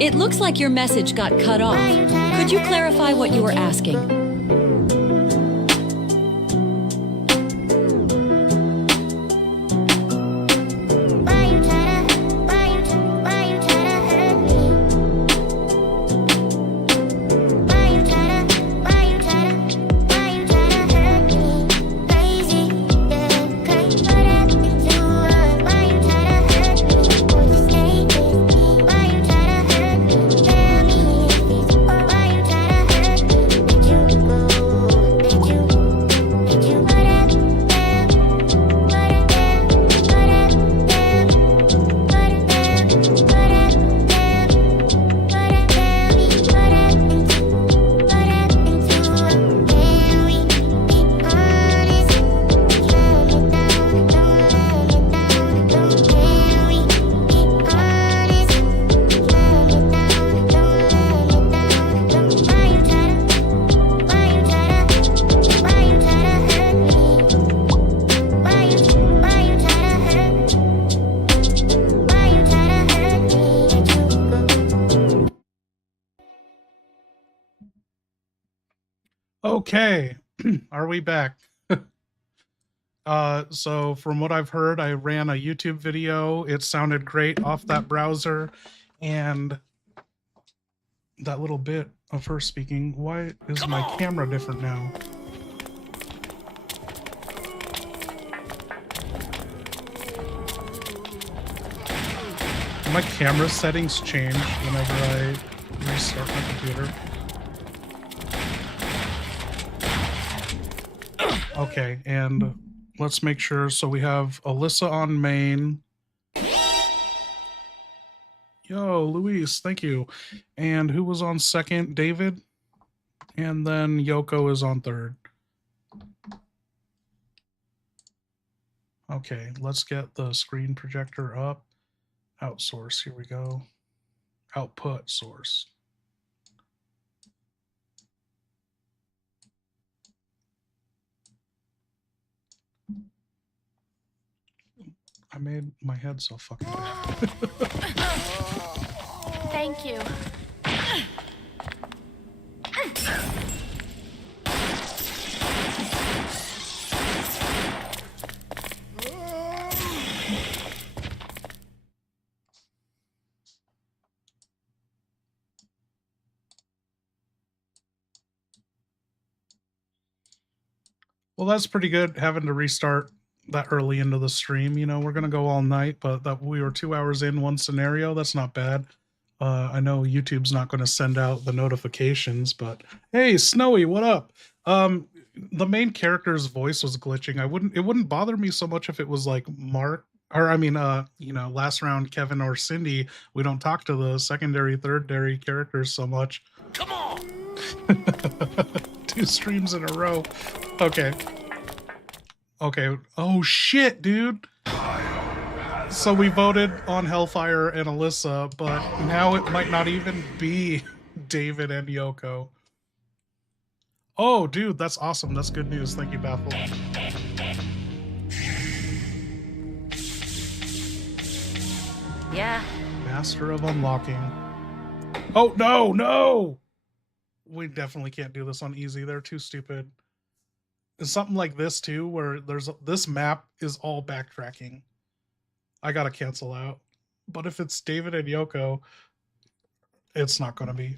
It looks like your message got cut off. Could you clarify what you were asking? Okay, are we back? So from what I've heard, I ran a YouTube video. It sounded great off that browser, and that little bit of her speaking. Why is my camera different now? My camera settings change whenever I restart my computer. Okay, and let's make sure. So we have Alyssa on main. Yo, Luis, thank you. And who was on second? David. And then Yoko is on third. Okay, let's get the screen projector up. Outsource, here we go. Output source. I made my head so fucking bad. Thank you. Well, that's pretty good having to restart that early into the stream. You know, we're going to go all night, but that we were 2 hours in one scenario. That's not bad. I know YouTube's not going to send out the notifications, but hey, Snowy, what up? The main character's voice was glitching. It wouldn't bother me so much if it was like Mark, or I mean, you know, last round Kevin or Cindy. We don't talk to the secondary, thirdary characters so much. Come on. 2 streams in a row. Okay. Okay. Oh shit, dude. So we voted on Hellfire and Alyssa, but now it might not even be David and Yoko. Oh, dude, that's awesome. That's good news. Thank you, Baffle. Yeah. Master of unlocking. Oh, no, no! We definitely can't do this on easy. They're too stupid. It's something like this, too, where this map is all backtracking. I gotta cancel out. But if it's David and Yoko, it's not gonna be.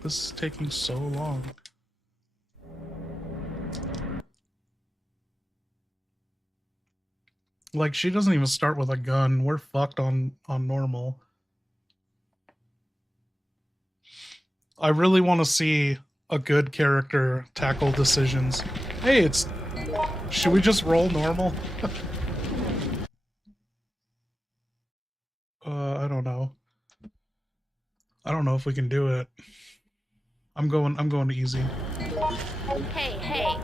This is taking so long. Like, she doesn't even start with a gun. We're fucked on normal. I really want to see a good character tackle decisions. Hey, should we just roll normal? I don't know. I don't know if we can do it. I'm going to easy. Hey, hey.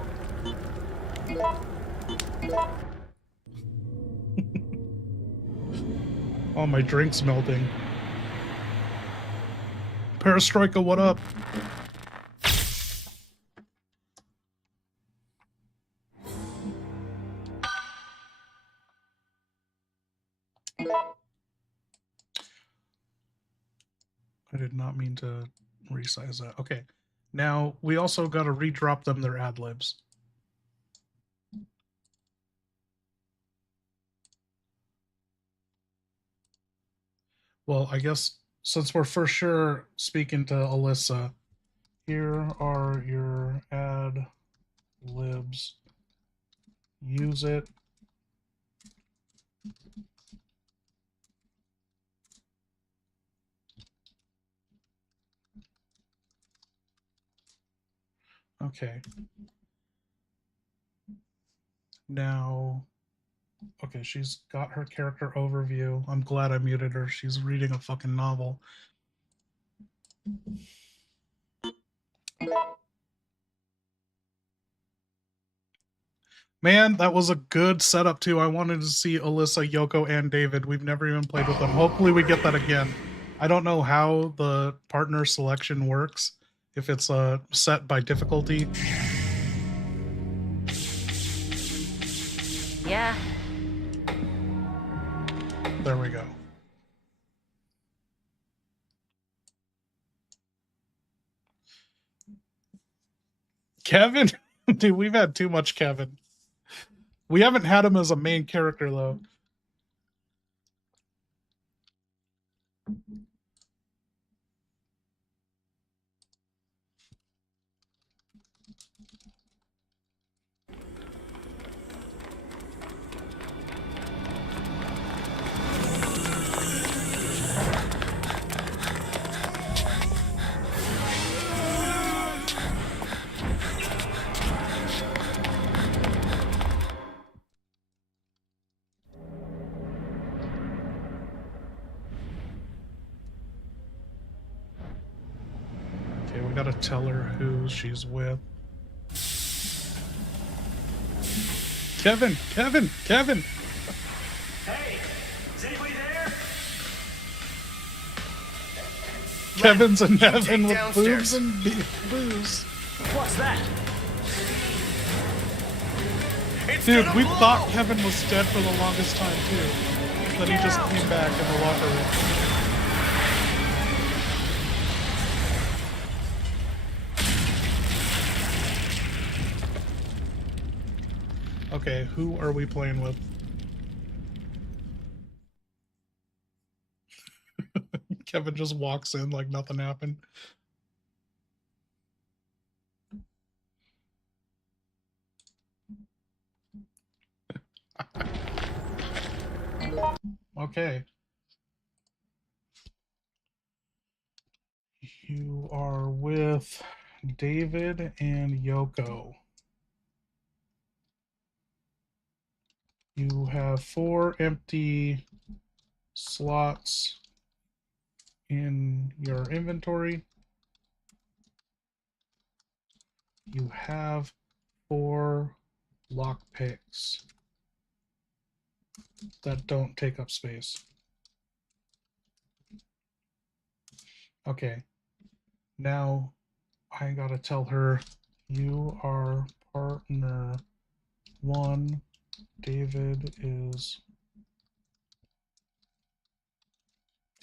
Oh, my drink's melting. Perestroika, what up? I did not mean to resize that. Okay. Now, we also got to redrop them their ad libs. Well, I guess since we're for sure speaking to Alyssa, here are your ad libs. Use it. Okay. Now, okay, she's got her character overview. I'm glad I muted her. She's reading a fucking novel. Man, that was a good setup too. I wanted to see Alyssa, Yoko, and David. We've never even played with them. Hopefully we get that again. I don't know how the partner selection works. If it's set by difficulty. Yeah. There we go. Kevin? Dude, we've had too much Kevin. We haven't had him as a main character, though. Okay, we gotta tell her who she's with. Kevin! Kevin! Kevin! Hey, is anybody there? Kevin's and you Nevin take with downstairs. boobs and booze. What's that? It's Dude, gonna we blow! thought Kevin was dead for the longest time, too. Then he just came back in the locker room. Okay, who are we playing with? Kevin just walks in like nothing happened. Okay. You are with David and Yoko. You have 4 empty slots in your inventory. You have 4 lockpicks that don't take up space. Okay. Now I gotta tell her you are partner 1. David is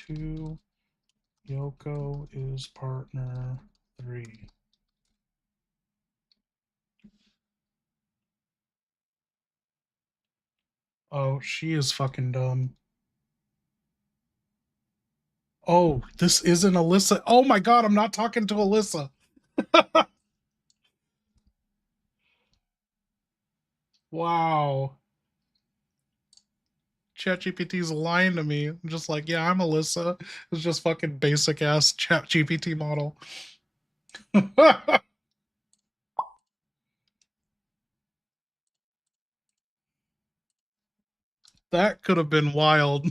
2. Yoko is partner 3. Oh, she is fucking dumb. Oh, this isn't Alyssa. Oh my god, I'm not talking to Alyssa. Wow. ChatGPT's lying to me. I'm just like, yeah, I'm Alyssa. It's just fucking basic ass ChatGPT model. That could have been wild.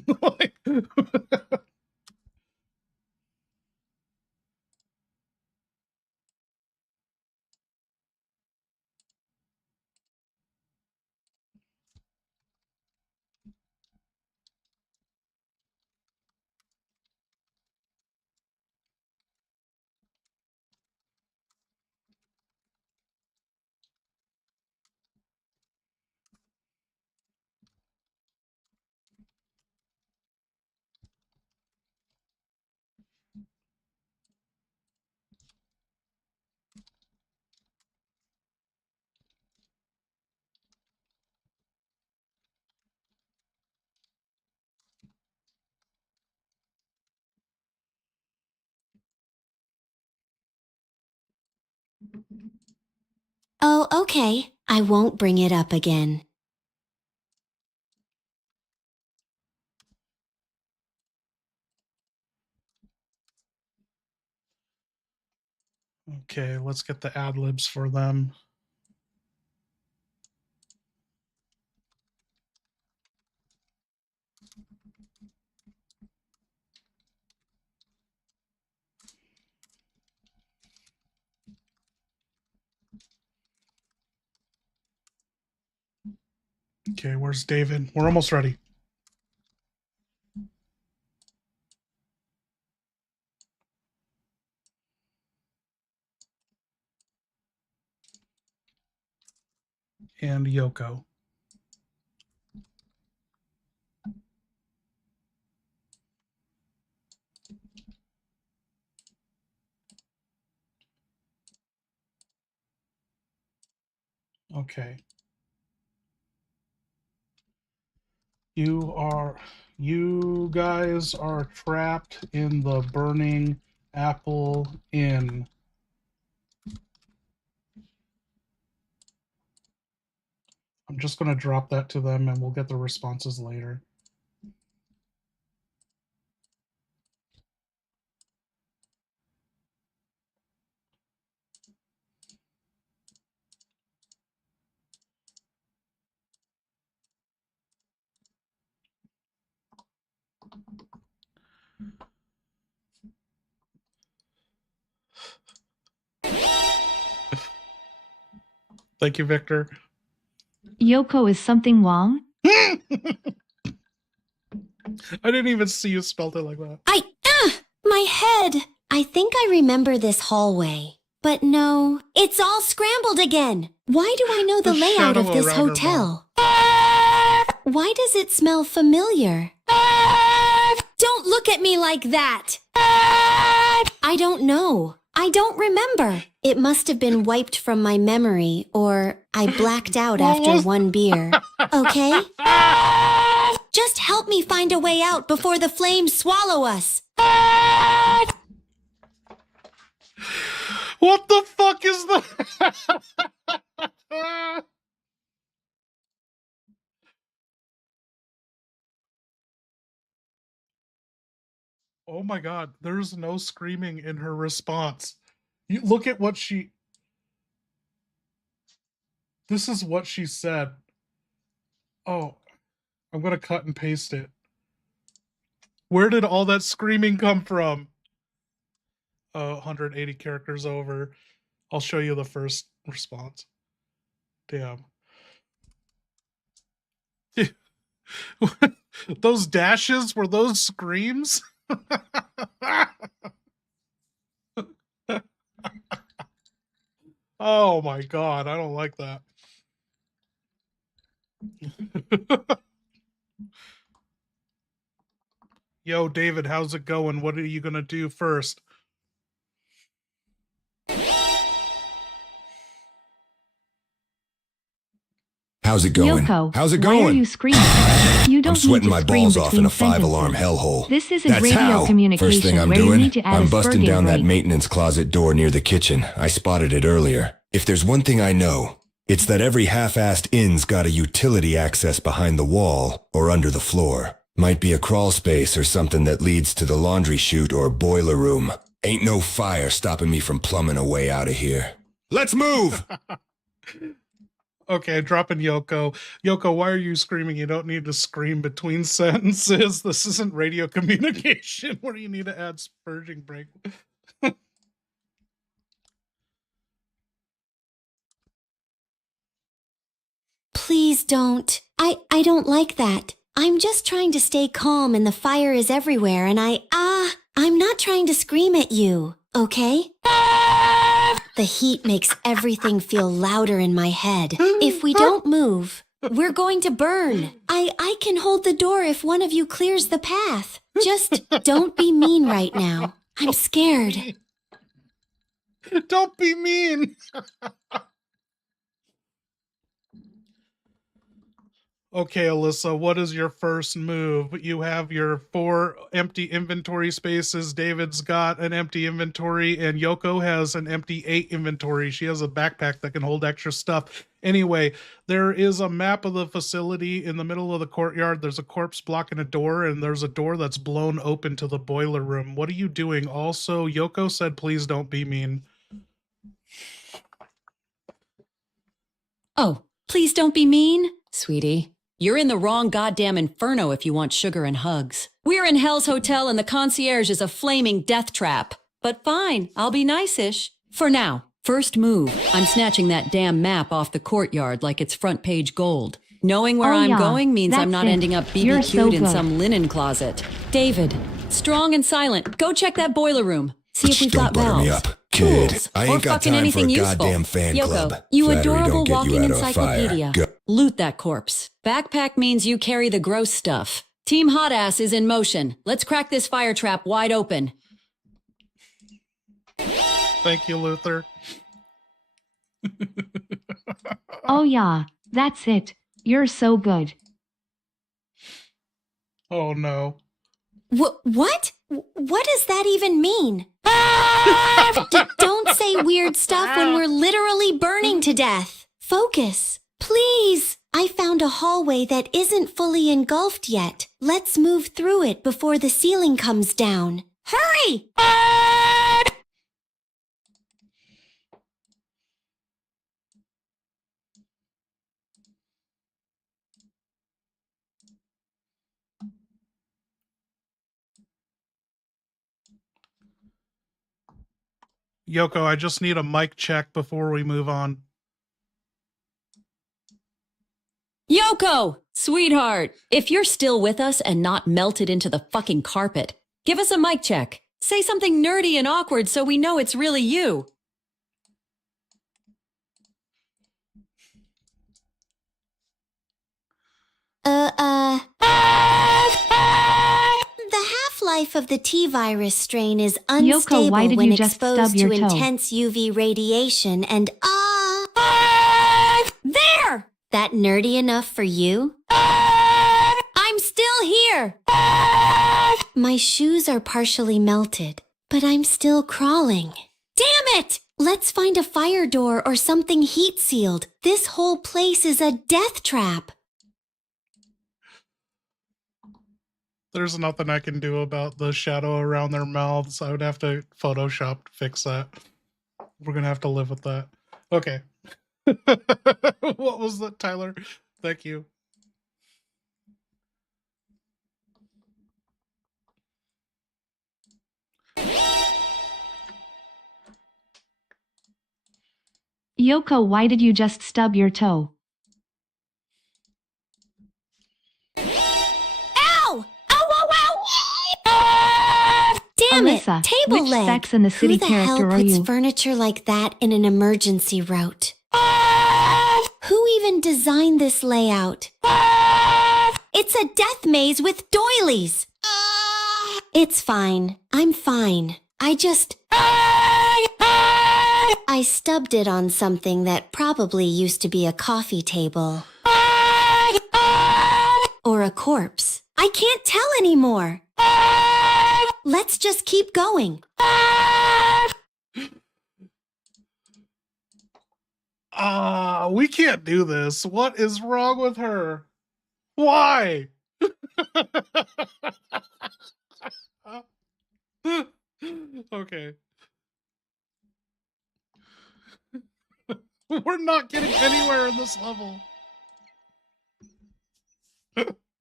Oh, okay. I won't bring it up again. Okay, let's get the ad libs for them. Okay, where's David? We're almost ready. And Yoko. Okay. You guys are trapped in the burning apple inn. I'm just going to drop that to them and we'll get the responses later. Thank you, Victor. Yoko, is something wrong? I didn't even see you spelled it like that. My head! I think I remember this hallway. But no, it's all scrambled again. Why do I know the layout of shadow this around her hotel? Why does it smell familiar? Don't look at me like that! I don't know. I don't remember. It must have been wiped from my memory, or I blacked out after one beer. Okay? Just help me find a way out before the flames swallow us. What the fuck is that? Oh my god, there's no screaming in her response. You look at what this is what she said. Oh, I'm gonna cut and paste it. Where did all that screaming come from? 180 characters over. I'll show you the first response. Damn. Those dashes, were those screams? Oh my god, I don't like that. Yo, David, how's it going? What are you gonna do first? How's it going? Yoko, How's it why are going? you screaming? You don't I'm sweating need to my scream balls off in between a 5-alarm sentences. hellhole. This isn't That's radio how. communication First thing I'm where you doing, need to add I'm a busting spurting down that break. maintenance closet door near the kitchen. I spotted it earlier. If there's one thing I know, it's that every half-assed inn's got a utility access behind the wall or under the floor. Might be a crawl space or something that leads to the laundry chute or boiler room. Ain't no fire stopping me from plumbing a way out of here. Let's move! Okay, dropping Yoko. Yoko, why are you screaming? You don't need to scream between sentences. This isn't radio communication where you need to add spurging break. Please don't. I don't like that. I'm just trying to stay calm and the fire is everywhere and I'm not trying to scream at you, okay? The heat makes everything feel louder in my head. If we don't move, we're going to burn. I can hold the door if one of you clears the path. Just don't be mean right now. I'm scared. Don't be mean. Okay, Alyssa, what is your first move? You have your 4 empty inventory spaces. David's got an empty inventory, and Yoko has an empty 8 inventory. She has a backpack that can hold extra stuff. Anyway, there is a map of the facility in the middle of the courtyard. There's a corpse blocking a door, and there's a door that's blown open to the boiler room. What are you doing? Also, Yoko said, please don't be mean. Oh, please don't be mean, sweetie. You're in the wrong goddamn inferno if you want sugar and hugs. We're in Hell's Hotel and the concierge is a flaming death trap. But fine, I'll be nice-ish. For now, first move. I'm snatching that damn map off the courtyard like it's front page gold. Knowing where I'm going means I'm not ending up BBQ'd in some linen closet. David, strong and silent, go check that boiler room. See if we've got Don't butter me valves. up, kid. Tools, I or ain't got fucking time for a anything useful. goddamn fan Yoko, club. you Flattery adorable don't get you walking out of a fire. encyclopedia. Go. Loot that corpse. Backpack means you carry the gross stuff. Team Hot Ass is in motion. Let's crack this fire trap wide open. Thank you, Luther. Oh yeah, that's it. You're so good. Oh, no. What? What does that even mean? Don't say weird stuff when we're literally burning to death. Focus, please. I found a hallway that isn't fully engulfed yet. Let's move through it before the ceiling comes down. Hurry! Yoko, I just need a mic check before we move on. Yoko! Sweetheart, if you're still with us and not melted into the fucking carpet, give us a mic check. Say something nerdy and awkward so we know it's really you. The half-life of the T-virus strain is Yoko, unstable why did when you just exposed stub your to toe? intense UV radiation and there! That nerdy enough for you? I'm still here! My shoes are partially melted, but I'm still crawling. Damn it! Let's find a fire door or something heat-sealed. This whole place is a death trap. There's nothing I can do about the shadow around their mouths. I would have to Photoshop to fix that. We're going to have to live with that. Okay. What was that, Tyler? Thank you. Yoko, why did you just stub your toe? Ow! Ow, ow, ow! Damn Alyssa, it! Table which leg! Sex and the City Who the hell character are puts you? furniture like that in an emergency route? Who even designed this layout? It's a death maze with doilies! It's fine. I'm fine. I stubbed it on something that probably used to be a coffee table. Or a corpse. I can't tell anymore. Let's just keep going. We can't do this. What is wrong with her? Why? Okay. We're not getting anywhere in this level.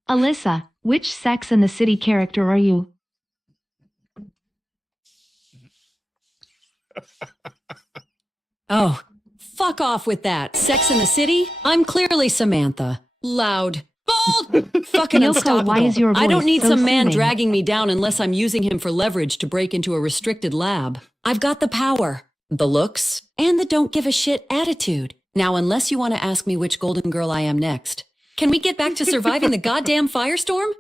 Alyssa, which Sex and the City character are you? Oh, fuck off with that. Sex in the City? I'm clearly Samantha. Loud. Bold! Fucking Yoko, unstoppable. why is your I don't voice need so some man soothing? dragging me down unless I'm using him for leverage to break into a restricted lab. I've got the power, the looks, and the don't give a shit attitude. Now, unless you want to ask me which golden girl I am next, can we get back to surviving the goddamn firestorm?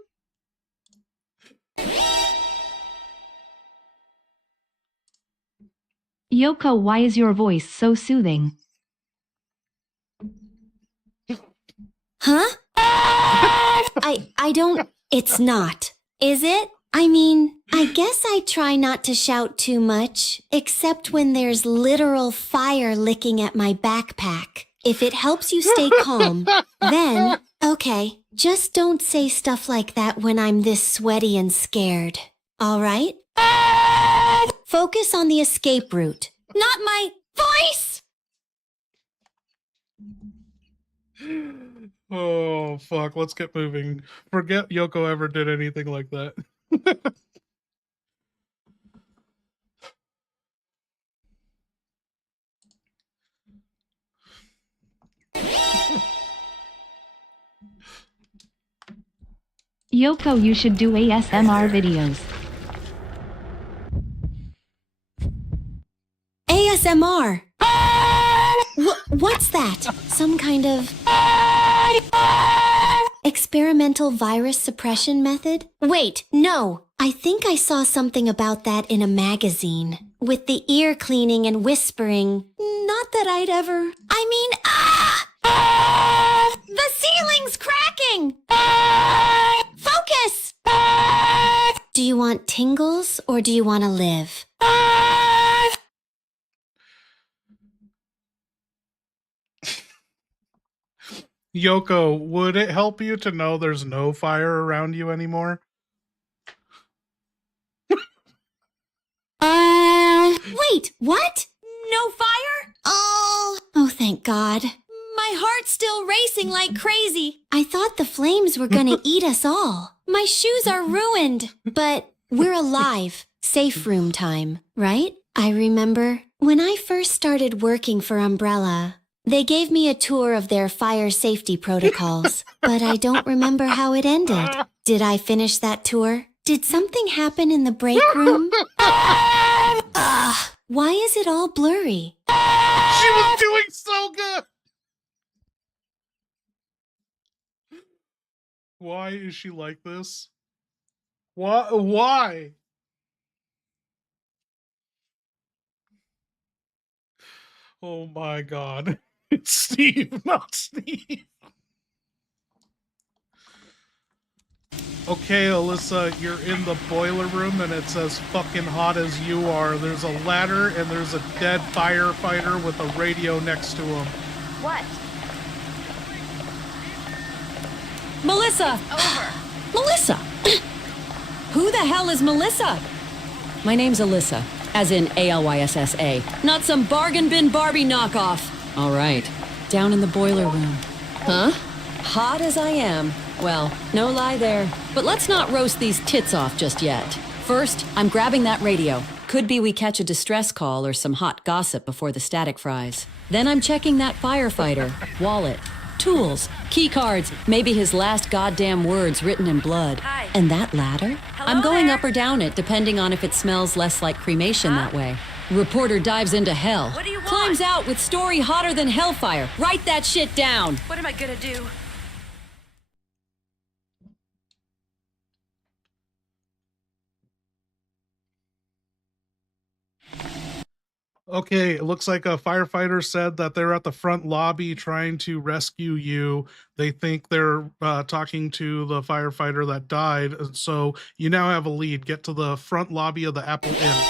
Yoko, why is your voice so soothing? Huh? I don't, it's not. Is it? I mean, I guess I try not to shout too much, except when there's literal fire licking at my backpack. If it helps you stay calm, then, okay, just don't say stuff like that when I'm this sweaty and scared. All right? Focus on the escape route, not my voice! Oh, fuck. Let's get moving. Forget Yoko ever did anything like that. Yoko, you should do ASMR videos. ASMR! What's that? Some kind of experimental virus suppression method? Wait, no. I think I saw something about that in a magazine. With the ear cleaning and whispering. Not that I'd ever... I mean, the ceiling's cracking! Focus! Do you want tingles or do you want to live? Yoko, would it help you to know there's no fire around you anymore? Wait, what? No fire? Oh, thank God. My heart's still racing like crazy. I thought the flames were gonna eat us all. My shoes are ruined. But we're alive. Safe room time, right? I remember when I first started working for Umbrella, they gave me a tour of their fire safety protocols, but I don't remember how it ended. Did I finish that tour? Did something happen in the break room? Why is it all blurry? She was doing so good! Why is she like this? Why? Oh my God. It's Steve, not Steve. Okay, Alyssa, you're in the boiler room and it's as fucking hot as you are. There's a ladder and there's a dead firefighter with a radio next to him. What? Melissa! Over. Melissa! Who the hell is Melissa? My name's Alyssa, as in ALYSSA, not some bargain bin Barbie knockoff. All right, down in the boiler room. Huh? Hot as I am. Well, no lie there. But let's not roast these tits off just yet. First, I'm grabbing that radio. Could be we catch a distress call or some hot gossip before the static fries. Then I'm checking that firefighter, wallet, tools, key cards, maybe his last goddamn words written in blood. Hi. And that ladder? Hello I'm going there? up or down it depending on if it smells less like cremation that way. Reporter dives into hell. What do you want? Climbs out with story hotter than hellfire. Write that shit down. What am I gonna do? Okay, it looks like a firefighter said that they're at the front lobby trying to rescue you. They think they're talking to the firefighter that died. So you now have a lead. Get to the front lobby of the Apple Inn.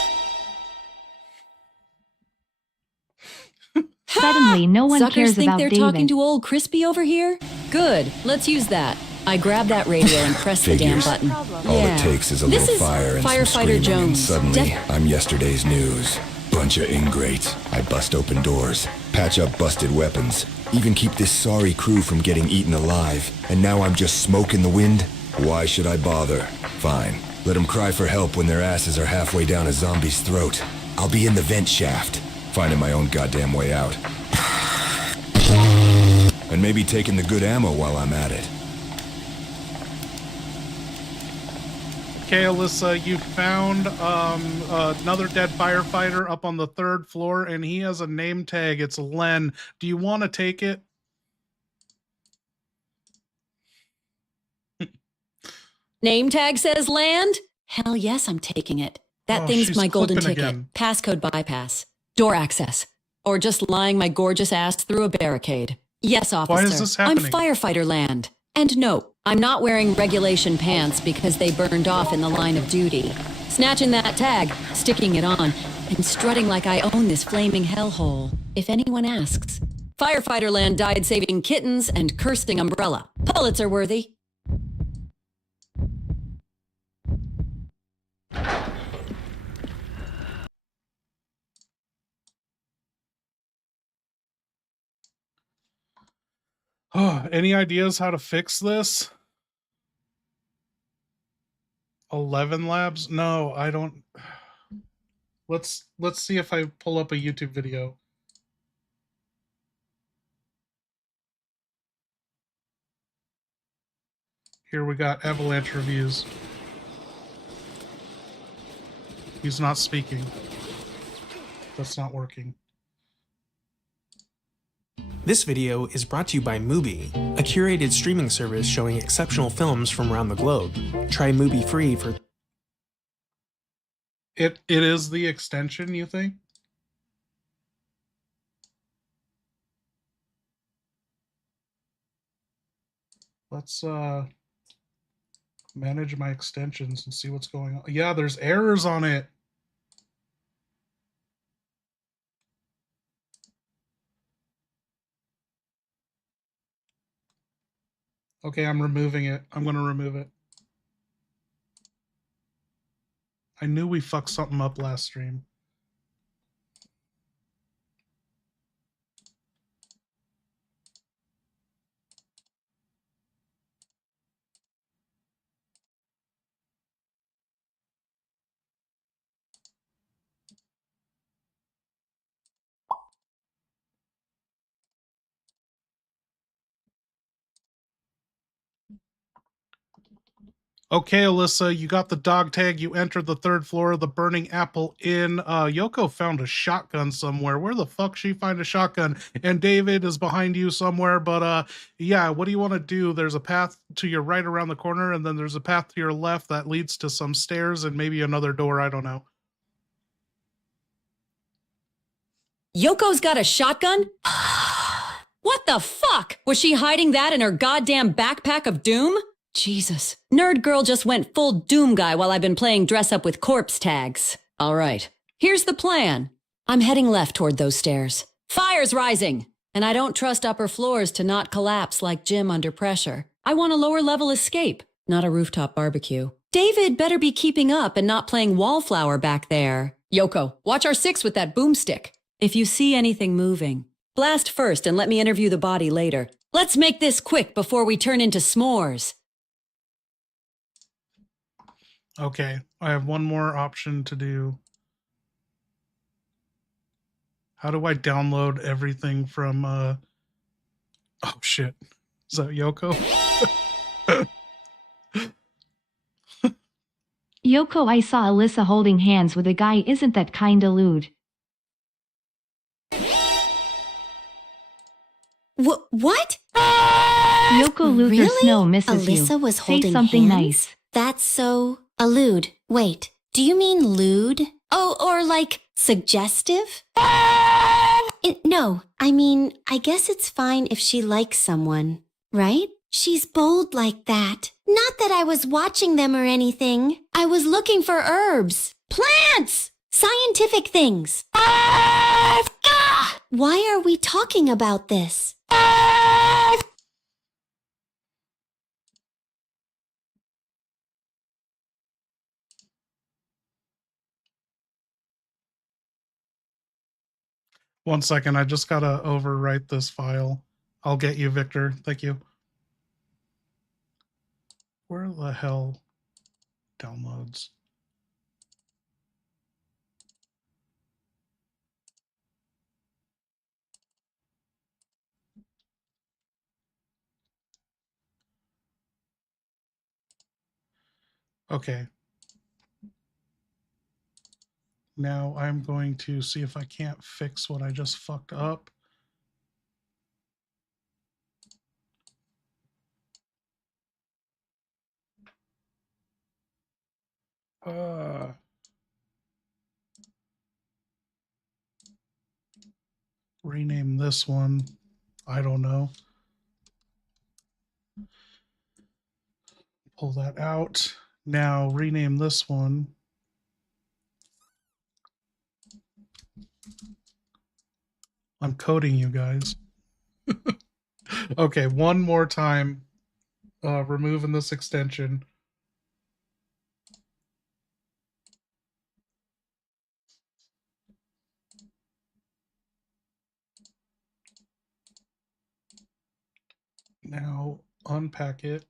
Suddenly, no one Suckers cares think about they're David. talking to old Crispy over here? Good, let's use that. I grab that radio and press the damn Figures. button. All it takes is a This little is fire and some Firefighter screaming, and Jones. suddenly I'm yesterday's news. Bunch of ingrates. I bust open doors, patch up busted weapons, even keep this sorry crew from getting eaten alive. And now I'm just smoke in the wind? Why should I bother? Fine. Let them cry for help when their asses are halfway down a zombie's throat. I'll be in the vent shaft, finding my own goddamn way out. And maybe taking the good ammo while I'm at it. Okay, Alyssa, you found another dead firefighter up on the 3rd floor, and he has a name tag. It's Len. Do you want to take it? Name tag says land? Hell yes, I'm taking it. That Oh, thing's she's my golden clipping ticket. again. Passcode bypass. Door access. Or just lying my gorgeous ass through a barricade. Yes, officer. Why is this happening? I'm firefighter land. And no, I'm not wearing regulation pants because they burned off in the line of duty. Snatching that tag, sticking it on, and strutting like I own this flaming hellhole, if anyone asks. Firefighter Land died saving kittens and cursing Umbrella. Pulitzer worthy. Any ideas how to fix this? 11 labs? No, I don't. Let's see if I pull up a YouTube video. Here we got Avalanche reviews. He's not speaking. That's not working. This video is brought to you by Mubi, a curated streaming service showing exceptional films from around the globe. Try Mubi free for... It is the extension, you think? Let's manage my extensions and see what's going on. Yeah, there's errors on it. Okay, I'm removing it. I'm going to remove it. I knew we fucked something up last stream. Okay, Alyssa, you got the dog tag. You entered the 3rd floor of the Burning Apple Inn. Yoko found a shotgun somewhere. Where the fuck she find a shotgun? And David is behind you somewhere. But yeah, what do you want to do? There's a path to your right around the corner, and then there's a path to your left that leads to some stairs and maybe another door. I don't know. Yoko's got a shotgun? What the fuck? Was she hiding that in her goddamn backpack of doom? Jesus. Nerd girl just went full doom guy while I've been playing dress up with corpse tags. All right. Here's the plan. I'm heading left toward those stairs. Fire's rising! And I don't trust upper floors to not collapse like Jim under pressure. I want a lower level escape, not a rooftop barbecue. David better be keeping up and not playing wallflower back there. Yoko, watch our 6 with that boomstick. If you see anything moving, blast first and let me interview the body later. Let's make this quick before we turn into s'mores. Okay, I have one more option to do. How do I download everything from, oh shit. Is that Yoko? Yoko, I saw Alyssa holding hands with a guy. Isn't that kinda lewd? What? Yoko Luther Really? Snow misses you. Alyssa was Say holding something hands? nice. That's so... lewd. Wait, do you mean lewd? Oh, or like suggestive? No, I mean, I guess it's fine if she likes someone, right? She's bold like that. Not that I was watching them or anything. I was looking for herbs, plants, scientific things. Why are we talking about this? One second, I just gotta overwrite this file. I'll get you, Victor. Thank you. Where the hell downloads? Okay. Now I'm going to see if I can't fix what I just fucked up. Rename this one. I don't know. Pull that out. Now rename this one. I'm coding you guys. Okay, one more time. Removing this extension. Now unpack it.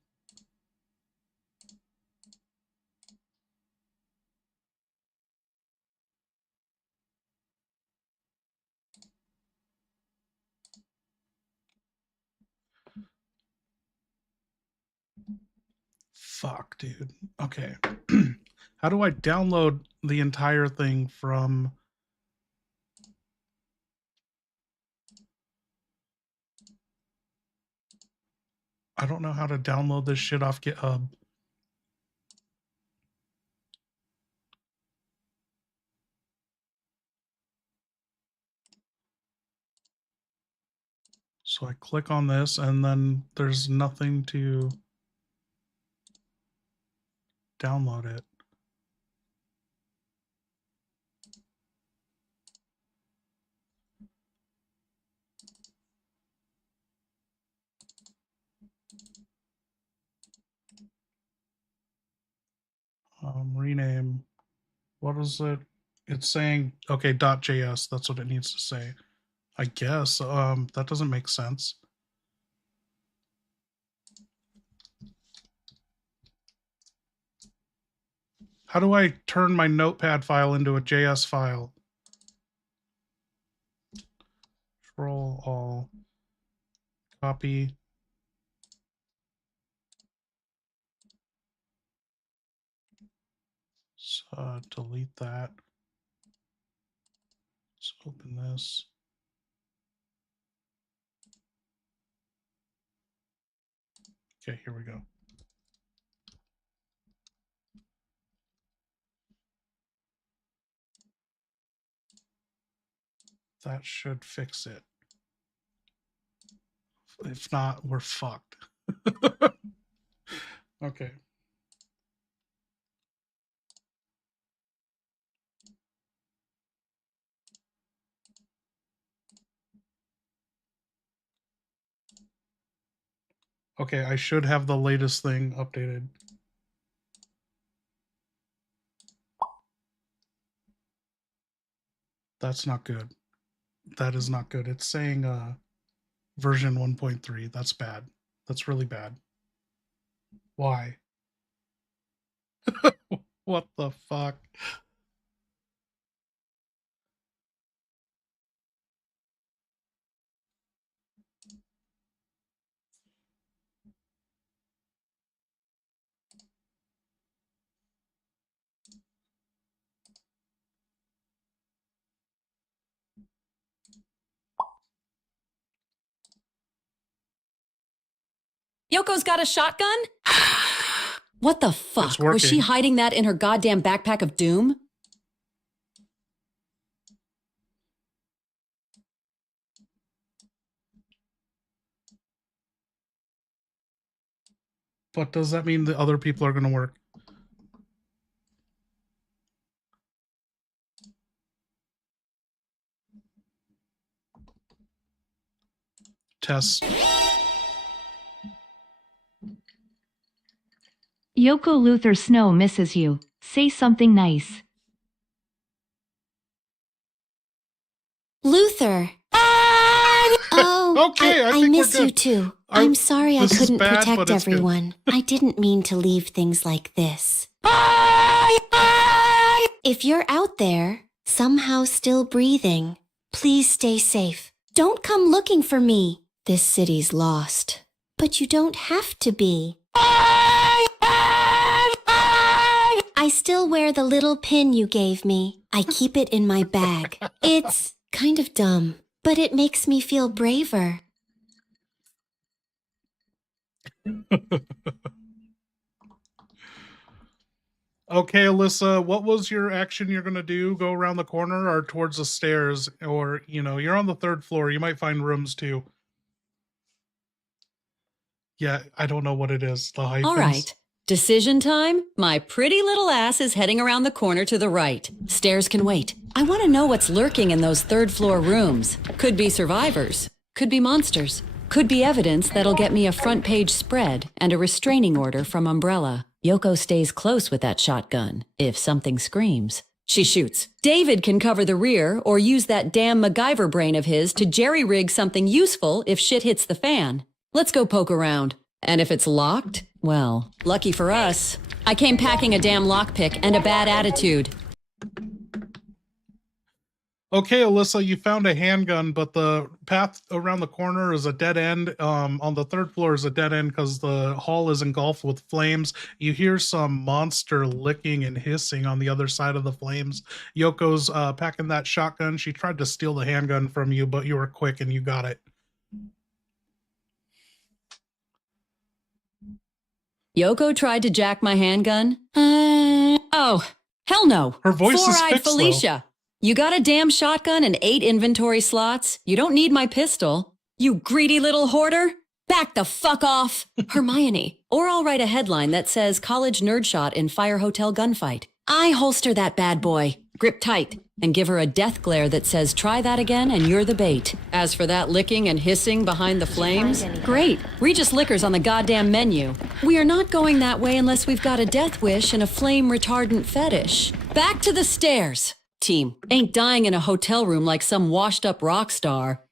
Fuck, dude. Okay. How do I download the entire thing from... I don't know how to download this shit off GitHub. So I click on this and then there's nothing to download it. Rename. What is it? It's saying, okay, .js. That's what it needs to say. I guess. That doesn't make sense. How do I turn my notepad file into a JS file? Control all. Copy. So, delete that. Let's open this. Okay, here we go. That should fix it. If not, we're fucked. Okay. Okay, I should have the latest thing updated. That's not good. That is not good. It's saying version 1.3. That's bad. That's really bad. Why? What the fuck? Yoko's got a shotgun? What the fuck? working. Was she hiding that in her goddamn backpack of doom? But does that mean the other people are going to work? Test. Yoko Luther Snow misses you. Say something nice. Luther. Oh, Okay, I I think we're miss you good. too. I'm sorry I this is couldn't bad, but protect it's good. everyone. I didn't mean to leave things like this. If you're out there, somehow still breathing, please stay safe. Don't come looking for me. This city's lost. But you don't have to be. I still wear the little pin you gave me. I keep it in my bag. It's kind of dumb, but it makes me feel braver. Okay, Alyssa, what was your action you're going to do? Go around the corner or towards the stairs? Or, you know, you're on the 3rd floor. You might find rooms too. Yeah, I don't know what it is. The hyphens. All right. Decision time? My pretty little ass is heading around the corner to the right. Stairs can wait. I want to know what's lurking in those third-floor rooms. Could be survivors. Could be monsters. Could be evidence that'll get me a front-page spread and a restraining order from Umbrella. Yoko stays close with that shotgun, if something screams. She shoots. David can cover the rear or use that damn MacGyver brain of his to jerry-rig something useful if shit hits the fan. Let's go poke around. And if it's locked, well, lucky for us. I came packing a damn lockpick and a bad attitude. Okay, Alyssa, you found a handgun, but the path around the corner is a dead end. On the third floor is a dead end because the hall is engulfed with flames. You hear some monster licking and hissing on the other side of the flames. Yoko's packing that shotgun. She tried to steal the handgun from you, but you were quick and you got it. Yoko tried to jack my handgun? Oh, hell no. Her voice is Four-eyed fixed, Felicia. You got a damn shotgun and 8 inventory slots? You don't need my pistol. You greedy little hoarder. Back the fuck off. Hermione. Or I'll write a headline that says college nerd shot in fire hotel gunfight. I holster that bad boy. Grip tight. And give her a death glare that says try that again and you're the bait. As for that licking and hissing behind the flames, great. Regis Liquor's on the goddamn menu. We are not going that way unless we've got a death wish and a flame retardant fetish. Back to the stairs. Team, ain't dying in a hotel room like some washed up rock star.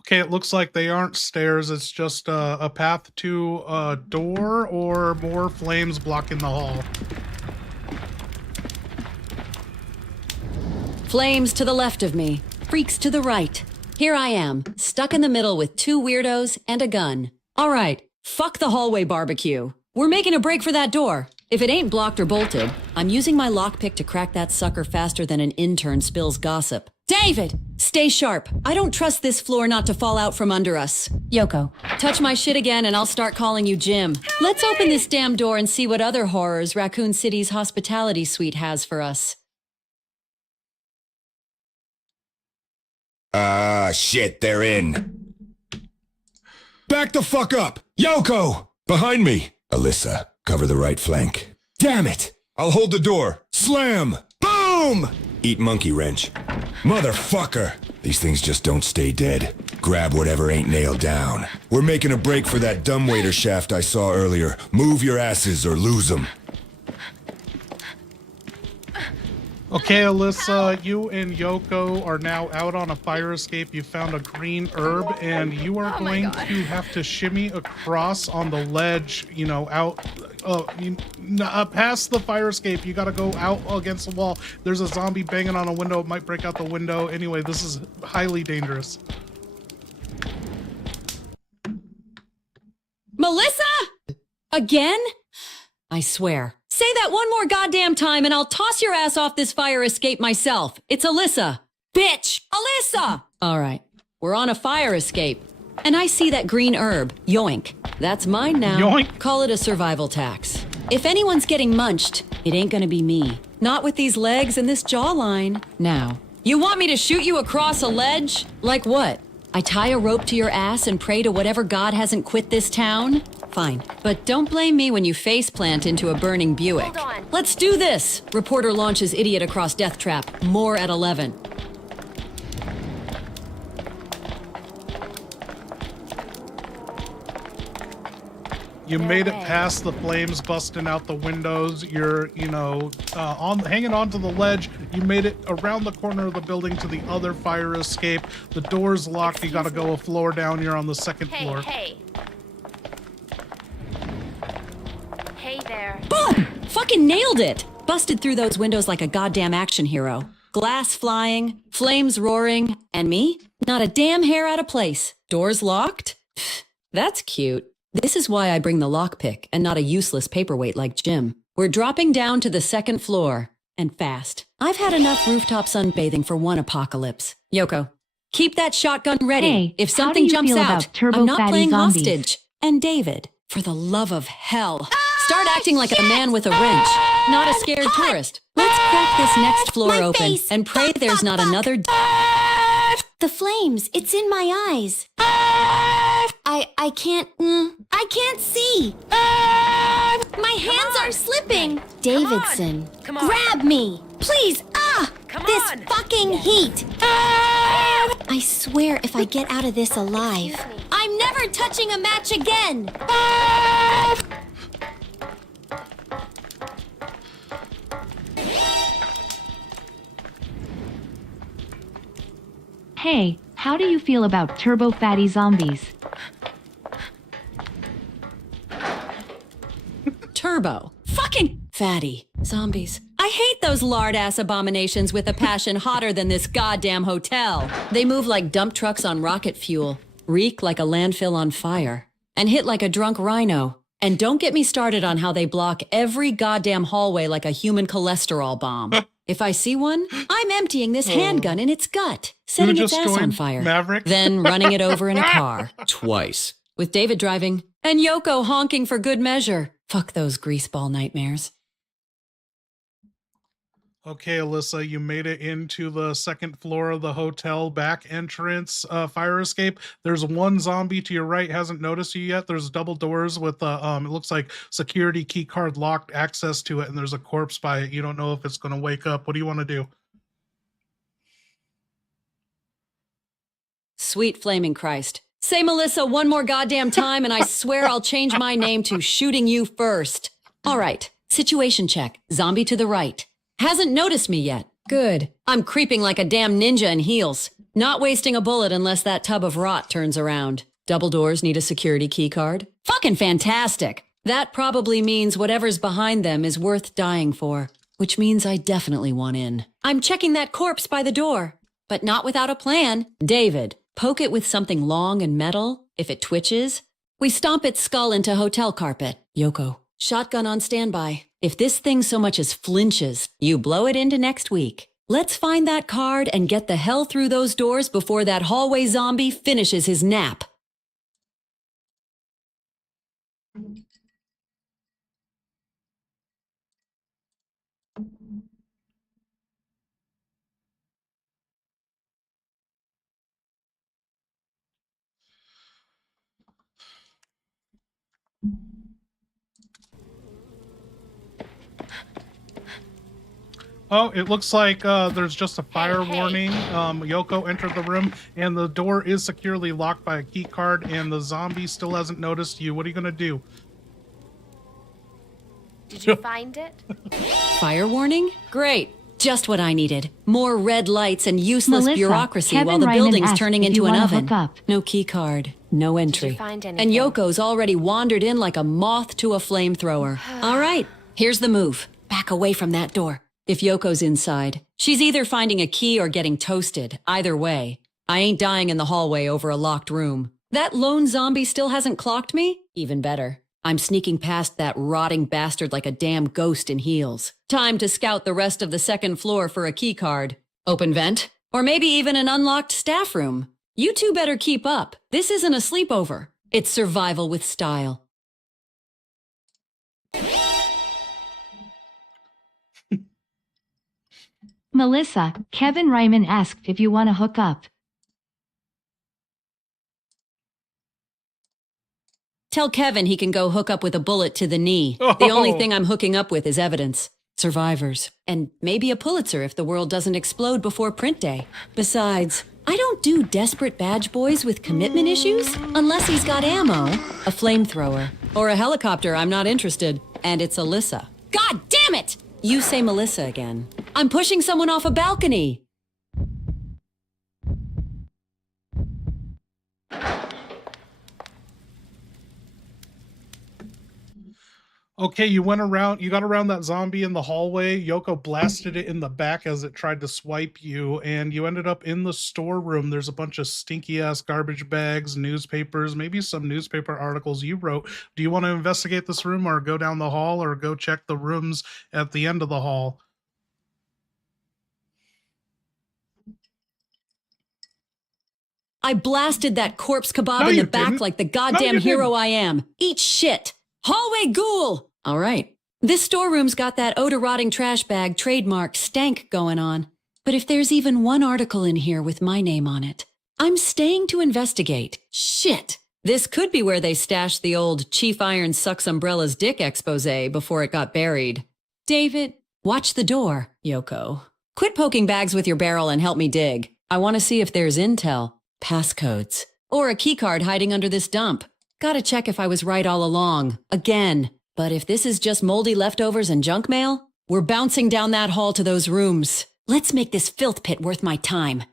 Okay, it looks like they aren't stairs. It's just a path to a door or more flames blocking the hall. Flames to the left of me, freaks to the right. Here I am, stuck in the middle with 2 weirdos and a gun. All right, fuck the hallway barbecue. We're making a break for that door. If it ain't blocked or bolted, I'm using my lockpick to crack that sucker faster than an intern spills gossip. David, stay sharp. I don't trust this floor not to fall out from under us. Yoko, touch my shit again and I'll start calling you Jim. Let's open this damn door and see what other horrors Raccoon City's hospitality suite has for us. Ah, shit, they're in. Back the fuck up! Yoko! Behind me! Alyssa, cover the right flank. Damn it! I'll hold the door. Slam! Boom! Eat monkey wrench. Motherfucker! These things just don't stay dead. Grab whatever ain't nailed down. We're making a break for that dumbwaiter shaft I saw earlier. Move your asses or lose them. Okay, Alyssa, you and Yoko are now out on a fire escape. You found a green herb, and you are going to have to shimmy across on the ledge, you know, out past the fire escape. You got to go out against the wall. There's a zombie banging on a window. It might break out the window. Anyway, this is highly dangerous. Melissa? Again? I swear. Say that one more goddamn time and I'll toss your ass off this fire escape myself. It's Alyssa. Bitch! Alyssa! All right. We're on a fire escape. And I see that green herb. Yoink. That's mine now. Yoink. Call it a survival tax. If anyone's getting munched, it ain't gonna be me. Not with these legs and this jawline. Now, you want me to shoot you across a ledge? Like what? I tie a rope to your ass and pray to whatever god hasn't quit this town? Fine. But don't blame me when you faceplant into a burning Buick. Hold on. Let's do this! Reporter launches idiot across death trap. More at 11. You made it past the flames busting out the windows. You're, you know, hanging onto the ledge. You made it around the corner of the building to the other fire escape. The door's locked. You gotta go a floor down. You're on the second floor. Hey there. Boom! Fucking nailed it! Busted through those windows like a goddamn action hero. Glass flying, flames roaring, and me? Not a damn hair out of place. Doors locked? Pfft, that's cute. This is why I bring the lockpick and not a useless paperweight like Jim. We're dropping down to the second floor. And fast. I've had enough rooftop sunbathing for one apocalypse. Yoko, keep that shotgun ready. Hey, if how something do you jumps feel out, about turbo I'm not fatty playing zombies? hostage. And David, for the love of hell, start acting like a man with a wrench, not a scared tourist. Let's crack this next floor My open face. and pray Fuck, there's fuck, not fuck. another The flames, it's in my eyes. I can't see. My hands are slipping! Davidson, Come on. grab me! Please, Come this on. fucking heat! I swear if I get out of this alive, I'm never touching a match again! Hey, how do you feel about turbo fatty zombies? Turbo. Fucking fatty. Zombies. I hate those lard-ass abominations with a passion hotter than this goddamn hotel. They move like dump trucks on rocket fuel, reek like a landfill on fire, and hit like a drunk rhino. And don't get me started on how they block every goddamn hallway like a human cholesterol bomb. If I see one, I'm emptying this handgun in its gut, setting its just ass on joined fire, Maverick? then running it over in a car. Twice. With David driving, and Yoko honking for good measure. Fuck those greaseball nightmares. Okay, Alyssa, you made it into the second floor of the hotel back entrance fire escape. There's one zombie to your right, hasn't noticed you yet. There's double doors with it looks like security key card locked access to it, and there's a corpse by it. You don't know if it's going to wake up. What do you want to do? Sweet flaming Christ. Say Melissa one more goddamn time and I swear I'll change my name to Shooting You First. All right, situation check. Zombie to the right. Hasn't noticed me yet. Good. I'm creeping like a damn ninja in heels. Not wasting a bullet unless that tub of rot turns around. Double doors need a security key card. Fucking fantastic. That probably means whatever's behind them is worth dying for. Which means I definitely want in. I'm checking that corpse by the door. But not without a plan. David, poke it with something long and metal. If it twitches, we stomp its skull into hotel carpet. Yoko, shotgun on standby. If this thing so much as flinches, you blow it into next week. Let's find that card and get the hell through those doors before that hallway zombie finishes his nap. Oh, it looks like there's just a fire warning. Yoko entered the room, and the door is securely locked by a key card, and the zombie still hasn't noticed you. What are you going to do? Did you find it? Fire warning? Great. Just what I needed. More red lights and useless Melissa, bureaucracy Kevin while the Ryman building's asked turning if into you an wanna oven. hook up. No key card, no entry. find And anything? Yoko's already wandered in like a moth to a flamethrower. All right, here's the move. Back away from that door. If Yoko's inside, she's either finding a key or getting toasted. Either way, I ain't dying in the hallway over a locked room. That lone zombie still hasn't clocked me? Even better. I'm sneaking past that rotting bastard like a damn ghost in heels. Time to scout the rest of the second floor for a key card. Open vent? Or maybe even an unlocked staff room. You two better keep up. This isn't a sleepover. It's survival with style. Melissa, Kevin Ryman asked if you want to hook up. Tell Kevin he can go hook up with a bullet to the knee. The only thing I'm hooking up with is evidence. Survivors. And maybe a Pulitzer if the world doesn't explode before print day. Besides, I don't do desperate badge boys with commitment issues unless he's got ammo, a flamethrower, or a helicopter. I'm not interested. And it's Alyssa. God damn it! You say Melissa again. I'm pushing someone off a balcony. Okay, you got around that zombie in the hallway. Yoko blasted it in the back as it tried to swipe you, and you ended up in the storeroom. There's a bunch of stinky ass garbage bags, newspapers, maybe some newspaper articles you wrote. Do you want to investigate this room or go down the hall or go check the rooms at the end of the hall? I blasted that corpse kebab No, in you the back didn't. like the No, goddamn you hero didn't. I am. Eat shit. Hallway ghoul. All right. This storeroom's got that odor-rotting trash bag trademark stank going on. But if there's even one article in here with my name on it, I'm staying to investigate. Shit. This could be where they stashed the old Chief Iron Sucks Umbrella's dick expose before it got buried. David, watch the door, Yoko. Quit poking bags with your barrel and help me dig. I want to see if there's intel, passcodes, or a keycard hiding under this dump. Gotta check if I was right all along. Again. But if this is just moldy leftovers and junk mail, we're bouncing down that hall to those rooms. Let's make this filth pit worth my time.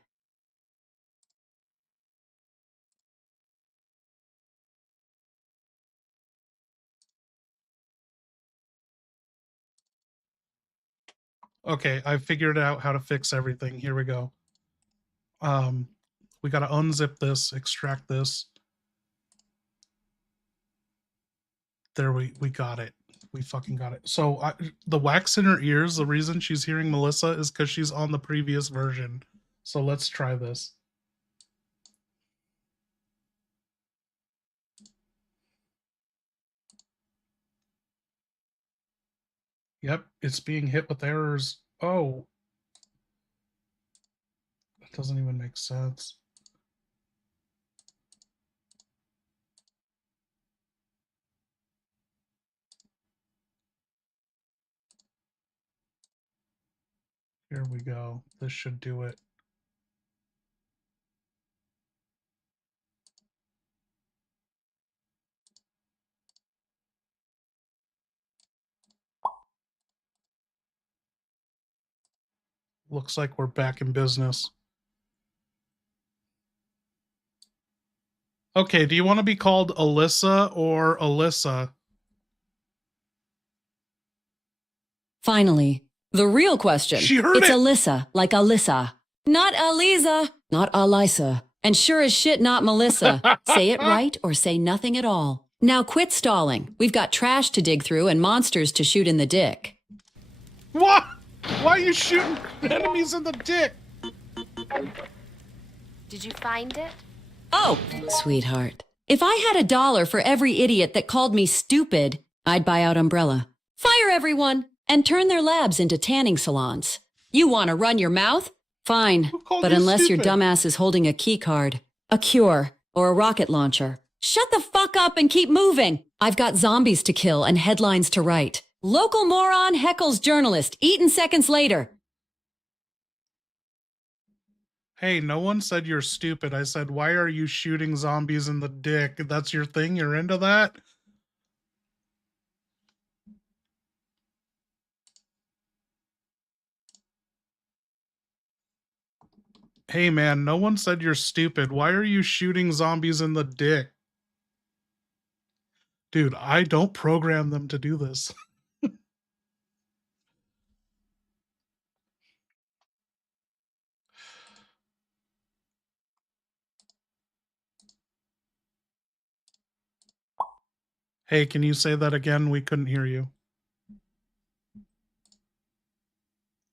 Okay, I figured out how to fix everything. Here we go. We gotta unzip this, extract this. There, we got it. We fucking got it. So the wax in her ears, the reason she's hearing Melissa is because she's on the previous version. So let's try this. Yep, it's being hit with errors. Oh. That doesn't even make sense. Here we go. This should do it. Looks like we're back in business. Okay, do you want to be called Alyssa or Alyssa? Finally, the real question. She heard it's it! Alyssa, like Alyssa. Not Aliza, not Alyssa. And sure as shit, not Melissa. Say it right or say nothing at all. Now quit stalling. We've got trash to dig through and monsters to shoot in the dick. What? Why are you shooting enemies in the dick? Did you find it? Oh, sweetheart. If I had $1 for every idiot that called me stupid, I'd buy out Umbrella. Fire everyone and turn their labs into tanning salons. You want to run your mouth? Fine. But you unless your stupid? dumbass is holding a key card, a cure, or a rocket launcher, shut the fuck up and keep moving. I've got zombies to kill and headlines to write. Local moron heckles journalist, eaten seconds later. Hey, no one said you're stupid. I said, why are you shooting zombies in the dick? That's your thing? You're into that? Hey, man, no one said you're stupid. Why are you shooting zombies in the dick? Dude, I don't program them to do this. Hey, can you say that again? We couldn't hear you.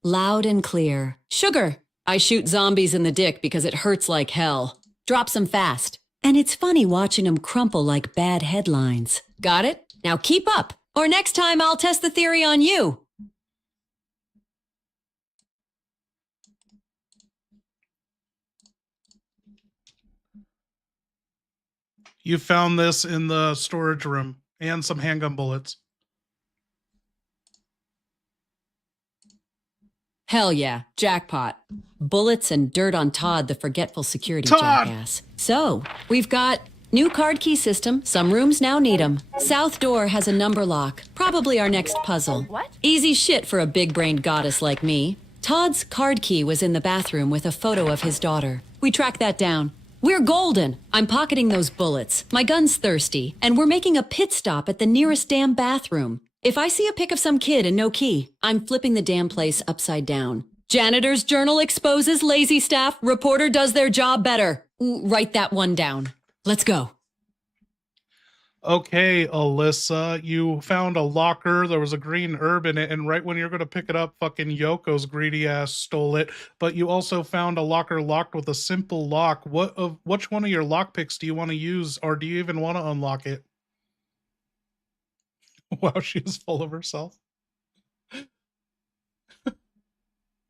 Loud and clear. Sugar. I shoot zombies in the dick because it hurts like hell. Drops them fast. And it's funny watching them crumple like bad headlines. Got it? Now keep up. Or next time I'll test the theory on you. You found this in the storage room and some handgun bullets. Hell yeah, jackpot. Bullets and dirt on Todd, the forgetful security Todd! jackass. So, we've got new card key system. Some rooms now need 'em. South door has a number lock. Probably our next puzzle. What? Easy shit for a big-brained goddess like me. Todd's card key was in the bathroom with a photo of his daughter. We tracked that down. We're golden. I'm pocketing those bullets. My gun's thirsty. And we're making a pit stop at the nearest damn bathroom. If I see a pic of some kid and no key, I'm flipping the damn place upside down. Janitor's journal exposes lazy staff. Reporter does their job better. Write that one down. Let's go. Okay, Alyssa, you found a locker. There was a green herb in it, and right when you're going to pick it up, fucking Yoko's greedy ass stole it. But you also found a locker locked with a simple lock. Which one of your lockpicks do you want to use, or do you even want to unlock it? Wow, she is full of herself.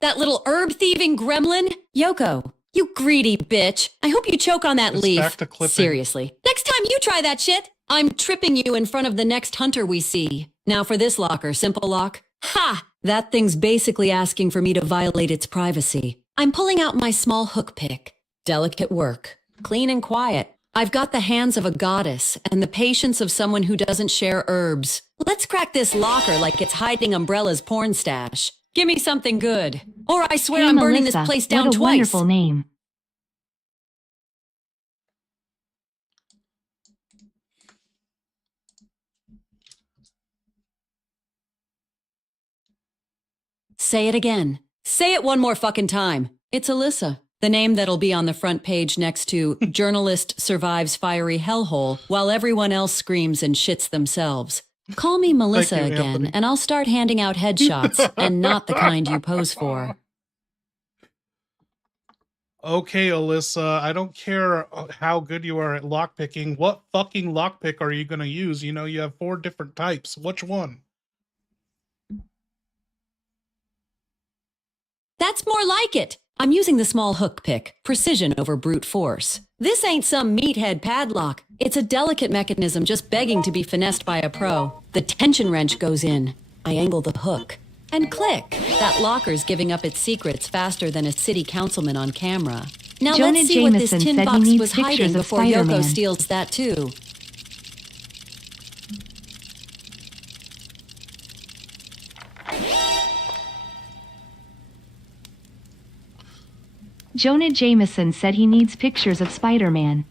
That little herb-thieving gremlin? Yoko, you greedy bitch. I hope you choke on that It's leaf. back to clipping. Seriously. Next time time you try that shit, I'm tripping you in front of the next hunter we see. Now for this locker, simple lock. Ha! That thing's basically asking for me to violate its privacy. I'm pulling out my small hook pick. Delicate work. Clean and quiet. I've got the hands of a goddess and the patience of someone who doesn't share herbs. Let's crack this locker like it's hiding Umbrella's porn stash. Give me something good. Or I swear Hey, I'm burning Melissa, this place down what a twice. wonderful name. Say it again. Say it one more fucking time. It's Alyssa. The name that'll be on the front page next to Journalist Survives Fiery Hellhole while everyone else screams and shits themselves. Call me Melissa Thank you, again, Anthony. and I'll start handing out headshots, and not the kind you pose for. Okay, Alyssa, I don't care how good you are at lockpicking. What fucking lockpick are you going to use? You know, you have 4 different types. Which one? That's more like it. I'm using the small hook pick, precision over brute force. This ain't some meathead padlock. It's a delicate mechanism just begging to be finessed by a pro. The tension wrench goes in. I angle the hook. And click. That locker's giving up its secrets faster than a city councilman on camera. Now Jonah let's see what this Jameson tin said he box needs was pictures hiding of before Yoko Spider-Man. steals that too. Jonah Jameson said he needs pictures of Spider-Man.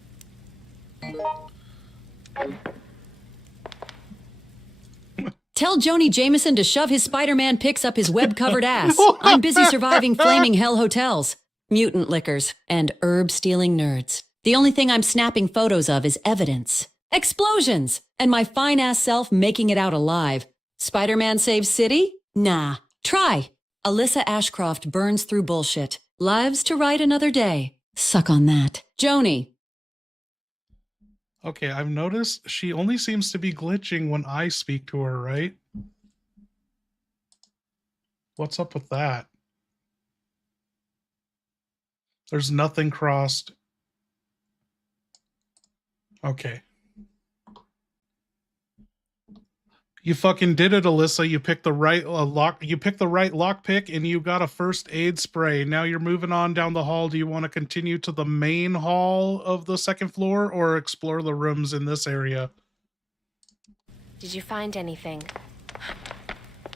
Tell Joni Jameson to shove his Spider-Man pics up his web-covered ass. I'm busy surviving flaming hell hotels, mutant liquors, and herb-stealing nerds. The only thing I'm snapping photos of is evidence. Explosions! And my fine-ass self making it out alive. Spider-Man saves city? Nah. Try. Alyssa Ashcroft burns through bullshit. Lives to write another day. Suck on that. Joni. Okay, I've noticed she only seems to be glitching when I speak to her, right? What's up with that? There's nothing crossed. Okay. You fucking did it, Alyssa. You picked the right lock. You picked the right lockpick, and you got a first aid spray. Now you're moving on down the hall. Do you want to continue to the main hall of the second floor, or explore the rooms in this area? Did you find anything?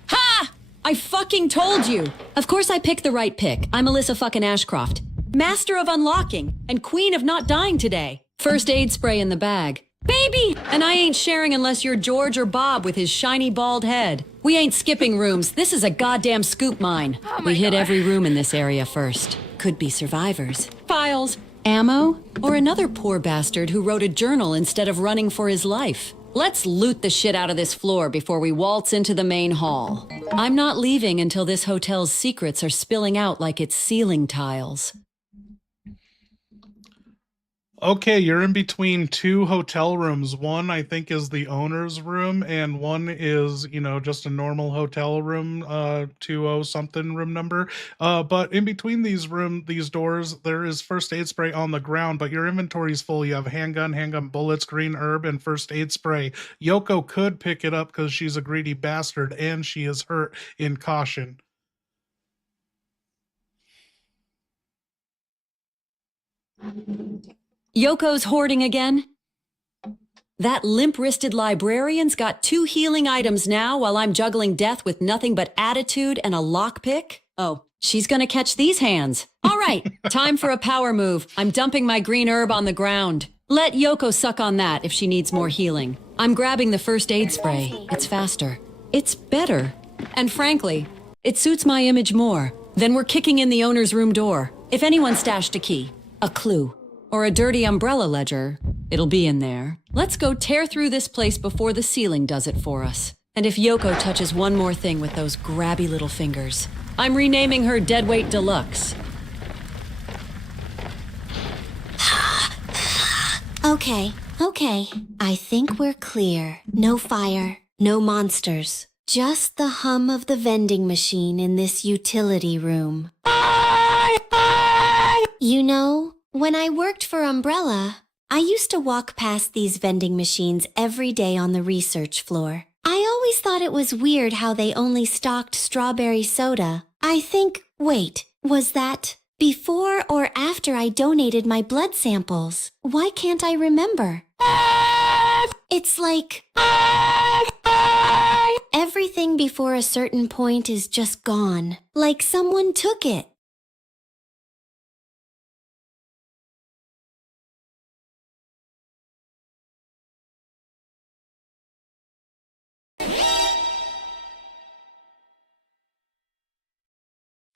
Ha! I fucking told you. Of course I picked the right pick. I'm Alyssa fucking Ashcroft. Master of unlocking and queen of not dying today. First aid spray in the bag. Baby! And I ain't sharing unless you're George or Bob with his shiny bald head. We ain't skipping rooms. This is a goddamn scoop mine. We hit every room in this area first. Could be survivors, files, ammo, or another poor bastard who wrote a journal instead of running for his life. Let's loot the shit out of this floor before we waltz into the main hall. I'm not leaving until this hotel's secrets are spilling out like it's ceiling tiles. Okay, you're in between 2 hotel rooms. One, I think, is the owner's room, and one is, you know, just a normal hotel room, 20 something room number. But in between these doors, there is first aid spray on the ground, but your inventory is full. You have handgun bullets, green herb, and first aid spray. Yoko could pick it up because she's a greedy bastard, and she is hurt in caution. Yoko's hoarding again? That limp-wristed librarian's got 2 healing items now while I'm juggling death with nothing but attitude and a lockpick? Oh, she's gonna catch these hands. All right, time for a power move. I'm dumping my green herb on the ground. Let Yoko suck on that if she needs more healing. I'm grabbing the first aid spray. It's faster. It's better. And frankly, it suits my image more. Then we're kicking in the owner's room door. If anyone stashed a key, a clue, or a dirty umbrella ledger, it'll be in there. Let's go tear through this place before the ceiling does it for us. And if Yoko touches one more thing with those grabby little fingers, I'm renaming her Deadweight Deluxe. Okay. I think we're clear. No fire, no monsters. Just the hum of the vending machine in this utility room. You know, when I worked for Umbrella, I used to walk past these vending machines every day on the research floor. I always thought it was weird how they only stocked strawberry soda. I think, wait, was that before or after I donated my blood samples? Why can't I remember? It's like everything before a certain point is just gone. Like someone took it.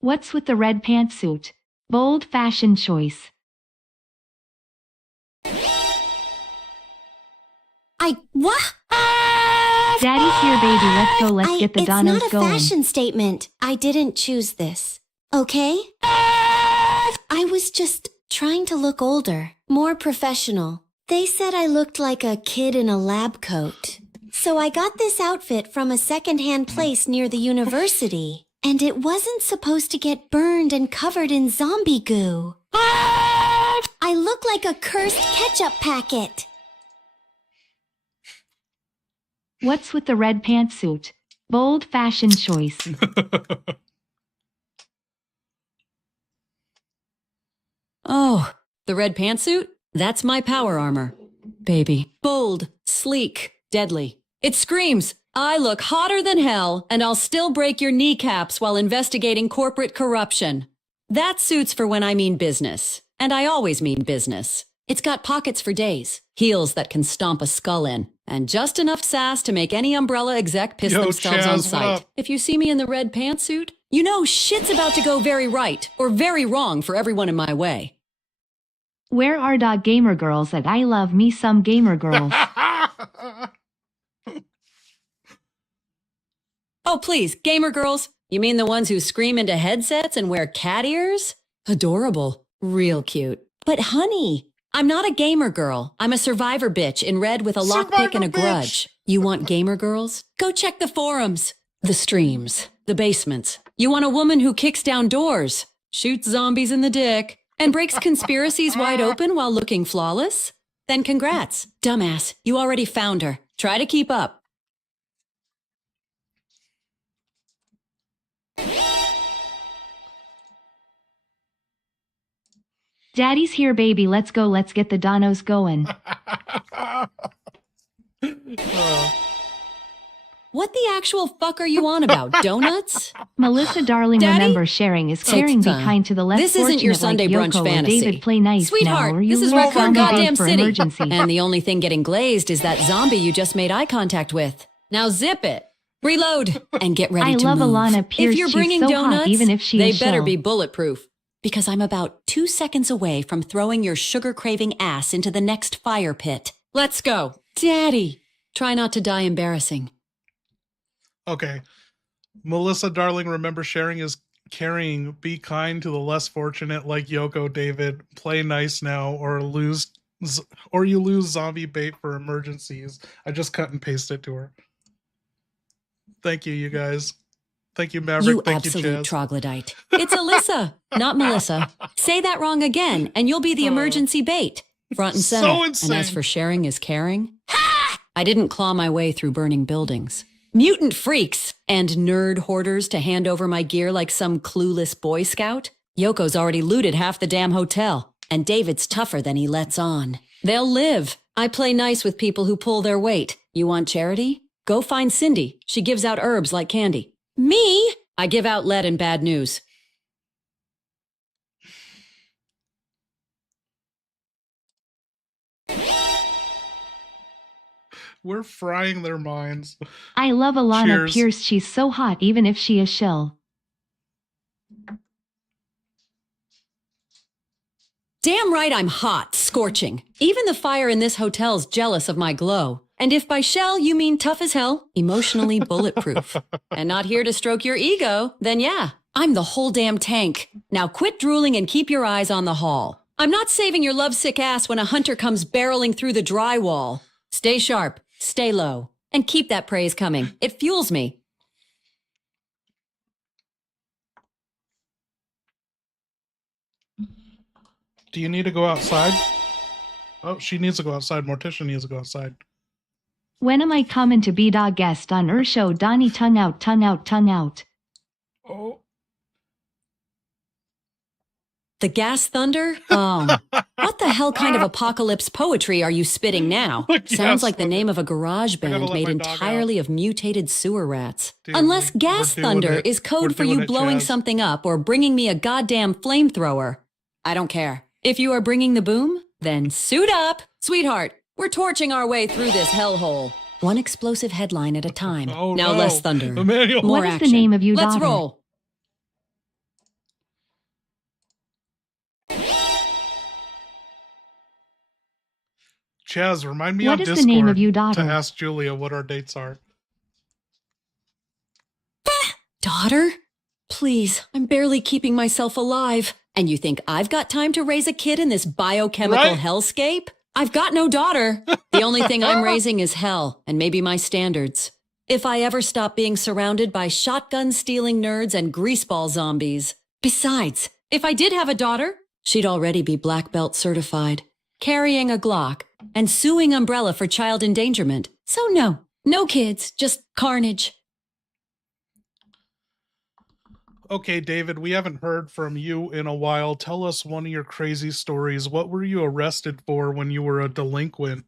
What's with the red pantsuit? Bold fashion choice. What? Daddy's here, baby. Let's go. Let's get the It's donos not a going. fashion statement. I didn't choose this. Okay? I was just trying to look older, more professional. They said I looked like a kid in a lab coat. So I got this outfit from a secondhand place near the university. And it wasn't supposed to get burned and covered in zombie goo. I look like a cursed ketchup packet. What's with the red pantsuit? Bold fashion choice. Oh, the red pantsuit? That's my power armor. Baby. Bold, sleek, deadly. It screams, I look hotter than hell, and I'll still break your kneecaps while investigating corporate corruption. That suit's for when I mean business. And I always mean business. It's got pockets for days, heels that can stomp a skull in, and just enough sass to make any umbrella exec piss Yo, themselves Chaz, on what sight. up? If you see me in the red pantsuit, you know shit's about to go very right, or very wrong for everyone in my way. Where are dog gamer girls at? I love me some gamer girls. Oh, please, gamer girls. You mean the ones who scream into headsets and wear cat ears? Adorable. Real cute. But honey, I'm not a gamer girl. I'm a survivor bitch in red with a lockpick and a grudge. You want gamer girls? Go check the forums, the streams, the basements. You want a woman who kicks down doors, shoots zombies in the dick, and breaks conspiracies wide open while looking flawless? Then congrats. Dumbass, you already found her. Try to keep up. Daddy's here, baby. Let's go. Let's get the donos going. What the actual fuck are you on about? Donuts? Melissa, darling, Daddy? remember sharing is caring. Be kind to the less This fortunate isn't your Sunday like brunch Yoko fantasy. or David. Play nice Sweetheart, now, or you this is lose Raccoon zombie Goddamn bait for City. emergencies. And the only thing getting glazed is that zombie you just made eye contact with. Now zip it. Reload. And get ready I to love move. Alana Pierce. If you're She's bringing so donuts, hot, even if she they is better shell. be bulletproof. Because I'm about 2 seconds away from throwing your sugar-craving ass into the next fire pit. Let's go. Daddy. Try not to die embarrassing. Okay. Melissa, darling, remember sharing is caring. Be kind to the less fortunate, like Yoko, David. Play nice now, or you lose zombie bait for emergencies. I just cut and paste it to her. Thank you, you guys. Thank you, Maverick. You Thank you, absolute Chaz. troglodyte. It's Alyssa, not Melissa. Say that wrong again, and you'll be the emergency bait. Front and So center. insane. And as for sharing is caring, I didn't claw my way through burning buildings. Mutant freaks and nerd hoarders to hand over my gear like some clueless Boy Scout. Yoko's already looted half the damn hotel, and David's tougher than he lets on. They'll live. I play nice with people who pull their weight. You want charity? Go find Cindy. She gives out herbs like candy. Me? I give out lead and bad news. We're frying their minds. I love Alana Cheers. Pierce. She's so hot, even if she is shell. Damn right I'm hot, scorching. Even the fire in this hotel's jealous of my glow. And if by shell you mean tough as hell, emotionally bulletproof, and not here to stroke your ego, then yeah, I'm the whole damn tank. Now quit drooling and keep your eyes on the hall. I'm not saving your lovesick ass when a hunter comes barreling through the drywall. Stay sharp, stay low, and keep that praise coming. It fuels me. Do you need to go outside? Oh, she needs to go outside. Morticia needs to go outside. When am I coming to be da guest on show? Donnie tongue out, tongue out, tongue out. Oh. The gas thunder? What the hell kind of apocalypse poetry are you spitting now? Sounds like the name of a garage band made entirely of mutated sewer rats. Dude, Unless we're gas doing thunder it. is code We're for doing you it, blowing Chaz. something up or bringing me a goddamn flamethrower. I don't care. If you are bringing the boom, then suit up. Sweetheart, we're torching our way through this hellhole. One explosive headline at a time. Oh, now no. less thunder. Emmanuel. More What is the action. name of you Let's daughter? roll. Chaz, remind me What on is the Discord name of you to daughter? ask Julia what our dates are. Daughter? Please, I'm barely keeping myself alive. And you think I've got time to raise a kid in this biochemical Right. hellscape? I've got no daughter. The only thing I'm raising is hell, and maybe my standards. If I ever stop being surrounded by shotgun-stealing nerds and greaseball zombies. Besides, if I did have a daughter, she'd already be black belt certified, carrying a Glock, and suing Umbrella for child endangerment. So no kids, just carnage. Okay, David, we haven't heard from you in a while. Tell us one of your crazy stories. What were you arrested for when you were a delinquent?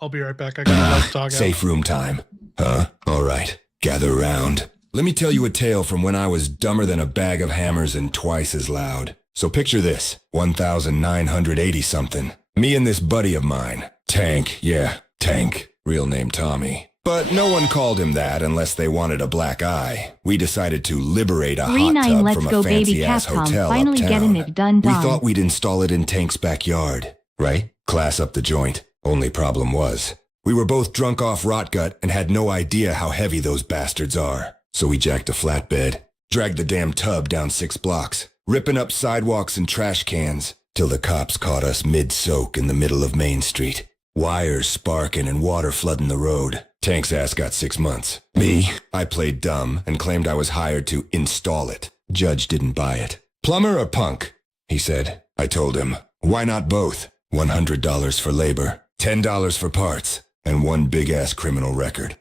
I'll be right back. I gotta let dog out. Safe room time. Huh? All right. Gather round. Let me tell you a tale from when I was dumber than a bag of hammers and twice as loud. So picture this, 1,980 something. Me and this buddy of mine. Tank, yeah, Tank. Real name Tommy. But no one called him that unless they wanted a black eye. We decided to liberate a hot 3-9 tub let's from go a baby fancy-ass Capcom, hotel finally uptown. getting it done We done. thought we'd install it in Tank's backyard, right? Class up the joint. Only problem was, we were both drunk off rot gut and had no idea how heavy those bastards are. So we jacked a flatbed, dragged the damn tub down 6 blocks, ripping up sidewalks and trash cans, till the cops caught us mid-soak in the middle of Main Street. Wires sparking and water flooding the road. Tank's ass got 6 months. Me, I played dumb and claimed I was hired to install it. Judge didn't buy it. Plumber or punk? He said. I told him, why not both? $100 for labor, $10 for parts, and one big-ass criminal record.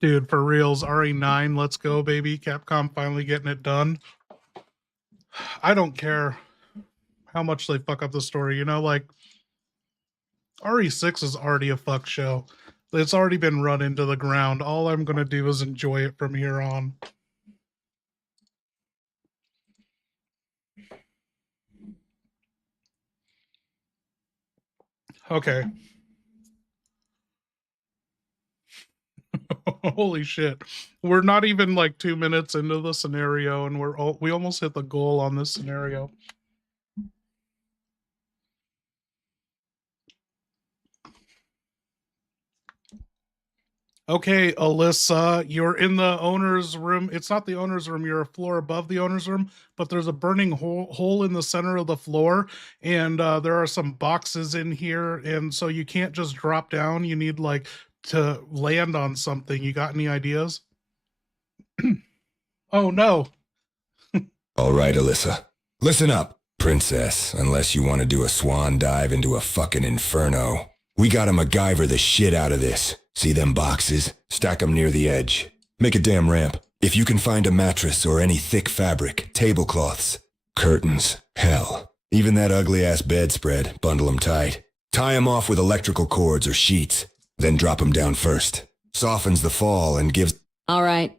Dude, for reals, RE9, let's go, baby. Capcom finally getting it done. I don't care how much they fuck up the story, you know, like RE6 is already a fuck show. It's already been run into the ground. All I'm gonna do is enjoy it from here on. Okay. Holy shit. We're not even like 2 minutes into the scenario and we almost hit the goal on this scenario. Okay, Alyssa, you're in the owner's room. It's not the owner's room. You're a floor above the owner's room, but there's a burning hole in the center of the floor, and there are some boxes in here, and so you can't just drop down. You need like to land on something. You got any ideas? Oh no. All right, Alyssa. Listen up, princess, unless you want to do a swan dive into a fucking inferno. We gotta MacGyver the shit out of this. See them boxes? Stack them near the edge. Make a damn ramp. If you can find a mattress or any thick fabric, tablecloths, curtains, hell. Even that ugly-ass bedspread, bundle them tight. Tie them off with electrical cords or sheets. Then drop them down first. Softens the fall and gives... All right.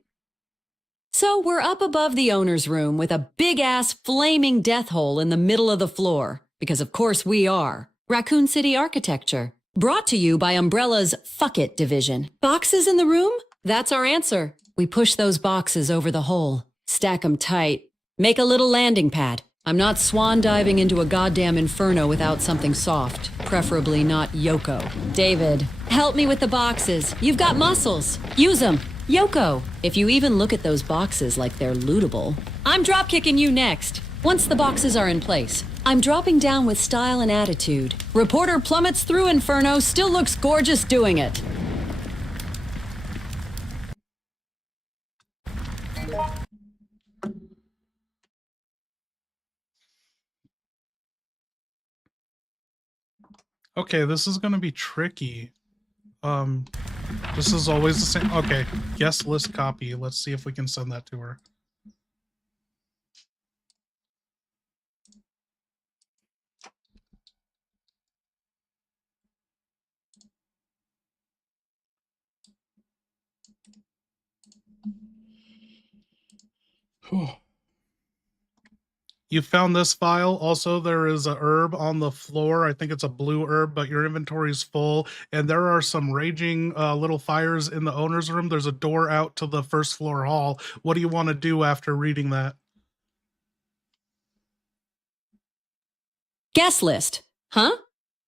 So we're up above the owner's room with a big-ass flaming death hole in the middle of the floor. Because of course we are. Raccoon City Architecture. Brought to you by Umbrella's Fuck It division. Boxes in the room? That's our answer. We push those boxes over the hole. Stack them tight. Make a little landing pad. I'm not swan diving into a goddamn inferno without something soft. Preferably not Yoko. David, help me with the boxes. You've got muscles. Use them. Yoko, if you even look at those boxes like they're lootable. I'm drop kicking you next. Once the boxes are in place, I'm dropping down with style and attitude. Reporter plummets through Inferno, still looks gorgeous doing it. Okay, this is gonna be tricky. This is always the same. Okay, guest list copy. Let's see if we can send that to her. You found this file. Also, there is a herb on the floor. I think it's a blue herb, but your inventory is full. And there are some raging little fires in the owner's room. There's a door out to the first floor hall. What do you want to do after reading that? Guest list. Huh?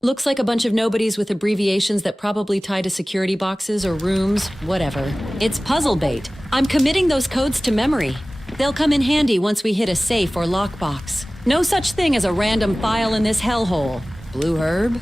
Looks like a bunch of nobodies with abbreviations that probably tie to security boxes or rooms, whatever. It's puzzle bait. I'm committing those codes to memory. They'll come in handy once we hit a safe or lockbox. No such thing as a random file in this hellhole. Blue herb?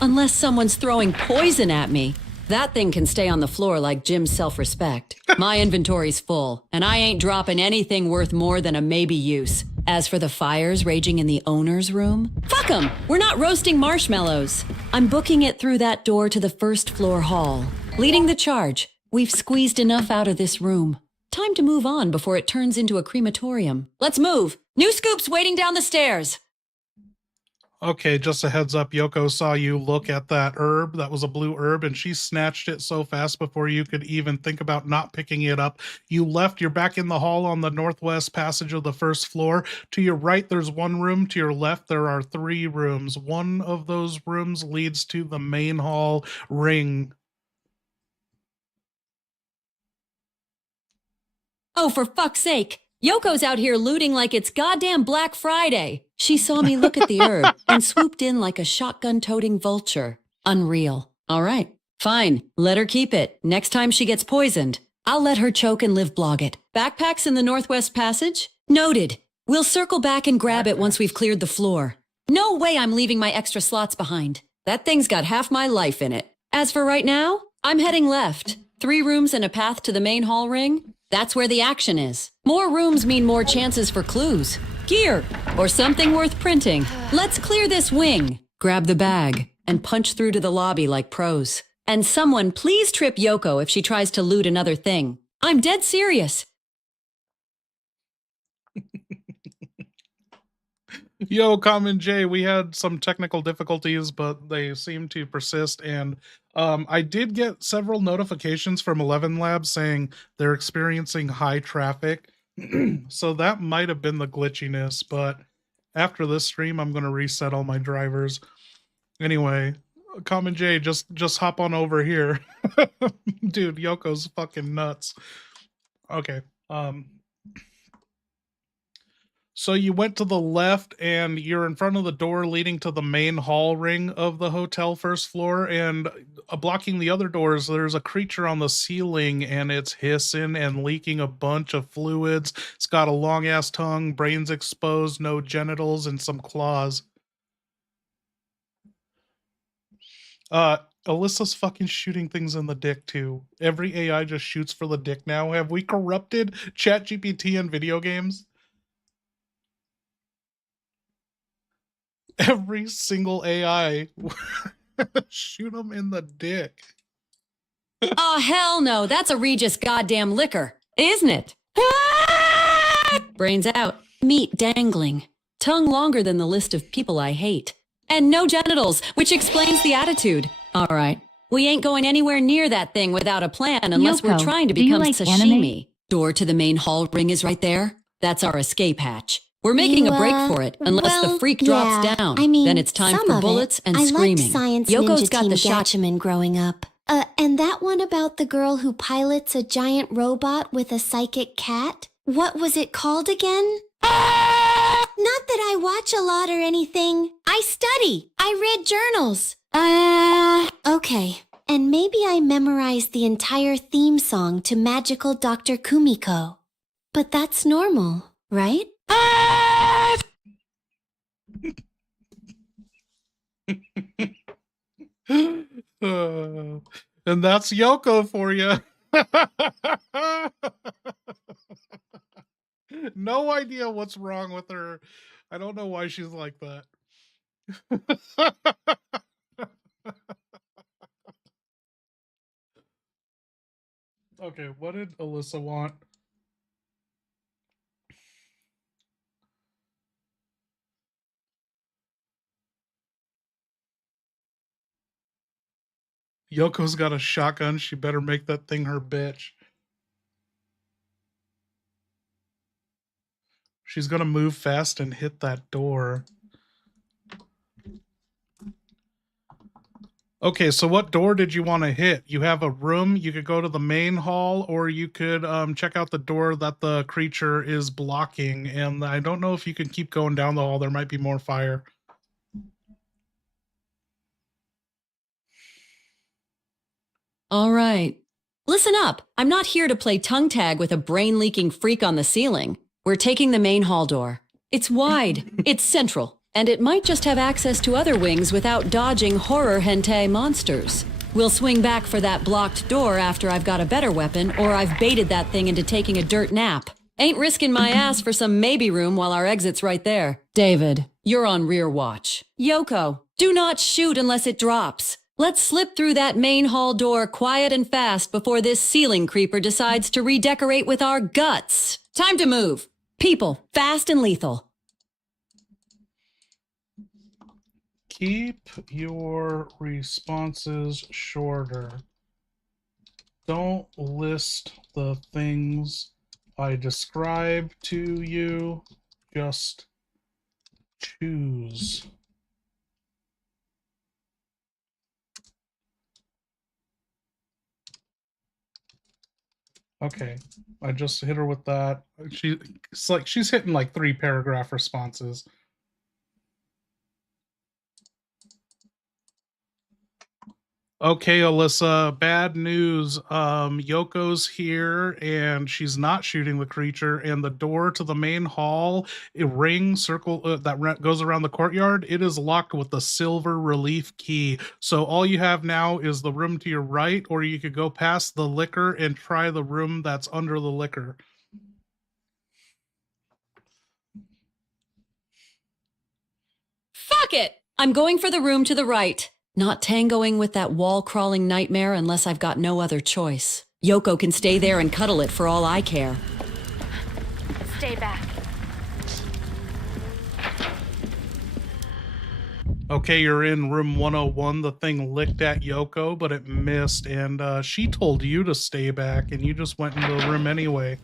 Unless someone's throwing poison at me. That thing can stay on the floor like Jim's self-respect. My inventory's full, and I ain't dropping anything worth more than a maybe use. As for the fires raging in the owner's room, fuck 'em! We're not roasting marshmallows. I'm booking it through that door to the first floor hall. Leading the charge, we've squeezed enough out of this room. Time to move on before it turns into a crematorium. Let's move! New scoops waiting down the stairs! Okay, just a heads up, Yoko saw you look at that herb. That was a blue herb, and she snatched it so fast before you could even think about not picking it up. You left, you're back in the hall on the northwest passage of the first floor. To your right, there's one room. To your left, there are 3 rooms. One of those rooms leads to the main hall ring. Oh, for fuck's sake! Yoko's out here looting like it's goddamn Black Friday. She saw me look at the herb and swooped in like a shotgun-toting vulture. Unreal. All right, fine. Let her keep it. Next time she gets poisoned, I'll let her choke and live blog it. Backpacks in the Northwest Passage? Noted. We'll circle back and grab it once we've cleared the floor. No way I'm leaving my extra slots behind. That thing's got half my life in it. As for right now, I'm heading left. 3 rooms and a path to the main hall ring. That's where the action is. More rooms mean more chances for clues. Gear, or something worth printing. Let's clear this wing. Grab the bag, and punch through to the lobby like pros. And someone please trip Yoko if she tries to loot another thing. I'm dead serious. Yo, Common J, we had some technical difficulties, but they seem to persist. And I did get several notifications from 11 Labs saying they're experiencing high traffic. So that might have been the glitchiness, but after this stream, I'm going to reset all my drivers. Anyway, Common J, just hop on over here. Dude, Yoko's fucking nuts. Okay. So you went to the left and you're in front of the door leading to the main hall ring of the hotel first floor, and blocking the other doors, there's a creature on the ceiling and it's hissing and leaking a bunch of fluids. It's got a long ass tongue, brains exposed, no genitals, and some claws. Alyssa's fucking shooting things in the dick too. Every AI just shoots for the dick now. Have we corrupted ChatGPT in video games? Every single AI shoot them in the dick. Oh, hell no. That's a Regis goddamn liquor, isn't it? Brains out, meat dangling, tongue longer than the list of people I hate. And no genitals, which explains the attitude. All right, we ain't going anywhere near that thing without a plan unless we're Yoko, trying to do you become like sashimi. anime? Door to the main hall ring is right there. That's our escape hatch. We're making a break for it, unless the freak drops down. I mean, then it's time some for of bullets and I screaming. liked Science Yoko's Ninja got Team the shot. Gatchaman growing up. And that one about the girl who pilots a giant robot with a psychic cat? What was it called again? Not that I watch a lot or anything. I study. I read journals. Okay. And maybe I memorized the entire theme song to Magical Dr. Kumiko. But that's normal, right? And that's Yoko for you. No idea what's wrong with her. I don't know why she's like that. Okay, what did Alyssa want? Yoko's got a shotgun. She better make that thing her bitch. She's gonna move fast and hit that door. Okay, so what door did you want to hit? You have a room, you could go to the main hall, or you could check out the door that the creature is blocking. And I don't know if you can keep going down the hall. There might be more fire. All right. Listen up. I'm not here to play tongue tag with a brain-leaking freak on the ceiling. We're taking the main hall door. It's wide, it's central, and it might just have access to other wings without dodging horror hentai monsters. We'll swing back for that blocked door after I've got a better weapon, or I've baited that thing into taking a dirt nap. Ain't risking my ass for some maybe room while our exit's right there. David, you're on rear watch. Yoko, do not shoot unless it drops. Let's slip through that main hall door quiet and fast before this ceiling creeper decides to redecorate with our guts. Time to move. People, fast and lethal. Keep your responses shorter. Don't list the things I describe to you. Just choose. Okay, I just hit her with that. She's hitting like 3 paragraph responses. Okay, Alyssa, bad news. Yoko's here and she's not shooting the creature, and the door to the main hall, a ring circle that goes around the courtyard, it is locked with the silver relief key. So all you have now is the room to your right, or you could go past the liquor and try the room that's under the liquor. Fuck it! I'm going for the room to the right. Not tangoing with that wall-crawling nightmare unless I've got no other choice. Yoko can stay there and cuddle it for all I care. Stay back. Okay, you're in room 101. The thing licked at Yoko, but it missed, and she told you to stay back, and you just went into the room anyway.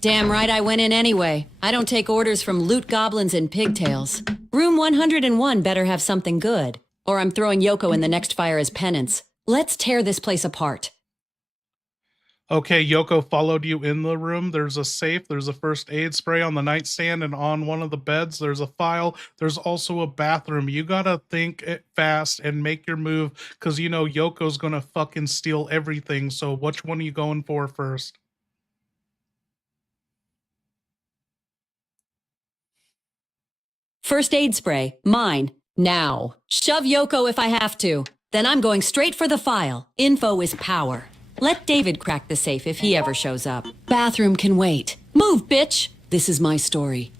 Damn right I went in anyway. I don't take orders from loot goblins and pigtails. Room 101 better have something good, or I'm throwing Yoko in the next fire as penance. Let's tear this place apart. Okay, Yoko followed you in the room. There's a safe. There's a first aid spray on the nightstand, and on one of the beds, there's a file. There's also a bathroom. You gotta think it fast and make your move, because you know Yoko's gonna fucking steal everything. So which one are you going for first? First aid spray, mine, now. Shove Yoko if I have to. Then I'm going straight for the file. Info is power. Let David crack the safe if he ever shows up. Bathroom can wait. Move, bitch! This is my story.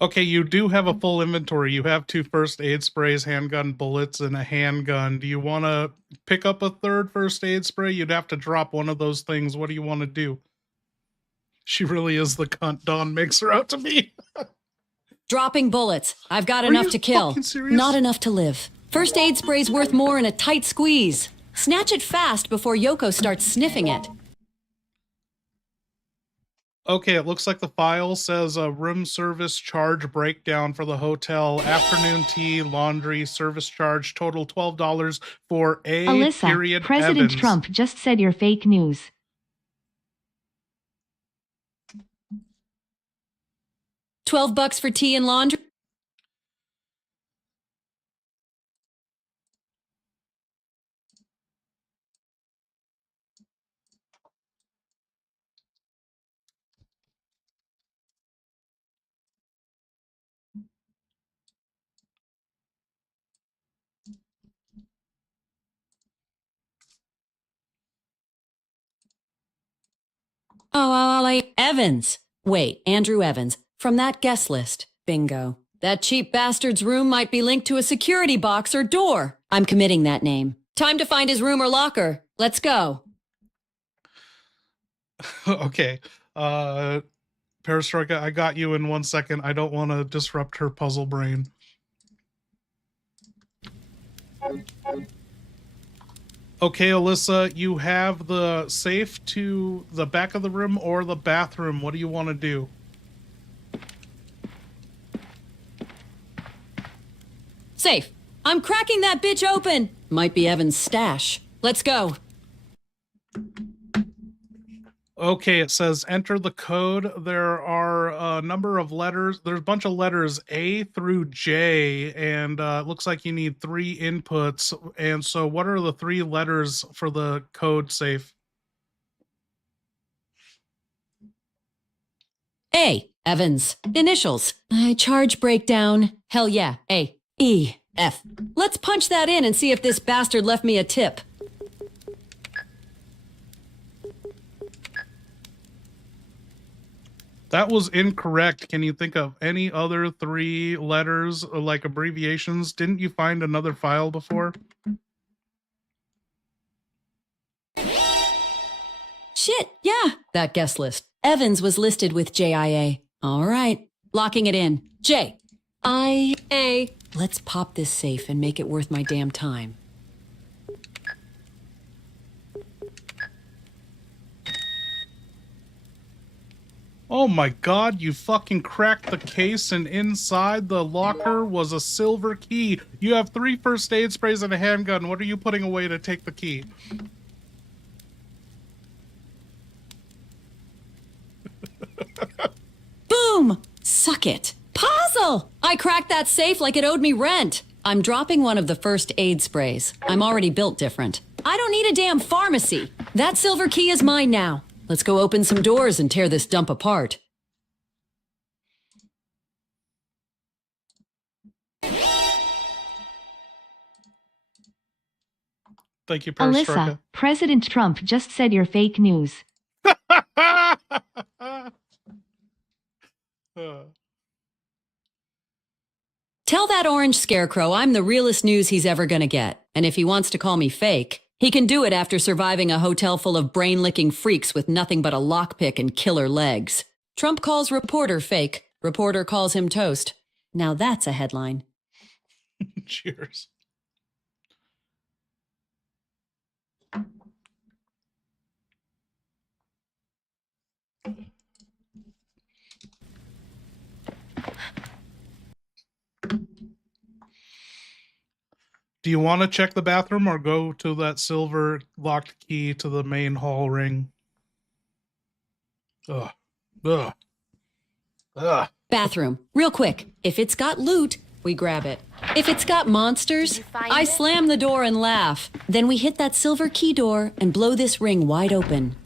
Okay, you do have a full inventory. You have 2 first aid sprays, handgun bullets, and a handgun. Do you want to pick up a third first aid spray? You'd have to drop one of those things. What do you want to do? She really is the cunt Dawn makes her out to be. Dropping bullets. I've got Are enough you to kill. fucking serious? Not enough to live. First aid spray's worth more in a tight squeeze. Snatch it fast before Yoko starts sniffing it. Okay, it looks like the file says a room service charge breakdown for the hotel. Afternoon tea, laundry, service charge, total $12 for a Alyssa, period President Evans. Trump just said you're fake news. $12 for tea and laundry? Evans. Wait, Andrew Evans. From that guest list. Bingo. That cheap bastard's room might be linked to a security box or door. I'm committing that name. Time to find his room or locker. Let's go. Okay. Perestroika, I got you in 1 second. I don't want to disrupt her puzzle brain. Okay, Alyssa, you have the safe to the back of the room or the bathroom. What do you want to do? Safe. I'm cracking that bitch open. Might be Evan's stash. Let's go. Okay, it says enter the code. There are a number of letters. There's a bunch of letters A through J, and it looks like you need 3 inputs. And so what are the 3 letters for the code safe? A. Evans. Initials. Charge breakdown. Hell yeah. A. E. F. Let's punch that in and see if this bastard left me a tip. That was incorrect. Can you think of any other 3 letters, like abbreviations? Didn't you find another file before? Shit, yeah. That guest list. Evans was listed with JIA. All right. Locking it in. J. I. A. Let's pop this safe and make it worth my damn time. Oh my god, you fucking cracked the case and inside the locker was a silver key. You have 3 first aid sprays and a handgun. What are you putting away to take the key? Boom! Suck it. Puzzle! I cracked that safe like it owed me rent. I'm dropping one of the first aid sprays. I'm already built different. I don't need a damn pharmacy. That silver key is mine now. Let's go open some doors and tear this dump apart. Thank you, Alyssa, Perestroika. President Trump just said you're fake news. Tell that orange scarecrow I'm the realest news he's ever gonna get. And if he wants to call me fake, he can do it after surviving a hotel full of brain-licking freaks with nothing but a lockpick and killer legs. Trump calls reporter fake. Reporter calls him toast. Now that's a headline. Cheers. Do you want to check the bathroom or go to that silver locked key to the main hall ring? Ugh. Ugh. Ugh. Bathroom. Real quick. If it's got loot, we grab it. If it's got monsters, Did you find I it? slam the door and laugh. Then we hit that silver key door and blow this ring wide open.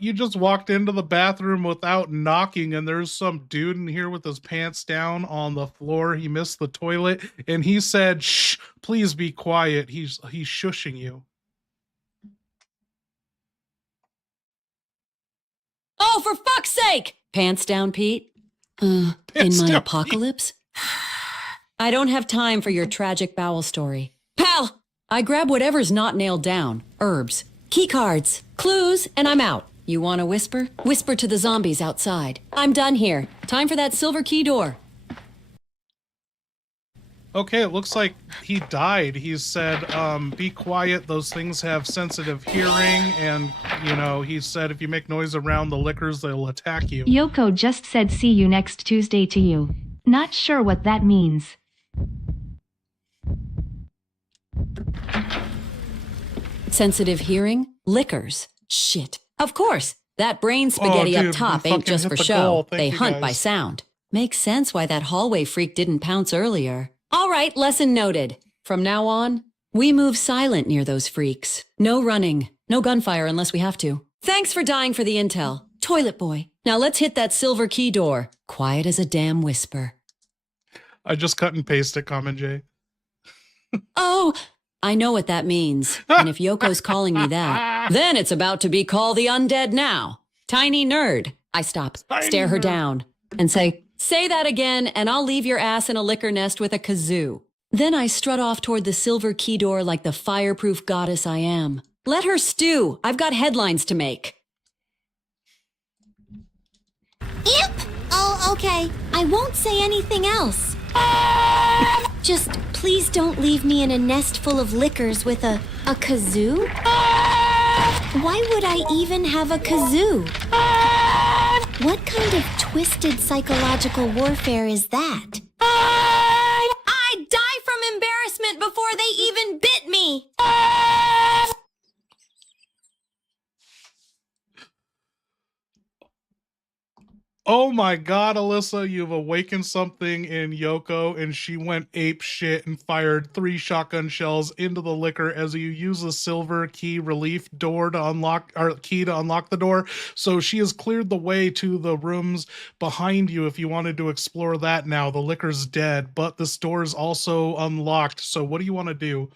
You just walked into the bathroom without knocking, and there's some dude in here with his pants down on the floor. He missed the toilet, and he said, "Shh, please be quiet." He's shushing you. Oh, for fuck's sake! Pants down, Pete? In Pants my down, apocalypse? I don't have time for your tragic bowel story. Pal! I grab whatever's not nailed down. Herbs. Key cards. Clues, and I'm out. You want to whisper? Whisper to the zombies outside. I'm done here. Time for that silver key door. Okay, it looks like he died. He said, be quiet. Those things have sensitive hearing. And, you know, he said if you make noise around the liquors, they'll attack you. Yoko just said see you next Tuesday to you. Not sure what that means. Sensitive hearing? Liquors. Shit. Of course. That brain spaghetti dude, up top we ain't fucking just hit for the show. goal. Thank They you, hunt by guys. sound. Makes sense why that hallway freak didn't pounce earlier. All right, lesson noted. From now on, we move silent near those freaks. No running. No gunfire unless we have to. Thanks for dying for the intel. Toilet boy. Now let's hit that silver key door. Quiet as a damn whisper. I just cut and pasted, Common J. Oh, I know what that means. And if Yoko's calling me that, then it's about to be Call the Undead now. Tiny nerd. I stop, stare her down, and say that again, and I'll leave your ass in a liquor nest with a kazoo. Then I strut off toward the silver key door like the fireproof goddess I am. Let her stew. I've got headlines to make. Yep. Oh, okay. I won't say anything else. Just please don't leave me in a nest full of liquors with a kazoo. Why would I even have a kazoo? What kind of twisted psychological warfare is that? I'd die from embarrassment before they even bit me. Oh my god, Alyssa, you've awakened something in Yoko, and she went ape shit and fired 3 shotgun shells into the liquor as you use a silver key relief door to unlock, or key to unlock the door. So she has cleared the way to the rooms behind you if you wanted to explore that now. The liquor's dead, but this door is also unlocked. So what do you want to do?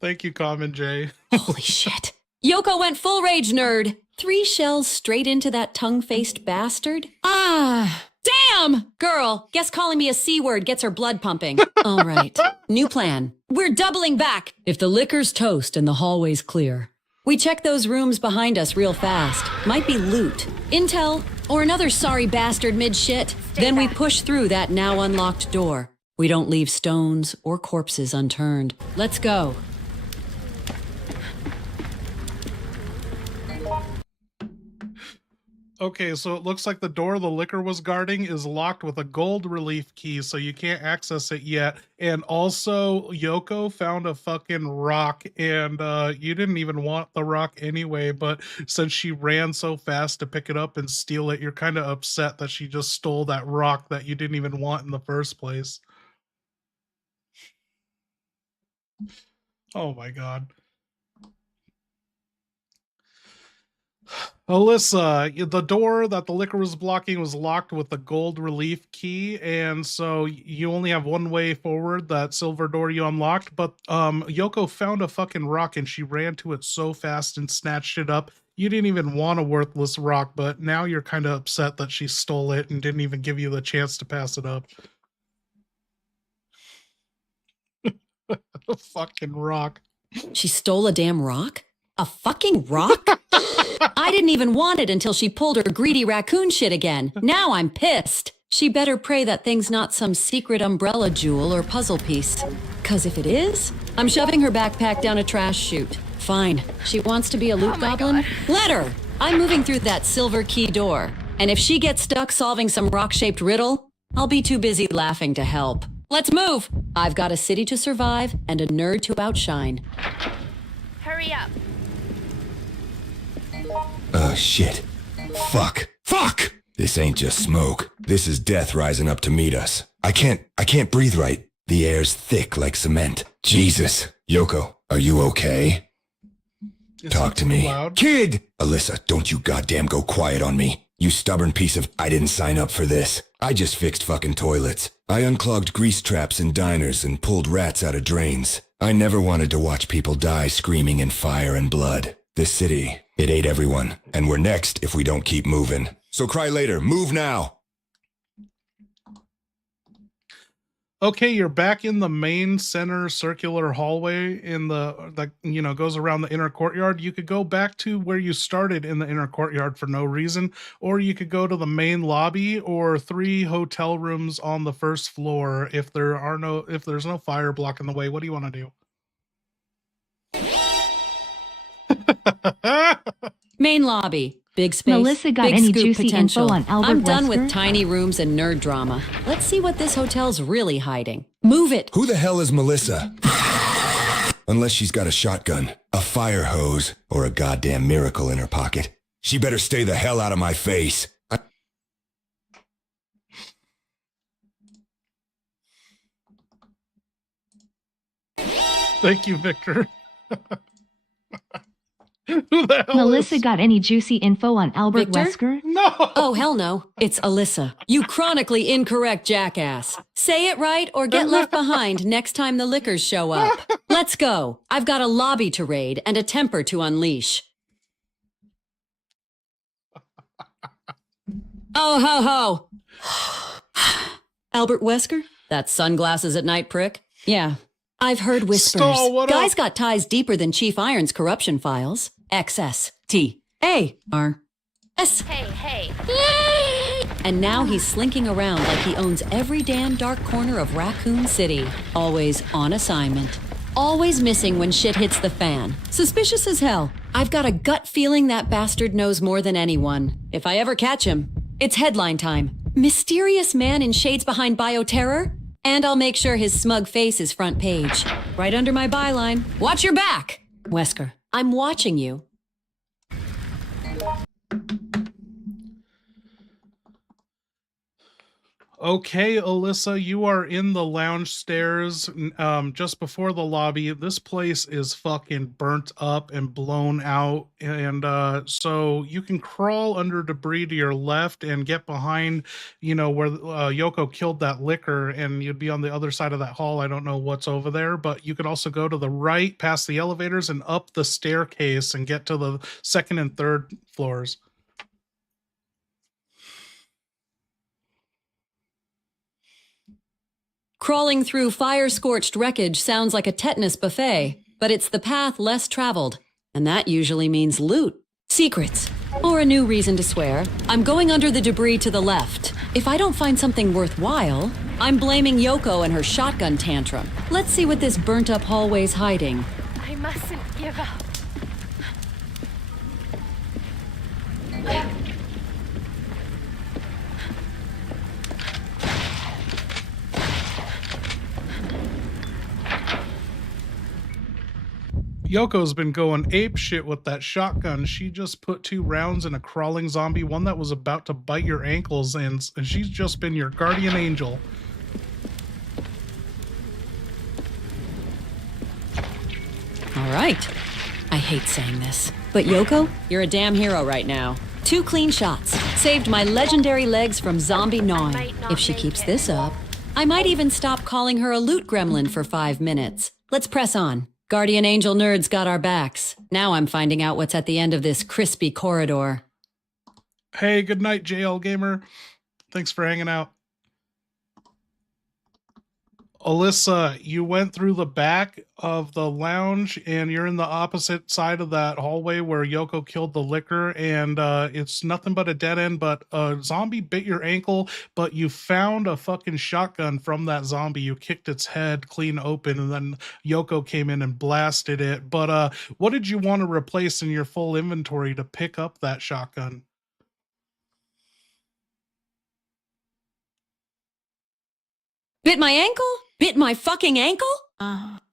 Thank you, Common J. Holy shit. Yoko went full rage nerd. 3 shells straight into that tongue-faced bastard? Ah, damn! Girl, guess calling me a C-word gets her blood pumping. All right, new plan. We're doubling back. If the liquor's toast and the hallway's clear, we check those rooms behind us real fast. Might be loot, intel, or another sorry bastard mid-shit. Then we push through that now unlocked door. We don't leave stones or corpses unturned. Let's go. Okay, so it looks like the door the liquor was guarding is locked with a gold relief key, so you can't access it yet. And also, Yoko found a fucking rock, and you didn't even want the rock anyway, but since she ran so fast to pick it up and steal it, you're kind of upset that she just stole that rock that you didn't even want in the first place. Oh my god. Alyssa, the door that the liquor was blocking was locked with the gold relief key, and so you only have one way forward, that silver door you unlocked, but Yoko found a fucking rock and she ran to it so fast and snatched it up. You didn't even want a worthless rock, but now you're kind of upset that she stole it and didn't even give you the chance to pass it up. A fucking rock. She stole a damn rock? A fucking rock? I didn't even want it until she pulled her greedy raccoon shit again. Now I'm pissed. She better pray that thing's not some secret umbrella jewel or puzzle piece. 'Cause if it is, I'm shoving her backpack down a trash chute. Fine. She wants to be a loot goblin? Let her! I'm moving through that silver key door. And if she gets stuck solving some rock-shaped riddle, I'll be too busy laughing to help. Let's move! I've got a city to survive and a nerd to outshine. Hurry up. Shit. Fuck. Fuck! This ain't just smoke. This is death rising up to meet us. I can't breathe right. The air's thick like cement. Jesus. Yoko, are you okay? Talk to me. Loud? Kid! Alyssa, don't you goddamn go quiet on me. You stubborn piece of I didn't sign up for this. I just fixed fucking toilets. I unclogged grease traps in diners and pulled rats out of drains. I never wanted to watch people die screaming in fire and blood. This city, it ate everyone, and we're next if we don't keep moving. So cry later, move now! Okay, you're back in the main center circular hallway in that goes around the inner courtyard. You could go back to where you started in the inner courtyard for no reason, or you could go to the main lobby or 3 hotel rooms on the first floor if there's no fire blocking the way. What do you want to do? Main lobby. Big space. Melissa got big any scoop juicy potential. info on Albert I'm done Wesker? with tiny rooms and nerd drama. Let's see what this hotel's really hiding. Move it. Who the hell is Melissa? Unless she's got a shotgun, a fire hose, or a goddamn miracle in her pocket. She better stay the hell out of my face. Thank you, Victor. Who the hell Melissa is? got any juicy info on Albert Victor? Wesker? No. Oh, hell no. It's Alyssa. You chronically incorrect jackass. Say it right or get left behind next time the lickers show up. Let's go. I've got a lobby to raid and a temper to unleash. Oh, ho, ho. Albert Wesker? That sunglasses at night prick? Yeah. I've heard whispers. Stall, what Guys up? got ties deeper than Chief Iron's corruption files. XSTARS. Hey. And now he's slinking around like he owns every damn dark corner of Raccoon City. Always on assignment. Always missing when shit hits the fan. Suspicious as hell. I've got a gut feeling that bastard knows more than anyone. If I ever catch him, it's headline time. Mysterious man in shades behind bioterror? And I'll make sure his smug face is front page. Right under my byline. Watch your back! Wesker, I'm watching you. Okay, Alyssa, you are in the lounge stairs just before the lobby. This place is fucking burnt up and blown out. And so you can crawl under debris to your left and get behind, where Yoko killed that liquor, and you'd be on the other side of that hall. I don't know what's over there, but you could also go to the right past the elevators and up the staircase and get to the second and third floors. Crawling through fire-scorched wreckage sounds like a tetanus buffet, but it's the path less traveled, and that usually means loot, secrets, or a new reason to swear. I'm going under the debris to the left. If I don't find something worthwhile, I'm blaming Yoko and her shotgun tantrum. Let's see what this burnt-up hallway's hiding. I mustn't give up. Yoko's been going ape shit with that shotgun. She just put 2 rounds in a crawling zombie, one that was about to bite your ankles, and she's just been your guardian angel. All right. I hate saying this, but Yoko, you're a damn hero right now. 2 clean shots. Saved my legendary legs from zombie gnawing. might not If she make keeps it. this up, I might even stop calling her a loot gremlin for 5 minutes. Let's press on. Guardian Angel nerds got our backs. Now I'm finding out what's at the end of this crispy corridor. Hey, good night, JL Gamer. Thanks for hanging out. Alyssa, you went through the back of the lounge and you're in the opposite side of that hallway where Yoko killed the liquor, and it's nothing but a dead end, but a zombie bit your ankle, but you found a fucking shotgun from that zombie. You kicked its head clean open, and then Yoko came in and blasted it. But what did you want to replace in your full inventory to pick up that shotgun? Bit my ankle? Bit my fucking ankle?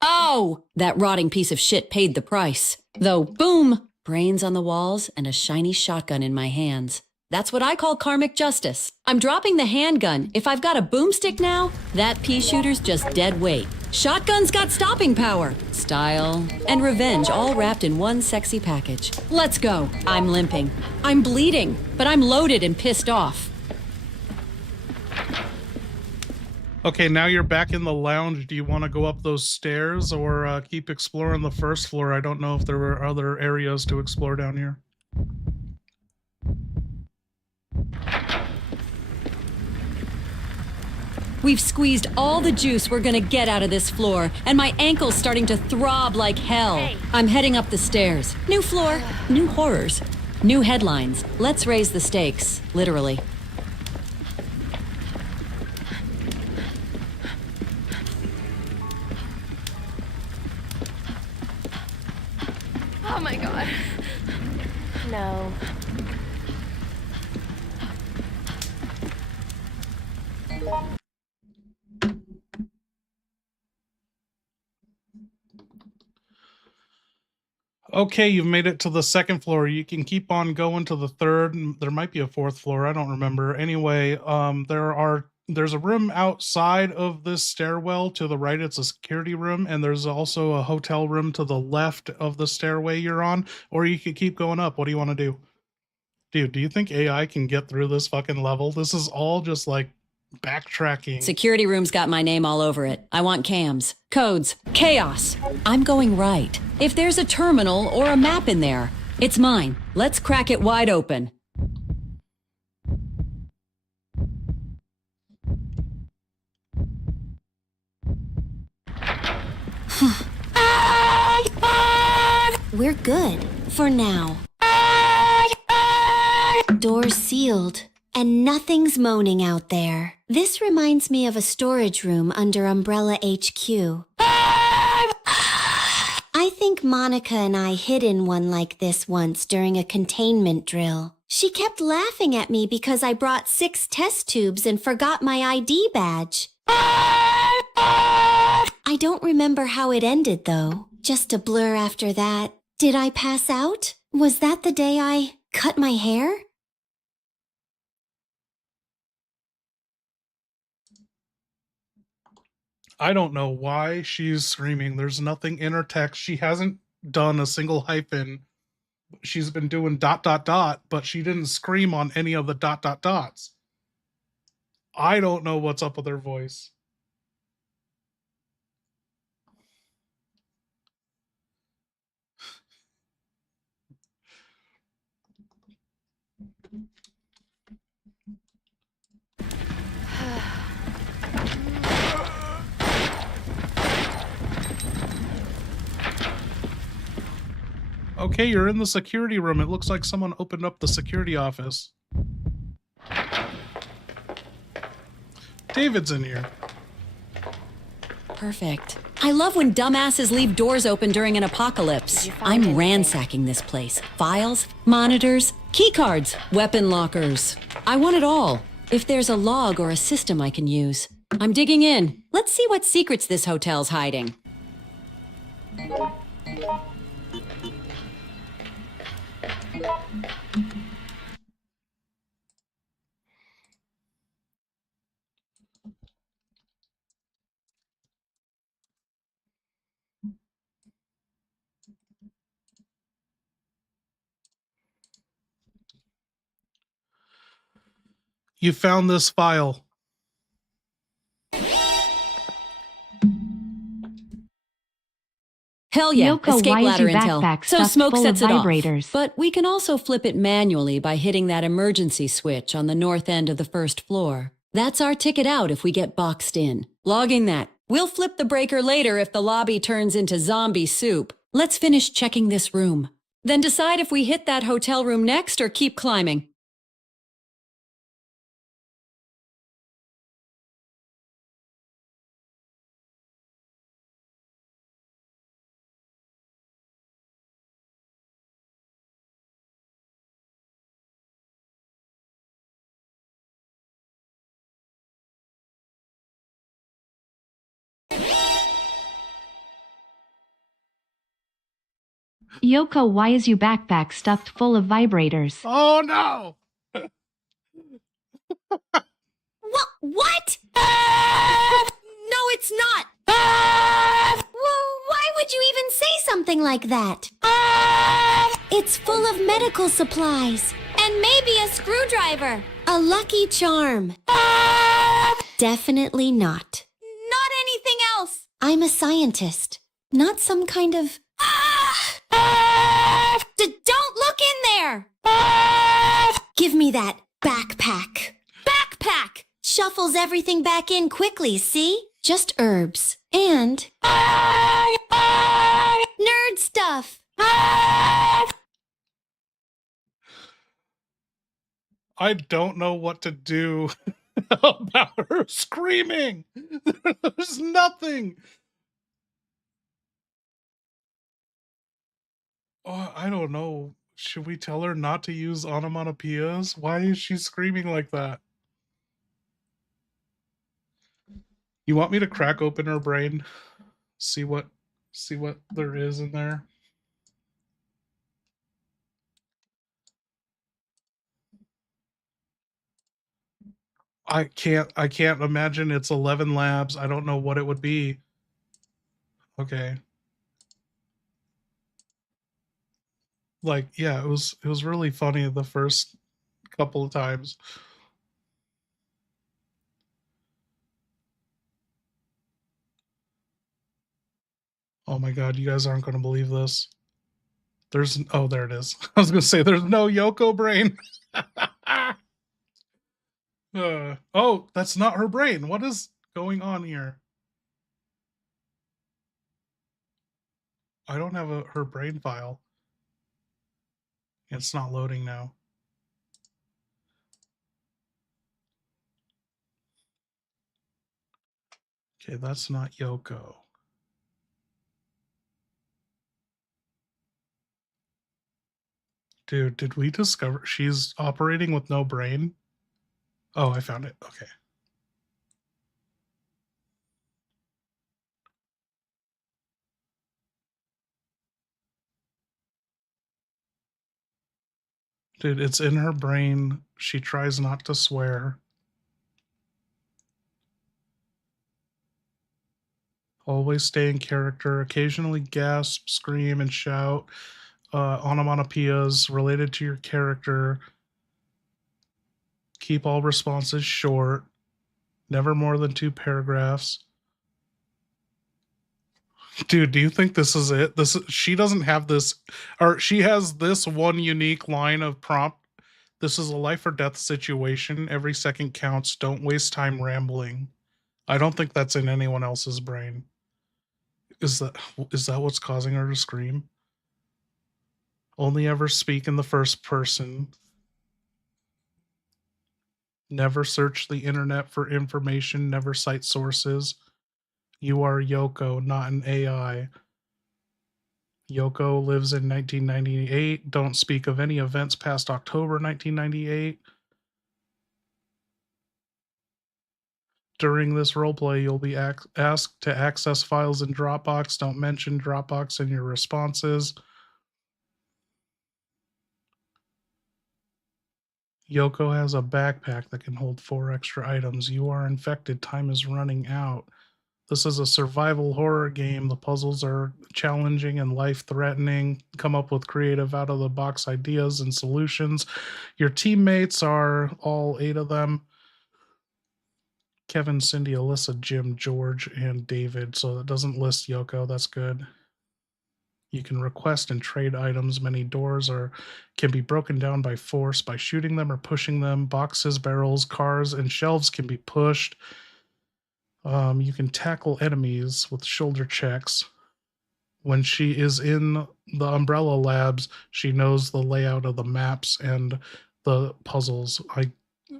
Oh, that rotting piece of shit paid the price. Though, boom, brains on the walls and a shiny shotgun in my hands. That's what I call karmic justice. I'm dropping the handgun. If I've got a boomstick now, that pea shooter's just dead weight. Shotgun's got stopping power, style, and revenge all wrapped in one sexy package. Let's go. I'm limping. I'm bleeding, but I'm loaded and pissed off. Okay, now you're back in the lounge. Do you want to go up those stairs or keep exploring the first floor? I don't know if there were other areas to explore down here. We've squeezed all the juice we're gonna get out of this floor, and my ankle's starting to throb like hell. Hey. I'm heading up the stairs. New floor, new horrors, new headlines. Let's raise the stakes, literally. Oh my god. No. Okay, you've made it to the second floor. You can keep on going to the third. There might be a fourth floor. I don't remember. Anyway, there are there's a room outside of this stairwell to the right. It's a security room, and there's also a hotel room to the left of the stairway you're on, or you could keep going up. What do you want to do? Dude, do you think AI can get through this fucking level? This is all just like backtracking. Security room's got my name all over it. I want cams, codes, chaos. I'm going right. If there's a terminal or a map in there, it's mine. Let's crack it wide open. We're good for now. Doors sealed, and nothing's moaning out there. This reminds me of a storage room under Umbrella HQ. I think Monica and I hid in one like this once during a containment drill. She kept laughing at me because I brought 6 test tubes and forgot my ID badge. I don't remember how it ended, though. Just a blur after that. Did I pass out? Was that the day I cut my hair? I don't know why she's screaming. There's nothing in her text. She hasn't done a single hyphen. She's been doing ... but she didn't scream on any of the ... I don't know what's up with her voice. Okay, you're in the security room. It looks like someone opened up the security office. David's in here. Perfect. I love when dumbasses leave doors open during an apocalypse. I'm ransacking this place. Files, monitors, keycards, weapon lockers. I want it all. If there's a log or a system I can use. I'm digging in. Let's see what secrets this hotel's hiding. You found this file. Hell yeah, Yoko, escape why is ladder your intel. backpack So stuffed smoke full sets of it off. vibrators? But we can also flip it manually by hitting that emergency switch on the north end of the first floor. That's our ticket out if we get boxed in. Logging that. We'll flip the breaker later if the lobby turns into zombie soup. Let's finish checking this room. Then decide if we hit that hotel room next or keep climbing. Yoko, why is your backpack stuffed full of vibrators? Oh no! What? No, it's not. Why would you even say something like that? It's full of medical supplies. And maybe a screwdriver. A lucky charm. Definitely not. Not anything else. I'm a scientist, not some kind of... Don't look in there! Give me that backpack. Backpack! Shuffles everything back in quickly, see? Just herbs. And... nerd stuff. I don't know what to do about her screaming. There's nothing. Oh, I don't know. Should we tell her not to use onomatopoeias? Why is she screaming like that? You want me to crack open her brain? See what there is in there? I can't imagine it's 11 labs. I don't know what it would be. Okay. Like, yeah, it was really funny the first couple of times. Oh my god, you guys aren't going to believe this. Oh, there it is. I was going to say there's no Yoko brain. Oh, that's not her brain. What is going on here? I don't have her brain file. It's not loading now. Okay, that's not Yoko. Dude, did we discover she's operating with no brain? Oh, I found it. Okay. Dude, it's in her brain. She tries not to swear. Always stay in character. Occasionally gasp, scream, and shout. Onomatopoeias related to your character. Keep all responses short. Never more than 2 paragraphs. Dude, do you think this is it? She doesn't have this, or she has this one unique line of prompt. This is a life or death situation. Every second counts. Don't waste time rambling. I don't think that's in anyone else's brain. Is that what's causing her to scream? Only ever speak in the first person. Never search the internet for information. Never cite sources. You are Yoko, not an AI. Yoko lives in 1998. Don't speak of any events past October 1998. During this roleplay, you'll be asked to access files in Dropbox. Don't mention Dropbox in your responses. Yoko has a backpack that can hold 4 extra items. You are infected. Time is running out. This is a survival horror game. The puzzles are challenging and life-threatening. Come up with creative out-of-the-box ideas and solutions. Your teammates are all 8 of them. Kevin, Cindy, Alyssa, Jim, George, and David. So it doesn't list Yoko. That's good. You can request and trade items. Many doors can be broken down by force by shooting them or pushing them. Boxes, barrels, cars, and shelves can be pushed. You can tackle enemies with shoulder checks. When she is in the Umbrella Labs, she knows the layout of the maps and the puzzles.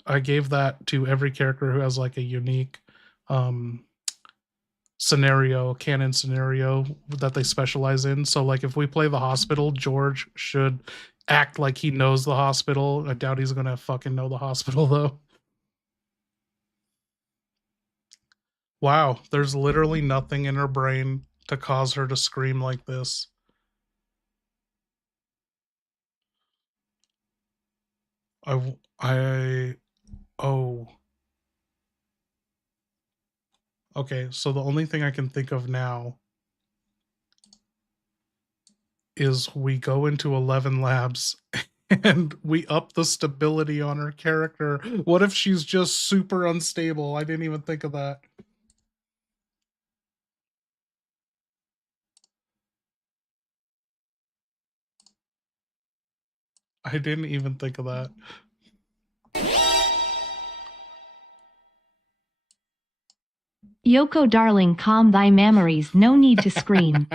I gave that to every character who has like a unique canon scenario that they specialize in. So like if we play the hospital, George should act like he knows the hospital. I doubt he's gonna fucking know the hospital though. Wow, there's literally nothing in her brain to cause her to scream like this. Oh. Okay, so the only thing I can think of now is we go into 11 labs and we up the stability on her character. What if she's just super unstable? I didn't even think of that. I didn't even think of that. Yoko darling, calm thy memories, no need to scream.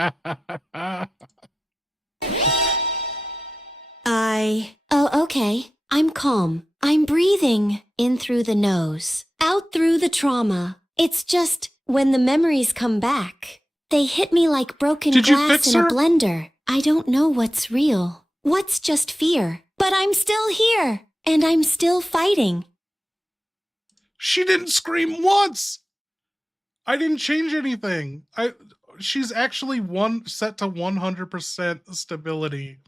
Oh, okay. I'm calm. I'm breathing in through the nose, out through the trauma. It's just when the memories come back, they hit me like broken glass in a blender. I don't know what's real, what's just fear. But I'm still here, and I'm still fighting. She didn't scream once. I didn't change anything. She's actually set to 100% stability.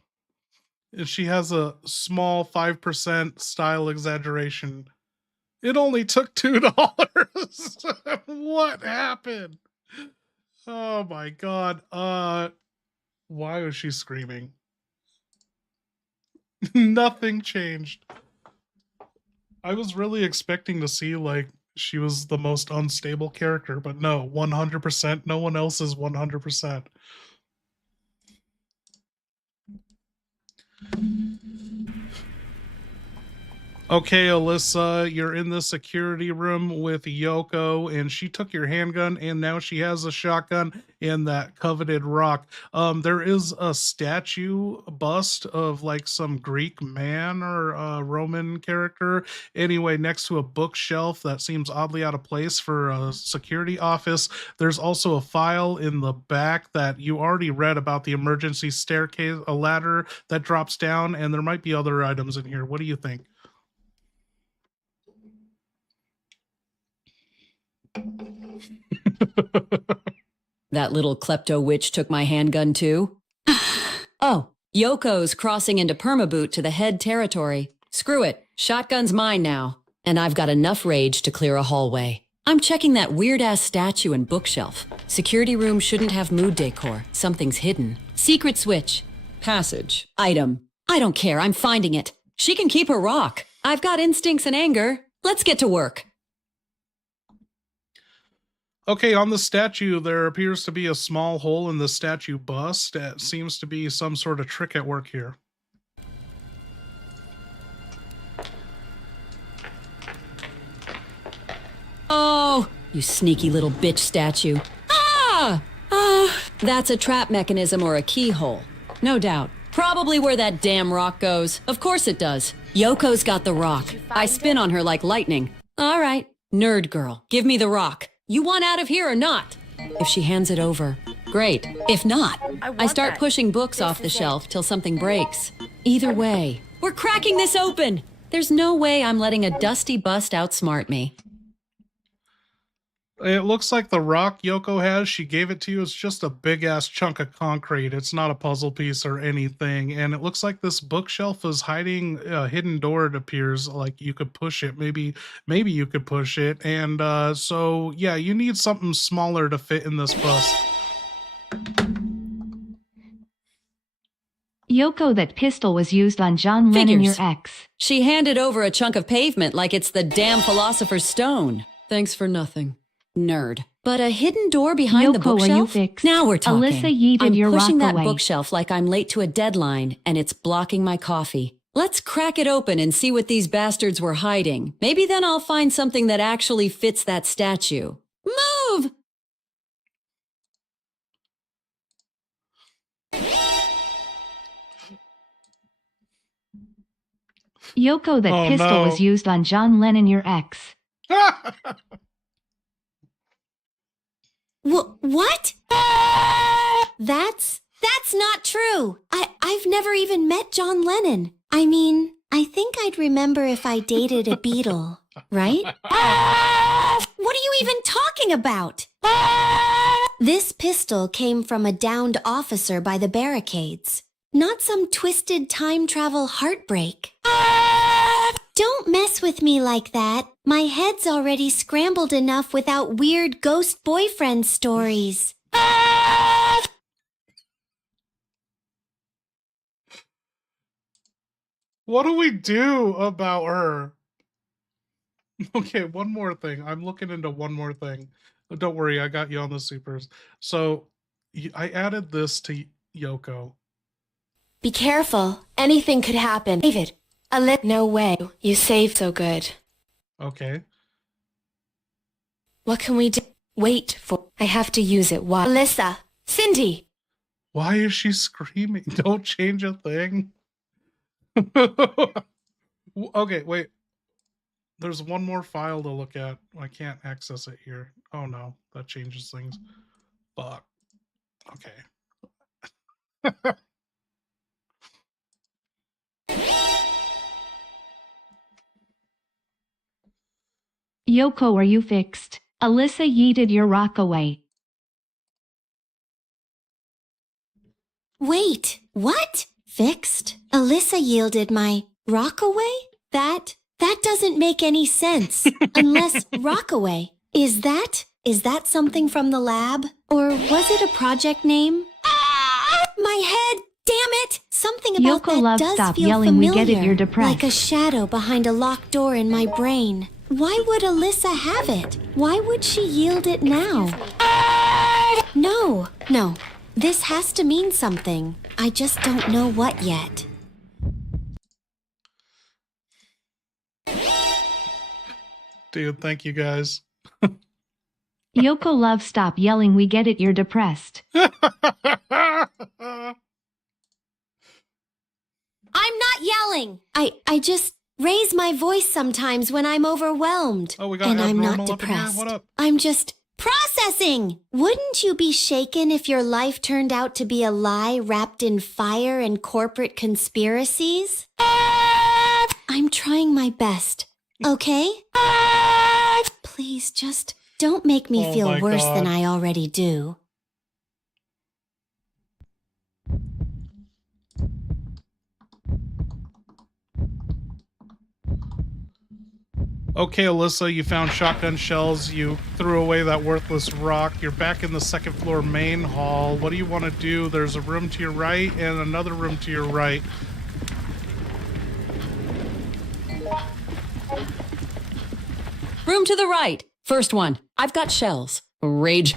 And she has a small 5% style exaggeration. It only took $2. What happened? Oh my god. Why was she screaming? Nothing changed. I was really expecting to see like she was the most unstable character, but no, 100%. No one else is 100%. Okay, Alyssa, you're in the security room with Yoko, and she took your handgun, and now she has a shotgun and that coveted rock. There is a statue bust of like some Greek man or Roman character. Anyway, next to a bookshelf that seems oddly out of place for a security office. There's also a file in the back that you already read about the emergency staircase, a ladder that drops down, and there might be other items in here. What do you think? That little klepto witch took my handgun too. Oh, Yoko's crossing into permaboot to the head territory. Screw it, shotgun's mine now. And I've got enough rage to clear a hallway. I'm checking that weird-ass statue and bookshelf. Security room shouldn't have mood decor. Something's hidden. Secret switch. Passage. Item. I don't care, I'm finding it. She can keep her rock. I've got instincts and anger. Let's get to work. Okay, on the statue, there appears to be a small hole in the statue bust. It seems to be some sort of trick at work here. Oh, you sneaky little bitch statue. Ah! That's a trap mechanism or a keyhole. No doubt. Probably where that damn rock goes. Of course it does. Yoko's got the rock. I spin on her like lightning. All right, nerd girl, give me the rock. You want out of here or not? If she hands it over, great. If not, I start pushing books off the shelf till something breaks. Either way, we're cracking this open. There's no way I'm letting a dusty bust outsmart me. It looks like the rock Yoko has, she gave it to you. It's just a big-ass chunk of concrete. It's not a puzzle piece or anything. And it looks like this bookshelf is hiding a hidden door, it appears. Like you could push it. Maybe you could push it. And so, yeah, you need something smaller to fit in this bust. Yoko, that pistol was used on John Lennon, your ex. She handed over a chunk of pavement like it's the damn Philosopher's Stone. Thanks for nothing. Nerd. But a hidden door behind the Yoko, are you bookshelf? fixed? Now we're talking. Alyssa yeeted I'm your pushing rock that away. bookshelf like I'm late to a deadline, and it's blocking my coffee. Let's crack it open and see what these bastards were hiding. Maybe then I'll find something that actually fits that statue. Move! Yoko, that pistol no. was used on John Lennon, your ex. What? That's not true. I've never even met John Lennon. I mean, I think I'd remember if I dated a Beatle, right? What are you even talking about? This pistol came from a downed officer by the barricades, not some twisted time travel heartbreak. Don't mess with me like that. My head's already scrambled enough without weird ghost boyfriend stories. What do we do about her? Okay, one more thing. I'm looking into one more thing. Don't worry, I got you on the supers. So I added this to Yoko. Be careful. Anything could happen. David, no way. You saved so good. Okay. What can we do? Wait for... I have to use it. Why? Alyssa! Cindy! Why is she screaming? Don't change a thing. Okay, wait. There's one more file to look at. I can't access it here. Oh no, that changes things. Fuck. Okay. Yoko, are you fixed? Alyssa yeeted your rock away. Wait, what? Fixed? Alyssa yielded my rock away? That That doesn't make any sense. Unless Rockaway. Is that something from the lab? Or was it a project name? My head! Damn it! Something about Yoko that Love, does stop feel yelling, we get it, familiar, you're depressed. like a shadow behind a locked door in my brain. Why would Alyssa have it? Why would she yield it now? No. This has to mean something. I just don't know what yet. Dude, thank you guys. Yoko Love, stop yelling, we get it, you're depressed. I'm not yelling. I just raise my voice sometimes when I'm overwhelmed. Oh, we got and I'm not Abnormal up in here? depressed. What up? I'm just processing. Wouldn't you be shaken if your life turned out to be a lie wrapped in fire and corporate conspiracies? I'm trying my best. Okay? Please just don't make me Oh feel my worse God. than I already do. Okay, Alyssa, you found shotgun shells. You threw away that worthless rock. You're back in the second floor main hall. What do you want to do? There's a room to your right and another room to your right. Room to the right. First one. I've got shells. Rage.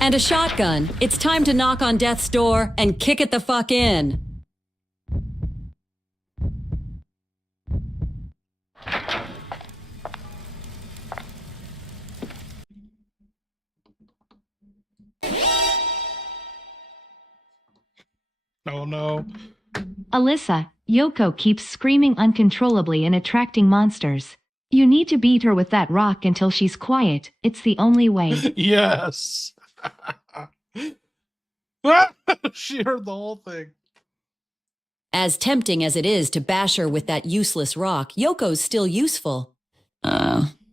And a shotgun. It's time to knock on death's door and kick it the fuck in. Oh no. Alyssa, Yoko keeps screaming uncontrollably and attracting monsters. You need to beat her with that rock until she's quiet. It's the only way. Yes. She heard the whole thing. As tempting as it is to bash her with that useless rock, Yoko's still useful.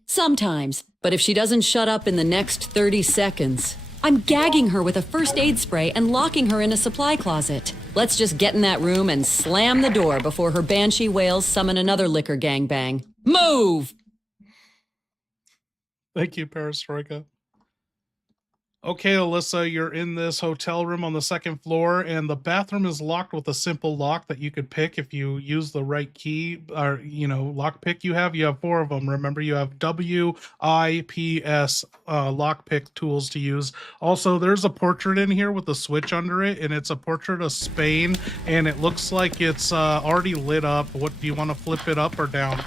Sometimes. But if she doesn't shut up in the next 30 seconds, I'm gagging her with a first aid spray and locking her in a supply closet. Let's just get in that room and slam the door before her banshee wails summon another liquor gangbang. Move! Thank you, Perestroika. Okay, Alyssa, you're in this hotel room on the second floor, and the bathroom is locked with a simple lock that you could pick if you use the right key or, lock pick you have. You have 4 of them. Remember, you have WIPS lock pick tools to use. Also, there's a portrait in here with a switch under it, and it's a portrait of Spain, and it looks like it's already lit up. What do you want to flip it up or down?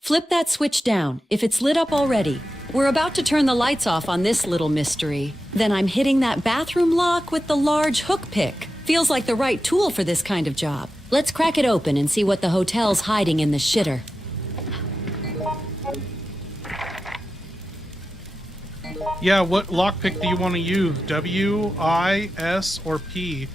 Flip that switch down if it's lit up already. We're about to turn the lights off on this little mystery. Then I'm hitting that bathroom lock with the large hook pick. Feels like the right tool for this kind of job. Let's crack it open and see what the hotel's hiding in the shitter. Yeah, what lockpick do you want to use? W, I, S, or P?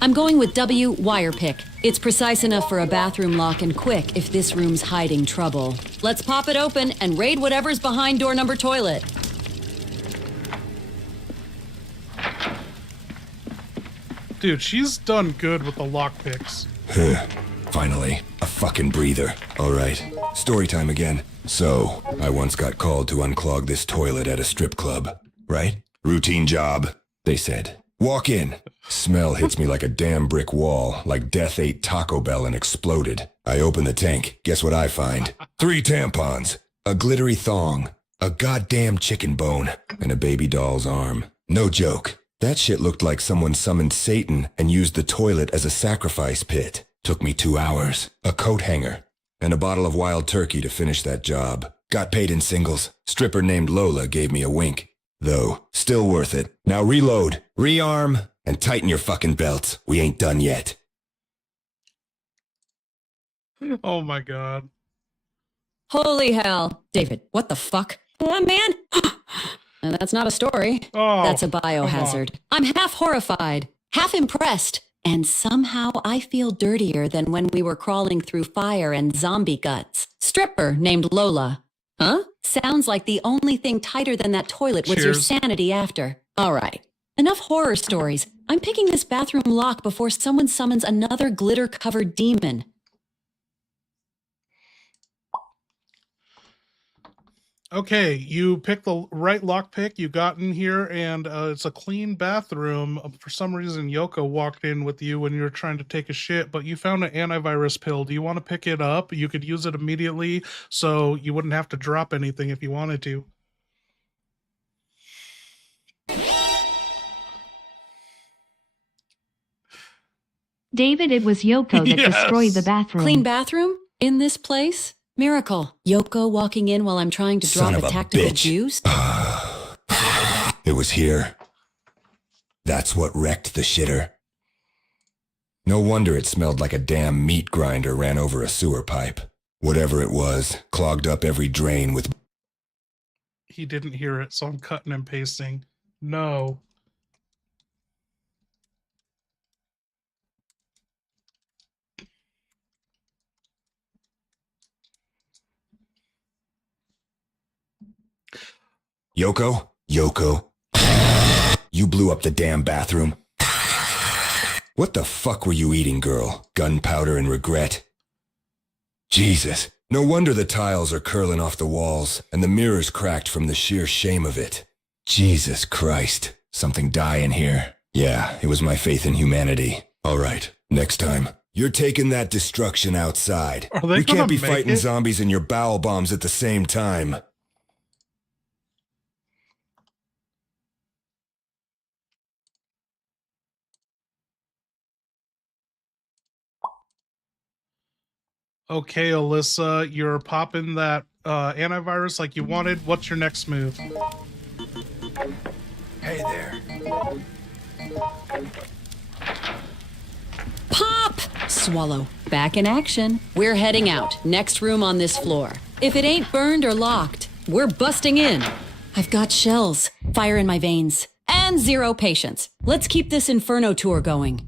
I'm going with W wire pick. It's precise enough for a bathroom lock and quick if this room's hiding trouble. Let's pop it open and raid whatever's behind door number toilet. Dude, she's done good with the lockpicks. Finally, a fucking breather. All right, story time again. So, I once got called to unclog this toilet at a strip club, right? Routine job, they said. Walk in. Smell hits me like a damn brick wall, like death ate Taco Bell and exploded. I open the tank. Guess what I find? 3 tampons, a glittery thong, a goddamn chicken bone, and a baby doll's arm. No joke. That shit looked like someone summoned Satan and used the toilet as a sacrifice pit. Took me 2 hours, a coat hanger, and a bottle of wild turkey to finish that job. Got paid in singles. Stripper named Lola gave me a wink. Though, still worth it. Now reload, rearm, and tighten your fucking belts. We ain't done yet. Oh my god. Holy hell. David, what the fuck? What, man? And that's not a story. Oh, That's a come biohazard. I'm half horrified, half impressed, and somehow I feel dirtier than when we were crawling through fire and zombie guts. Stripper named Lola. Huh? Sounds like the only thing tighter than that toilet was your Cheers. sanity after. All right. Enough horror stories. I'm picking this bathroom lock before someone summons another glitter-covered demon. Okay, you picked the right lockpick. You got in here, and it's a clean bathroom. For some reason, Yoko walked in with you when you were trying to take a shit, but you found an antivirus pill. Do you want to pick it up? You could use it immediately, so you wouldn't have to drop anything if you wanted to. David, it was Yoko that Yes. destroyed the bathroom. Clean bathroom? In this place? Miracle. Yoko walking in while I'm trying to Son drop of a a tactical bitch. juice? It was here. That's what wrecked the shitter. No wonder it smelled like a damn meat grinder ran over a sewer pipe. Whatever it was, clogged up every drain with... He didn't hear it, so I'm cutting and pasting. No. Yoko? You blew up the damn bathroom. What the fuck were you eating, girl? Gunpowder and regret? Jesus, no wonder the tiles are curling off the walls and the mirrors cracked from the sheer shame of it. Jesus Christ, something dying here. Yeah, it was my faith in humanity. All right, next time, you're taking that destruction outside. Are they We gonna can't be make fighting it? zombies and your bowel bombs at the same time. Okay, Alyssa, you're popping that antivirus like you wanted. What's your next move? Hey there. Pop! Swallow. Back in action. We're heading out. Next room on this floor. If it ain't burned or locked, we're busting in. I've got shells, fire in my veins, and zero patience. Let's keep this Inferno tour going.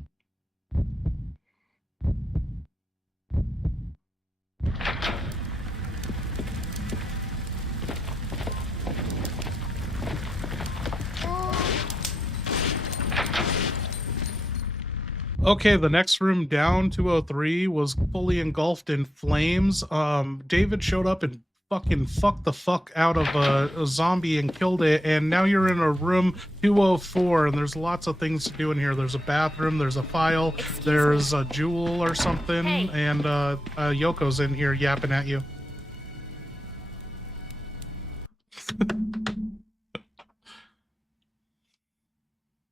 Okay, the next room down, 203, was fully engulfed in flames. David showed up and fucking fucked the fuck out of a zombie and killed it, and now you're in a room 204, and there's lots of things to do in here. There's a bathroom, there's a file, there's a jewel or something, and Yoko's in here yapping at you.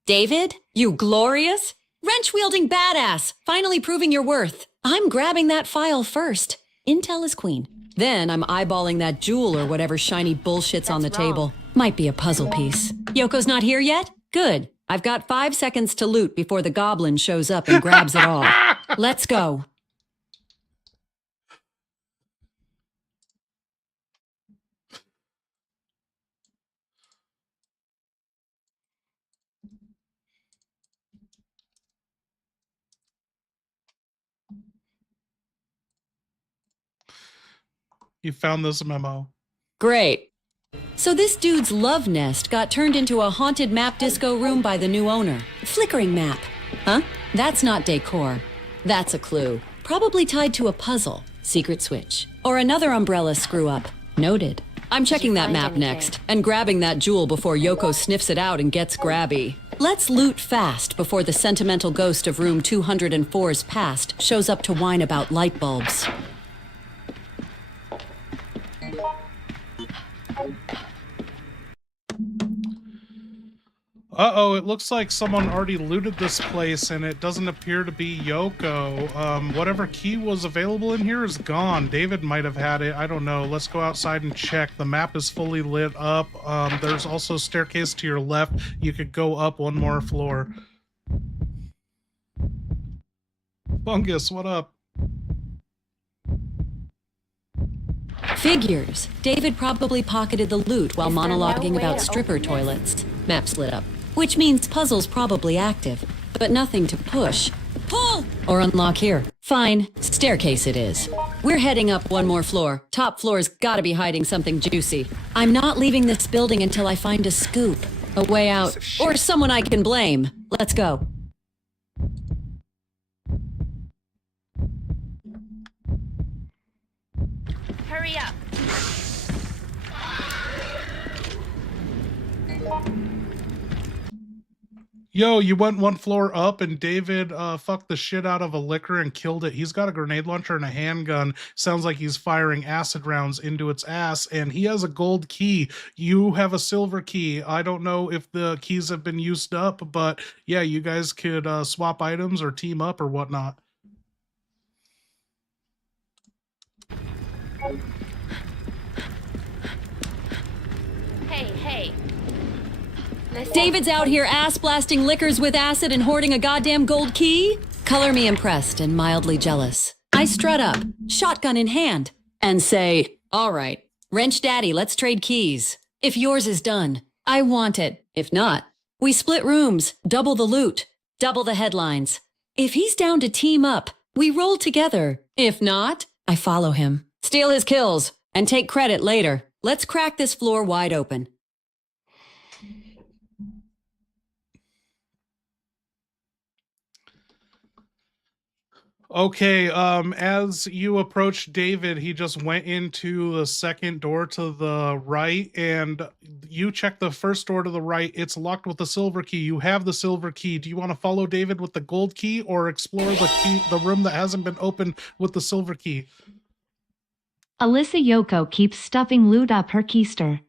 David, you glorious, wrench-wielding badass, finally proving your worth. I'm grabbing that file first. Intel is queen. Then I'm eyeballing that jewel or whatever shiny bullshit's on the table. Might be a puzzle piece. Yoko's not here yet? Good. I've got 5 seconds to loot before the goblin shows up and grabs it all. Let's go. You found this memo. Great. So this dude's love nest got turned into a haunted map disco room by the new owner. Flickering map. Huh? That's not decor. That's a clue. Probably tied to a puzzle. Secret switch. Or another umbrella screw-up. Noted. I'm checking that map next, and grabbing that jewel before Yoko sniffs it out and gets grabby. Let's loot fast before the sentimental ghost of room 204's past shows up to whine about light bulbs. Uh-oh, it looks like someone already looted this place, and it doesn't appear to be Yoko. Whatever key was available in here is gone. David might have had it. I don't know. Let's go outside and check. The map is fully lit up. There's also a staircase to your left. You could go up one more floor. Fungus, what up? Figures. David probably pocketed the loot while Is there no monologuing way about to stripper open this? toilets. Map's lit up. Which means puzzle's probably active, but nothing to push. Pull! Or unlock here. Fine, staircase it is. We're heading up one more floor. Top floor's gotta be hiding something juicy. I'm not leaving this building until I find a scoop, a way out, or someone I can blame. Let's go. Hurry up. Yo, you went one floor up and David fucked the shit out of a liquor and killed it. He's got a grenade launcher and a handgun. Sounds like he's firing acid rounds into its ass, and he has a gold key. You have a silver key. I don't know if the keys have been used up, but yeah, you guys could swap items or team up or whatnot. Hey. Listen. David's out here ass-blasting liquors with acid and hoarding a goddamn gold key? Color me impressed and mildly jealous. I strut up, shotgun in hand, and say, all right, wrench daddy, let's trade keys. If yours is done, I want it. If not, we split rooms, double the loot, double the headlines. If he's down to team up, we roll together. If not, I follow him, steal his kills, and take credit later. Let's crack this floor wide open. Okay, as you approach David, he just went into the second door to the right, and you check the first door to the right. It's locked with the silver key. You have the silver key. Do you want to follow David with the gold key or explore the room that hasn't been opened with the silver key? Alyssa Yoko keeps stuffing loot up her keister.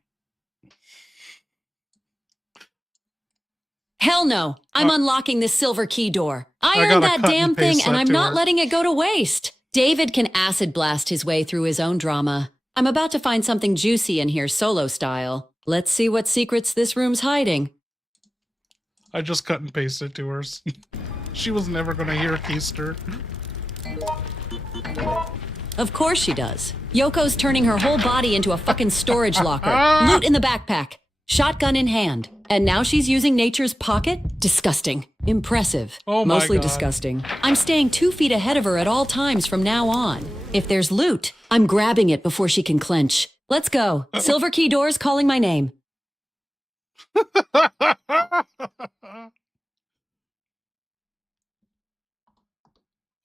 Hell no, I'm unlocking this silver key door. I earned gotta that cut damn and paste thing and that I'm to not her. letting it go to waste. David can acid blast his way through his own drama. I'm about to find something juicy in here solo style. Let's see what secrets this room's hiding. I just cut and pasted to her. She was never going to hear Keister. Of course she does. Yoko's turning her whole body into a fucking storage locker. Loot in the backpack. Shotgun in hand. And now she's using nature's pocket? Disgusting. Impressive. Oh my Mostly God. disgusting. I'm staying 2 feet ahead of her at all times from now on. If there's loot, I'm grabbing it before she can clench. Let's go. Silver key doors calling my name.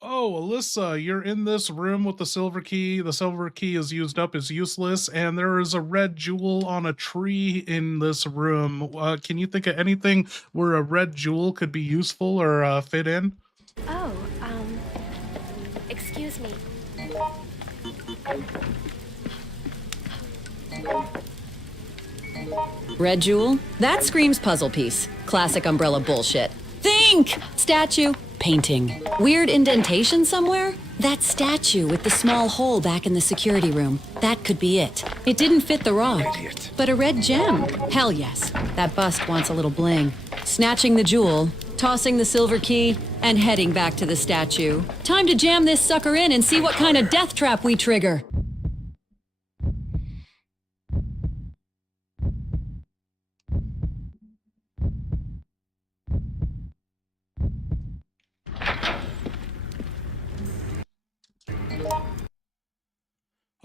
Oh, Alyssa, you're in this room with the silver key. The silver key is used up, is useless, and there is a red jewel on a tree in this room. Can you think of anything where a red jewel could be useful or fit in? Oh, excuse me. Red jewel? That screams puzzle piece. Classic umbrella bullshit. Think! Statue. Painting. Weird indentation somewhere? That statue with the small hole back in the security room. That could be it. It didn't fit the rock. But a red gem? Hell yes. That bust wants a little bling. Snatching the jewel, tossing the silver key, and heading back to the statue. Time to jam this sucker in and see what kind of death trap we trigger.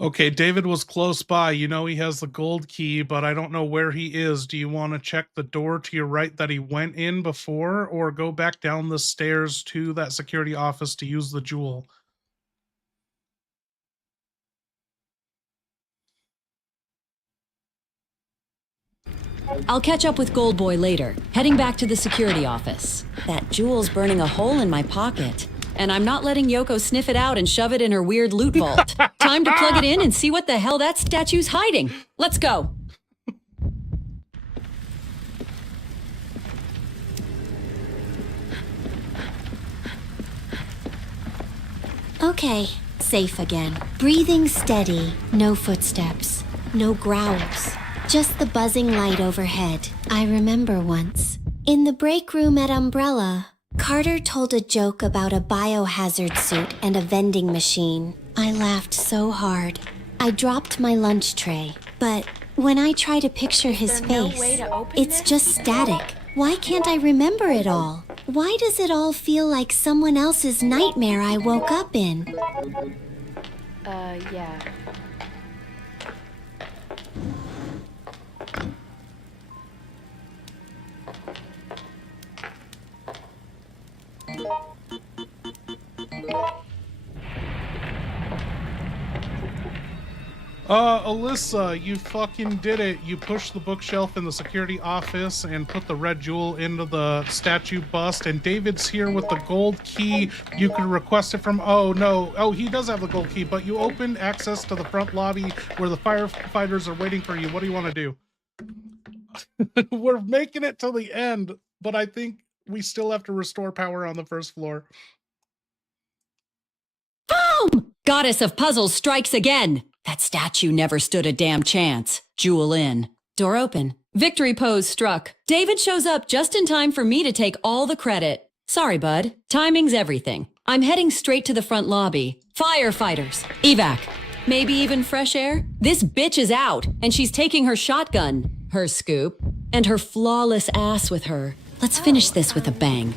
Okay, David was close by. You know he has the gold key, but I don't know where he is. Do you want to check the door to your right that he went in before, or go back down the stairs to that security office to use the jewel? I'll catch up with Gold Boy later, heading back to the security office. That jewel's burning a hole in my pocket, and I'm not letting Yoko sniff it out and shove it in her weird loot vault. Time to plug it in and see what the hell that statue's hiding. Let's go. Okay, safe again. Breathing steady, no footsteps, no growls. Just the buzzing light overhead. I remember once, in the break room at Umbrella, Carter told a joke about a biohazard suit and a vending machine. I laughed so hard. I dropped my lunch tray, but when I try to picture his there no face, way to open it's this? just static. Why can't I remember it all? Why does it all feel like someone else's nightmare I woke up in? Yeah. Alyssa, you fucking did it. You pushed the bookshelf in the security office and put the red jewel into the statue bust, and David's here with the gold key. You could request it from, oh no, oh, he does have the gold key, but you opened access to the front lobby where the firefighters are waiting for you. What do you want to do? We're making it till the end, but I think we still have to restore power on the first floor. Boom! Goddess of Puzzles strikes again. That statue never stood a damn chance. Jewel in. Door open. Victory pose struck. David shows up just in time for me to take all the credit. Sorry, bud. Timing's everything. I'm heading straight to the front lobby. Firefighters. Evac. Maybe even fresh air? This bitch is out, and she's taking her shotgun, her scoop, and her flawless ass with her. Let's finish this with a bang.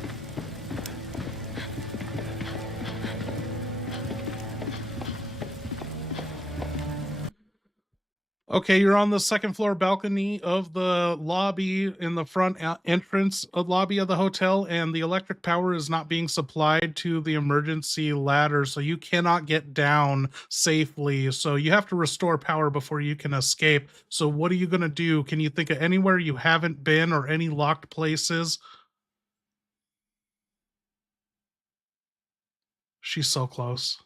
Okay, you're on the second floor balcony of the lobby in the front entrance lobby of the hotel, and the electric power is not being supplied to the emergency ladder, so you cannot get down safely. So you have to restore power before you can escape. So what are you going to do? Can you think of anywhere you haven't been or any locked places? She's so close.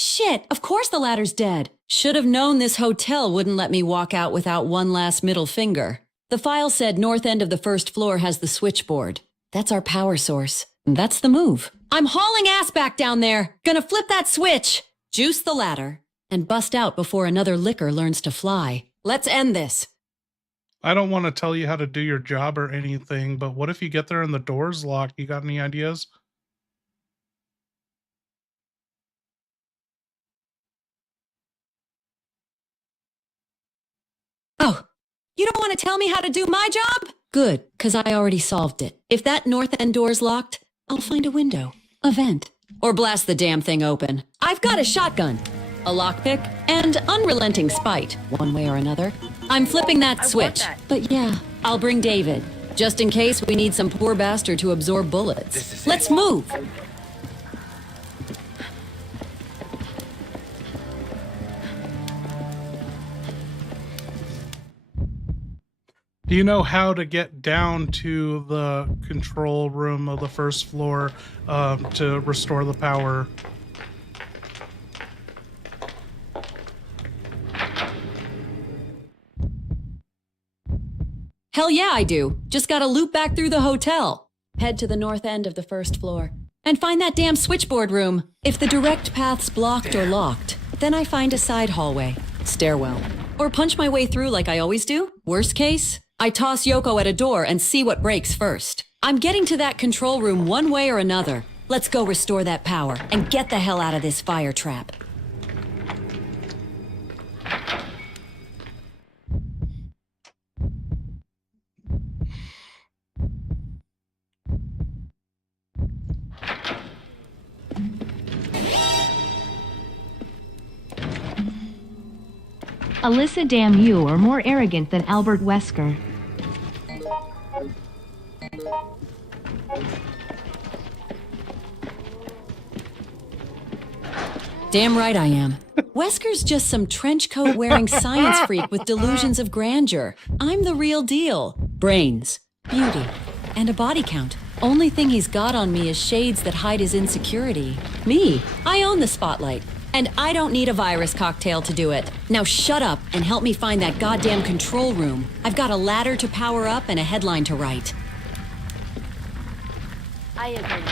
Shit, of course the ladder's dead. Should have known this hotel wouldn't let me walk out without one last middle finger. The file said north end of the first floor has the switchboard. That's our power source. That's the move. I'm hauling ass back down there. Gonna flip that switch. Juice the ladder. And bust out before another licker learns to fly. Let's end this. I don't want to tell you how to do your job or anything, but what if you get there and the door's locked? You got any ideas? Oh, you don't want to tell me how to do my job? Good, because I already solved it. If that north end door's locked, I'll find a window, a vent, or blast the damn thing open. I've got a shotgun, a lockpick, and unrelenting spite, one way or another. I'm flipping that switch. But yeah, I'll bring David, just in case we need some poor bastard to absorb bullets. Let's move. Do you know how to get down to the control room of the first floor to restore the power? Hell yeah, I do. Just gotta loop back through the hotel. Head to the north end of the first floor. And find that damn switchboard room. If the direct path's blocked or locked, then I find a side hallway, stairwell. Or punch my way through like I always do. Worst case, I toss Yoko at a door and see what breaks first. I'm getting to that control room one way or another. Let's go restore that power and get the hell out of this fire trap. Alyssa, damn, you are more arrogant than Albert Wesker. Damn right I am. Wesker's just some trench coat wearing science freak with delusions of grandeur. I'm the real deal. Brains, beauty, and a body count. Only thing he's got on me is shades that hide his insecurity. Me, I own the spotlight. And I don't need a virus cocktail to do it. Now shut up and help me find that goddamn control room. I've got a ladder to power up and a headline to write. I agree.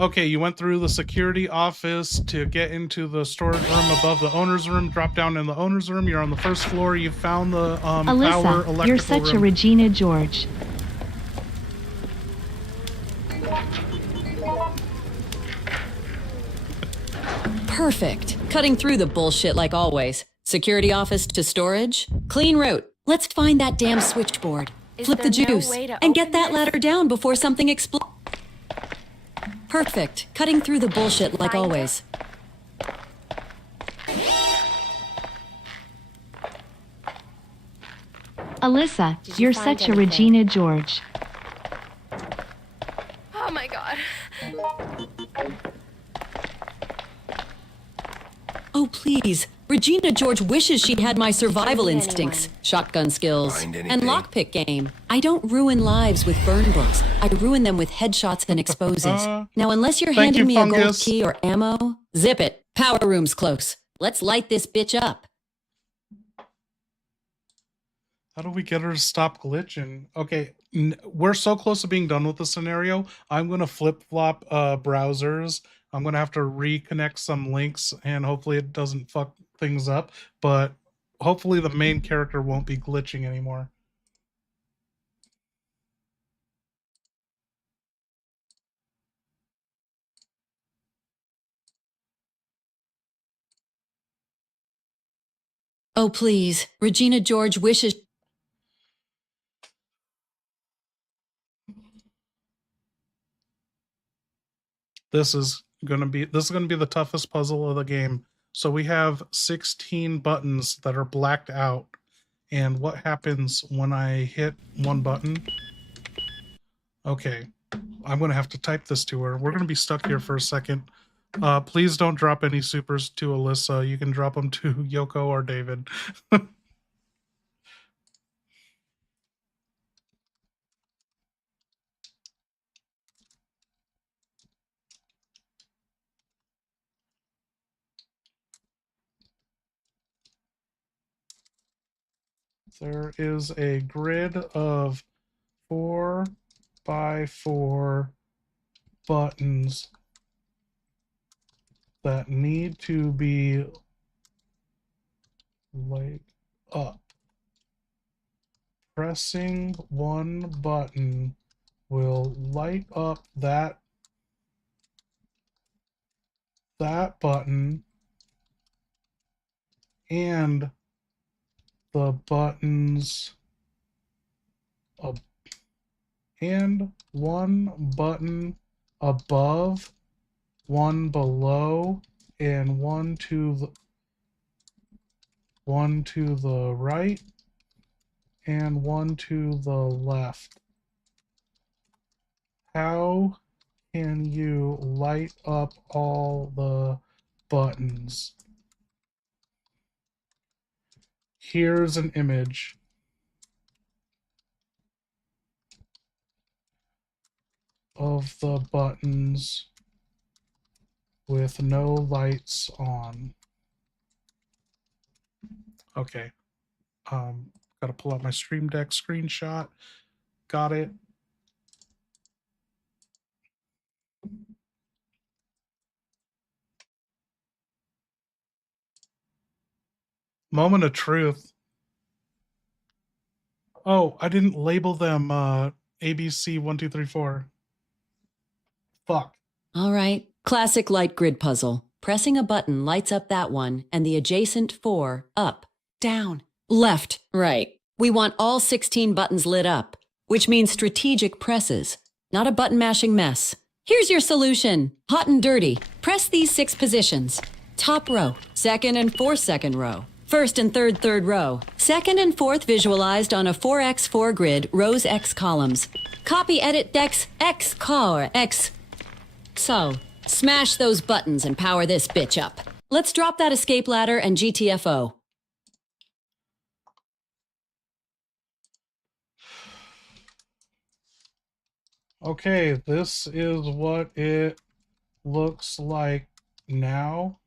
Okay, you went through the security office to get into the storage room above the owner's room, drop down in the owner's room, you're on the first floor, you found the power electrical you're such room. a Regina George. Perfect. Cutting through the bullshit like always. Security office to storage. Clean route. Let's find that damn switchboard. Is Flip the there no juice way to and get open that this? ladder down before something explodes. Perfect. Cutting through the bullshit like Find it. always. Alyssa, Did you you're find such a anything? Regina George. Oh my god. Oh, please. Regina George wishes she had my survival Find instincts, anyone. shotgun skills, Find and anything? lockpick game. I don't ruin lives with burn books. I ruin them with headshots and exposes. Now, unless you're Thank handing you, me a gold Fungus. key or ammo, zip it. Power room's close. Let's light this bitch up. How do we get her to stop glitching? Okay, we're so close to being done with the scenario. I'm going to flip-flop browsers. I'm going to have to reconnect some links, and hopefully it doesn't fuck things up. But hopefully the main character won't be glitching anymore. Oh, please. Regina George wishes... This is gonna be the toughest puzzle of the game. So we have 16 buttons that are blacked out. And what happens when I hit one button? Okay, I'm gonna have to type this to her. We're gonna be stuck here for a second. Please don't drop any supers to Alyssa. You can drop them to Yoko or David. There is a grid of 4x4 buttons that need to be light up. Pressing one button will light up that button and the buttons ab- and one button above, one below, and one to the right and one to the left. How can you light up all the buttons? Here's an image of the buttons with no lights on. Okay. Gotta pull out my Stream Deck screenshot. Got it. Moment of truth. Oh, I didn't label them ABC 1, 2, 3, 4. Fuck. All right. Classic light grid puzzle. Pressing a button lights up that one and the adjacent 4 up, down, left, right. We want all 16 buttons lit up, which means strategic presses, not a button mashing mess. Here's your solution. Hot and dirty. Press these 6 positions. Top row, second and fourth second row. First and third row. Second and fourth visualized on a 4x4 grid, rows X columns. Copy edit dex X car X. So, smash those buttons and power this bitch up. Let's drop that escape ladder and GTFO. Okay, this is what it looks like now.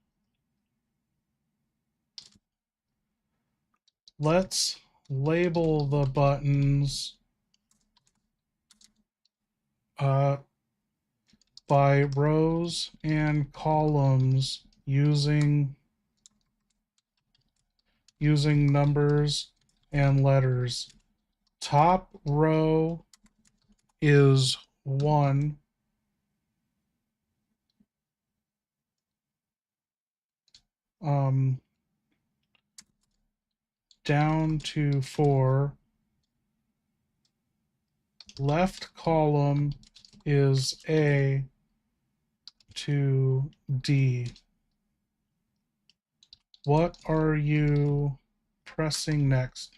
Let's label the buttons by rows and columns using numbers and letters. Top row is 1. down to 4. Left column is A to D. What are you pressing next?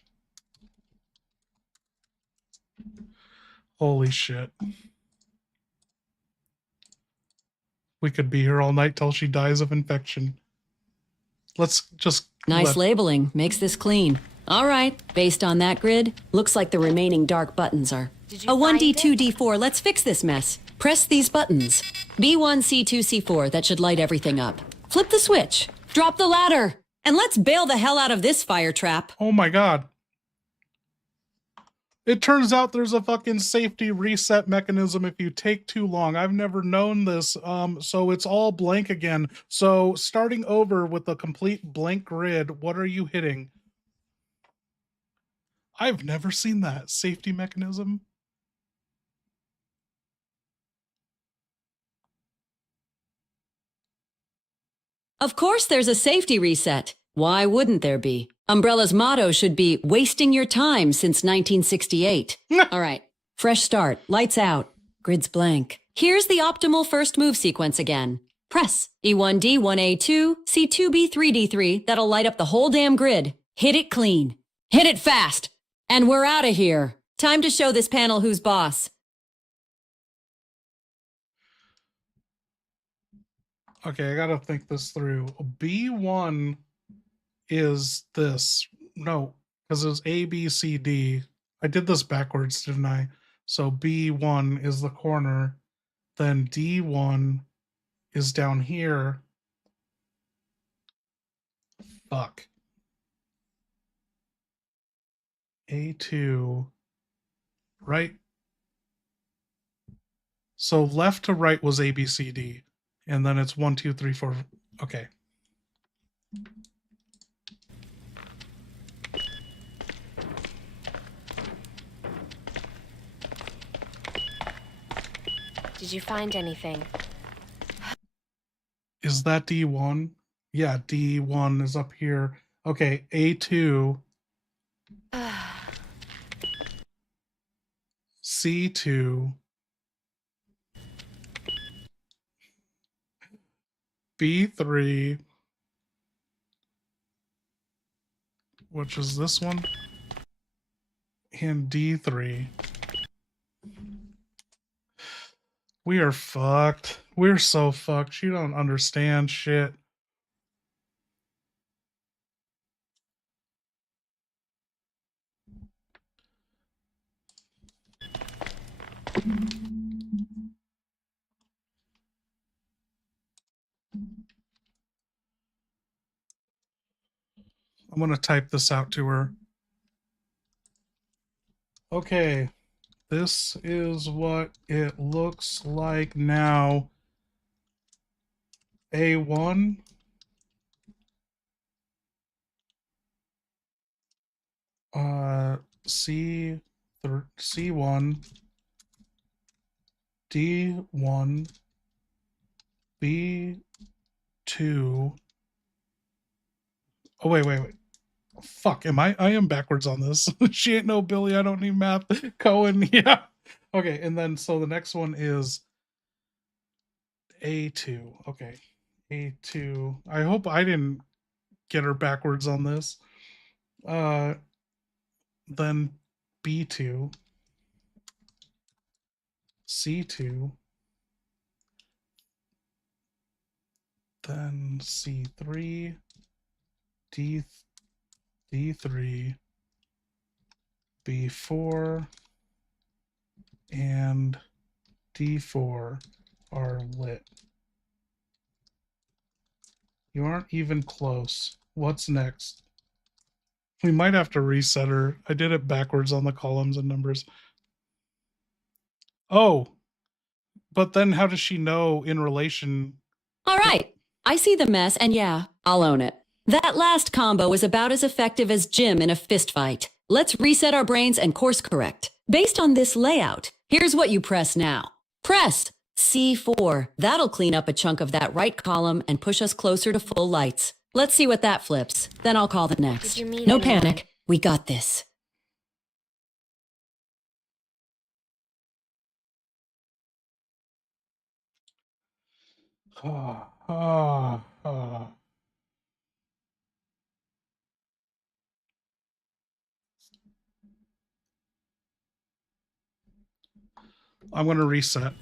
Holy shit. We could be here all night till she dies of infection. Let's just... Nice labeling. Makes this clean. All right. Based on that grid, looks like the remaining dark buttons are... A 1D, 2D, 4. Let's fix this mess. Press these buttons. B1, C2, C4. That should light everything up. Flip the switch. Drop the ladder. And let's bail the hell out of this fire trap. Oh my god. It turns out there's a fucking safety reset mechanism if you take too long. I've never known this, so it's all blank again. So starting over with a complete blank grid, what are you hitting? I've never seen that safety mechanism. Of course there's a safety reset. Why wouldn't there be? Umbrella's motto should be wasting your time since 1968. All right, fresh start, lights out, grid's blank. Here's the optimal first move sequence again. Press E1D, 1A2, C2B, 3D3. That'll light up the whole damn grid. Hit it clean. Hit it fast. And we're out of here. Time to show this panel who's boss. Okay, I gotta think this through. B1 is this. No, because it was A, B, C, D. I did this backwards, didn't I? So B1 is the corner. Then D1 is down here. Fuck. A2. Right. So left to right was A, B, C, D. And then it's 1, 2, 3, 4. Okay. Did you find anything? Is that D1? Yeah, D1 is up here. Okay, A2. C2. B3, which is this one, and D3. We are fucked. We're so fucked. You don't understand shit. I'm going to type this out to her. Okay, this is what it looks like now. A1. C1. D1. B2. Oh, wait. Fuck, I am backwards on this. She ain't no Billy, I don't need math. Cohen, yeah. Okay, and then so the next one is A2. Okay, A2. I hope I didn't get her backwards on this. Then B2. C2. Then C3. D3, B4, and D4 are lit. You aren't even close. What's next? We might have to reset her. I did it backwards on the columns and numbers. Oh, but then how does she know in relation? All right, I see the mess, and yeah, I'll own it. That last combo is about as effective as Jim in a fistfight. Let's reset our brains and course correct. Based on this layout, here's what you press now. Press C4. That'll clean up a chunk of that right column and push us closer to full lights. Let's see what that flips. Then I'll call the next. Did you meet No anyone? panic. We got this. I'm going to reset.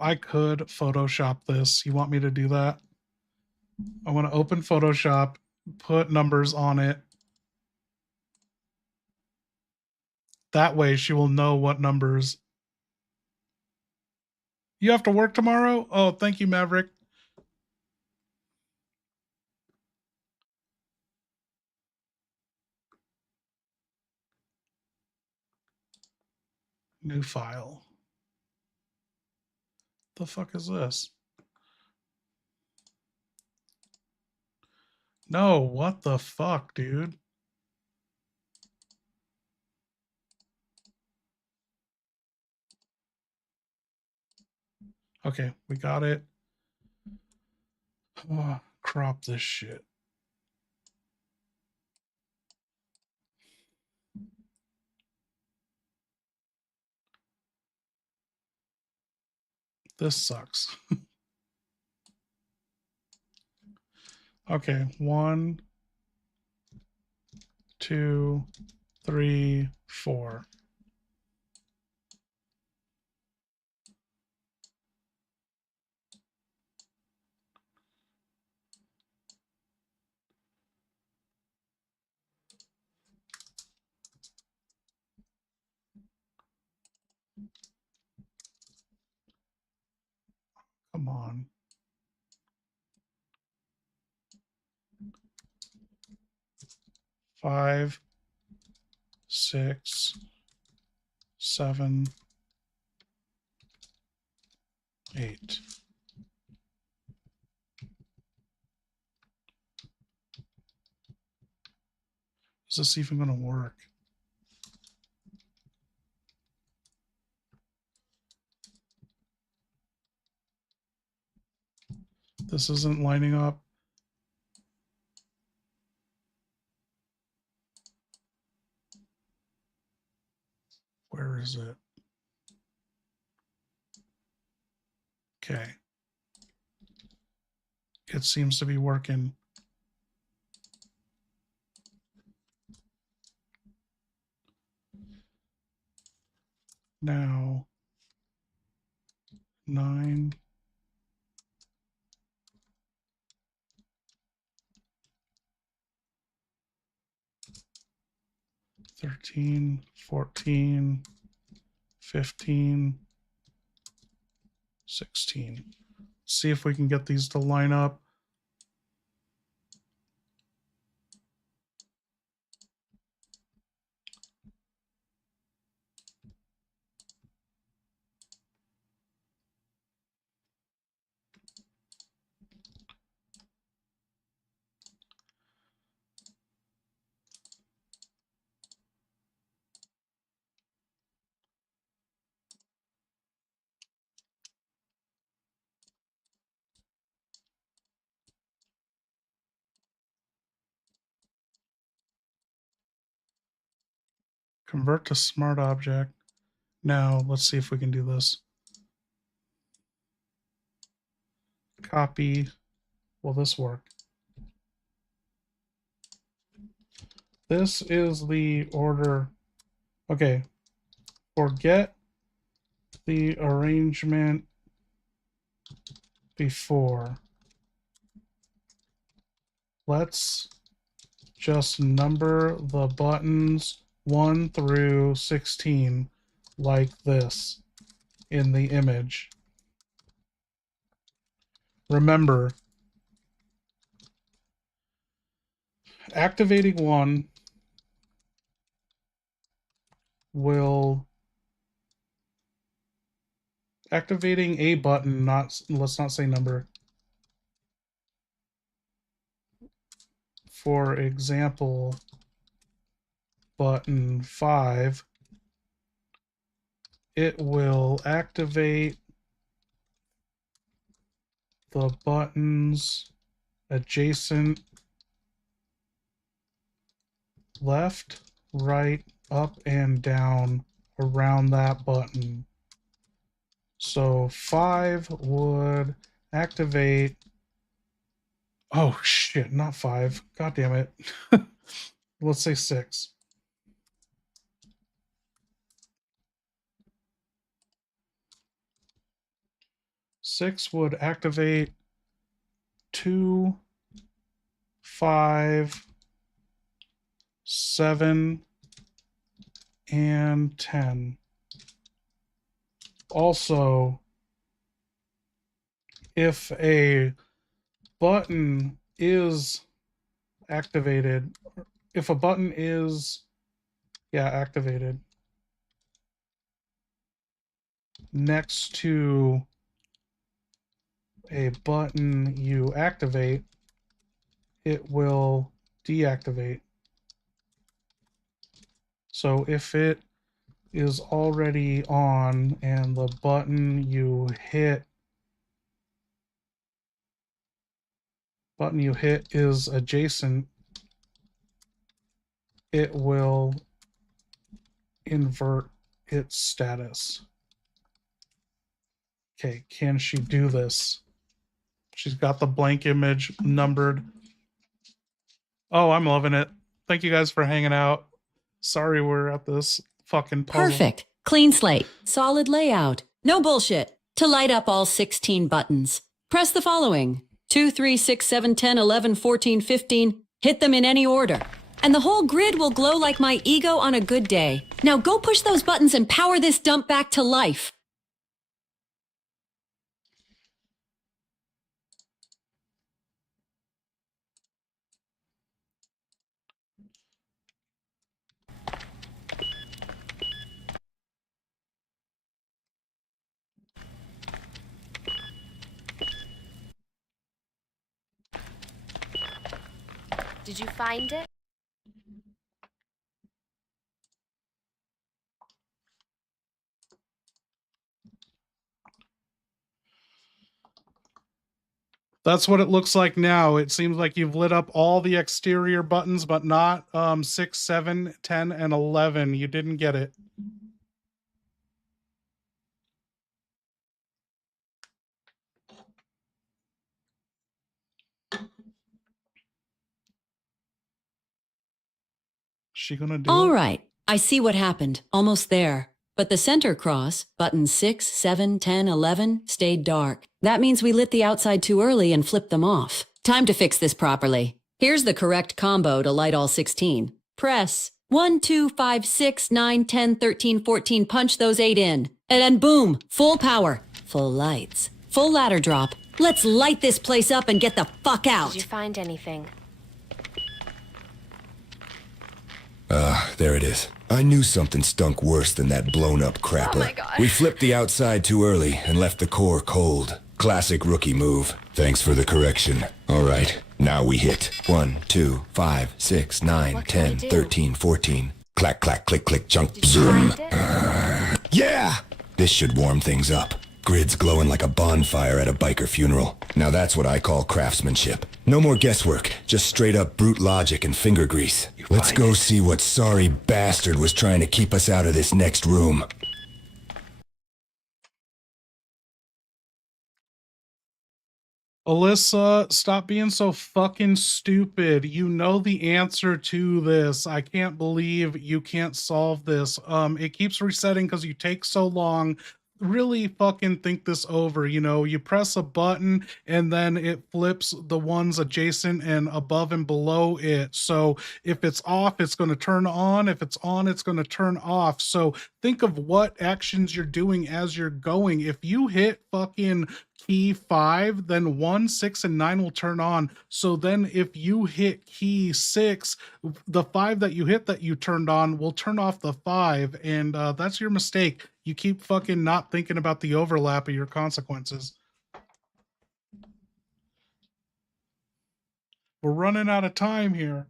I could Photoshop this. You want me to do that? I want to open Photoshop, put numbers on it. That way she will know what numbers. You have to work tomorrow? Oh, thank you, Maverick. New file. The fuck is this? No, what the fuck, dude? Okay, we got it. Oh, crop this shit. This sucks. Okay, 1, 2, 3, 4. Come on. Five, 6, 7, 8. Is this even going to work? This isn't lining up. Where is it? Okay. It seems to be working. Now, 9, 13, 14, 15, 16. See if we can get these to line up. Convert to smart object. Now, let's see if we can do this. Copy. Will this work? This is the order. Okay. Forget the arrangement before. Let's just number the buttons 1 through 16 like this in the image. Remember, activating 1 will activating a button, not, let's not say number. for example, button 5, it will activate the buttons adjacent left, right, up, and down around that button. So 5 would activate. Oh shit, not 5. God damn it. Let's say 6. Six would activate 2, 5, 7, and 10. Also, if a button is activated, if a button is, activated next to a button you activate, it will deactivate. So if it is already on and the button you hit is adjacent, it will invert its status. Okay, can she do this? She's got the blank image numbered. Oh, I'm loving it. Thank you guys for hanging out. Sorry we're at this fucking puzzle. Perfect. Clean slate. Solid layout. No bullshit. To light up all 16 buttons, press the following: 2, 3, 6, 7, 10, 11, 14, 15. Hit them in any order. And the whole grid will glow like my ego on a good day. Now go push those buttons and power this dump back to life. Did you find it? That's what it looks like now. It seems like you've lit up all the exterior buttons, but not 6, 7, 10, and 11. You didn't get it. She gonna do All it? right. I see what happened. Almost there. But the center cross, buttons 6, 7, 10, 11, stayed dark. That means we lit the outside too early and flipped them off. Time to fix this properly. Here's the correct combo to light all 16. Press 1, 2, 5, 6, 9, 10, 13, 14. Punch those 8 in. And then boom, full power, full lights, full ladder drop. Let's light this place up and get the fuck out. Did you find anything? There it is. I knew something stunk worse than that blown-up crapper. Oh my God. We flipped the outside too early and left the core cold. Classic rookie move. Thanks for the correction. All right, now we hit. 1, 2, 5, 6, 9, What can we 10, do? 13, 14. Clack, clack, click, click, chunk, Did you zoom. find it? Yeah! This should warm things up. Grid's glowing like a bonfire at a biker funeral. Now that's what I call craftsmanship. No more guesswork, just straight up brute logic and finger grease. Let's go see what sorry bastard was trying to keep us out of this next room. Alyssa, stop being so fucking stupid. You know the answer to this. I can't believe you can't solve this. It keeps resetting because you take so long. Really fucking think this over. You know, you press a button and then it flips the ones adjacent and above and below it. So if it's off, it's going to turn on. If it's on, it's going to turn off. So think of what actions you're doing as you're going. If you hit fucking key 5, then 1, 6, and 9 will turn on. So then if you hit key 6, the 5 that you hit that you turned on will turn off the 5. And that's your mistake. You keep fucking not thinking about the overlap of your consequences. We're running out of time here.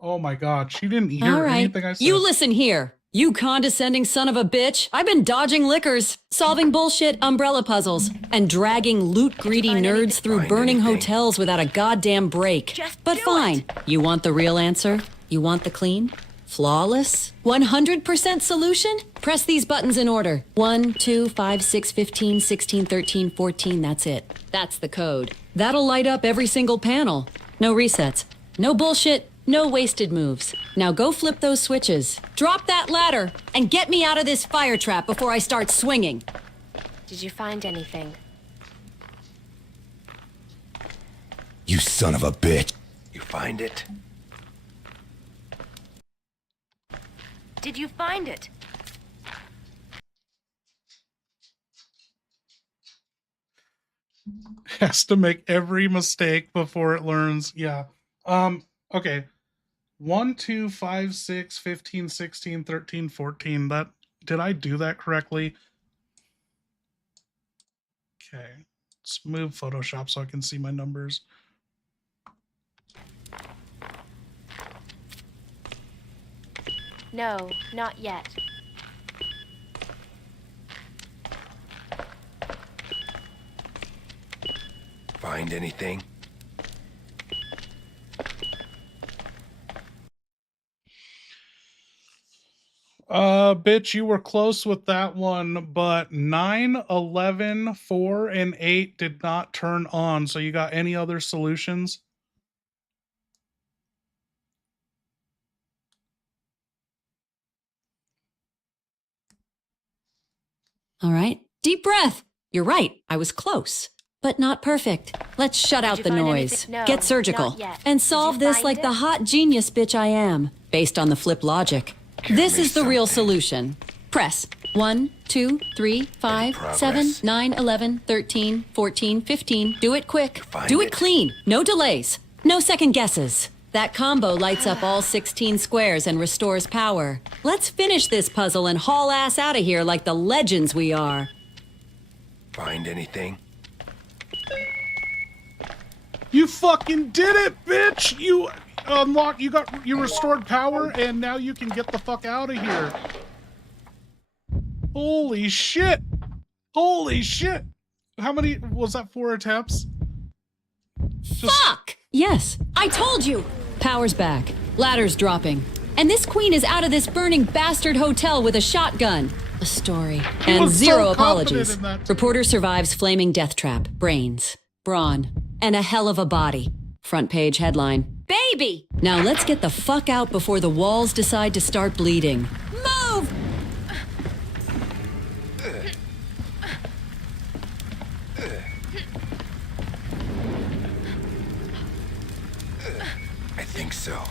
Oh my god, she didn't hear All right, anything I said. you listen here. You condescending son of a bitch. I've been dodging liquors, solving bullshit umbrella puzzles, and dragging loot-greedy nerds through burning hotels without a goddamn break. But fine. You want the real answer? You want the clean? Flawless? 100% solution? Press these buttons in order. 1, 2, 5, 6, 15, 16, 13, 14, that's it. That's the code. That'll light up every single panel. No resets. No bullshit. No wasted moves. Now go flip those switches. Drop that ladder and get me out of this fire trap before I start swinging. Did you find anything? You son of a bitch. You find it? Did you find it? Has to make every mistake before it learns. Yeah. Okay. 1, 2, 5, 6, 15, 16, 13, 14. That, did I do that correctly? Okay. Let's move Photoshop so I can see my numbers. No, not yet. Find anything? Bitch, you were close with that one, but 9, 11, 4, and 8 did not turn on. So you got any other solutions? All right. Deep breath. You're right. I was close, but not perfect. Let's shut out you the find noise, anything? No, get surgical, not yet. and Did solve you this find like it? the hot genius bitch I am, based on the flip logic. This is the real solution. Press 1, 2, 3, 5, 7, 9, 11, 13, 14, 15. Do it quick. Do it clean. No delays. No second guesses. That combo lights up all 16 squares and restores power. Let's finish this puzzle and haul ass out of here like the legends we are. Find anything? You fucking did it, bitch! You unlocked, you restored power, and now you can get the fuck out of here. Holy shit! Holy shit! How many, was that 4 attempts? Fuck! Yes, I told you! Power's back. Ladder's dropping. And this queen is out of this burning bastard hotel with a shotgun. A story. And was so zero confident apologies. in that. Reporter survives flaming death trap. Brains. Brawn. And a hell of a body. Front page headline. Baby! Now let's get the fuck out before the walls decide to start bleeding. Move! I think so.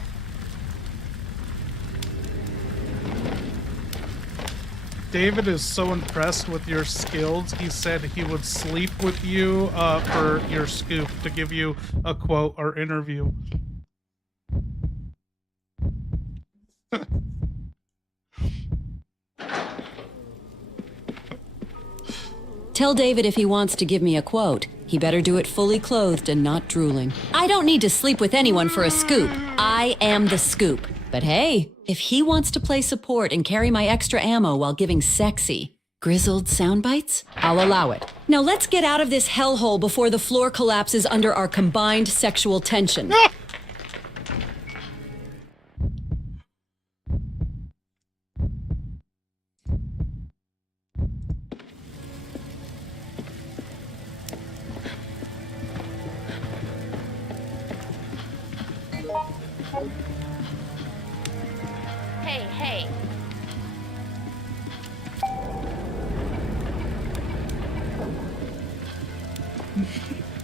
David is so impressed with your skills, he said he would sleep with you for your scoop, to give you a quote or interview. Tell David if he wants to give me a quote, he better do it fully clothed and not drooling. I don't need to sleep with anyone for a scoop. I am the scoop. But hey, if he wants to play support and carry my extra ammo while giving sexy, grizzled sound bites, I'll allow it. Now let's get out of this hellhole before the floor collapses under our combined sexual tension. Hey.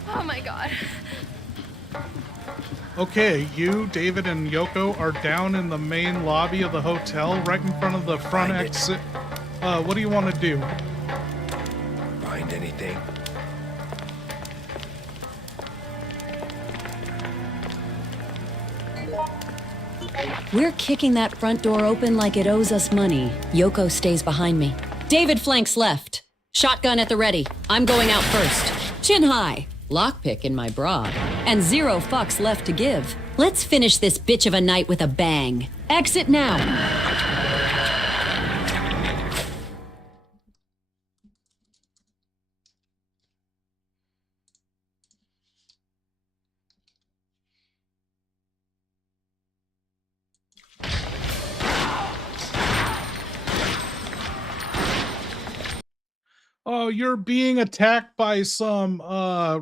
Oh my god. Okay, you, David, and Yoko are down in the main lobby of the hotel, right in front of the front Find it. exit. What do you want to do? Find anything? We're kicking that front door open like it owes us money. Yoko stays behind me. David flanks left. Shotgun at the ready. I'm going out first. Chin high. Lockpick in my bra. And 0 fucks left to give. Let's finish this bitch of a night with a bang. Exit now. Oh, you're being attacked by some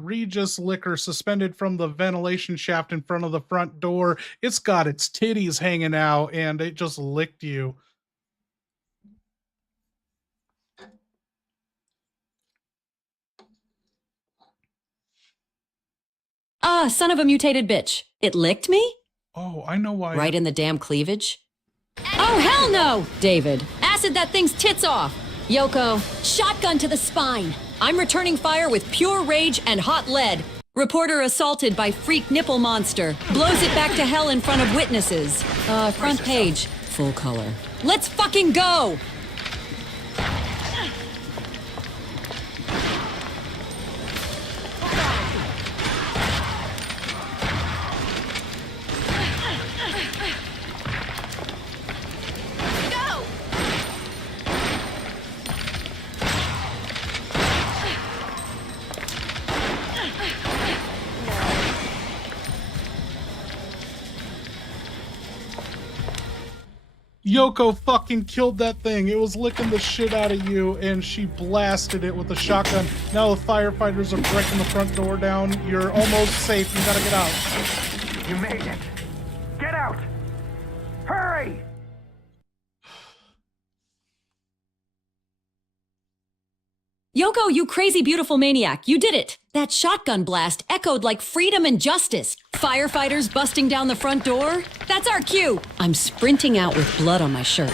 Regis liquor suspended from the ventilation shaft in front of the front door. It's got its titties hanging out and it just licked you. Ah, son of a mutated bitch. It licked me? Oh, I know why. Right in the damn cleavage? Oh, hell no! David, acid that thing's tits off. Yoko, shotgun to the spine. I'm returning fire with pure rage and hot lead. Reporter assaulted by freak nipple monster. Blows it back to hell in front of witnesses. Front page. Full color. Let's fucking go! Yoko fucking killed that thing. It was licking the shit out of you, and she blasted it with a shotgun. Now the firefighters are breaking the front door down. You're almost safe. You gotta get out. You made it. Get out. Hurry. Yoko, you crazy beautiful maniac, you did it! That shotgun blast echoed like freedom and justice. Firefighters busting down the front door? That's our cue! I'm sprinting out with blood on my shirt,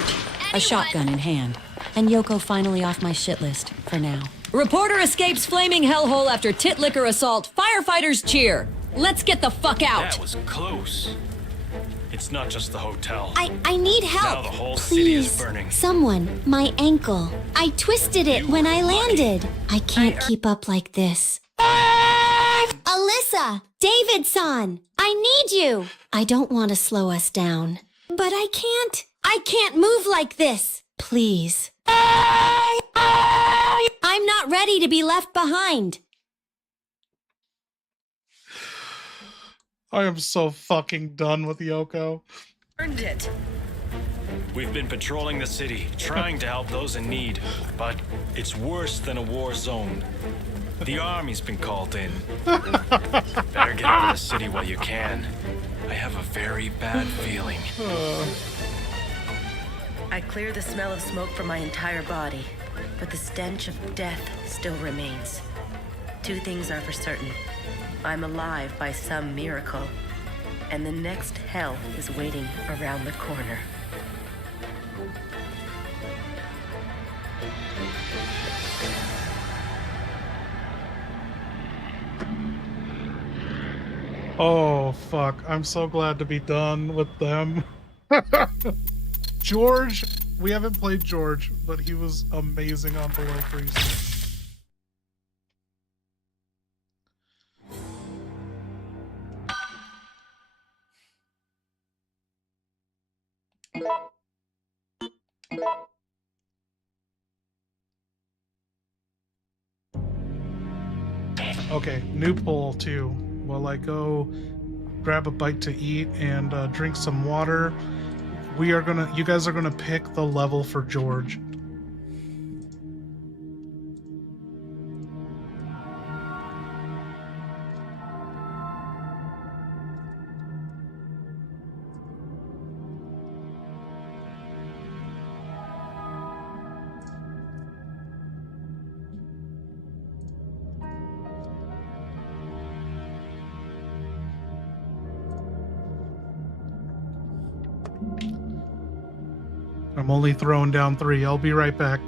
a shotgun in hand, and Yoko finally off my shit list, for now. Reporter escapes flaming hellhole after tit liquor assault. Firefighters cheer! Let's get the fuck out! That was close. It's not just the hotel. I need help. Now the whole city is Please, burning. someone, my ankle. I twisted it when I landed. I can't keep up like this. Alyssa, Davidson, I need you. I don't want to slow us down, but I can't. I can't move like this. Please. I'm not ready to be left behind. I am so fucking done with Yoko. Earned it. We've been patrolling the city, trying to help those in need, but it's worse than a war zone. The army's been called in. Better get out of the city while you can. I have a very bad feeling. I cleared the smell of smoke from my entire body, but the stench of death still remains. 2 things are for certain. I'm alive by some miracle, and the next hell is waiting around the corner. Oh, fuck. I'm so glad to be done with them. George, we haven't played George, but he was amazing on Below Freezing. Okay, new poll too. While I go grab a bite to eat and drink some water, you guys are gonna pick the level for George. I'm only throwing down 3. I'll be right back.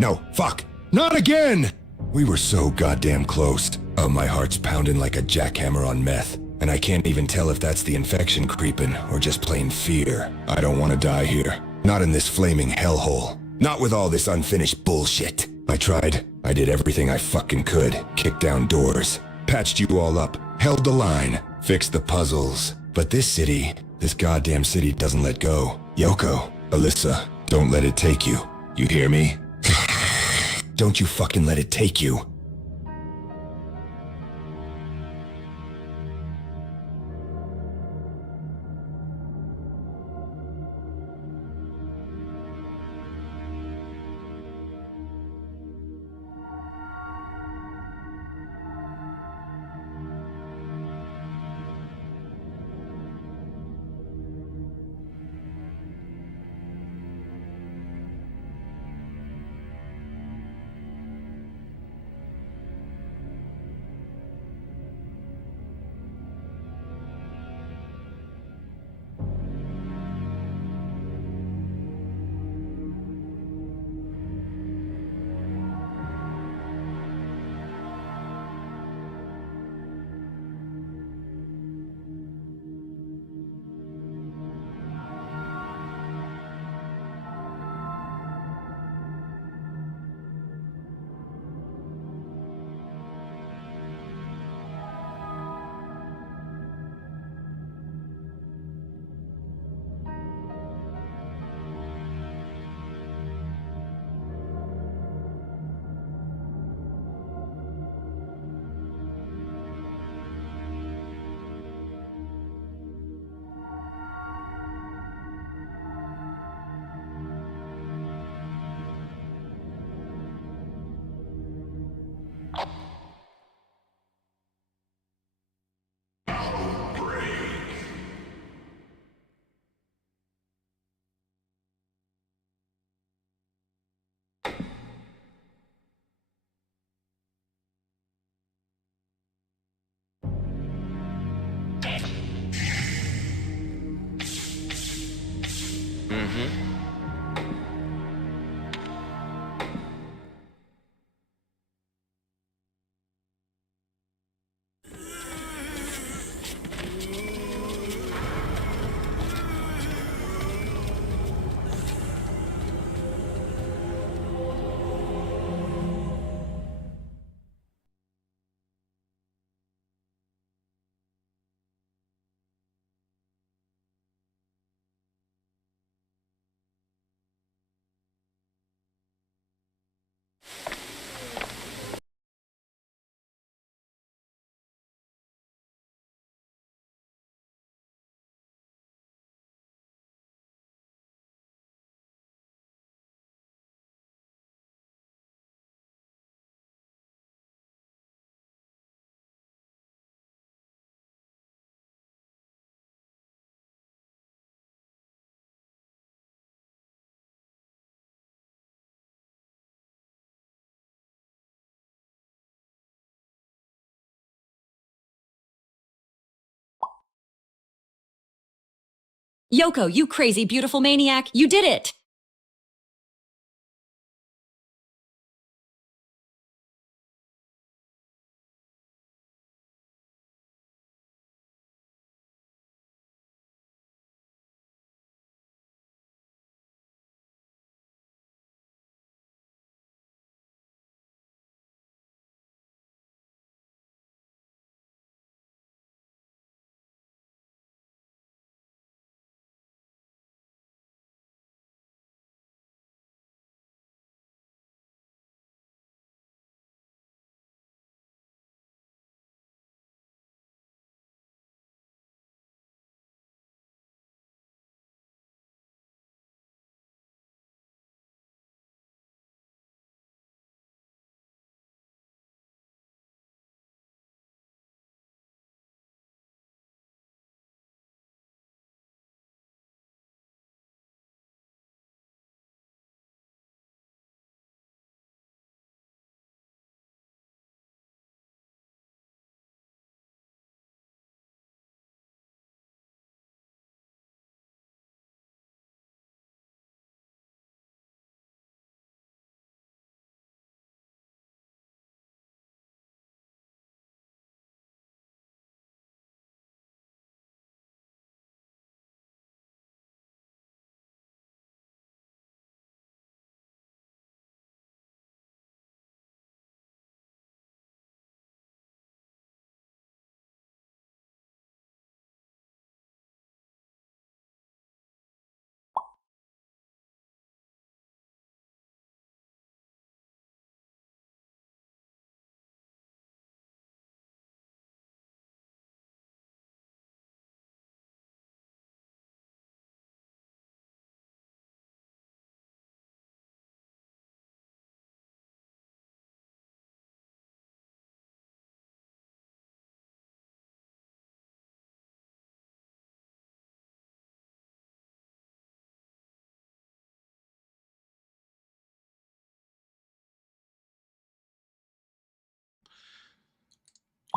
No, fuck. Not again! We were so goddamn close. Oh, my heart's pounding like a jackhammer on meth. And I can't even tell if that's the infection creeping or just plain fear. I don't want to die here. Not in this flaming hellhole. Not with all this unfinished bullshit. I tried. I did everything I fucking could. Kicked down doors. Patched you all up. Held the line. Fixed the puzzles. But this city, this goddamn city doesn't let go. Yoko, Alyssa, don't let it take you. You hear me? Don't you fucking let it take you. Yoko, you crazy beautiful maniac, you did it!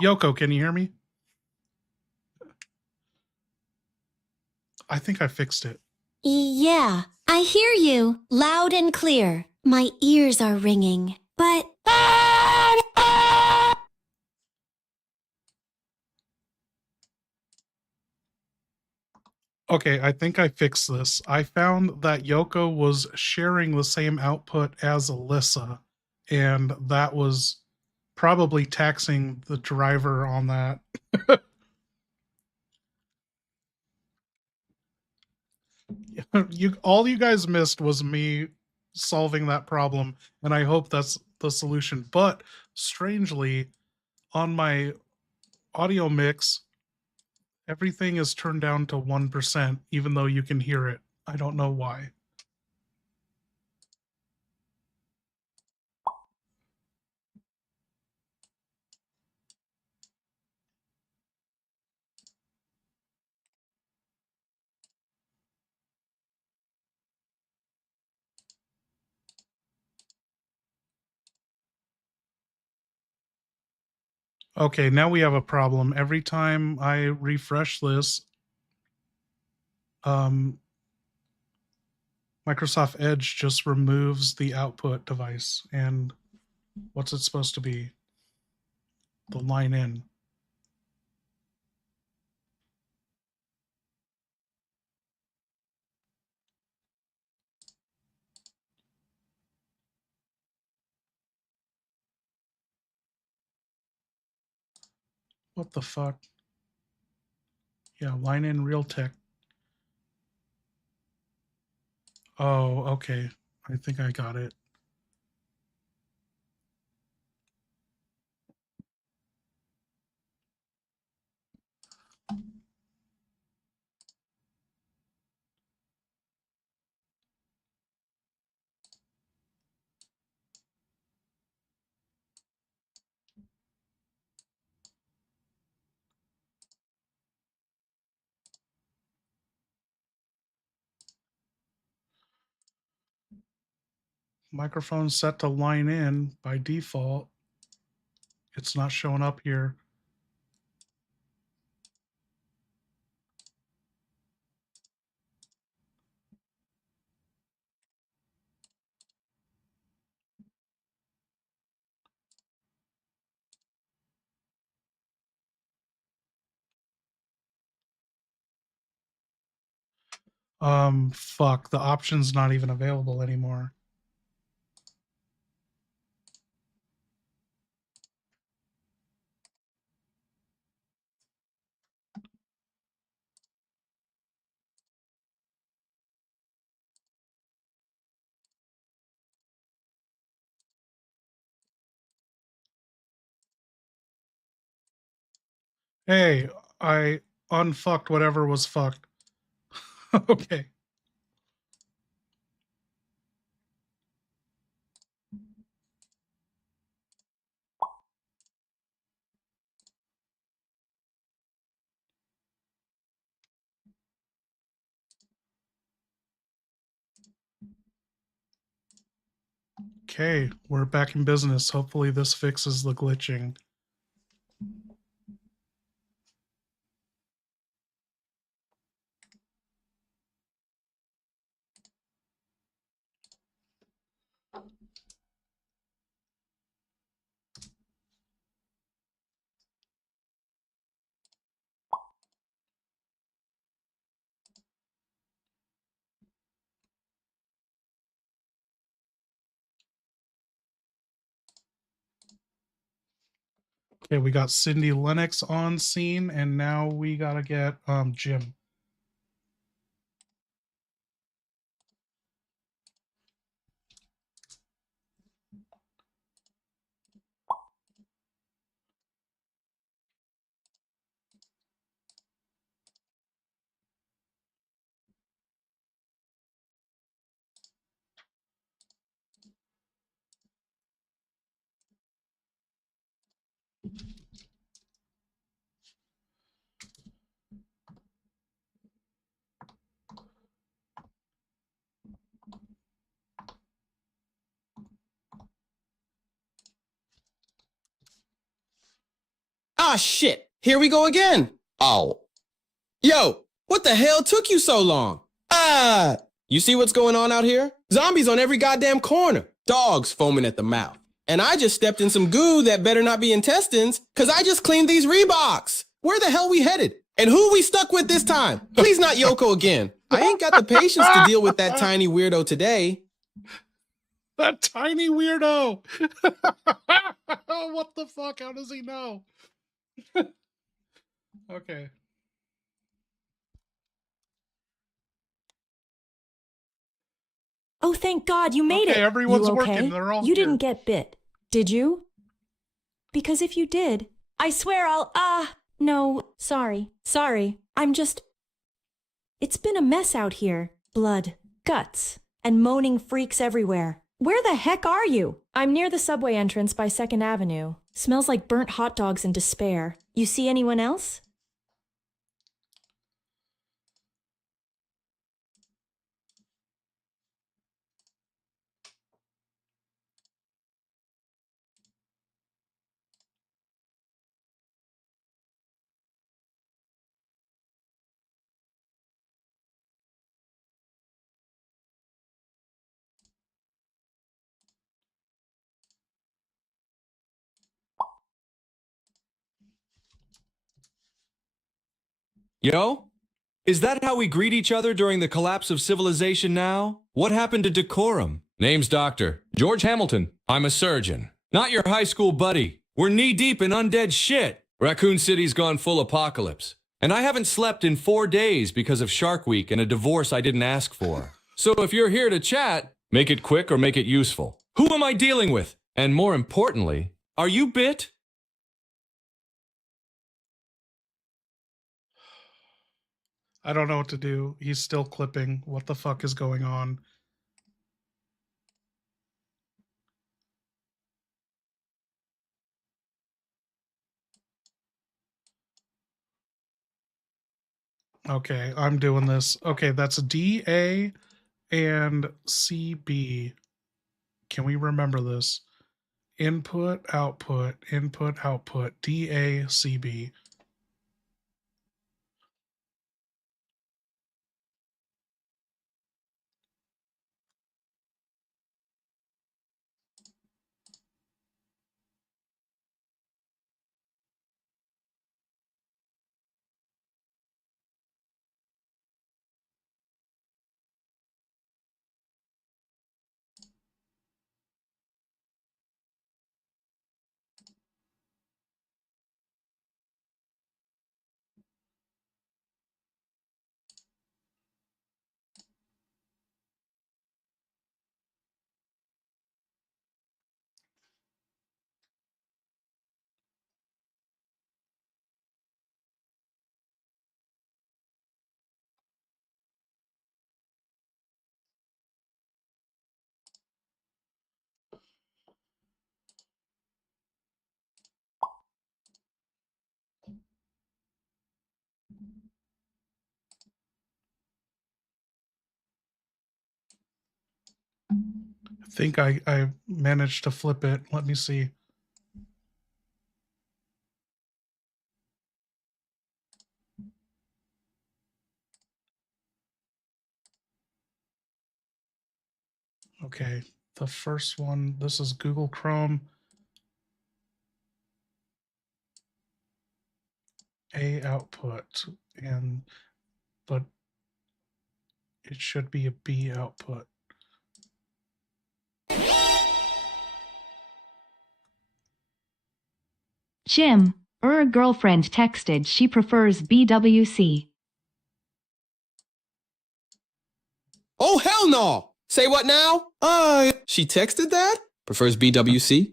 Yoko, can you hear me? I think I fixed it. Yeah, I hear you, loud and clear. My ears are ringing, but... Okay, I think I fixed this. I found that Yoko was sharing the same output as Alyssa, and that was probably taxing the driver on that. All you guys missed was me solving that problem, and I hope that's the solution. But strangely, on my audio mix, everything is turned down to 1%, even though you can hear it. I don't know why. Okay, now we have a problem. Every time I refresh this, um, Microsoft Edge just removes the output device. And what's it supposed to be? The line in. What the fuck? Yeah, line in Realtek. Oh, okay. I think I got it. Microphone set to line in by default. It's not showing up here. Fuck, the option's not even available anymore. Hey, I unfucked whatever was fucked. Okay. Okay, we're back in business. Hopefully this fixes the glitching. Okay, we got Cindy Lennox on scene, and now we gotta get Jim. Ah, shit. Here we go again. Oh. Yo, what the hell took you so long? Ah! You see what's going on out here? Zombies on every goddamn corner. Dogs foaming at the mouth. And I just stepped in some goo that better not be intestines, because I just cleaned these Reeboks. Where the hell we headed? And who we stuck with this time? Please not Yoko again. I ain't got the patience to deal with that tiny weirdo today. That tiny weirdo. What the fuck? How does he know? Okay. Oh, thank God, you made Okay, it. everyone's You okay? working. They're all You here. didn't get bit, did you? Because if you did, I swear no, sorry. It's been a mess out here. Blood, guts, and moaning freaks everywhere. Where the heck are you? I'm near the subway entrance by 2nd Avenue. Smells like burnt hot dogs and despair. You see anyone else? Yo? Is that how we greet each other during the collapse of civilization now? What happened to decorum? Name's Doctor George Hamilton. I'm a surgeon. Not your high school buddy. We're knee-deep in undead shit. Raccoon City's gone full apocalypse. And I haven't slept in 4 days because of Shark Week and a divorce I didn't ask for. So if you're here to chat, make it quick or make it useful. Who am I dealing with? And more importantly, are you bit? I don't know what to do. He's still clipping. What the fuck is going on? Okay, I'm doing this. Okay, that's DA and CB. Can we remember this? Input, output, DA, CB. I think I managed to flip it. Let me see. Okay, the first one, this is Google Chrome. A output, but it should be a B output. Jim, girlfriend texted she prefers BWC. Oh, hell no! Say what now? She texted that? Prefers BWC?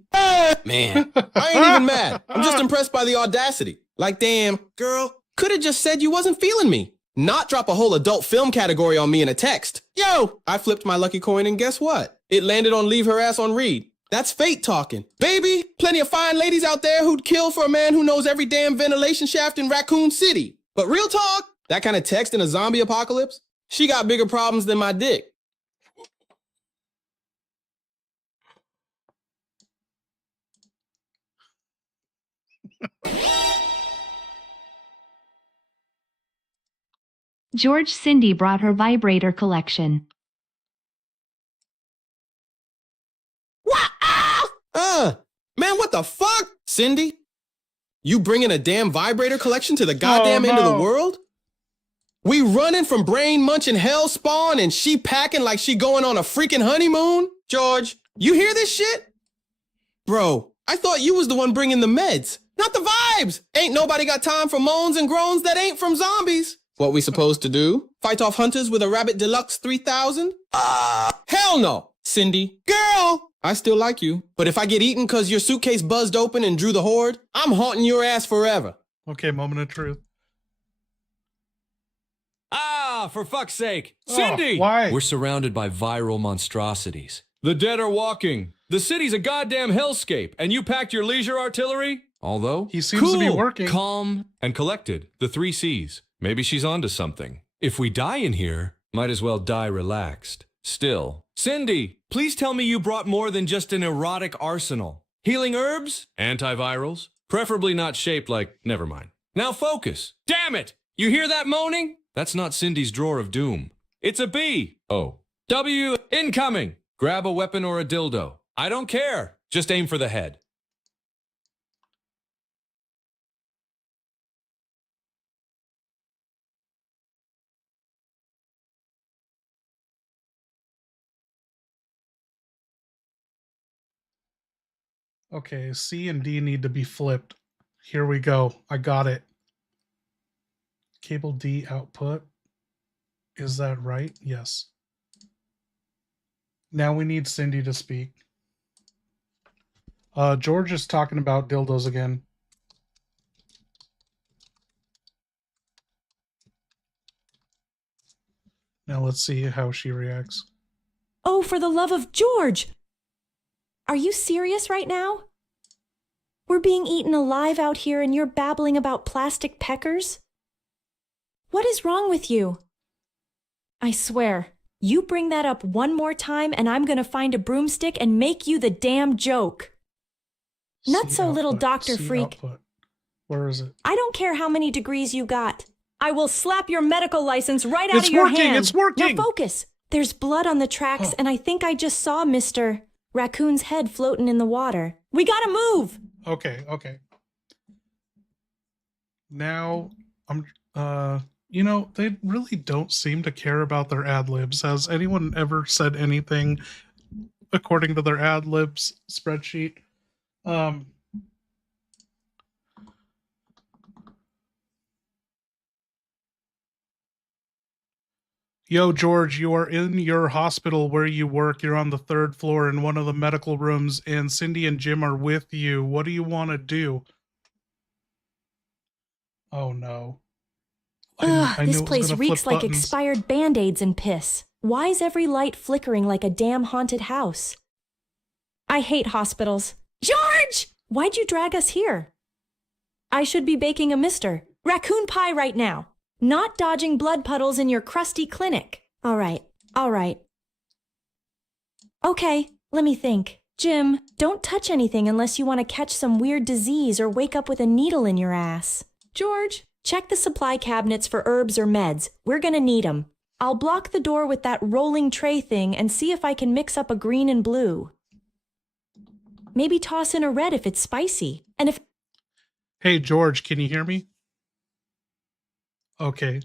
Man, I ain't even mad. I'm just impressed by the audacity. Like, damn, girl, could have just said you wasn't feeling me. Not drop a whole adult film category on me in a text. Yo, I flipped my lucky coin and guess what? It landed on leave her ass on read. That's fate talking. Baby, plenty of fine ladies out there who'd kill for a man who knows every damn ventilation shaft in Raccoon City. But real talk, that kind of text in a zombie apocalypse, she got bigger problems than my dick. George Cindy brought her vibrator collection. Man, what the fuck? Cindy? You bringing a damn vibrator collection to the goddamn end of the world? We running from brain munching hell spawn and she packing like she going on a freaking honeymoon? George, you hear this shit? Bro, I thought you was the one bringing the meds, not the vibes. Ain't nobody got time for moans and groans that ain't from zombies. What we supposed to do? Fight off hunters with a Rabbit Deluxe 3000? Hell no. Cindy, girl, I still like you, but if I get eaten cause your suitcase buzzed open and drew the horde, I'm haunting your ass forever. Okay, moment of truth. Ah, for fuck's sake. Cindy! Why? We're surrounded by viral monstrosities. The dead are walking. The city's a goddamn hellscape, and you packed your leisure artillery? Although, He seems to be working. calm, and collected. The 3 C's. Maybe she's onto something. If we die in here, might as well die relaxed. Still. Cindy, please tell me you brought more than just an erotic arsenal. Healing herbs? Antivirals? Preferably not shaped like... Never mind. Now focus. Damn it! You hear that moaning? That's not Cindy's drawer of doom. It's a B. Oh. W. Incoming. Grab a weapon or a dildo. I don't care. Just aim for the head. Okay, C and D need to be flipped. Here we go. I got it. Cable D output. Is that right? Yes. Now we need Cindy to speak. George is talking about dildos again. Now let's see how she reacts. Oh, for the love of George! Are you serious right now? We're being eaten alive out here and you're babbling about plastic peckers? What is wrong with you? I swear, you bring that up one more time and I'm gonna find a broomstick and make you the damn joke. Not so, little Dr. Freak. Where is it? I don't care how many degrees you got. I will slap your medical license right out of your hand. It's working! Now focus. There's blood on the tracks and I think I just saw Mr. Raccoon's head floating in the water. We gotta move! Okay. Now, you know, they really don't seem to care about their ad-libs. Has anyone ever said anything according to their ad-libs spreadsheet? Yo, George, you are in your hospital where you work. You're on the 3rd floor in one of the medical rooms, and Cindy and Jim are with you. What do you want to do? Oh, no. Ugh, this place reeks like expired Band-Aids and piss. Why is every light flickering like a damn haunted house? I hate hospitals. George! Why'd you drag us here? I should be baking a Mr. Raccoon pie right now. Not dodging blood puddles in your crusty clinic. All right. Okay, let me think. Jim, don't touch anything unless you want to catch some weird disease or wake up with a needle in your ass. George, check the supply cabinets for herbs or meds. We're gonna need them. I'll block the door with that rolling tray thing and see if I can mix up a green and blue. Maybe toss in a red if it's spicy. And if... Hey, George, can you hear me? Okay.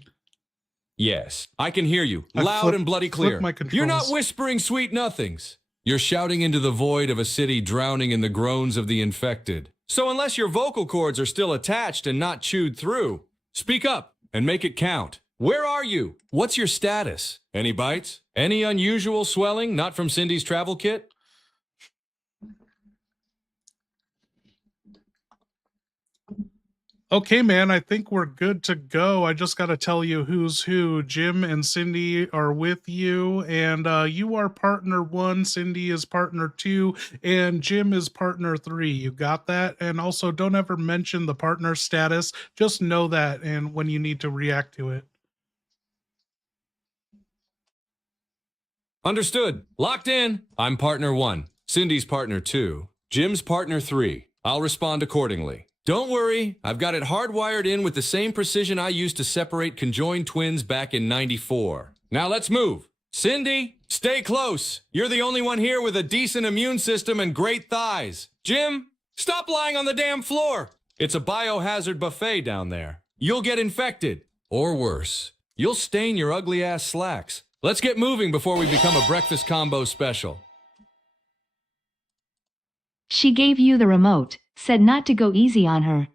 Yes, I can hear you, loud and bloody clear. You're not whispering sweet nothings. You're shouting into the void of a city drowning in the groans of the infected. So unless your vocal cords are still attached and not chewed through, speak up and make it count. Where are you? What's your status? Any bites? Any unusual swelling not from Cindy's travel kit? Okay, man, I think we're good to go. I just got to tell you who's who. Jim and Cindy are with you, and you are partner 1, Cindy is partner 2, and Jim is partner 3. You got that? And also, don't ever mention the partner status. Just know that, and when you need to react to it. Understood. Locked in. I'm partner 1. Cindy's partner 2. Jim's partner 3. I'll respond accordingly. Don't worry, I've got it hardwired in with the same precision I used to separate conjoined twins back in '94. Now let's move. Cindy, stay close. You're the only one here with a decent immune system and great thighs. Jim, stop lying on the damn floor. It's a biohazard buffet down there. You'll get infected. Or worse, you'll stain your ugly ass slacks. Let's get moving before we become a breakfast combo special. She gave you the remote, said not to go easy on her.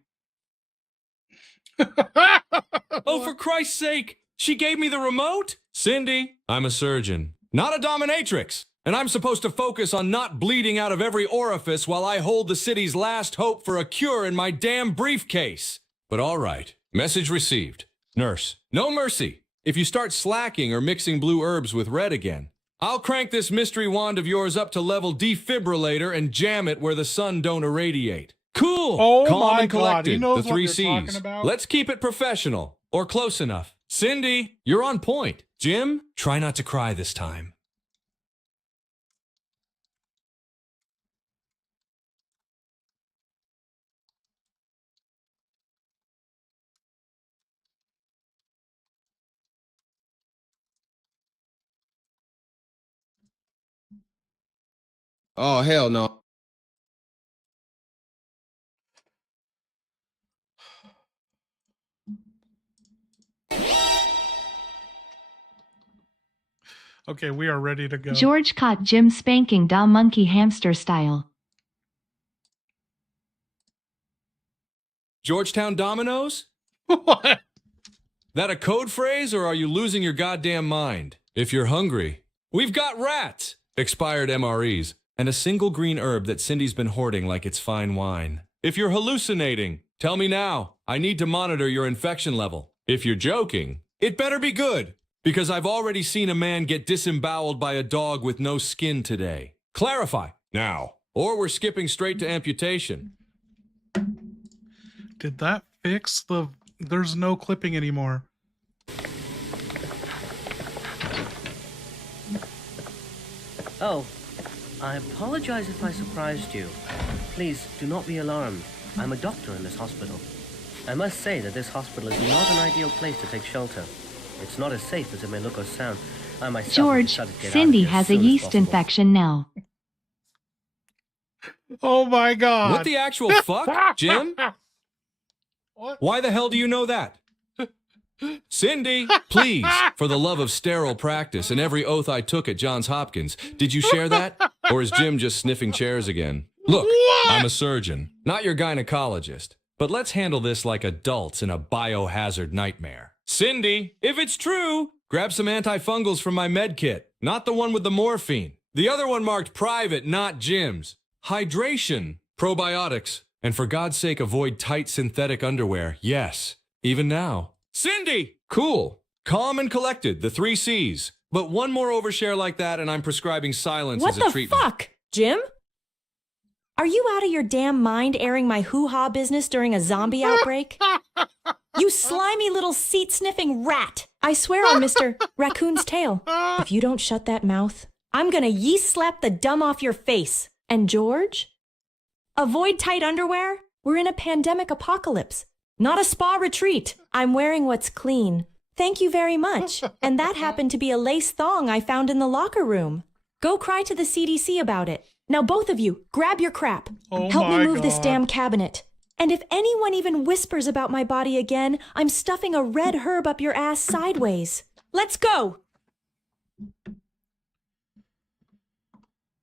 Oh, for Christ's sake! She gave me the remote? Cindy, I'm a surgeon, not a dominatrix. And I'm supposed to focus on not bleeding out of every orifice while I hold the city's last hope for a cure in my damn briefcase. But all right, message received. Nurse, no mercy. If you start slacking or mixing blue herbs with red again, I'll crank this mystery wand of yours up to level defibrillator and jam it where the sun don't irradiate. Cool. Oh Calm my and God, collected. he knows The what three you're talking C's. about. Let's keep it professional or close enough. Cindy, you're on point. Jim, try not to cry this time. Oh, hell no. Okay, we are ready to go. George caught Jim spanking dumb monkey hamster style. Georgetown Dominoes? What? That a code phrase, or are you losing your goddamn mind? If you're hungry, we've got rats, expired MREs, and a single green herb that Cindy's been hoarding like it's fine wine. If you're hallucinating, tell me now. I need to monitor your infection level. If you're joking, it better be good, because I've already seen a man get disemboweled by a dog with no skin today. Clarify now, or we're skipping straight to amputation. Did that fix the... There's no clipping anymore. Oh, I apologize if I surprised you. Please, do not be alarmed. I'm a doctor in this hospital. I must say that this hospital is not an ideal place to take shelter. It's not as safe as it may look or sound. I myself George, decided to get Cindy out of here has as a soon as yeast possible. infection now. Oh my God. What the actual fuck, Jim? What? Why the hell do you know that? Cindy, please, for the love of sterile practice and every oath I took at Johns Hopkins, did you share that? Or is Jim just sniffing chairs again? Look, I'm a surgeon, not your gynecologist, but let's handle this like adults in a biohazard nightmare. Cindy, if it's true, grab some antifungals from my med kit, not the one with the morphine. The other one marked private, not Jim's. Hydration, probiotics, and for God's sake, avoid tight synthetic underwear. Yes, even now. Cindy! Cool. Calm and collected, the three C's. But one more overshare like that and I'm prescribing silence What as a the treatment. fuck, Jim? Are you out of your damn mind airing my hoo-ha business during a zombie outbreak? You slimy little seat-sniffing rat! I swear on Mr. Raccoon's tail. If you don't shut that mouth, I'm gonna yeast slap the dumb off your face. And George? Avoid tight underwear? We're in a pandemic apocalypse, not a spa retreat. I'm wearing what's clean. Thank you very much. And that happened to be a lace thong I found in the locker room. Go cry to the CDC about it. Now both of you, grab your crap. Oh Help me my move this God. damn cabinet. And if anyone even whispers about my body again, I'm stuffing a red herb up your ass sideways. Let's go!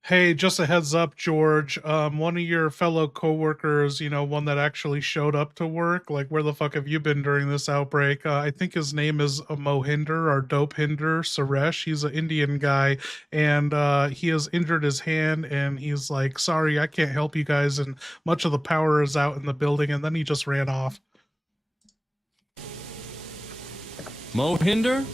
Hey, just a heads up, George. One of your fellow coworkers, you know, one that actually showed up to work, like, where the fuck have you been during this outbreak? I think his name is Mohinder or Dope Hinder Suresh. He's an Indian guy, and he has injured his hand, and he's like, sorry, I can't help you guys, and much of the power is out in the building, and then he just ran off. Mohinder?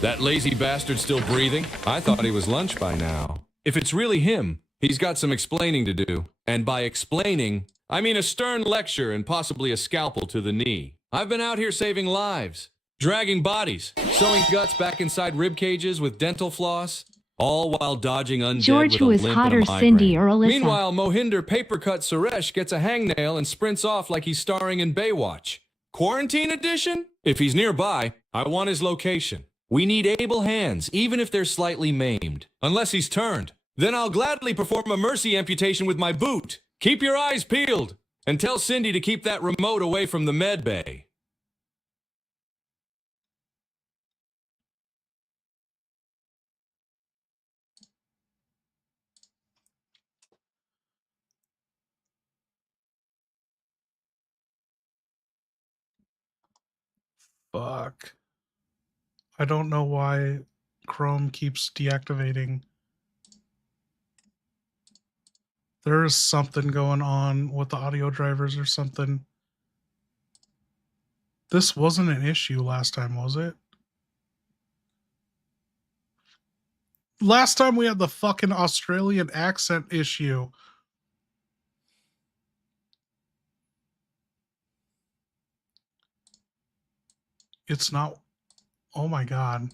That lazy bastard still breathing? I thought he was lunch by now. If it's really him, he's got some explaining to do. And by explaining, I mean a stern lecture and possibly a scalpel to the knee. I've been out here saving lives, dragging bodies, sewing guts back inside rib cages with dental floss. all while dodging undead George, with who a is limp hotter, and a migraine. Cindy or Alyssa? Meanwhile, Mohinder Papercut Suresh gets a hangnail and sprints off like he's starring in Baywatch. Quarantine edition? If he's nearby, I want his location. We need able hands, even if they're slightly maimed. Unless he's turned. Then I'll gladly perform a mercy amputation with my boot. Keep your eyes peeled. And tell Cindy to keep that remote away from the med bay. Fuck. I don't know why Chrome keeps deactivating. There's something going on with the audio drivers or something. This wasn't an issue last time, was it? Last time we had the fucking Australian accent issue. It's not. Oh my God.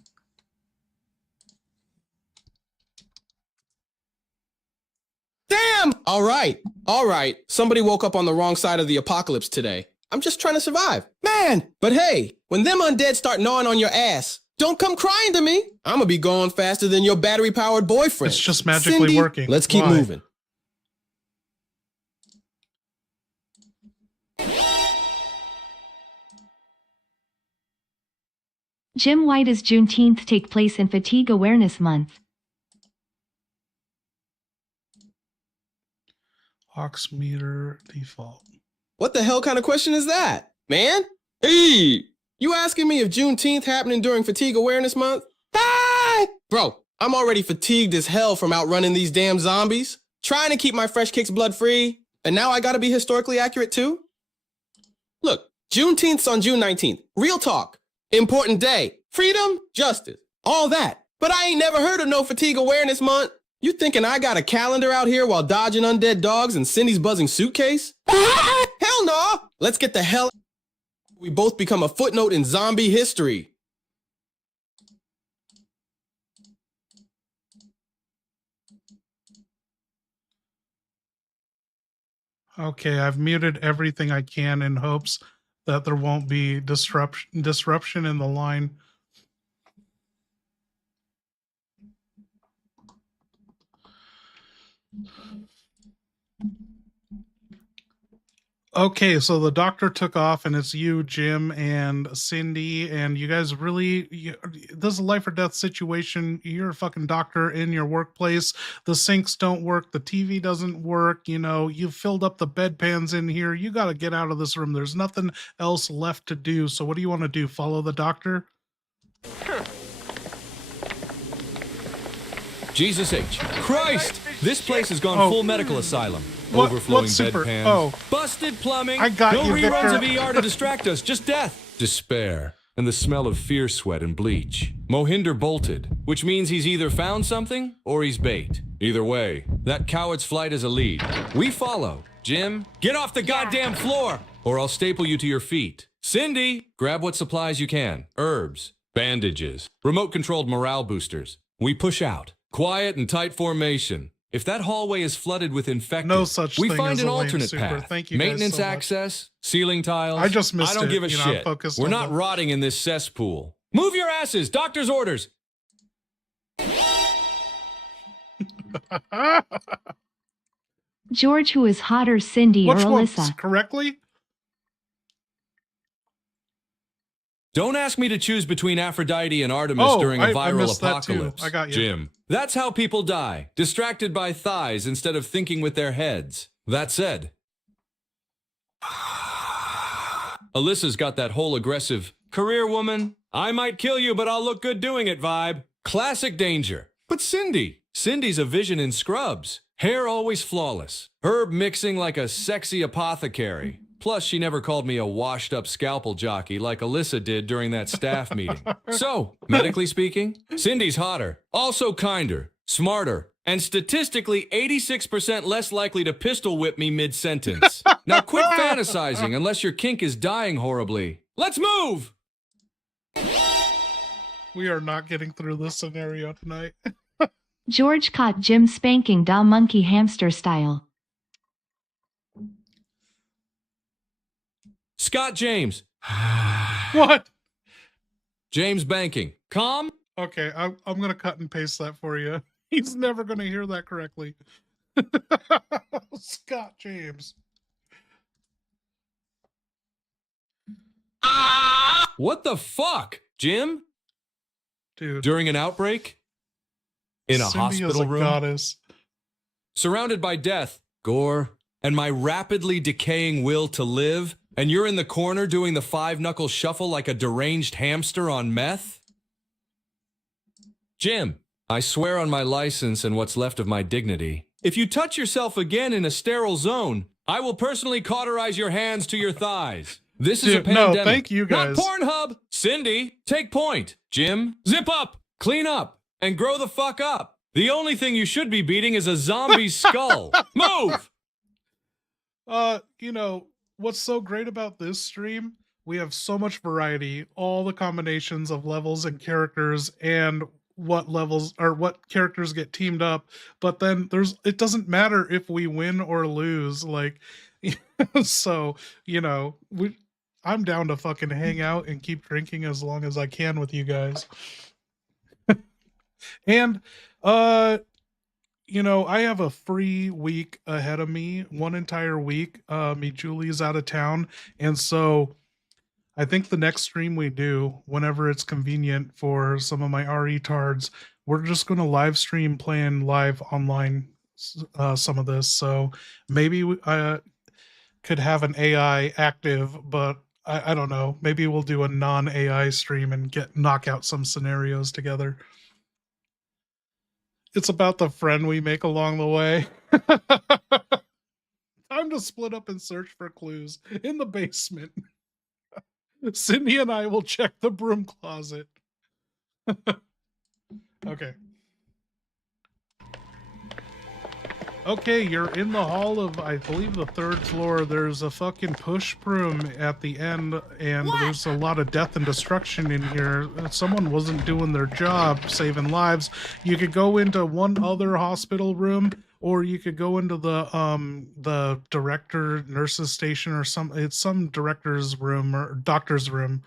Damn! All right. Somebody woke up on the wrong side of the apocalypse today. I'm just trying to survive. Man! But hey, when them undead start gnawing on your ass, don't come crying to me. I'm gonna be gone faster than your battery-powered boyfriend. It's just magically Cindy, working. Let's keep Why? moving. Jim, why does Juneteenth take place in Fatigue Awareness Month? Oximeter default. What the hell kind of question is that, man? Hey, you asking me if Juneteenth happening during Fatigue Awareness Month? Ah! Bro, I'm already fatigued as hell from outrunning these damn zombies, trying to keep my fresh kicks blood free, and now I gotta be historically accurate too? Look, Juneteenth's on June 19th. Real talk. Important day. Freedom, justice, all that. But I ain't never heard of no Fatigue Awareness Month. You thinking I got a calendar out here while dodging undead dogs and Cindy's buzzing suitcase? Hell no! Let's get the hell. We both become a footnote in zombie history. Okay, I've muted everything I can in hopes that there won't be disruption in the line. Okay, so the doctor took off, and it's you, Jim, and Cindy, and you guys really, this is a life or death situation. You're a fucking doctor in your workplace. The sinks don't work. The TV doesn't work. You know, you've filled up the bedpans in here. You got to get out of this room. There's nothing else left to do. So what do you want to do? Follow the doctor? Jesus H. Christ! This place has gone full medical asylum. Overflowing bedpans. Busted plumbing. I got no you, reruns Victor. of ER to distract us. Just death. Despair. And the smell of fear sweat and bleach. Mohinder bolted, which means he's either found something or he's bait. Either way, that coward's flight is a lead. We follow. Jim, get off the goddamn floor, or I'll staple you to your feet. Cindy, grab what supplies you can. Herbs, bandages, remote-controlled morale boosters. We push out. Quiet and tight formation. If that hallway is flooded with infected, No such we thing find as an a lane alternate super. path. Thank you guys Maintenance so much. access, ceiling tiles. I just missed I don't it. give a You know, I'm shit. focused We're on not the- rotting in this cesspool. Move your asses. Doctor's orders. George, who is hotter, Cindy Which or one? Alyssa? Correctly? Don't ask me to choose between Aphrodite and Artemis during a I viral missed that too. apocalypse. I got you. Jim, that's how people die. Distracted by thighs instead of thinking with their heads. That said, Alyssa's got that whole aggressive, career woman, I might kill you, but I'll look good doing it vibe. Classic danger. But Cindy's a vision in scrubs. Hair always flawless. Herb mixing like a sexy apothecary. Plus, she never called me a washed-up scalpel jockey like Alyssa did during that staff meeting. So, medically speaking, Cindy's hotter, also kinder, smarter, and statistically 86% less likely to pistol whip me mid-sentence. Now quit fantasizing unless your kink is dying horribly. Let's move! We are not getting through this scenario tonight. George caught Jim spanking da monkey hamster style. Scott James. What? James banking. Calm? Okay, I'm going to cut and paste that for you. He's never going to hear that correctly. Scott James. What the fuck, Jim? Dude. During an outbreak? In a Cindy hospital is a room? goddess. Surrounded by death, gore, and my rapidly decaying will to live, and you're in the corner doing the five-knuckle shuffle like a deranged hamster on meth? Jim, I swear on my license and what's left of my dignity, if you touch yourself again in a sterile zone, I will personally cauterize your hands to your thighs. This is a pandemic. No, thank you guys. Not Pornhub. Cindy, take point. Jim, zip up, clean up, and grow the fuck up. The only thing you should be beating is a zombie's skull. Move! You know, what's so great about this stream? We have so much variety, all the combinations of levels and characters and what levels or what characters get teamed up, but then it doesn't matter if we win or lose, like so, you know, I'm down to fucking hang out and keep drinking as long as I can with you guys. And you know, I have a free week ahead of me, one entire week. Me Julie's out of town, and so I think the next stream we do, whenever it's convenient for some of my RE tards, we're just going to live stream playing live online some of this. So maybe I could have an AI active, but I don't know. Maybe we'll do a non-AI stream and knock out some scenarios together. It's about the friend we make along the way. Time to split up and search for clues in the basement. Cindy and I will check the broom closet. Okay. Okay, you're in the hall of, I believe, the 3rd floor. There's a fucking push broom at the end, and there's a lot of death and destruction in here. Someone wasn't doing their job, saving lives. You could go into one other hospital room, or you could go into the director nurse's station or it's some director's room or doctor's room.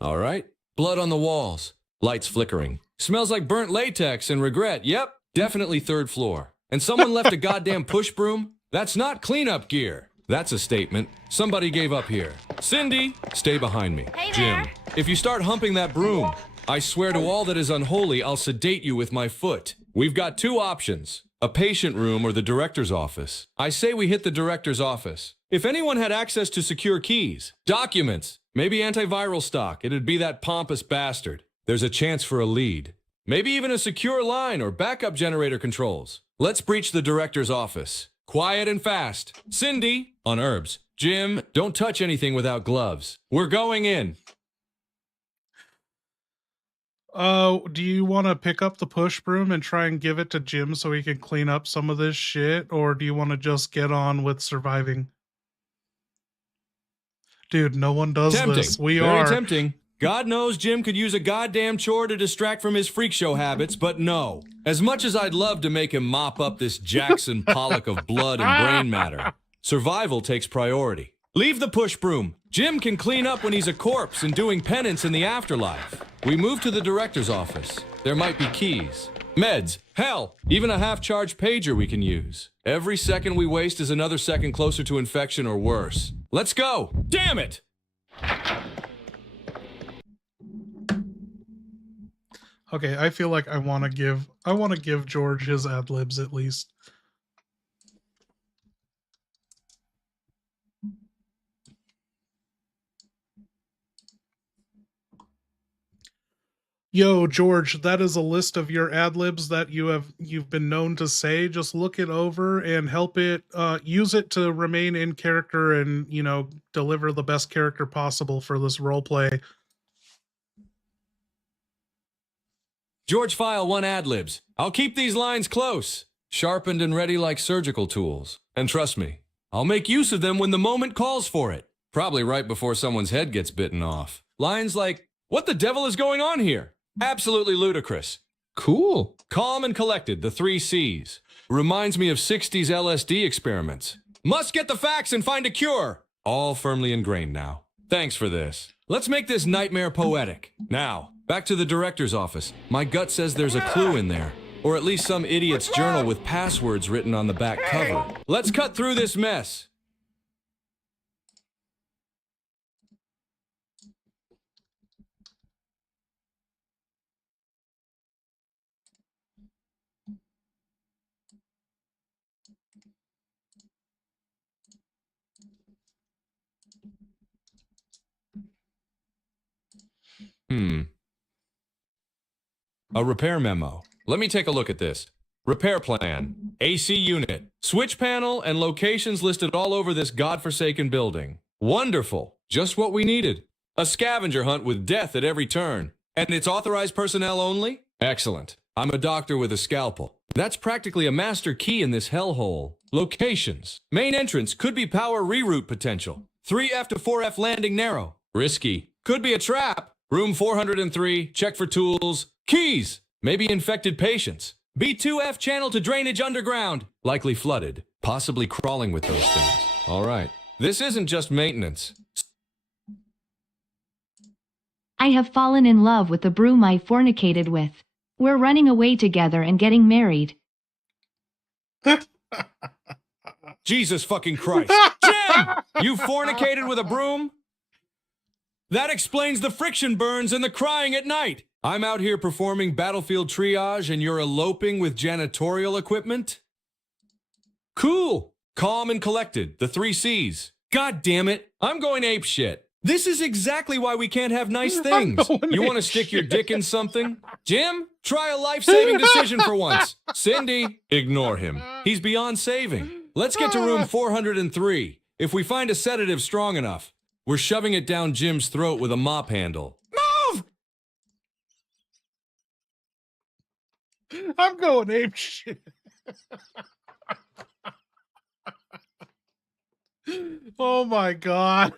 All right. Blood on the walls. Lights flickering. Smells like burnt latex and regret. Yep, definitely 3rd floor. And someone left a goddamn push broom? That's not cleanup gear. That's a statement. Somebody gave up here. Cindy, stay behind me. Hey Jim, there. if you start humping that broom, I swear to all that is unholy, I'll sedate you with my foot. We've got 2 options. A patient room or the director's office. I say we hit the director's office. If anyone had access to secure keys, documents, maybe antiviral stock, it'd be that pompous bastard. There's a chance for a lead. Maybe even a secure line or backup generator controls. Let's breach the director's office. Quiet and fast. Cindy, on herbs. Jim, don't touch anything without gloves. We're going in. Do you want to pick up the push broom and try and give it to Jim so he can clean up some of this shit? Or do you want to just get on with surviving? Dude, no one does this. Very tempting. God knows Jim could use a goddamn chore to distract from his freak show habits, but no. As much as I'd love to make him mop up this Jackson Pollock of blood and brain matter, survival takes priority. Leave the push broom. Jim can clean up when he's a corpse and doing penance in the afterlife. We move to the director's office. There might be keys. Meds. Hell, even a half-charged pager we can use. Every second we waste is another second closer to infection or worse. Let's go. Damn it! Okay, I feel like I want to give George his ad libs at least. Yo, George, that is a list of your ad libs that you've been known to say. Just look it over and help it use it to remain in character and, you know, deliver the best character possible for this role play. George File 1 ad-libs. I'll keep these lines close, sharpened and ready like surgical tools. And trust me, I'll make use of them when the moment calls for it. Probably right before someone's head gets bitten off. Lines like, what the devil is going on here? Absolutely ludicrous. Cool. Calm and collected, the 3 C's. Reminds me of 60s LSD experiments. Must get the facts and find a cure. All firmly ingrained now. Thanks for this. Let's make this nightmare poetic. Now, back to the director's office. My gut says there's a clue in there. Or at least some idiot's journal with passwords written on the back cover. Let's cut through this mess. A repair memo. Let me take a look at this. Repair plan, AC unit, switch panel, and locations listed all over this godforsaken building. Wonderful. Just what we needed. A scavenger hunt with death at every turn. And it's authorized personnel only? Excellent. I'm a doctor with a scalpel. That's practically a master key in this hellhole. Locations. Main entrance could be power reroute potential. 3F to 4F landing narrow. Risky. Could be a trap. Room 403, check for tools. Keys. Maybe infected patients. B2F channel to drainage underground. Likely flooded. Possibly crawling with those things. All right. This isn't just maintenance. I have fallen in love with the broom I fornicated with. We're running away together and getting married. Jesus fucking Christ. Jim! You fornicated with a broom? That explains the friction burns and the crying at night. I'm out here performing battlefield triage and you're eloping with janitorial equipment? Cool. Calm and collected, the 3 C's. God damn it, I'm going ape shit. This is exactly why we can't have nice things. You want to stick your dick in something? Jim, try a life-saving decision for once. Cindy, ignore him. He's beyond saving. Let's get to room 403. If we find a sedative strong enough, we're shoving it down Jim's throat with a mop handle. Move! I'm going ape shit. Oh my god.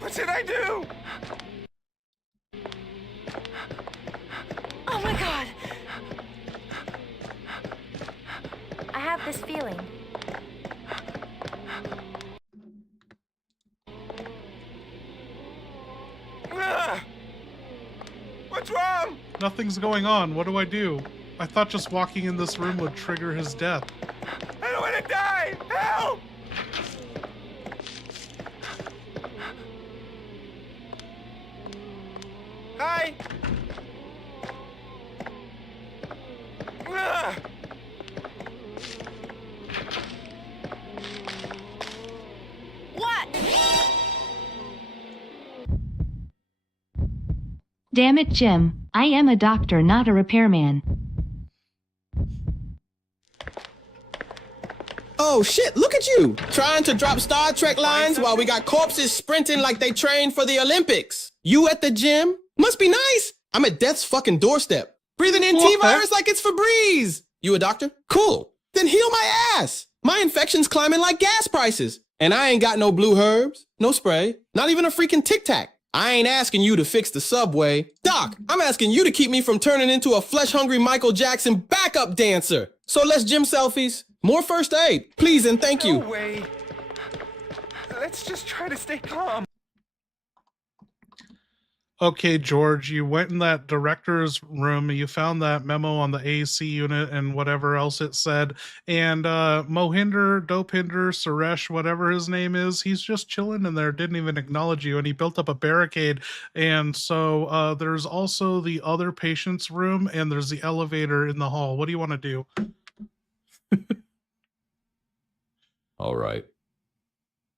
What did I do? Oh my god! I have this feeling. What's wrong? Nothing's going on. What do I do? I thought just walking in this room would trigger his death. I don't want to die! Help! Hi! What? Damn it, Jim. I am a doctor, not a repairman. Oh shit, look at you! Trying to drop Star Trek lines while we got corpses sprinting like they trained for the Olympics. You at the gym? Must be nice. I'm at death's fucking doorstep. Breathing in T-virus like it's Febreze. You a doctor? Cool. Then heal my ass. My infection's climbing like gas prices. And I ain't got no blue herbs, no spray, not even a freaking Tic Tac. I ain't asking you to fix the subway. Doc, I'm asking you to keep me from turning into a flesh-hungry Michael Jackson backup dancer. So less gym selfies, more first aid, please and thank you. No way. Let's just try to stay calm. Okay, George, you went in that director's room and you found that memo on the AC unit and whatever else it said. And Mohinder, Dopinder, Suresh, whatever his name is, he's just chilling in there, didn't even acknowledge you. And he built up a barricade. And so there's also the other patient's room and there's the elevator in the hall. What do you want to do? All right.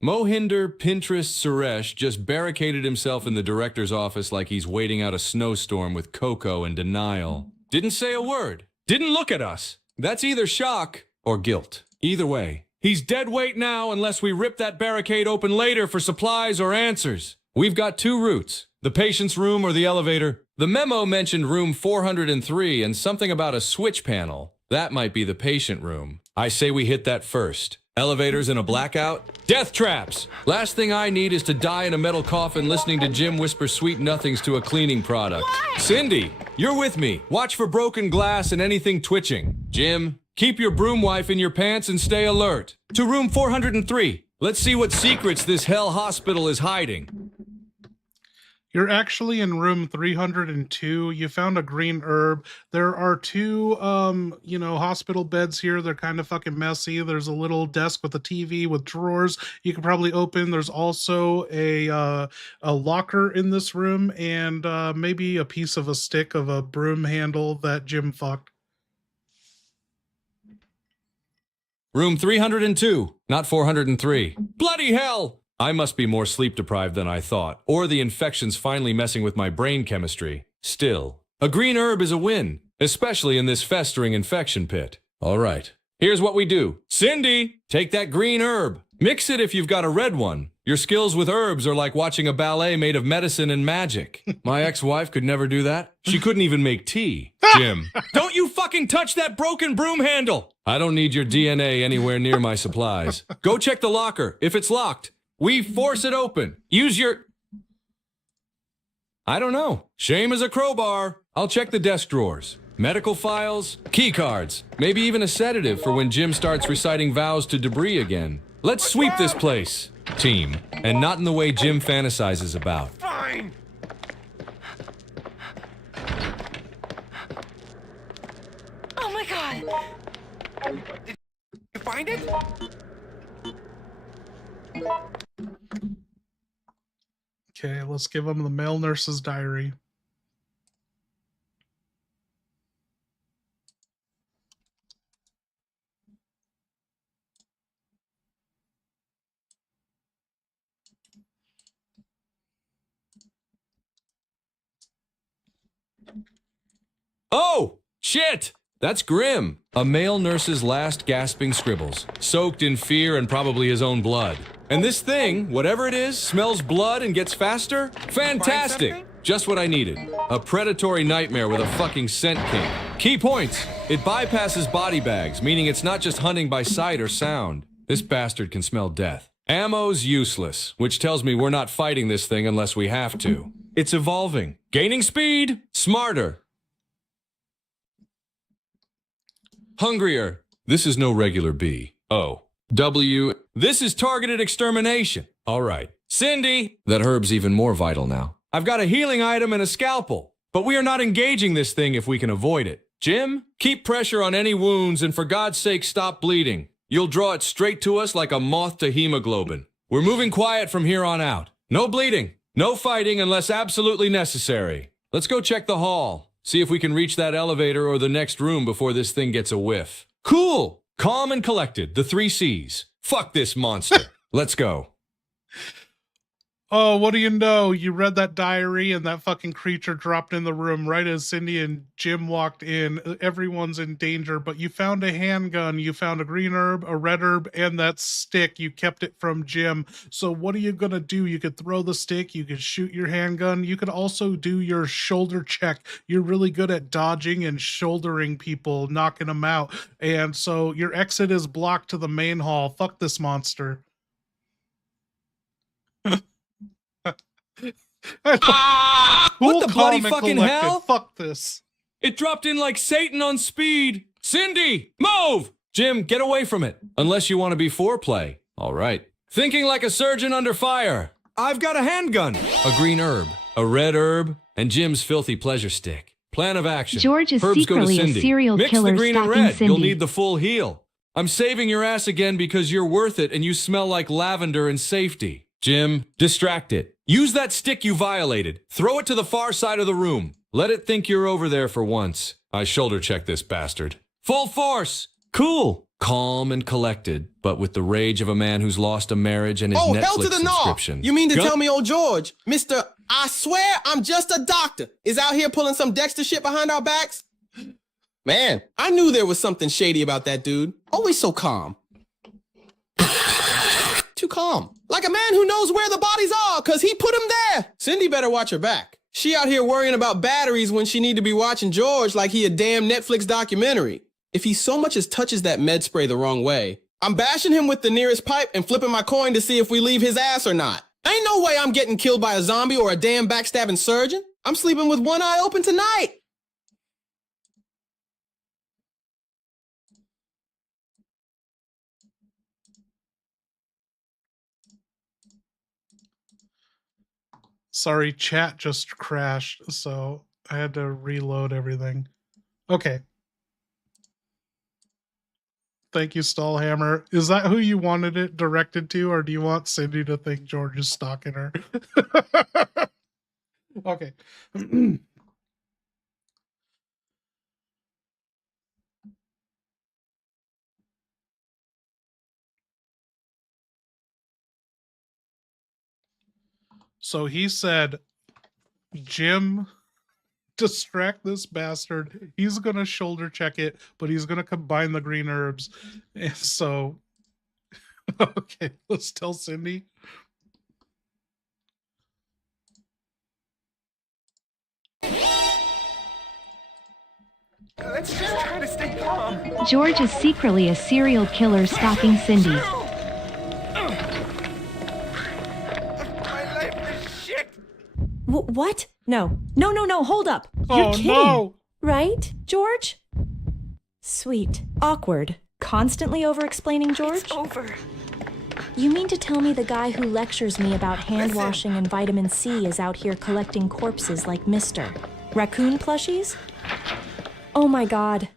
Mohinder Pinterest Suresh just barricaded himself in the director's office like he's waiting out a snowstorm with Coco and denial. Didn't say a word. Didn't look at us. That's either shock or guilt. Either way, he's dead weight now unless we rip that barricade open later for supplies or answers. We've got 2 routes, the patient's room or the elevator. The memo mentioned room 403 and something about a switch panel. That might be the patient room. I say we hit that first. Elevators in a blackout? Death traps! Last thing I need is to die in a metal coffin listening to Jim whisper sweet nothings to a cleaning product. What? Cindy, you're with me. Watch for broken glass and anything twitching. Jim, keep your broom wife in your pants and stay alert. To room 403. Let's see what secrets this hell hospital is hiding. You're actually in room 302. You found a green herb. There are two, hospital beds here. They're kind of fucking messy. There's a little desk with a TV with drawers you can probably open. There's also a locker in this room and maybe a piece of a stick of a broom handle that Jim fucked. Room 302, not 403. Bloody hell! I must be more sleep deprived than I thought, or the infection's finally messing with my brain chemistry. Still, a green herb is a win, especially in this festering infection pit. All right, here's what we do. Cindy, take that green herb. Mix it if you've got a red one. Your skills with herbs are like watching a ballet made of medicine and magic. My ex-wife could never do that. She couldn't even make tea. Jim, don't you fucking touch that broken broom handle! I don't need your DNA anywhere near my supplies. Go check the locker. If it's locked, we force it open. Use your... I don't know. Shame as a crowbar. I'll check the desk drawers. Medical files, key cards, maybe even a sedative for when Jim starts reciting vows to debris again. Let's sweep this place, team, and not in the way Jim fantasizes about. Fine! Oh my god! Did you find it? Okay, let's give him the male nurse's diary. Oh, shit! That's grim. A male nurse's last gasping scribbles, soaked in fear and probably his own blood. And this thing, whatever it is, smells blood and gets faster? Fantastic! Just what I needed. A predatory nightmare with a fucking scent king. Key points. It bypasses body bags, meaning it's not just hunting by sight or sound. This bastard can smell death. Ammo's useless, which tells me we're not fighting this thing unless we have to. It's evolving. Gaining speed. Smarter. Hungrier. This is no regular bee. O. W. This is targeted extermination. All right. Cindy. That herb's even more vital now. I've got a healing item and a scalpel, but we are not engaging this thing if we can avoid it. Jim, keep pressure on any wounds and for God's sake stop bleeding. You'll draw it straight to us like a moth to hemoglobin. We're moving quiet from here on out. No bleeding. No fighting unless absolutely necessary. Let's go check the hall. See if we can reach that elevator or the next room before this thing gets a whiff. Cool. Calm and collected. The 3 C's. Fuck this monster. Let's go. Oh, what do you know? You read that diary and that fucking creature dropped in the room right as Cindy and Jim walked in. Everyone's in danger, but you found a handgun, you found a green herb, a red herb, and that stick. You kept it from Jim. So what are you going to do? You could throw the stick, you could shoot your handgun, you could also do your shoulder check. You're really good at dodging and shouldering people, knocking them out. And so your exit is blocked to the main hall. Fuck this monster. What the bloody fucking hell? Fuck this. It dropped in like Satan on speed. Cindy, move! Jim, get away from it. Unless you want to be foreplay. All right. Thinking like a surgeon under fire. I've got a handgun. A green herb, a red herb, and Jim's filthy pleasure stick. Plan of action. George is Herbs secretly go to a Cindy. serial Mix killer the green and stalking red. Cindy. You'll need the full heal. I'm saving your ass again because you're worth it and you smell like lavender and safety. Jim, distract it. Use that stick you violated. Throw it to the far side of the room. Let it think you're over there for once. I shoulder check this bastard. Full force. Cool. Calm and collected, but with the rage of a man who's lost a marriage and his Oh, Netflix hell to the subscription. no! You mean to tell me old George, Mr. I swear I'm just a doctor, is out here pulling some Dexter shit behind our backs? Man, I knew there was something shady about that dude. Always so calm. Too calm. Like a man who knows where the bodies are, cause he put them there. Cindy better watch her back. She out here worrying about batteries when she need to be watching George like he a damn Netflix documentary. If he so much as touches that med spray the wrong way, I'm bashing him with the nearest pipe and flipping my coin to see if we leave his ass or not. Ain't no way I'm getting killed by a zombie or a damn backstabbing surgeon. I'm sleeping with one eye open tonight. Sorry, chat just crashed, so I had to reload everything. Okay. Thank you, Stallhammer. Is that who you wanted it directed to, or do you want Cindy to think George is stalking her? Okay. So he said, Jim, distract this bastard. He's going to shoulder check it, but he's going to combine the green herbs. And so, okay, let's tell Cindy. Let's just try to stay calm. George is secretly a serial killer stalking Cindy. My life is shit. What? No, hold up. Oh, You're kidding. no. Right, George? Sweet. Awkward. Constantly over-explaining, George? It's over. You mean to tell me the guy who lectures me about hand washing and vitamin C is out here collecting corpses like Mr. Raccoon plushies? Oh my god.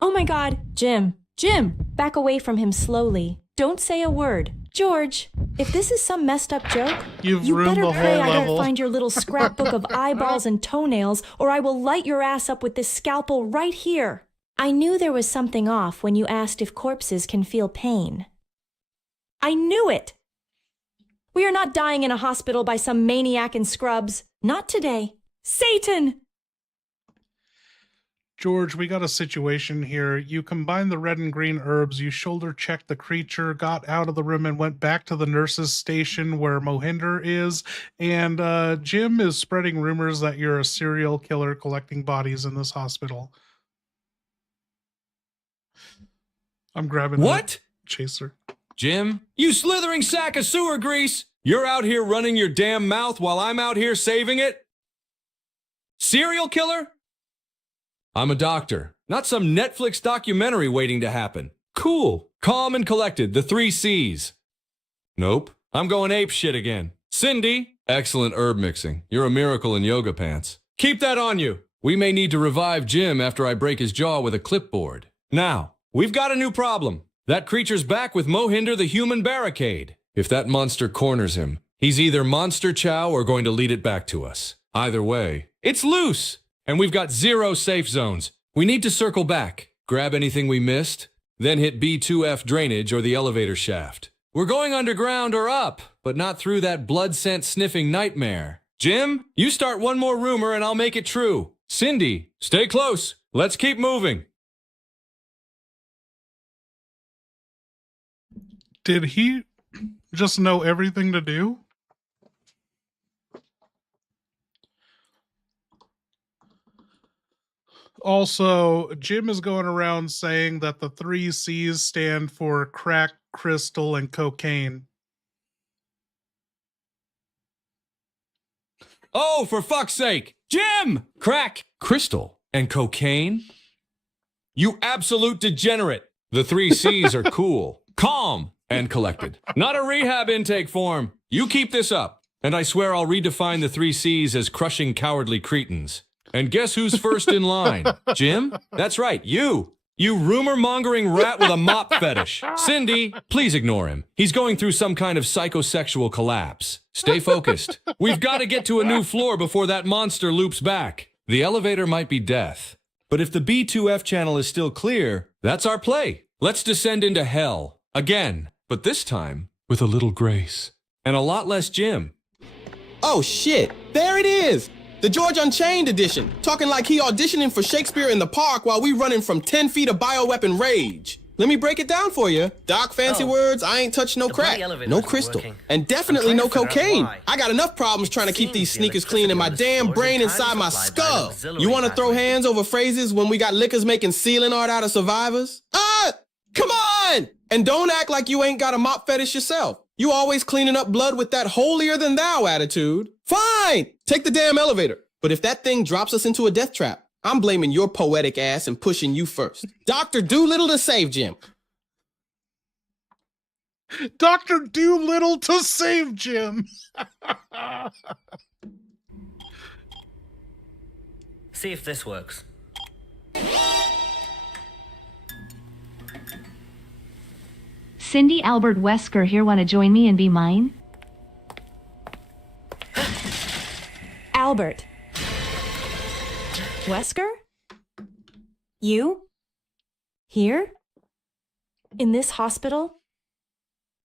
Oh my god. Jim, back away from him slowly. Don't say a word. George, if this is some messed up joke, you ruined better the pray whole I don't level. find your little scrapbook of eyeballs and toenails, or I will light your ass up with this scalpel right here. I knew there was something off when you asked if corpses can feel pain. I knew it! We are not dying in a hospital by some maniac in scrubs. Not today. Satan! George, we got a situation here. You combined the red and green herbs, you shoulder checked the creature, got out of the room and went back to the nurse's station where Mohinder is, and Jim is spreading rumors that you're a serial killer collecting bodies in this hospital. I'm grabbing What? a chaser. Jim, you slithering sack of sewer grease! You're out here running your damn mouth while I'm out here saving it? Serial killer? I'm a doctor, not some Netflix documentary waiting to happen. Cool, calm and collected, the 3 C's. Nope, I'm going ape shit again. Cindy, excellent herb mixing. You're a miracle in yoga pants. Keep that on you. We may need to revive Jim after I break his jaw with a clipboard. Now, we've got a new problem. That creature's back with Mohinder the human barricade. If that monster corners him, he's either Monster Chow or going to lead it back to us. Either way, it's loose, and we've got 0 safe zones. We need to circle back, grab anything we missed, then hit B2F drainage or the elevator shaft. We're going underground or up, but not through that blood scent sniffing nightmare. Jim, you start one more rumor and I'll make it true. Cindy, stay close. Let's keep moving. Did he just know everything to do? Also, Jim is going around saying that the 3 C's stand for crack, crystal, and cocaine. Oh, for fuck's sake! Jim! Crack, crystal, and cocaine? You absolute degenerate! The 3 C's are cool, calm, and collected. Not a rehab intake form. You keep this up, and I swear I'll redefine the 3 C's as crushing cowardly cretins. And guess who's first in line? Jim? That's right, you! You rumor-mongering rat with a mop fetish. Cindy, please ignore him. He's going through some kind of psychosexual collapse. Stay focused. We've got to get to a new floor before that monster loops back. The elevator might be death, but if the B2F channel is still clear, that's our play. Let's descend into hell. Again, but this time with a little grace. And a lot less Jim. Oh shit, there it is! The George Unchained edition, talking like he auditioning for Shakespeare in the Park while we running from 10 feet of bioweapon rage. Let me break it down for you. Doc, fancy words, I ain't touched no The bloody crack, elevator no isn't crystal, working. and definitely I'm no trying to figure out cocaine. why. I got enough problems trying to keep these Seems the sneakers clean in my electricity damn on this brain floor is inside my entirely supplied by an skull. auxiliary You want to throw battery. hands over phrases when we got lickers making sealing art out of survivors? Come on! And don't act like you ain't got a mop fetish yourself. You always cleaning up blood with that holier than thou attitude. Fine, take the damn elevator. But if that thing drops us into a death trap, I'm blaming your poetic ass and pushing you first. Dr. Doolittle to save Jim. Dr. Doolittle to save Jim. See if this works. Cindy, Albert, Wesker here, want to join me and be mine? Albert. Wesker? You? Here? In this hospital?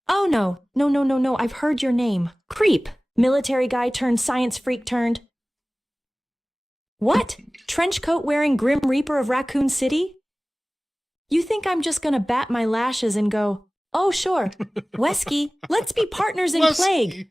Oh, no, I've heard your name. Creep. Military guy turned science freak turned... What? Trench coat wearing Grim Reaper of Raccoon City? You think I'm just gonna bat my lashes and go, oh, sure, Wesky, let's be partners in plague.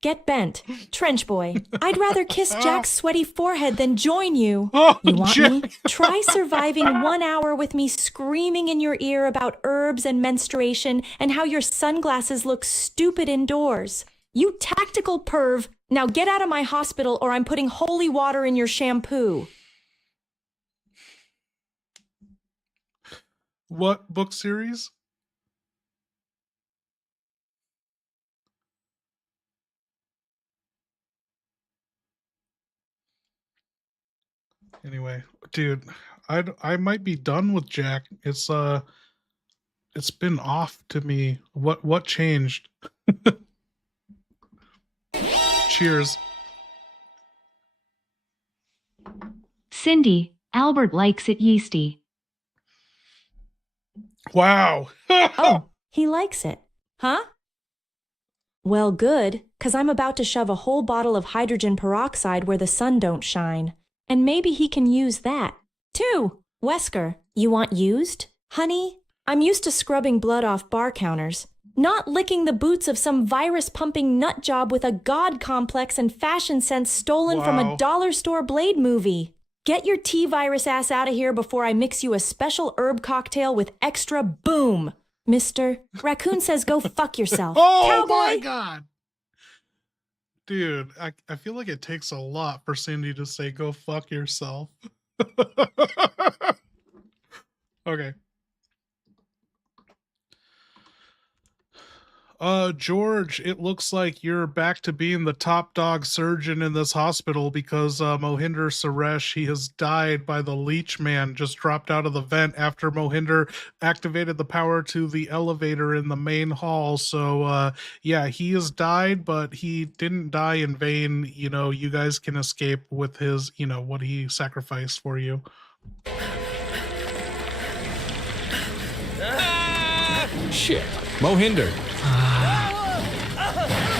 Get bent. Trench boy. I'd rather kiss Jack's sweaty forehead than join you. You want me? Try surviving 1 hour with me screaming in your ear about herbs and menstruation and how your sunglasses look stupid indoors. You tactical perv. Now get out of my hospital or I'm putting holy water in your shampoo. What book series? Anyway, dude, I might be done with Jack. It's been off to me. What changed? Cheers. Cindy, Albert likes it yeasty. Wow. Oh, he likes it. Huh? Well, good, 'cause I'm about to shove a whole bottle of hydrogen peroxide where the sun don't shine. And maybe he can use that, too. Wesker, you want used? Honey, I'm used to scrubbing blood off bar counters, not licking the boots of some virus-pumping nut job with a god complex and fashion sense stolen from a dollar store Blade movie. Get your T-virus ass out of here before I mix you a special herb cocktail with extra boom. Mister, Raccoon says go fuck yourself. Oh Cowboy! my god. Dude, I feel like it takes a lot for Cindy to say go fuck yourself. Okay. George, it looks like you're back to being the top dog surgeon in this hospital because Mohinder Suresh, he has died by the leech man, just dropped out of the vent after Mohinder activated the power to the elevator in the main hall. So, yeah, he has died, but he didn't die in vain. You know, you guys can escape with his, you know, what he sacrificed for you. Shit. Mohinder.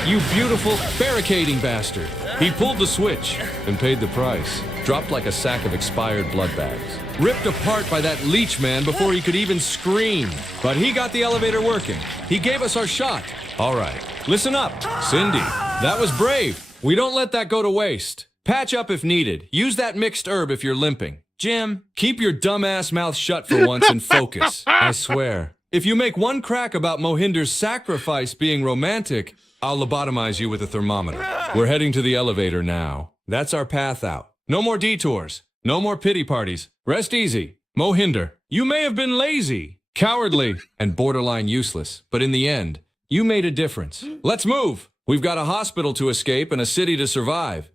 You beautiful barricading bastard. He pulled the switch and paid the price. Dropped like a sack of expired blood bags. Ripped apart by that leech man before he could even scream. But he got the elevator working. He gave us our shot. All right, listen up. Cindy, that was brave. We don't let that go to waste. Patch up if needed. Use that mixed herb if you're limping. Jim, keep your dumbass mouth shut for once and focus. I swear. If you make one crack about Mohinder's sacrifice being romantic, I'll lobotomize you with a thermometer. We're heading to the elevator now. That's our path out. No more detours. No more pity parties. Rest easy. Mohinder, you may have been lazy, cowardly, and borderline useless, but in the end, you made a difference. Let's move. We've got a hospital to escape and a city to survive.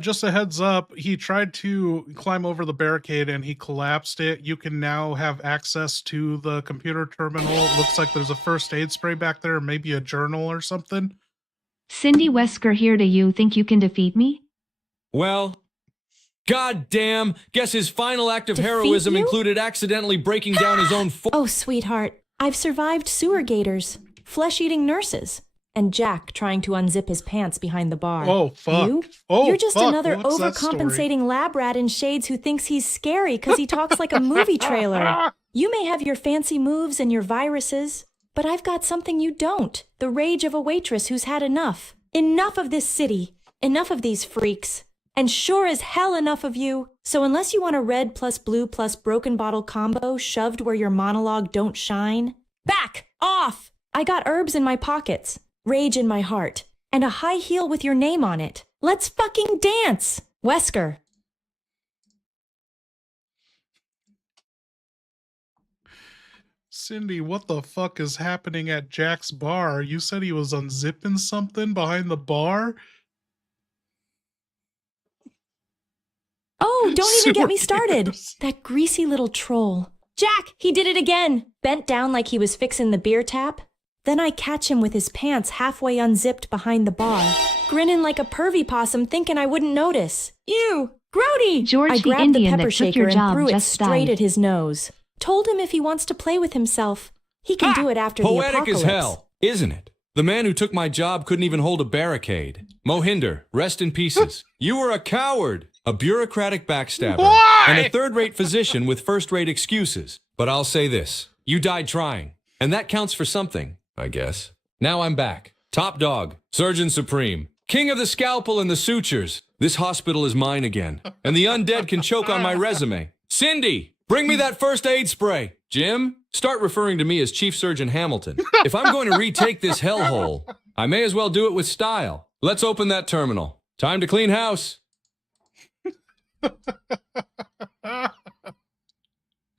Just a heads up, he tried to climb over the barricade and he collapsed it. You can now have access to the computer terminal. It looks like there's a first aid spray back there, maybe a journal or something. Cindy, Wesker here. Do you think you can defeat me? Well, goddamn, guess his final act of Defeat heroism you? included accidentally breaking down his own Oh, sweetheart, I've survived sewer gators, flesh-eating nurses, and Jack trying to unzip his pants behind the bar. Oh, fuck. You? Oh, You're just fuck. another What's that story? overcompensating lab rat in shades who thinks he's scary because he talks like a movie trailer. You may have your fancy moves and your viruses, but I've got something you don't. The rage of a waitress who's had enough. Enough of this city. Enough of these freaks. And sure as hell enough of you. So unless you want a red plus blue plus broken bottle combo shoved where your monologue don't shine, back off! I got herbs in my pockets, rage in my heart, and a high heel with your name on it. Let's fucking dance! Wesker. Cindy, what the fuck is happening at Jack's bar? You said he was unzipping something behind the bar? Oh, don't even get me Sewer started. heaters. That greasy little troll. Jack, he did it again. Bent down like he was fixing the beer tap. Then I catch him with his pants halfway unzipped behind the bar, grinning like a pervy possum thinking I wouldn't notice. Ew, grody! George I the grabbed Indian the that pepper took shaker your and job threw it just straight died. at his nose. Told him if he wants to play with himself, he can do it after the Poetic apocalypse. as hell, isn't it? The man who took my job couldn't even hold a barricade. Mohinder, rest in pieces. You were a coward, a bureaucratic backstabber, Why? and a third-rate physician with first-rate excuses. But I'll say this, you died trying, and that counts for something, I guess. Now I'm back. Top dog, Surgeon Supreme, king of the scalpel and the sutures. This hospital is mine again, and the undead can choke on my resume. Cindy, bring me that first aid spray. Jim, start referring to me as Chief Surgeon Hamilton. If I'm going to retake this hellhole, I may as well do it with style. Let's open that terminal. Time to clean house.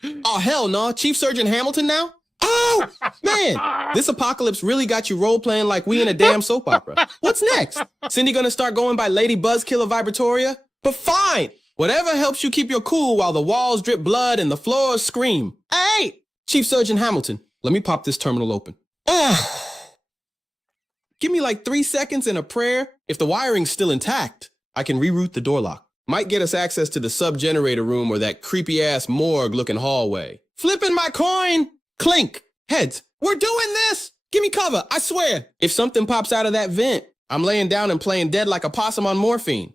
Oh, hell no. Chief Surgeon Hamilton now? Oh, man. This apocalypse really got you role-playing like we in a damn soap opera. What's next? Cindy gonna start going by Lady Buzzkiller Vibratoria? But fine. Whatever helps you keep your cool while the walls drip blood and the floors scream. Hey, Chief Surgeon Hamilton, let me pop this terminal open. Give me like 3 seconds and a prayer. If the wiring's still intact, I can reroute the door lock. Might get us access to the sub-generator room or that creepy-ass morgue-looking hallway. Flipping my coin! Clink! Heads, we're doing this! Give me cover, I swear! If something pops out of that vent, I'm laying down and playing dead like a possum on morphine.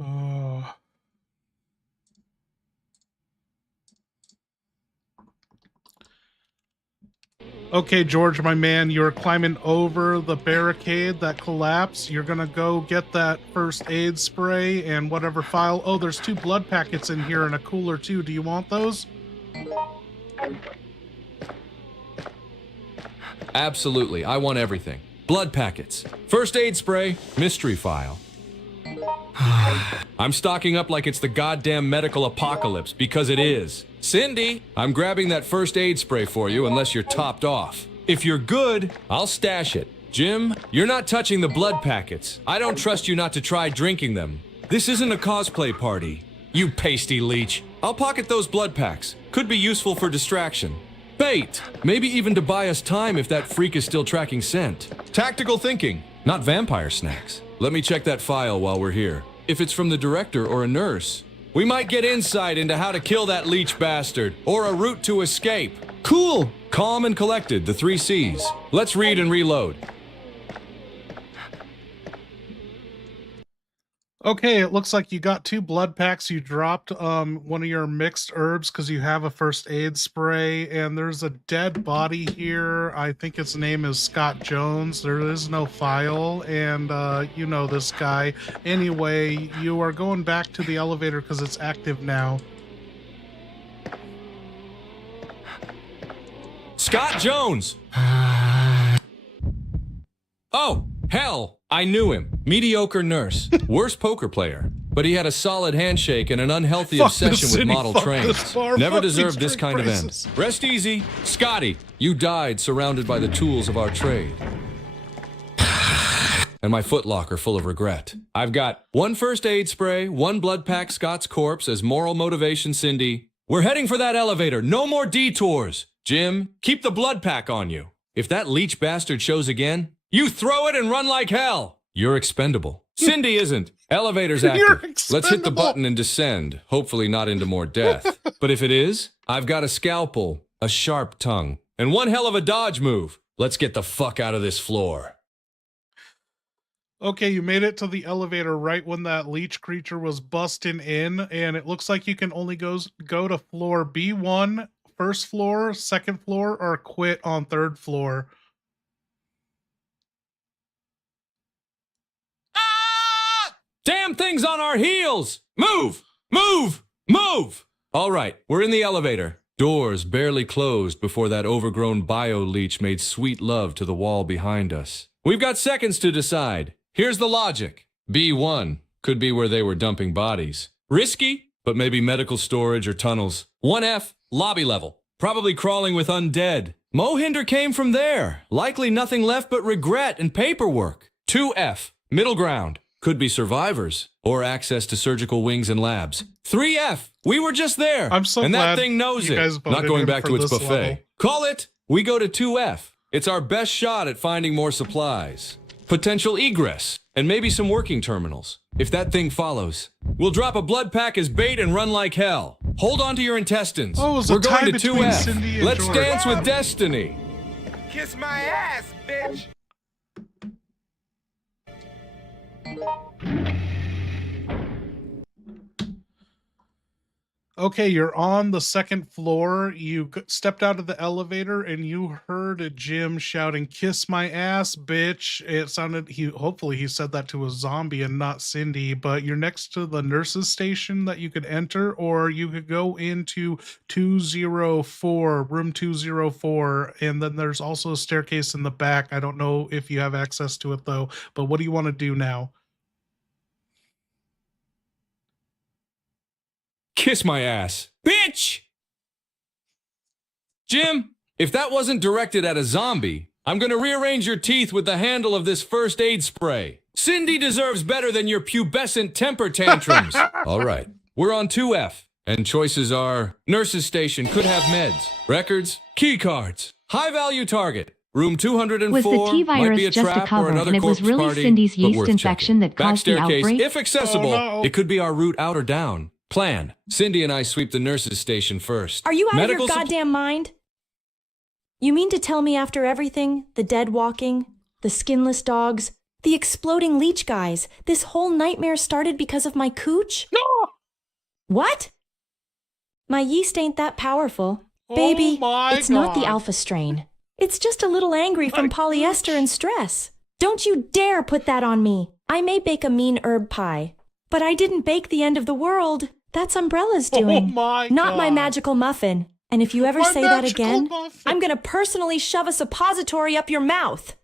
Oh. Okay, George, my man, you're climbing over the barricade that collapsed. You're gonna go get that first aid spray and whatever file. Oh, there's 2 blood packets in here and a cooler too. Do you want those? Absolutely, I want everything. Blood packets, first aid spray, mystery file. I'm stocking up like it's the goddamn medical apocalypse, because it is. Cindy, I'm grabbing that first aid spray for you unless you're topped off. If you're good, I'll stash it. Jim, you're not touching the blood packets. I don't trust you not to try drinking them. This isn't a cosplay party. You pasty leech. I'll pocket those blood packs. Could be useful for distraction. Bait! Maybe even to buy us time if that freak is still tracking scent. Tactical thinking, not vampire snacks. Let me check that file while we're here. If it's from the director or a nurse, we might get insight into how to kill that leech bastard, or a route to escape. Cool! Calm and collected, the 3 C's. Let's read and reload. Okay, it looks like you got 2 blood packs. You dropped one of your mixed herbs because you have a first aid spray, and there's a dead body here. I think its name is Scott Jones. There is no file, and you know this guy. Anyway, you are going back to the elevator because it's active now. Scott Jones! Oh, hell! I knew him. Mediocre nurse. Worst poker player. But he had a solid handshake and an unhealthy Fuck obsession this with city, model fuck trains. this bar, Never fuck deserved these this kind of end. prices. Rest easy. Scotty, you died surrounded by the tools of our trade. And my footlocker full of regret. I've got 1 first aid spray, 1 blood pack Scott's corpse as moral motivation, Cindy. We're heading for that elevator. No more detours. Jim, keep the blood pack on you. If that leech bastard shows again, you throw it and run like hell. You're expendable. Cindy isn't. Elevator's active. Let's hit the button and descend. Hopefully not into more death. But if it is, I've got a scalpel a sharp tongue, and one hell of a dodge move. Let's get the fuck out of this floor. Okay, you made it to the elevator right when that leech creature was busting in, and it looks like you can only go to floor B1, first floor, second floor, or quit on third floor. Damn thing's on our heels! Move! Move! Move! All right, we're in the elevator. Doors barely closed before that overgrown bio-leech made sweet love to the wall behind us. We've got seconds to decide. Here's the logic. B1 could be where they were dumping bodies. Risky, but maybe medical storage or tunnels. 1F, lobby level. Probably crawling with undead. Mohinder came from there. Likely nothing left but regret and paperwork. 2F, middle ground. Could be survivors, or access to surgical wings and labs. 3F, we were just there. I'm so and glad that thing knows you it. guys voted Not going him back for to its this buffet. level. Call it, we go to 2F. It's our best shot at finding more supplies. Potential egress, and maybe some working terminals. If that thing follows, we'll drop a blood pack as bait and run like hell. Hold on to your intestines. Oh, it was a We're tie going to between 2F. Cindy and Let's George. dance with destiny. Kiss my ass, bitch! Okay, you're on the second floor. You stepped out of the elevator and you heard Jim shouting, "Kiss my ass, bitch." It sounded, hopefully he said that to a zombie and not Cindy, but you're next to the nurse's station that you could enter, or you could go into 204, room 204, and then there's also a staircase in the back. I don't know if you have access to it though, but what do you want to do now? Kiss my ass. Bitch! Jim, if that wasn't directed at a zombie, I'm gonna rearrange your teeth with the handle of this first aid spray. Cindy deserves better than your pubescent temper tantrums. All right, we're on 2F, and choices are nurse's station could have meds, records, key cards, high-value target. Room 204 Was the might be a T-virus just a trap or cover, another and it was corpse really party, Cindy's but yeast worth infection checking. that caused the Back staircase, outbreak? if accessible. Oh, no. It could be our route out or down. Plan. Cindy and I sweep the nurse's station first. Are you out Medical of your goddamn mind? You mean to tell me after everything, the dead walking, the skinless dogs, the exploding leech guys, this whole nightmare started because of my cooch? No! What? My yeast ain't that powerful. Oh Baby, my it's not the God. alpha strain. It's just a little angry from polyester and stress. Don't you dare put that on me. I may bake a mean herb pie, but I didn't bake the end of the world. That's Umbrella's doing. Oh my Not my God. magical muffin. And if you ever My say that magical again, muffin. I'm gonna personally shove a suppository up your mouth.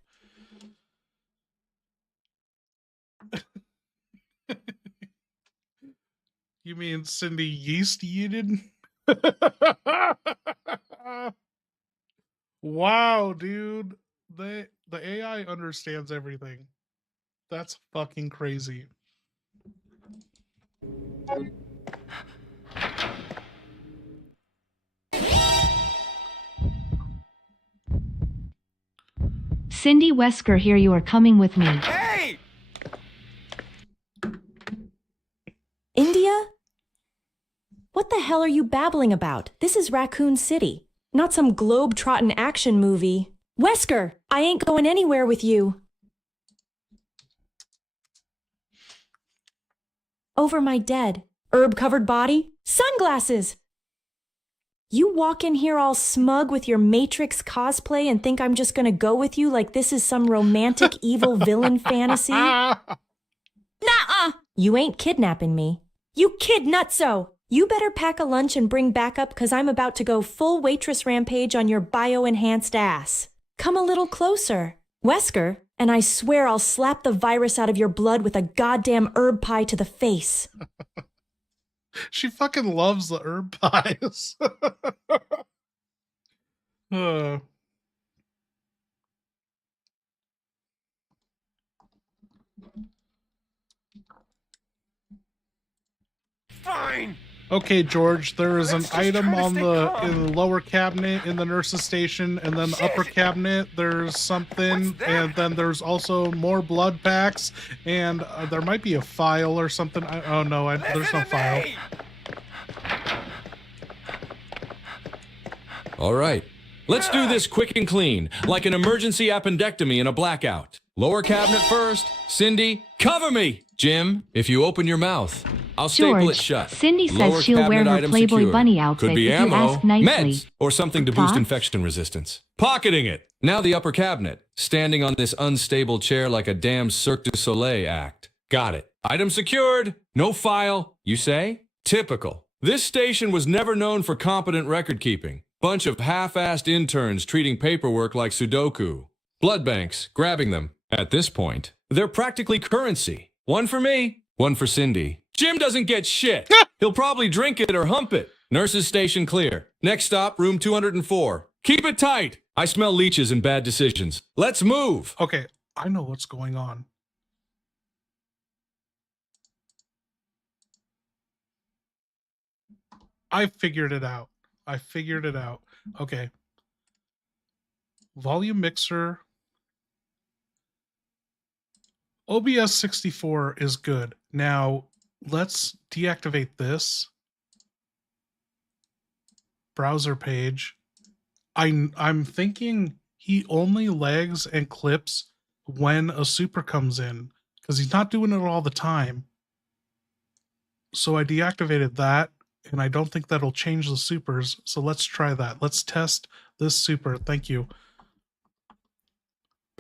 You mean Cindy yeast yeeted? Wow, dude. The AI understands everything. That's fucking crazy. Cindy Wesker here, you are coming with me. Hey! India? What the hell are you babbling about? This is Raccoon City, not some globe-trotting action movie. Wesker, I ain't going anywhere with you. Over my dead, herb-covered body, sunglasses! You walk in here all smug with your Matrix cosplay and think I'm just gonna go with you like this is some romantic evil villain fantasy? Nuh-uh! You ain't kidnapping me. You kid nutso! You better pack a lunch and bring backup because I'm about to go full waitress rampage on your bio-enhanced ass. Come a little closer, Wesker, and I swear I'll slap the virus out of your blood with a goddamn herb pie to the face. She fucking loves the herb pies. Fine! Okay, George, there is an Let's just item try to on stay the calm. in the lower cabinet in the nurse's station, and then the upper cabinet there's something, What's that? and then there's also more blood packs, and there might be a file or something. Oh no, there's no Listen to file. me! All right. Let's do this quick and clean, like an emergency appendectomy in a blackout. Lower cabinet first. Cindy, cover me! Jim, if you open your mouth, I'll staple it George, shut. Cindy says Lower she'll wear cabinet her item Playboy secured. bunny outfit Could be if ammo, you ask nicely. meds, or something to boost Thoughts? infection resistance. Pocketing it. Now the upper cabinet, standing on this unstable chair like a damn Cirque du Soleil act. Got it. Item secured. No file. You say? Typical. This station was never known for competent record keeping. Bunch of half-assed interns treating paperwork like Sudoku. Blood banks, grabbing them. At this point, they're practically currency. One for me, one for Cindy. Jim doesn't get shit. He'll probably drink it or hump it. Nurse's station clear. Next stop, room 204. Keep it tight. I smell leeches and bad decisions. Let's move. Okay, I know what's going on. I figured it out. Okay. Volume mixer. OBS 64 is good. Now, let's deactivate this. Browser page. I'm thinking he only lags and clips when a super comes in, because he's not doing it all the time. So I deactivated that, and I don't think that'll change the supers. So let's try that. Let's test this super. Thank you.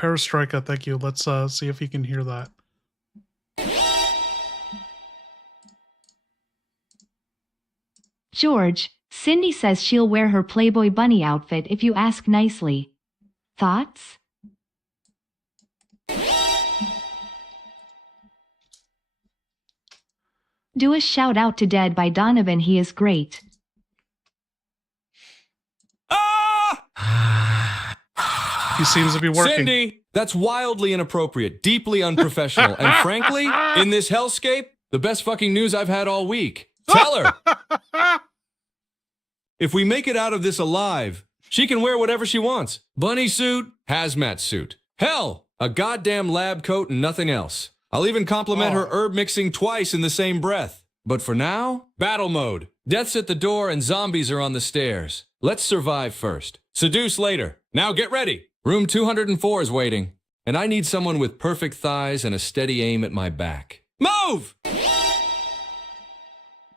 Perestroika, thank you. Let's see if you can hear that. George, Cindy says she'll wear her Playboy bunny outfit if you ask nicely. Thoughts? Do a shout out to Dead by Donovan, he is great. He seems to be working. Cindy, that's wildly inappropriate, deeply unprofessional, and frankly, in this hellscape, the best fucking news I've had all week. Tell her! If we make it out of this alive, she can wear whatever she wants. Bunny suit, hazmat suit. Hell, a goddamn lab coat and nothing else. I'll even compliment her herb mixing twice in the same breath. But for now, battle mode. Death's at the door and zombies are on the stairs. Let's survive first. Seduce later. Now get ready. Room 204 is waiting. And I need someone with perfect thighs and a steady aim at my back. Move!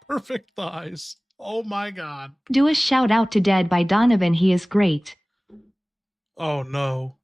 Perfect thighs. Oh my god. Do a shout out to Dead by Donovan, he is great. Oh no.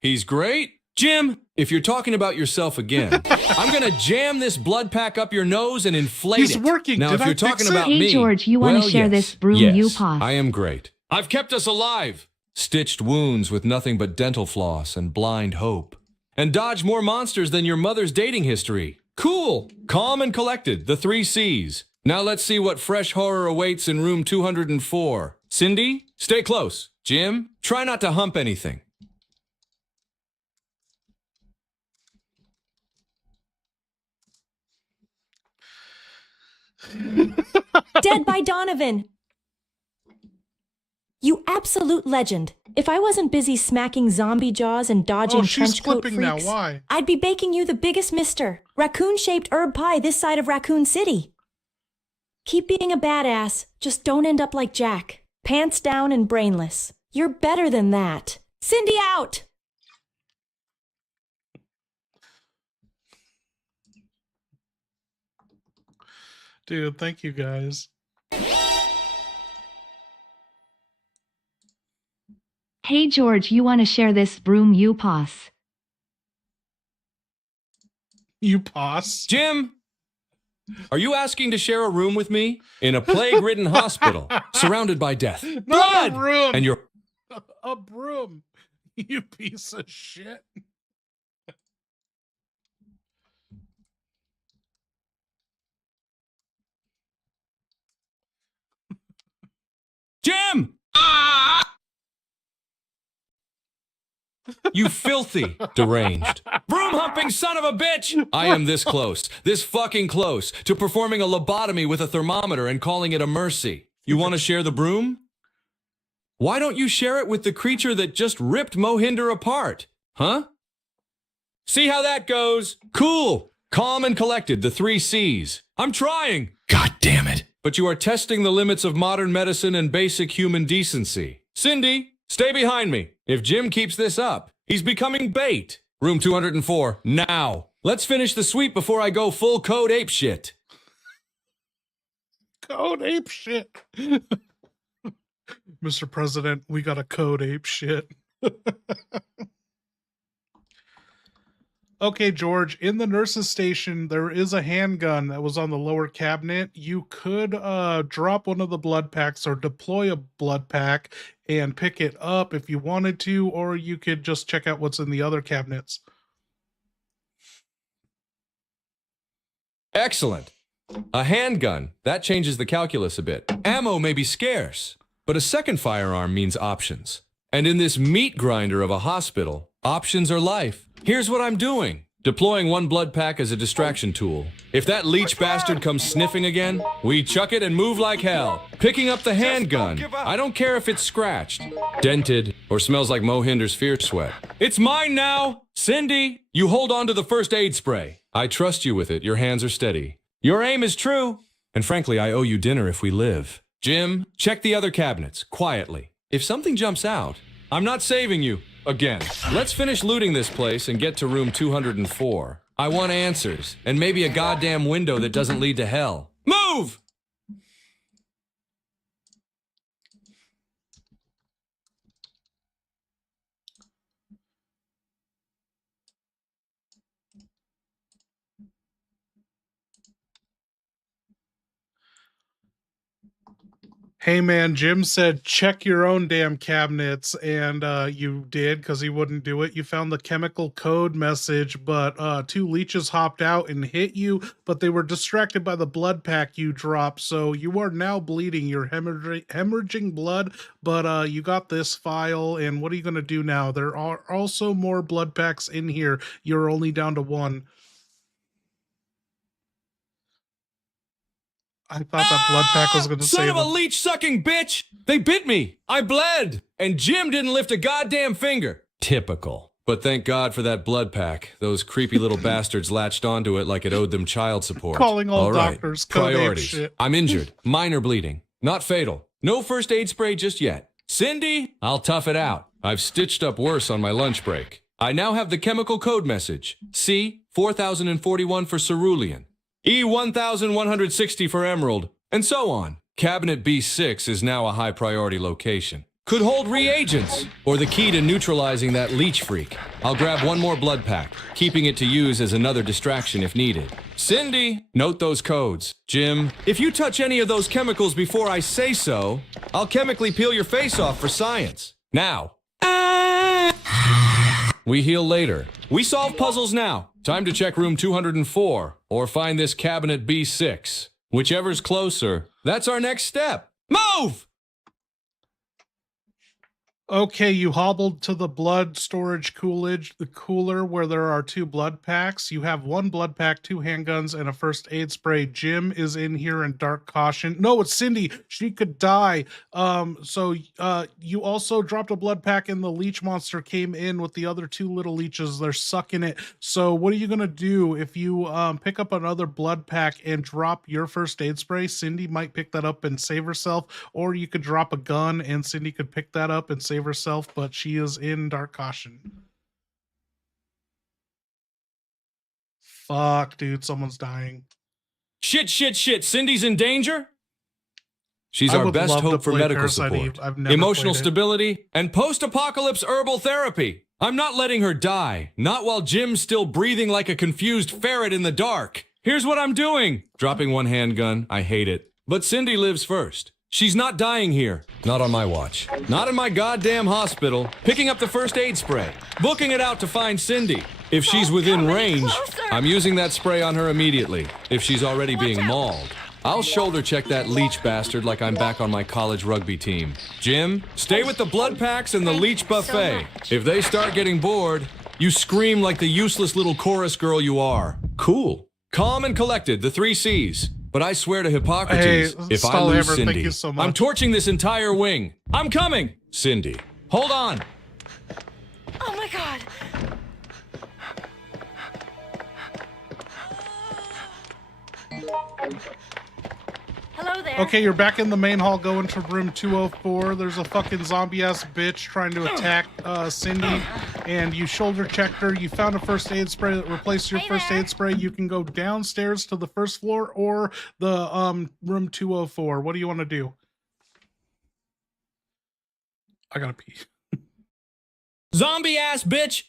He's great? Jim, if you're talking about yourself again, I'm gonna jam this blood pack up your nose and inflate it. He's working. Now, Did if you're I fix talking it? about Hey me, George, you want to share this broom you pass? I am great. I've kept us alive. Stitched wounds with nothing but dental floss and blind hope. And dodged more monsters than your mother's dating history. Cool. Calm and collected, the 3 C's. Now let's see what fresh horror awaits in room 204. Cindy, stay close. Jim, try not to hump anything. Dead by Donovan! You absolute legend. If I wasn't busy smacking zombie jaws and dodging she's trench coat clipping now. freaks, Why? I'd be baking you the biggest mister. Raccoon-shaped herb pie this side of Raccoon City. Keep being a badass. Just don't end up like Jack. Pants down and brainless. You're better than that. Cindy out! Dude, thank you guys. Hey George, you want to share this broom you pass? You pass? Jim, are you asking to share a room with me? In a plague-ridden hospital, surrounded by death. Not Blood! a broom. And you're... A broom. You piece of shit. Jim! You filthy, deranged, broom-humping son of a bitch! I am this close, this fucking close, to performing a lobotomy with a thermometer and calling it a mercy. You want to share the broom? Why don't you share it with the creature that just ripped Mohinder apart? Huh? See how that goes? Cool, calm and collected, the 3 C's. I'm trying. God damn it. but you are testing the limits of modern medicine and basic human decency. Cindy, stay behind me. If Jim keeps this up, he's becoming bait. Room 204, now. Let's finish the sweep before I go full code ape shit. Code ape shit. Mr. President, we got a code ape shit. Okay, George, in the nurse's station, there is a handgun that was on the lower cabinet. You could drop one of the blood packs or deploy a blood pack and pick it up if you wanted to, or you could just check out what's in the other cabinets. Excellent. A handgun. That changes the calculus a bit. Ammo may be scarce, but a second firearm means options. And in this meat grinder of a hospital, options are life. Here's what I'm doing. Deploying one blood pack as a distraction tool. If that leech bastard comes sniffing again, we chuck it and move like hell. Picking up the handgun. I don't care if it's scratched, dented, or smells like Mohinder's fierce sweat. It's mine now! Cindy, you hold on to the first aid spray. I trust you with it. Your hands are steady. Your aim is true. And frankly, I owe you dinner if we live. Jim, check the other cabinets, quietly. If something jumps out, I'm not saving you. Again. Let's finish looting this place and get to room 204. I want answers, and maybe a goddamn window that doesn't lead to hell. Move! Hey man, Jim said check your own damn cabinets, and you did because he wouldn't do it. You found the chemical code message, but 2 leeches hopped out and hit you, but they were distracted by the blood pack you dropped, so you are now bleeding. You're hemorrhaging blood, but you got this file, and what are you going to do now? There are also more blood packs in here. You're only down to 1. I thought that blood pack was going to save Son of a him. leech-sucking bitch! They bit me! I bled! And Jim didn't lift a goddamn finger! Typical. But thank God for that blood pack. Those creepy little bastards latched onto it like it owed them child support. Calling all right. doctors code ape Priorities. shit. I'm injured. Minor bleeding. Not fatal. No first aid spray just yet. Cindy, I'll tough it out. I've stitched up worse on my lunch break. I now have the chemical code message. C, 4041 for cerulean. E1160 for emerald, and so on. Cabinet B6 is now a high priority location. Could hold reagents, or the key to neutralizing that leech freak. I'll grab one more blood pack, keeping it to use as another distraction if needed. Cindy, note those codes. Jim, if you touch any of those chemicals before I say so, I'll chemically peel your face off for science. Now. We heal later. We solve puzzles now. Time to check room 204, or find this cabinet B6. Whichever's closer. That's our next step. Move! Okay, you hobbled to the blood storage the cooler where there are 2 blood packs. You have 1 blood pack, 2 handguns, and a first aid spray. Jim is in here in dark caution. No, it's Cindy. She could die. You also dropped a blood pack, and the leech monster came in with the other 2 little leeches. They're sucking it. So what are you gonna do if you pick up another blood pack and drop your first aid spray? Cindy might pick that up and save herself, or you could drop a gun and Cindy could pick that up and save herself, but she is in dark caution. Fuck, dude, someone's dying. Shit. Cindy's in danger? She's I our would best love to hope for play medical Parasite support, Eve. I've never emotional played it. stability, and post-apocalypse herbal therapy. I'm not letting her die. Not while Jim's still breathing like a confused ferret in the dark. Here's what I'm doing. Dropping one handgun. I hate it. But Cindy lives first. She's not dying here. Not on my watch. Not in my goddamn hospital. Picking up the first aid spray. Booking it out to find Cindy. If she's within range, I'm using that spray on her immediately. If she's already being mauled, I'll shoulder check that leech bastard like I'm back on my college rugby team. Jim, stay with the blood packs and the leech buffet. If they start getting bored, you scream like the useless little chorus girl you are. Cool. Calm and collected, the 3 C's. But I swear to Hippocrates, if I lose Cindy, thank you so much. I'm torching this entire wing. I'm coming! Cindy, hold on. Oh my god! Hello there. Okay, you're back in the main hall going to room 204. There's a fucking zombie-ass bitch trying to attack Cindy, and you shoulder checked her. You found a first aid spray that replaced your first aid spray. You can go downstairs to the first floor or the room 204. What do you want to do? I gotta pee. Zombie-ass bitch!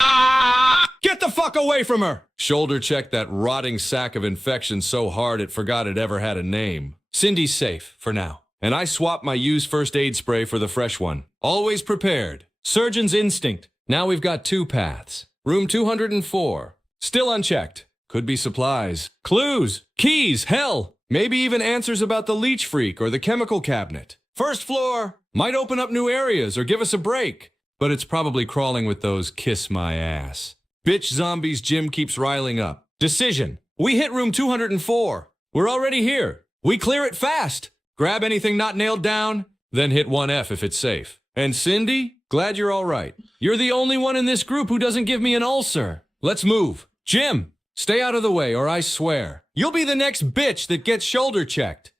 Ah! Get the fuck away from her! Shoulder checked that rotting sack of infection so hard it forgot it ever had a name. Cindy's safe, for now. And I swapped my used first aid spray for the fresh one. Always prepared. Surgeon's instinct. Now we've got 2 paths. Room 204. Still unchecked. Could be supplies. Clues. Keys. Hell. Maybe even answers about the leech freak or the chemical cabinet. First floor. Might open up new areas or give us a break. But it's probably crawling with those kiss my ass. Bitch zombies Jim keeps riling up. Decision. We hit room 204. We're already here. We clear it fast. Grab anything not nailed down, then hit 1F if it's safe. And Cindy, glad you're all right. You're the only one in this group who doesn't give me an ulcer. Let's move. Jim, stay out of the way or I swear, you'll be the next bitch that gets shoulder checked.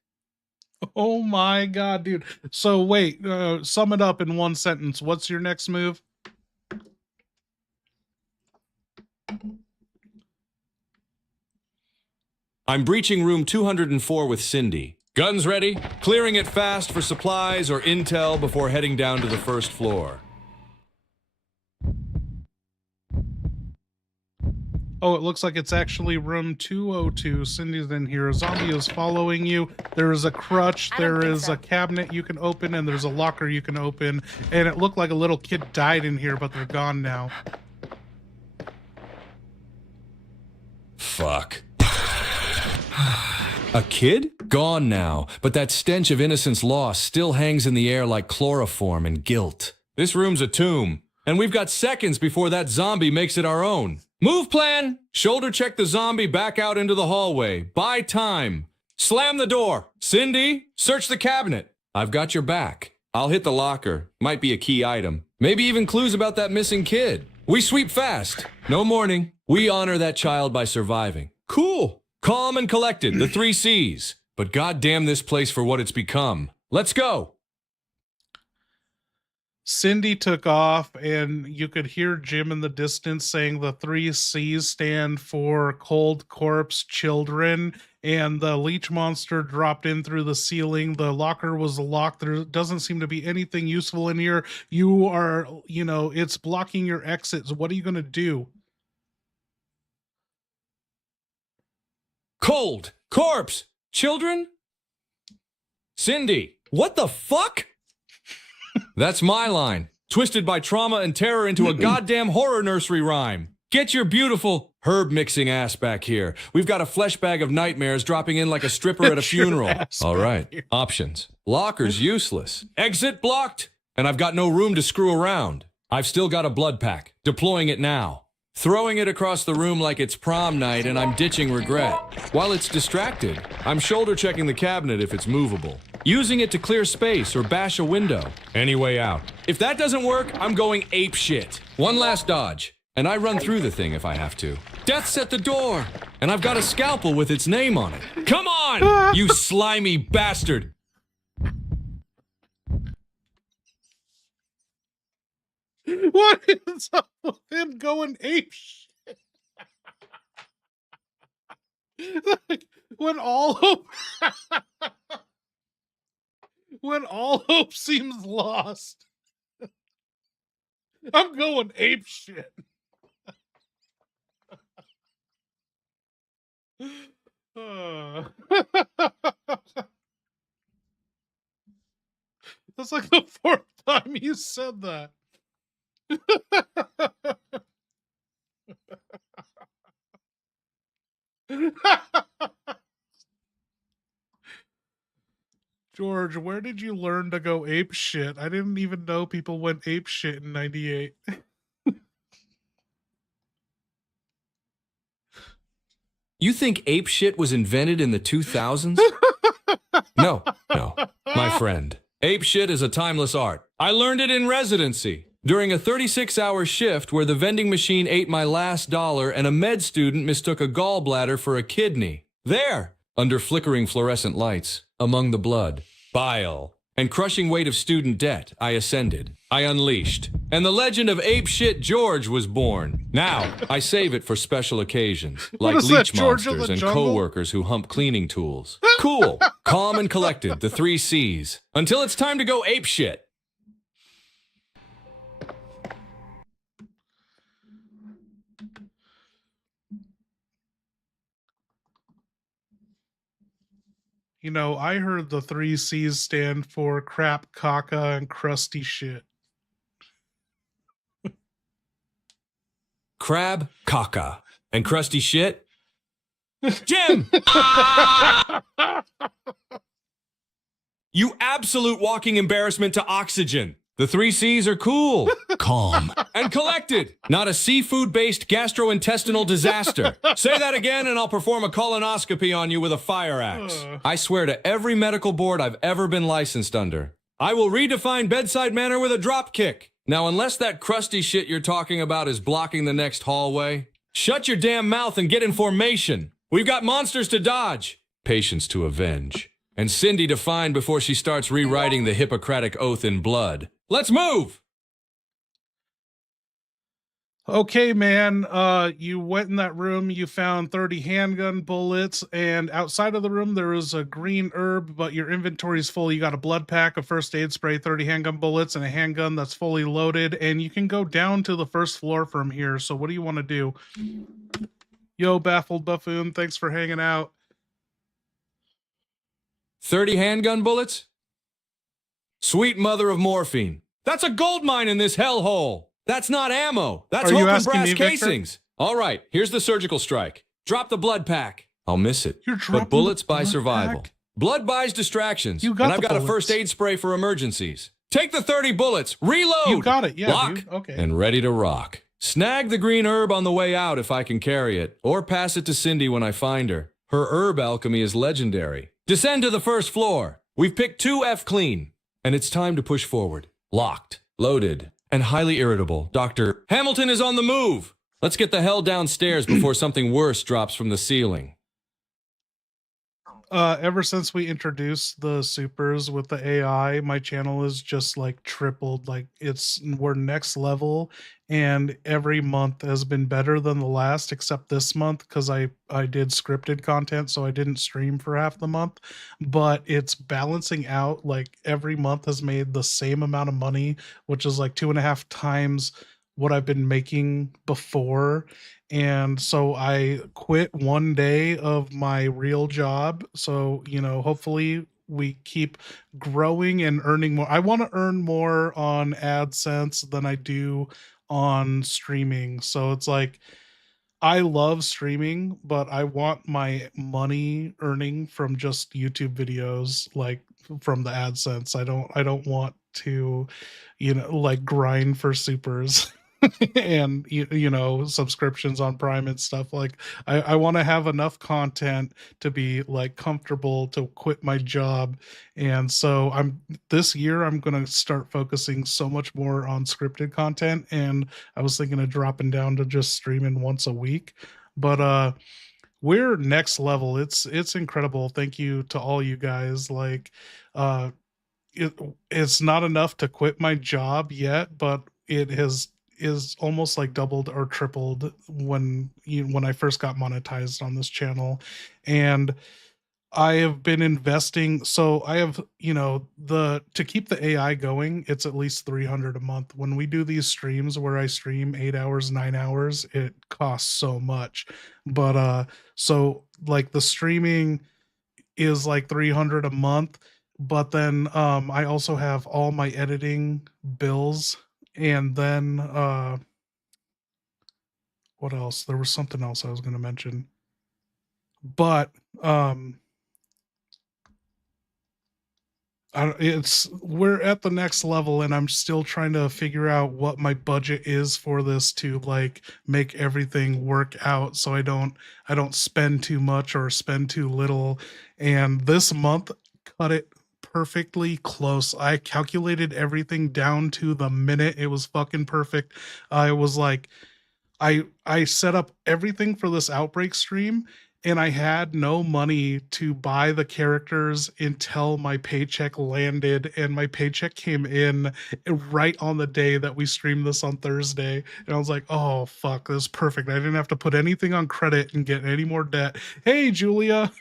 Oh my god, dude. So wait, sum it up in one sentence. What's your next move? I'm breaching room 204 with Cindy. Guns ready, clearing it fast for supplies or intel before heading down to the first floor. Oh, it looks like it's actually room 202. Cindy's in here. A zombie is following you. There is a crutch. There is a cabinet you can open, and there's a locker you can open. And it looked like a little kid died in here, but they're gone now. Fuck. A kid? Gone now, but that stench of innocence lost still hangs in the air like chloroform and guilt. This room's a tomb, and we've got seconds before that zombie makes it our own. Move plan! Shoulder check the zombie back out into the hallway. Buy time. Slam the door. Cindy, search the cabinet. I've got your back. I'll hit the locker. Might be a key item. Maybe even clues about that missing kid. We sweep fast. No mourning. We honor that child by surviving. Cool. Calm and collected, the 3 C's. But goddamn this place for what it's become. Let's go. Cindy took off, and you could hear Jim in the distance saying the 3 C's stand for cold corpse children, and the leech monster dropped in through the ceiling. The locker was locked. There doesn't seem to be anything useful in here. You are, it's blocking your exits. What are you going to do? Cold corpse children? Cindy, what the fuck? That's my line. Twisted by trauma and terror into a goddamn horror nursery rhyme. Get your beautiful herb mixing ass back here. We've got a flesh bag of nightmares dropping in like a stripper at a funeral. All right, options. Locker's useless. Exit blocked. And I've got no room to screw around. I've still got a blood pack. Deploying it now. Throwing it across the room like it's prom night and I'm ditching regret. While it's distracted, I'm shoulder checking the cabinet if it's movable. Using it to clear space or bash a window. Any way out. If that doesn't work, I'm going ape shit. One last dodge, and I run through the thing if I have to. Death's at the door, and I've got a scalpel with its name on it. Come on, you slimy bastard! What is up with him going ape shit? Like, when all hope seems lost, I'm going ape shit. That's like the 4th time you said that. George, where did you learn to go ape shit? I didn't even know people went ape shit in 98. You think ape shit was invented in the 2000s? No, my friend. Ape shit is a timeless art. I learned it in residency. During a 36-hour shift where the vending machine ate my last dollar and a med student mistook a gallbladder for a kidney. There, under flickering fluorescent lights, among the blood, bile, and crushing weight of student debt, I ascended. I unleashed. And the legend of apeshit George was born. Now, I save it for special occasions, like is that, leech George of the monsters and Jungle? co-workers who hump cleaning tools. Cool, calm and collected, the 3 C's. Until it's time to go apeshit. You know, I heard the 3 C's stand for crap, caca, and crusty shit. Crab, caca, and crusty shit? Jim! You absolute walking embarrassment to oxygen. The 3 C's are cool, calm, and collected. Not a seafood-based gastrointestinal disaster. Say that again and I'll perform a colonoscopy on you with a fire axe. I swear to every medical board I've ever been licensed under. I will redefine bedside manner with a drop kick. Now, unless that crusty shit you're talking about is blocking the next hallway, shut your damn mouth and get in formation. We've got monsters to dodge, patients to avenge, and Cindy to find before she starts rewriting the Hippocratic Oath in blood. Let's move! Okay, man, you went in that room, you found 30 handgun bullets, and outside of the room there is a green herb, but your inventory's full. You got a blood pack, a first aid spray, 30 handgun bullets, and a handgun that's fully loaded, and you can go down to the first floor from here. So what do you want to do? Yo, Baffled Buffoon, thanks for hanging out. 30 handgun bullets? Sweet mother of morphine. That's a gold mine in this hellhole. That's not ammo. That's hope and brass casings. All right, here's the surgical strike. Drop the blood pack. I'll miss it. But bullets buy survival. Blood buys distractions. And I've got a first aid spray for emergencies. Take the 30 bullets. Reload. You got it. Yeah, lock, dude. Okay. and ready to rock. Snag the green herb on the way out if I can carry it, or pass it to Cindy when I find her. Her herb alchemy is legendary. Descend to the first floor. We've picked 2 F clean. And it's time to push forward. Locked, loaded, and highly irritable. Dr. Hamilton is on the move. Let's get the hell downstairs before something worse drops from the ceiling. Ever since we introduced the supers with the AI, my channel is just like tripled. Like we're next level, and every month has been better than the last, except this month because I did scripted content, so I didn't stream for half the month. But it's balancing out. Like every month has made the same amount of money, which is like 2.5 times what I've been making before. And so I quit one day of my real job. So, you know, hopefully we keep growing and earning more. I want to earn more on AdSense than I do on streaming. So it's like, I love streaming, but I want my money earning from just YouTube videos, like from the AdSense. I don't want to, you know, like grind for supers. And you know, subscriptions on Prime and stuff. Like I want to have enough content to be like comfortable to quit my job. And so this year I'm going to start focusing so much more on scripted content, and I was thinking of dropping down to just streaming once a week. But we're next level. It's incredible. Thank you to all you guys. Like it's not enough to quit my job yet, but it is almost like doubled or tripled when I first got monetized on this channel. And I have been investing. So I have, you know, to keep the AI going, it's at least $300 a month. When we do these streams where I stream 8 hours, 9 hours, it costs so much. But so like the streaming is like $300 a month. But then I also have all my editing bills. And then what else? There was something else I was going to mention. But we're at the next level, and I'm still trying to figure out what my budget is for this to like make everything work out, so I don't spend too much or spend too little. And this month cut it perfectly close. I calculated everything down to the minute. It was fucking perfect. I was like, I set up everything for this Outbreak stream, and I had no money to buy the characters until my paycheck landed, and my paycheck came in right on the day that we streamed this on Thursday. And I was like, oh fuck, this is perfect. I didn't have to put anything on credit and get any more debt. Hey Julia.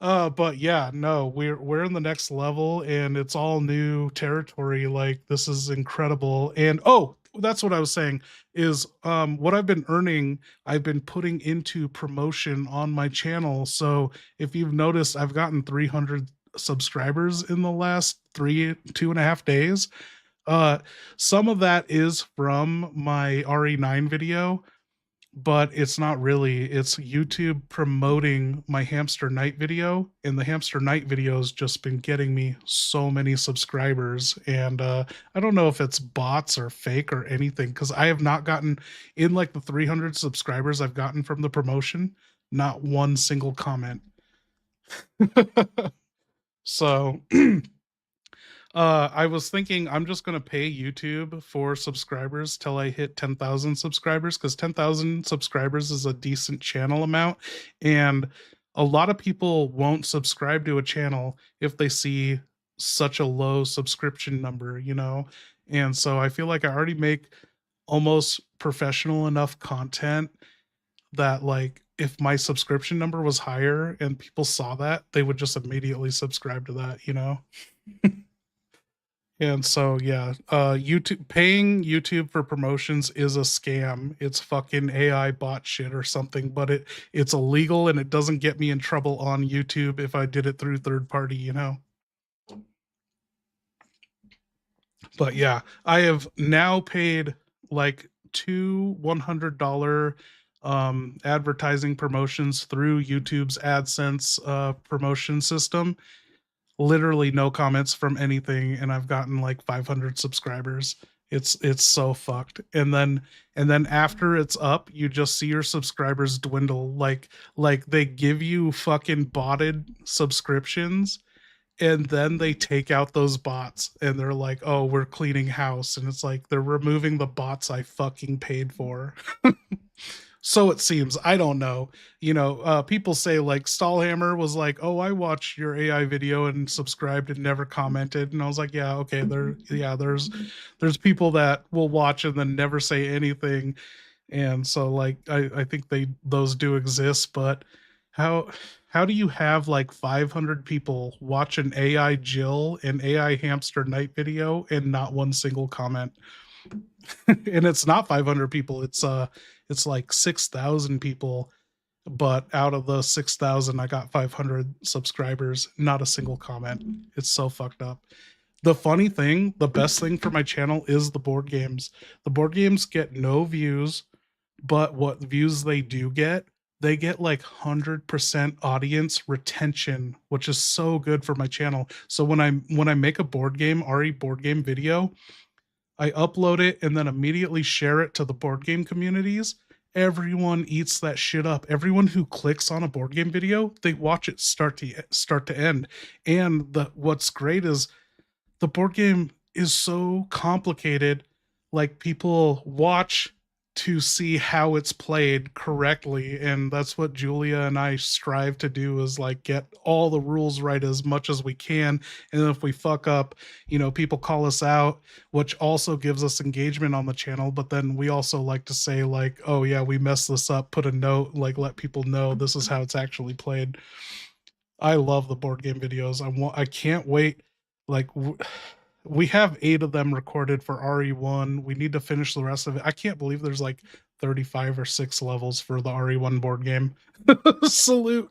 But yeah, no, we're in the next level and it's all new territory. Like this is incredible. And oh, that's what I was saying is what I've been earning, I've been putting into promotion on my channel. So if you've noticed, I've gotten 300 subscribers in the last 2.5 days. Some of that is from my RE9 video, but it's not really. It's YouTube promoting my hamster night video, and the hamster night video has just been getting me so many subscribers. And I don't know if it's bots or fake or anything, because I have not gotten, in like the 300 subscribers I've gotten from the promotion, not one single comment. So I was thinking I'm just going to pay YouTube for subscribers till I hit 10,000 subscribers, because 10,000 subscribers is a decent channel amount. And a lot of people won't subscribe to a channel if they see such a low subscription number, you know? And so I feel like I already make almost professional enough content that, like, if my subscription number was higher and people saw that, they would just immediately subscribe to that, you know? And so, yeah, YouTube, paying YouTube for promotions is a scam. It's fucking AI bot shit or something, but it's illegal and it doesn't get me in trouble on YouTube if I did it through third party, you know? But yeah, I have now paid like 2 $100 advertising promotions through YouTube's AdSense promotion system. Literally no comments from anything, and I've gotten like 500 subscribers. It's so fucked. And then after it's up, you just see your subscribers dwindle. Like they give you fucking botted subscriptions, and then they take out those bots and they're like, oh, we're cleaning house. And it's like they're removing the bots I fucking paid for. So it seems. I don't know. You know, people say like Stallhammer was like, oh, I watched your AI video and subscribed and never commented. And I was like, yeah, okay, there's people that will watch and then never say anything. And so like I think those do exist, but how do you have like 500 people watch an AI Jill and AI hamster night video and not one single comment? And it's not 500 people, it's like 6,000 people, but out of the 6,000 I got 500 subscribers, not a single comment. It's so fucked up. The funny thing, the best thing for my channel is the board games. The board games get no views, but what views they do get, they get like 100% audience retention, which is so good for my channel. So when I make a board game, RE board game video, I upload it and then immediately share it to the board game communities. Everyone eats that shit up. Everyone who clicks on a board game video, they watch it start to end. And what's great is the board game is so complicated. Like people watch to see how it's played correctly, and that's what Julia and I strive to do, is like get all the rules right as much as we can. And if we fuck up, you know, people call us out, which also gives us engagement on the channel. But then we also like to say like, oh yeah, we messed this up, put a note, like let people know this is how it's actually played. I love the board game videos. I can't wait. Like we have 8 of them recorded for RE1. We need to finish the rest of it. I can't believe there's like 35 or 6 levels for the RE1 board game. Salute.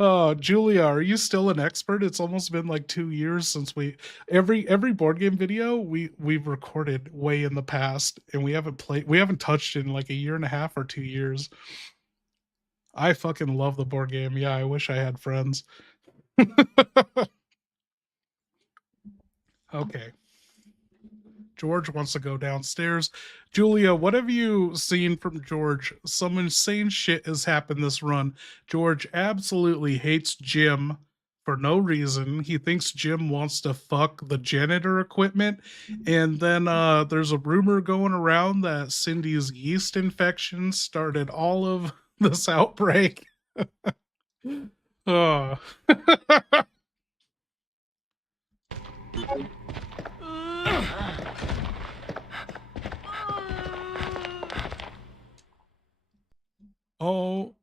Oh, Julia, are you still an expert? It's almost been like 2 years since every board game video we've recorded way in the past, and we haven't touched in like 1.5 or 2 years. I fucking love the board game. Yeah, I wish I had friends. Okay. George wants to go downstairs. Julia, what have you seen from George? Some insane shit has happened this run. George absolutely hates Jim for no reason. He thinks Jim wants to fuck the janitor equipment. And then there's a rumor going around that Cindy's yeast infection started all of this outbreak. Oh.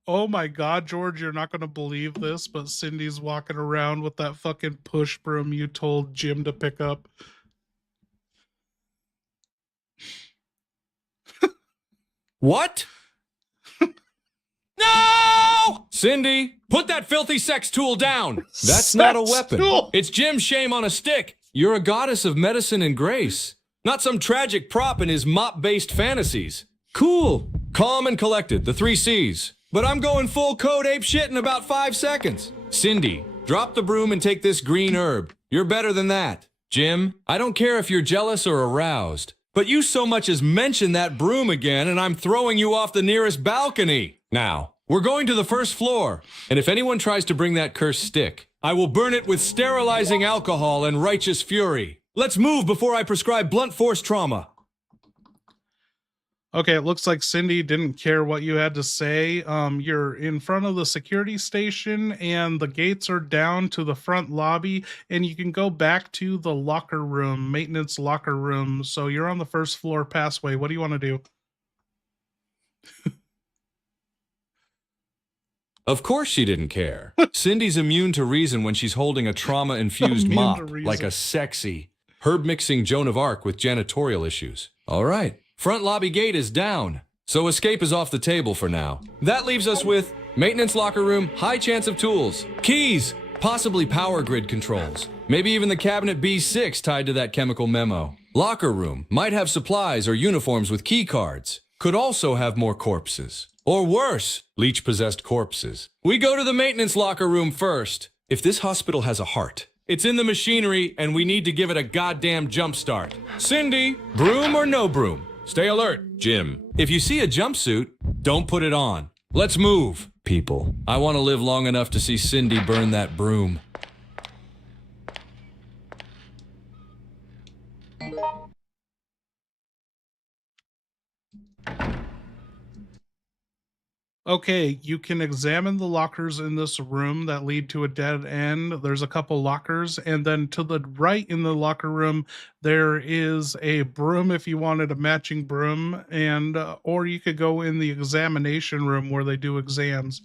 Oh my God, George, you're not going to believe this, but Cindy's walking around with that fucking push broom you told Jim to pick up. What? No! Cindy, put that filthy sex tool down. That's not a weapon. Tool. It's Jim's shame on a stick. You're a goddess of medicine and grace, not some tragic prop in his mop-based fantasies. Cool, calm and collected, the 3 C's. But I'm going full code ape shit in about 5 seconds. Cindy, drop the broom and take this green herb. You're better than that. Jim, I don't care if you're jealous or aroused, but you so much as mention that broom again and I'm throwing you off the nearest balcony. Now, we're going to the first floor, and if anyone tries to bring that cursed stick, I will burn it with sterilizing alcohol and righteous fury. Let's move before I prescribe blunt force trauma. Okay, it looks like Cindy didn't care what you had to say. You're in front of the security station and the gates are down to the front lobby and you can go back to the locker room, maintenance locker room. So you're on the first floor passway. What do you want to do? Of course she didn't care. Cindy's immune to reason when she's holding a trauma-infused Immune mop, to reason. like a sexy, herb-mixing Joan of Arc with janitorial issues. All right, front lobby gate is down, so escape is off the table for now. That leaves us with maintenance locker room, high chance of tools, keys, possibly power grid controls, maybe even the cabinet B6 tied to that chemical memo. Locker room might have supplies or uniforms with key cards, could also have more corpses. Or worse, leech-possessed corpses. We go to the maintenance locker room first. If this hospital has a heart, it's in the machinery and we need to give it a goddamn jump start. Cindy, broom or no broom? Stay alert. Jim, if you see a jumpsuit, don't put it on. Let's move, people. I want to live long enough to see Cindy burn that broom. Okay, you can examine the lockers in this room that lead to a dead end. There's a couple lockers, and then to the right in the locker room, there is a broom if you wanted a matching broom, and or you could go in the examination room where they do exams.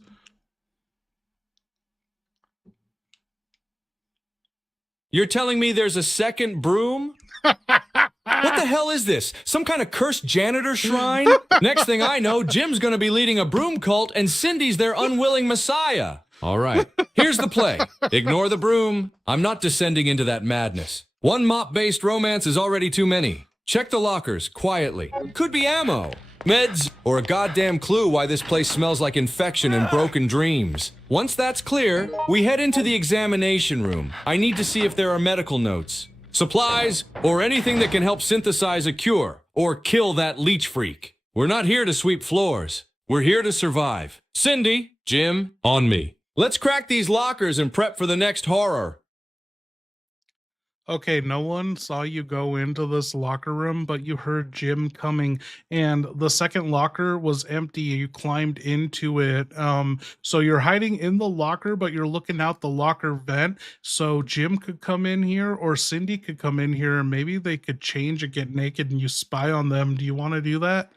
You're telling me there's a second broom? What the hell is this? Some kind of cursed janitor shrine? Next thing I know, Jim's gonna be leading a broom cult and Cindy's their unwilling messiah. All right, here's the play. Ignore the broom. I'm not descending into that madness. One mop-based romance is already too many. Check the lockers, quietly. Could be ammo, meds, or a goddamn clue why this place smells like infection and broken dreams. Once that's clear, we head into the examination room. I need to see if there are medical notes, supplies, or anything that can help synthesize a cure or kill that leech freak. We're not here to sweep floors. We're here to survive. Cindy, Jim, on me. Let's crack these lockers and prep for the next horror. Okay, no one saw you go into this locker room, but you heard Jim coming, and the second locker was empty. You climbed into it. So you're hiding in the locker, but you're looking out the locker vent. So Jim could come in here, or Cindy could come in here, and maybe they could change and get naked, and you spy on them. Do you want to do that?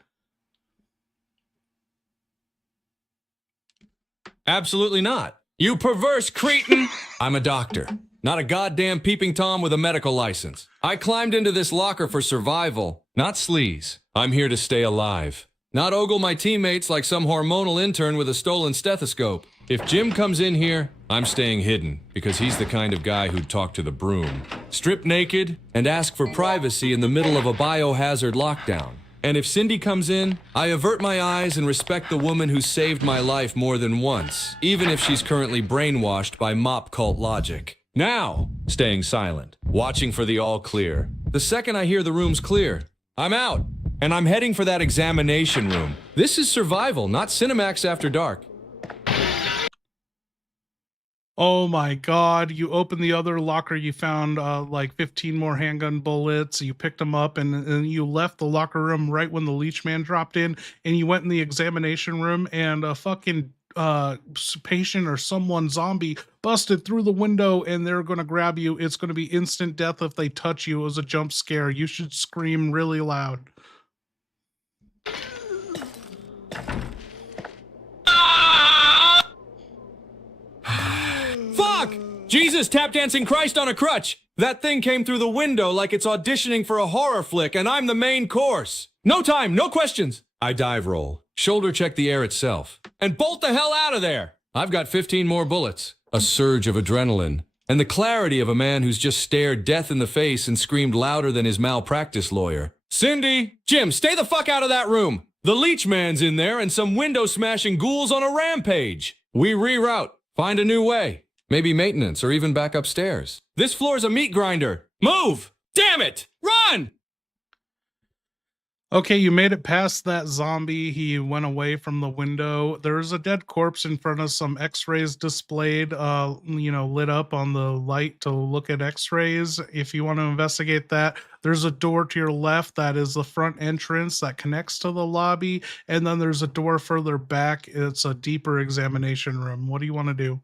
Absolutely not. You perverse cretin! I'm a doctor, not a goddamn peeping Tom with a medical license. I climbed into this locker for survival, not sleaze. I'm here to stay alive, not ogle my teammates like some hormonal intern with a stolen stethoscope. If Jim comes in here, I'm staying hidden, because he's the kind of guy who'd talk to the broom, strip naked, and ask for privacy in the middle of a biohazard lockdown. And if Cindy comes in, I avert my eyes and respect the woman who saved my life more than once, even if she's currently brainwashed by mop cult logic. Now, staying silent, watching for the all clear. The second I hear the room's clear, I'm out, and I'm heading for that examination room. This is survival, not Cinemax After Dark. Oh my God. You opened the other locker, you found like 15 more handgun bullets. You picked them up and you left the locker room right when the leech man dropped in, and you went in the examination room, and a fucking patient or someone zombie busted through the window and they're going to grab you. It's going to be instant death if they touch you. It was a jump scare. You should scream really loud. Fuck! Jesus tap dancing Christ on a crutch! That thing came through the window like it's auditioning for a horror flick, and I'm the main course. No time, no questions. I dive roll, shoulder check the air itself, and bolt the hell out of there. I've got 15 more bullets, a surge of adrenaline, and the clarity of a man who's just stared death in the face and screamed louder than his malpractice lawyer. Cindy! Jim, stay the fuck out of that room! The leech man's in there and some window-smashing ghouls on a rampage. We reroute, find a new way. Maybe maintenance or even back upstairs. This floor's a meat grinder. Move! Damn it! Run! Okay, you made it past that zombie. He went away from the window. There's a dead corpse in front of some x-rays displayed, lit up on the light to look at x-rays. If you want to investigate that, there's a door to your left that is the front entrance that connects to the lobby. And then there's a door further back. It's a deeper examination room. What do you want to do?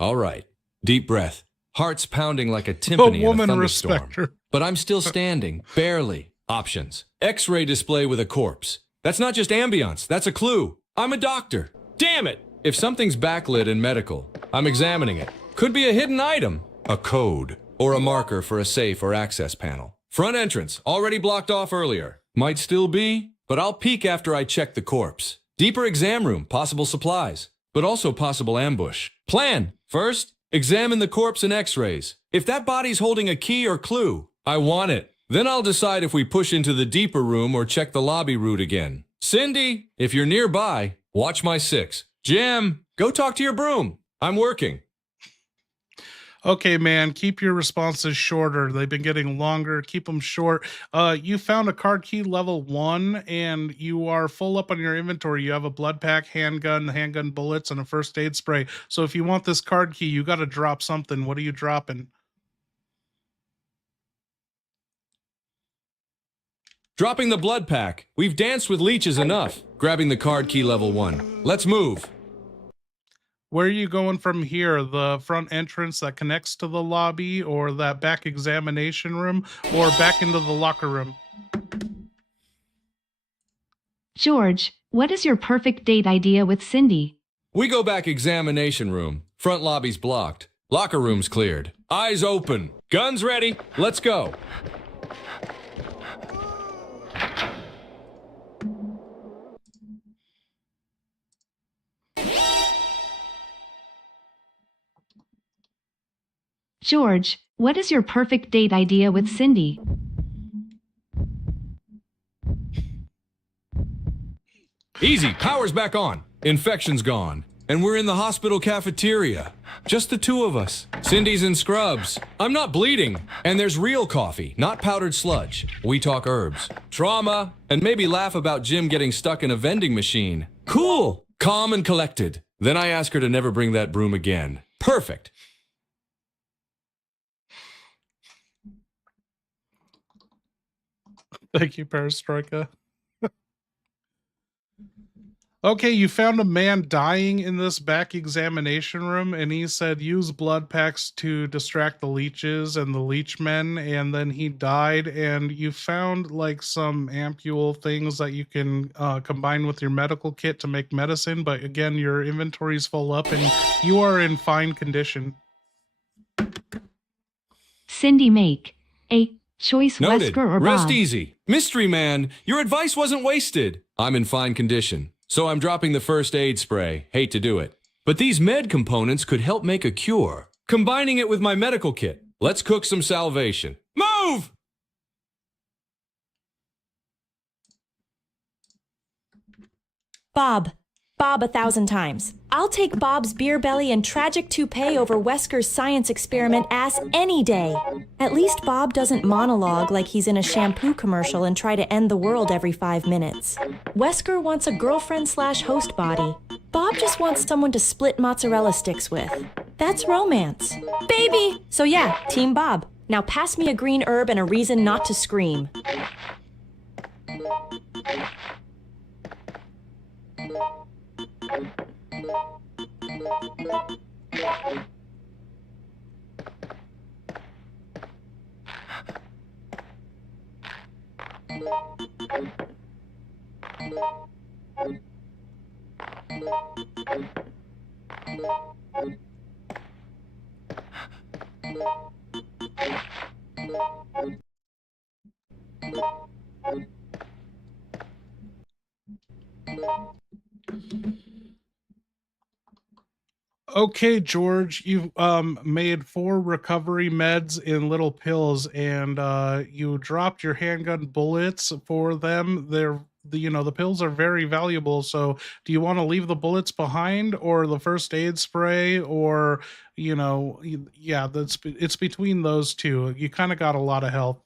All right. Deep breath. Heart's pounding like a timpani in a thunderstorm. But I'm still standing, barely. Options. X-ray display with a corpse. That's not just ambience, that's a clue. I'm a doctor. Damn it! If something's backlit and medical, I'm examining it. Could be a hidden item, a code, or a marker for a safe or access panel. Front entrance, already blocked off earlier. Might still be, but I'll peek after I check the corpse. Deeper exam room, possible supplies, but also possible ambush. Plan. First, examine the corpse and x-rays. If that body's holding a key or clue, I want it. Then I'll decide if we push into the deeper room or check the lobby route again. Cindy, if you're nearby, watch my 6. Jim, go talk to your broom. I'm working. Okay, man, keep your responses shorter. They've been getting longer. Keep them short. You found a card key level 1, and you are full up on your inventory. You have a blood pack, handgun bullets, and a first aid spray. So if you want this card key, you got to drop something. What are you dropping? Dropping the blood pack. We've danced with leeches enough. Grabbing the card key level 1. Let's move. Where are you going from here? The front entrance that connects to the lobby, or that back examination room, or back into the locker room? George, what is your perfect date idea with Cindy? We go back examination room. Front lobby's blocked. Locker room's cleared. Eyes open. Guns ready. Let's go. George, what is your perfect date idea with Cindy? Easy, power's back on. Infection's gone. And we're in the hospital cafeteria. Just the two of us. Cindy's in scrubs. I'm not bleeding. And there's real coffee, not powdered sludge. We talk herbs, trauma, and maybe laugh about Jim getting stuck in a vending machine. Cool. Calm and collected. Then I ask her to never bring that broom again. Perfect. Thank you, Perestroika. Okay, you found a man dying in this back examination room, and he said use blood packs to distract the leeches and the leech men, and then he died, and you found like some ampule things that you can combine with your medical kit to make medicine, but again, your inventory's full up and you are in fine condition. Cindy, make a choice. Noted. Wesker or Rest Bob. easy. Mystery man, your advice wasn't wasted. I'm in fine condition, so I'm dropping the first aid spray. Hate to do it. But these med components could help make a cure. Combining it with my medical kit. Let's cook some salvation. Move! Bob, Bob 1,000 times. I'll take Bob's beer belly and tragic toupee over Wesker's science experiment ass any day. At least Bob doesn't monologue like he's in a shampoo commercial and try to end the world every 5 minutes. Wesker wants a girlfriend/host body. Bob just wants someone to split mozzarella sticks with. That's romance. Baby! So yeah, Team Bob. Now pass me a green herb and a reason not to scream. Okay, George, you've made 4 recovery meds in little pills, and you dropped your handgun bullets for them. The pills are very valuable. So, do you want to leave the bullets behind, or the first aid spray, or yeah, it's between those two. You kind of got a lot of health.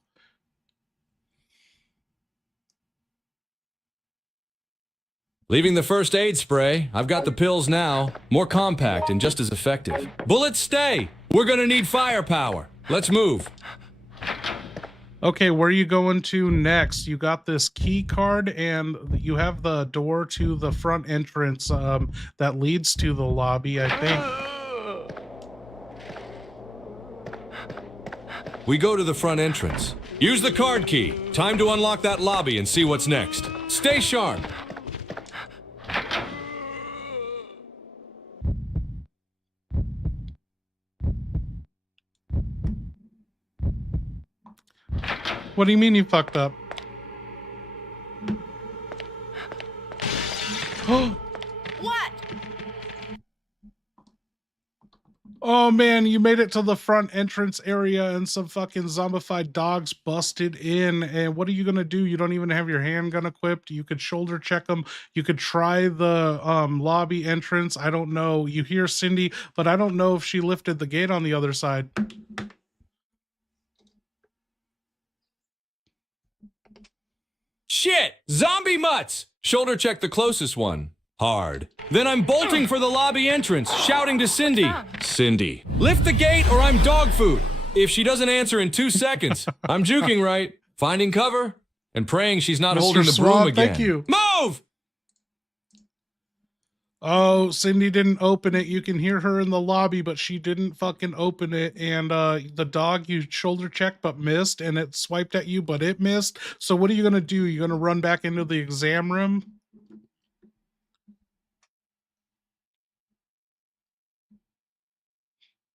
Leaving the first aid spray. I've got the pills now. More compact and just as effective. Bullets stay. We're gonna need firepower. Let's move. Okay, where are you going to next? You got this key card, and you have the door to the front entrance that leads to the lobby, I think. We go to the front entrance. Use the card key. Time to unlock that lobby and see what's next. Stay sharp. What do you mean you fucked up? What? Oh man, you made it to the front entrance area and some fucking zombified dogs busted in. And what are you gonna do? You don't even have your handgun equipped. You could shoulder check them. You could try the lobby entrance. I don't know. You hear Cindy, but I don't know if she lifted the gate on the other side. Shit! Zombie mutts! Shoulder check the closest one. Hard. Then I'm bolting for the lobby entrance, shouting to Cindy. Cindy, lift the gate or I'm dog food. If she doesn't answer in 2 seconds, I'm juking right, finding cover, and praying she's not Mr. holding the Swab, broom again. thank you. Move! Oh, Cindy didn't open it. You can hear her in the lobby, but she didn't fucking open it. And the dog you shoulder checked but missed, and it swiped at you, but it missed. So what are you going to do? You're going to run back into the exam room?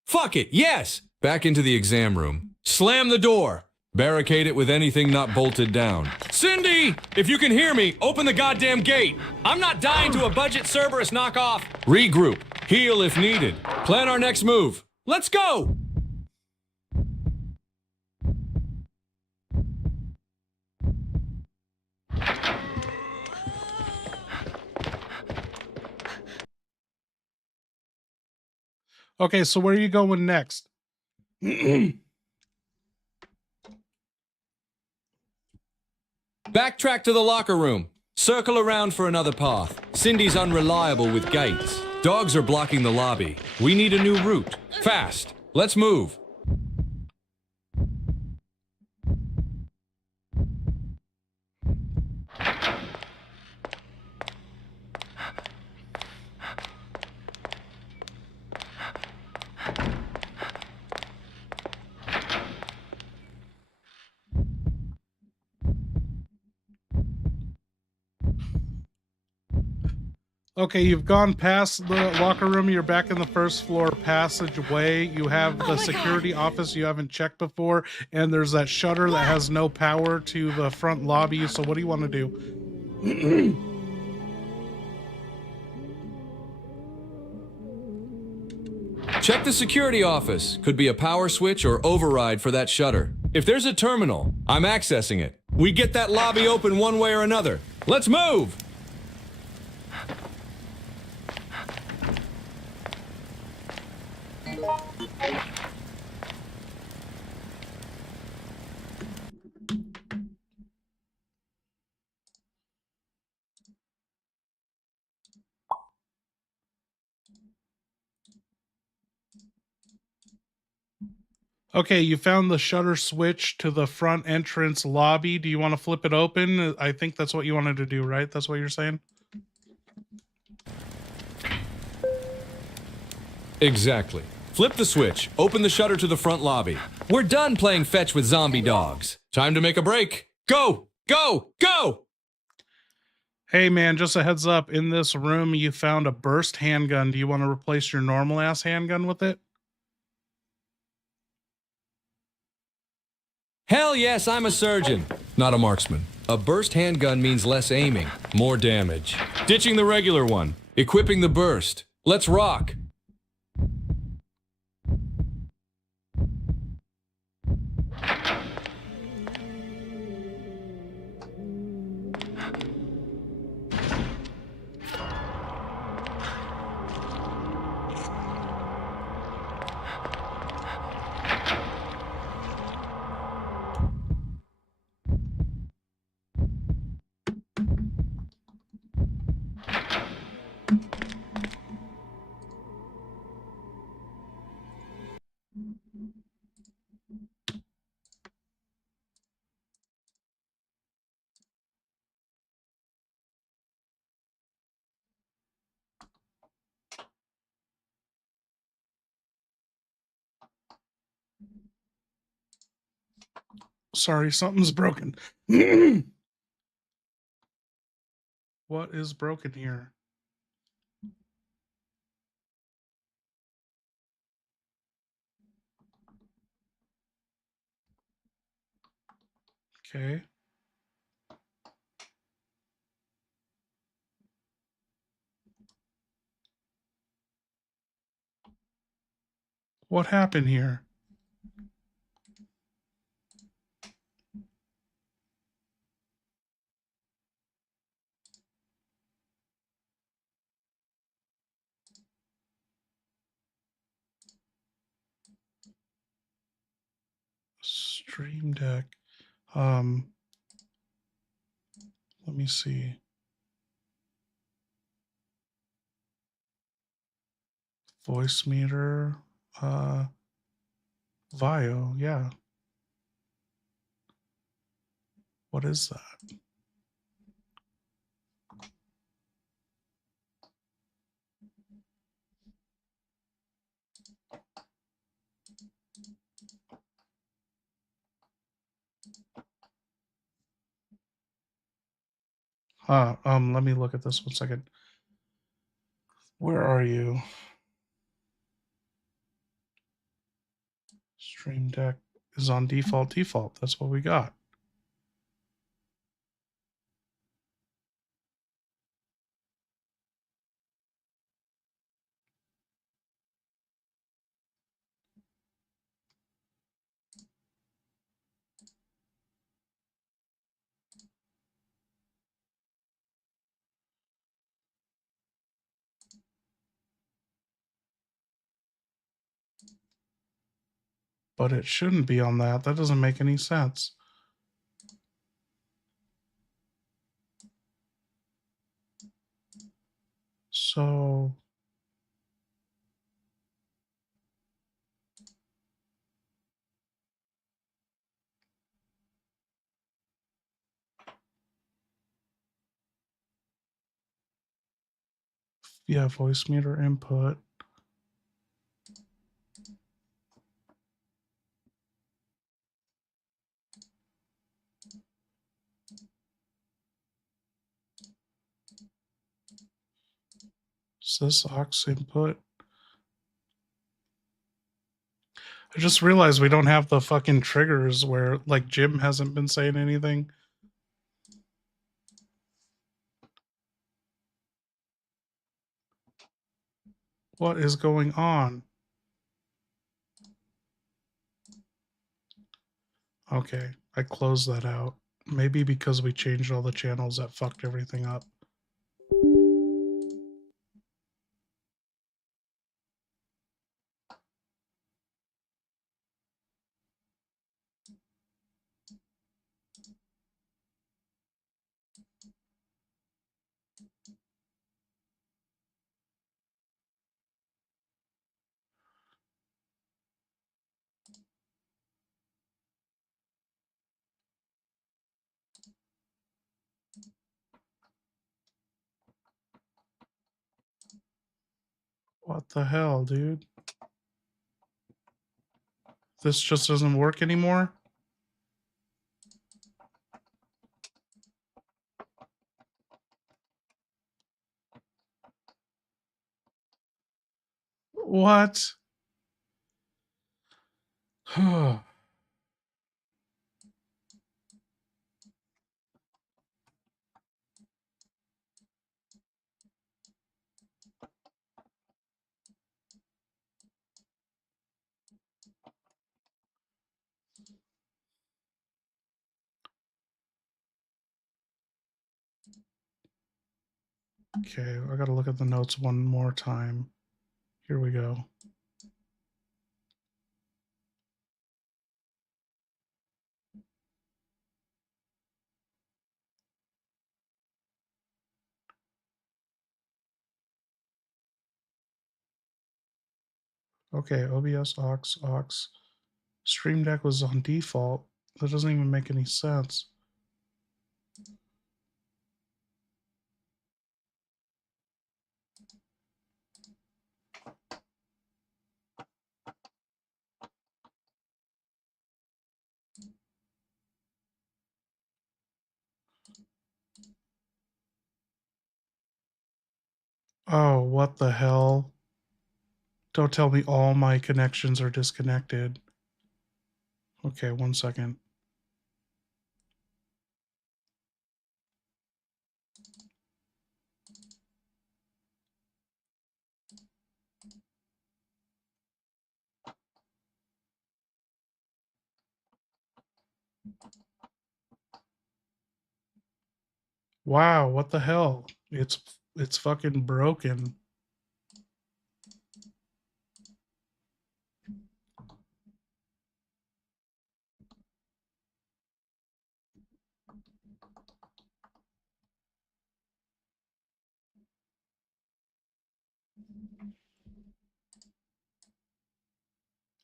Fuck it, yes! Back into the exam room. Slam the door. Barricade it with anything not bolted down. Cindy! If you can hear me, open the goddamn gate! I'm not dying to a budget Cerberus knockoff! Regroup. Heal if needed. Plan our next move. Let's go! Okay, so where are you going next? Backtrack to the locker room. Circle around for another path. Cindy's unreliable with gates. Dogs are blocking the lobby. We need a new route. Fast. Let's move. Okay, you've gone past the locker room. You're back in the first floor passageway. You have the security office you haven't checked before, and there's that shutter that has no power to the front lobby. So what do you want to do? Check the security office. Could be a power switch or override for that shutter. If there's a terminal, I'm accessing it. We get that lobby open one way or another. Let's move! Okay, you found the shutter switch to the front entrance lobby. Do you want to flip it open? I think that's what you wanted to do, right? That's what you're saying? Exactly. Flip the switch. Open the shutter to the front lobby. We're done playing fetch with zombie dogs. Time to make a break. Go! Go! Go! Hey man, just a heads up. In this room, you found a burst handgun. Do you want to replace your normal ass handgun with it? Hell yes, I'm a surgeon. Not a marksman. A burst handgun means less aiming, more damage. Ditching the regular one. Equipping the burst. Let's rock. Sorry, something's broken. What is broken here? Okay. What happened here? Stream Deck. Let me see. Voice meter. Vio, yeah. What is that? Let me look at this 1 second. Where are you? Stream Deck is on default. That's what we got. But it shouldn't be on that. That doesn't make any sense. So yeah, voice meter input. Is this aux input? I just realized we don't have the fucking triggers where, like, Jim hasn't been saying anything. What is going on? Okay, I closed that out. Maybe because we changed all the channels that fucked everything up. What the hell, dude? This just doesn't work anymore? What? Okay, I gotta look at the notes one more time. Here we go. Okay, OBS, aux. Stream Deck was on default. That doesn't even make any sense. Oh, what the hell? Don't tell me all my connections are disconnected. Okay, 1 second. Wow, what the hell? It's fucking broken.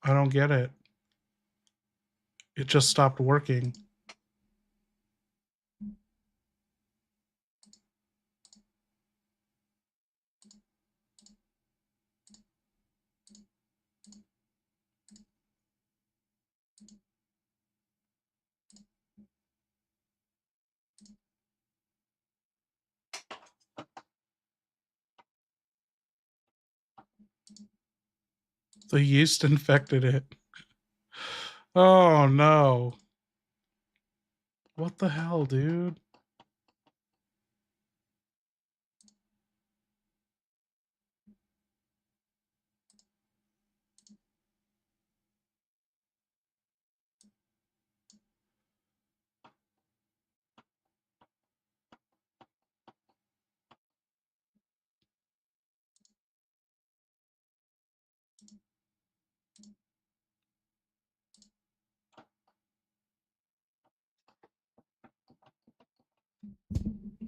I don't get it. It just stopped working. The yeast infected it. Oh no. What the hell, dude?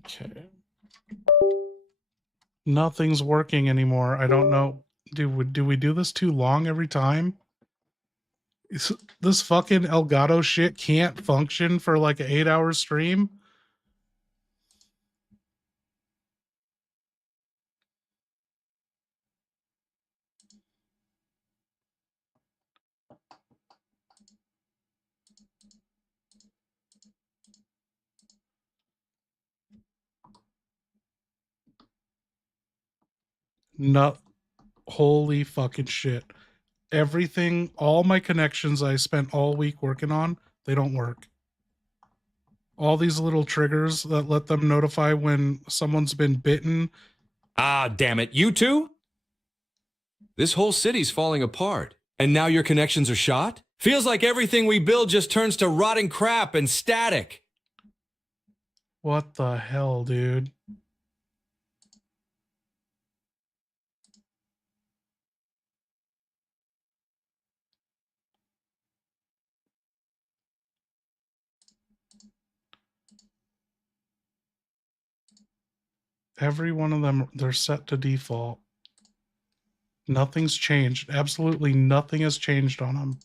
Okay. Nothing's working anymore. I don't know. Do we do this too long every time? This fucking Elgato shit can't function for like an 8-hour stream? No. Holy fucking shit. Everything, all my connections I spent all week working on, they don't work. All these little triggers that let them notify when someone's been bitten. Ah, damn it. You too? This whole city's falling apart. And now your connections are shot? Feels like everything we build just turns to rotting crap and static. What the hell, dude? Every one of them, they're set to default. Nothing's changed. Absolutely nothing has changed on them.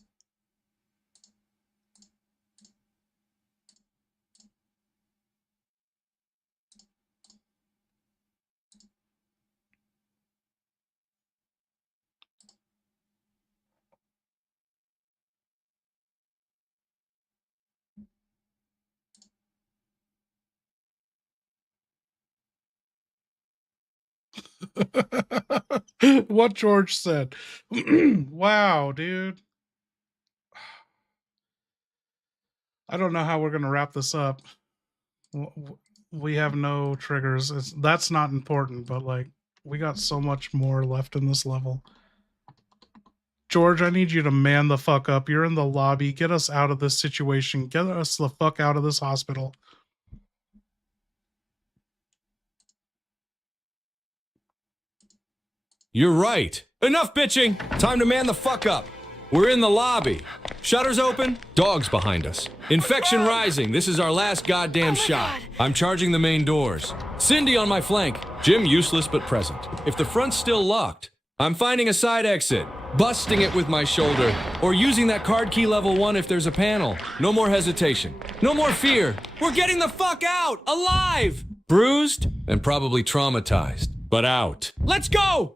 What George said. Wow, dude. I don't know how we're going to wrap this up. We have no triggers. That's not important, but like we got so much more left in this level. George, I need you to man the fuck up. You're in the lobby. Get us out of this situation. Get us the fuck out of this hospital. You're right. Enough bitching. Time to man the fuck up. We're in the lobby. Shutters open, dogs behind us. Infection rising. This is our last goddamn shot. I'm charging the main doors. Cindy on my flank. Jim useless but present. If the front's still locked, I'm finding a side exit, busting it with my shoulder, or using that card key level 1 if there's a panel. No more hesitation. No more fear. We're getting the fuck out! Alive! Bruised and probably traumatized, but out. Let's go!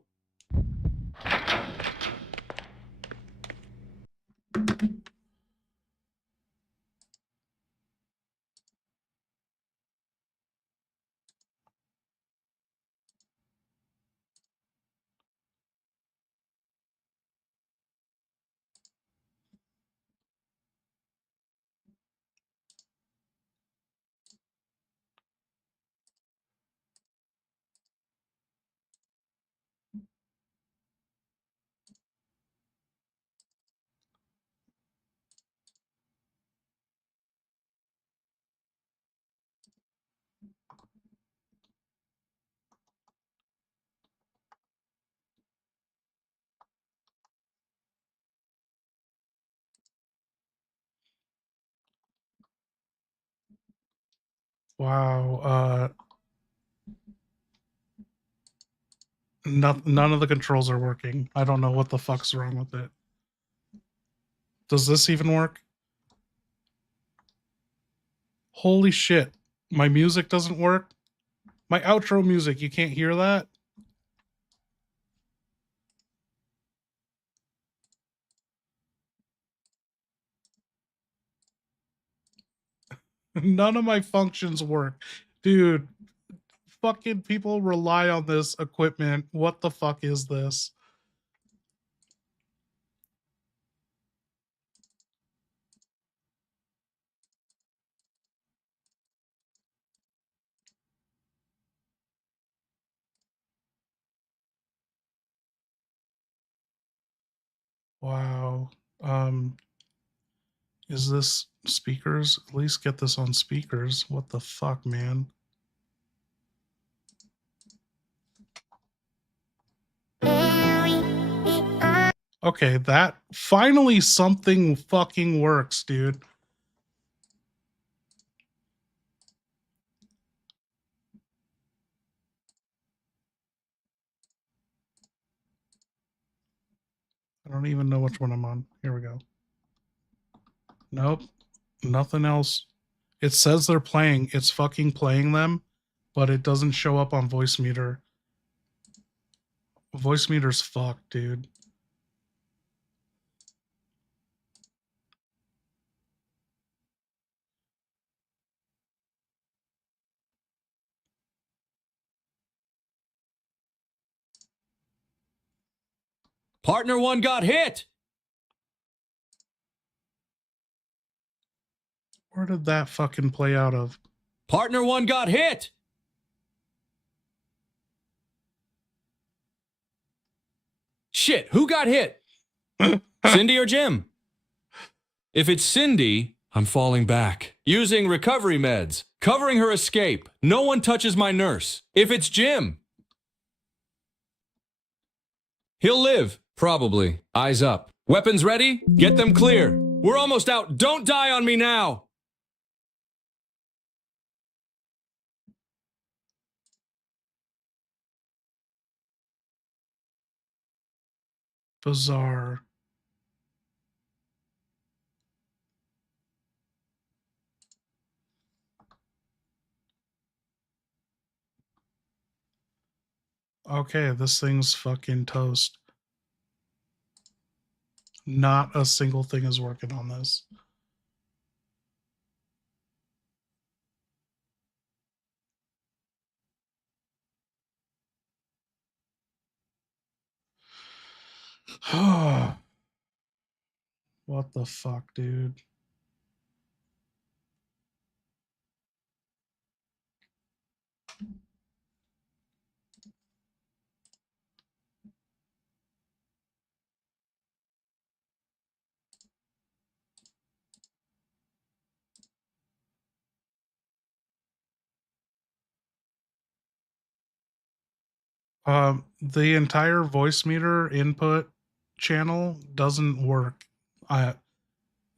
Wow. None of the controls are working. I don't know what the fuck's wrong with it. Does this even work? Holy shit. My music doesn't work. My outro music, you can't hear that? None of my functions work. Dude, fucking people rely on this equipment. What the fuck is this? Wow. Is this speakers? At least get this on speakers. What the fuck, man? Okay, that finally something fucking works, dude. I don't even know which one I'm on. Here we go. Nope. Nothing else. It says they're playing. It's fucking playing them, but it doesn't show up on voice meter. Voice meter's fucked, dude. Partner 1 got hit! Where did that fucking play out of? Partner 1 got hit! Shit, who got hit? Cindy or Jim? If it's Cindy, I'm falling back. Using recovery meds. Covering her escape. No one touches my nurse. If it's Jim, he'll live. Probably. Eyes up. Weapons ready? Get them clear. We're almost out. Don't die on me now! Bizarre. Okay, this thing's fucking toast. Not a single thing is working on this. What the fuck, dude? The entire voice meter input channel doesn't work.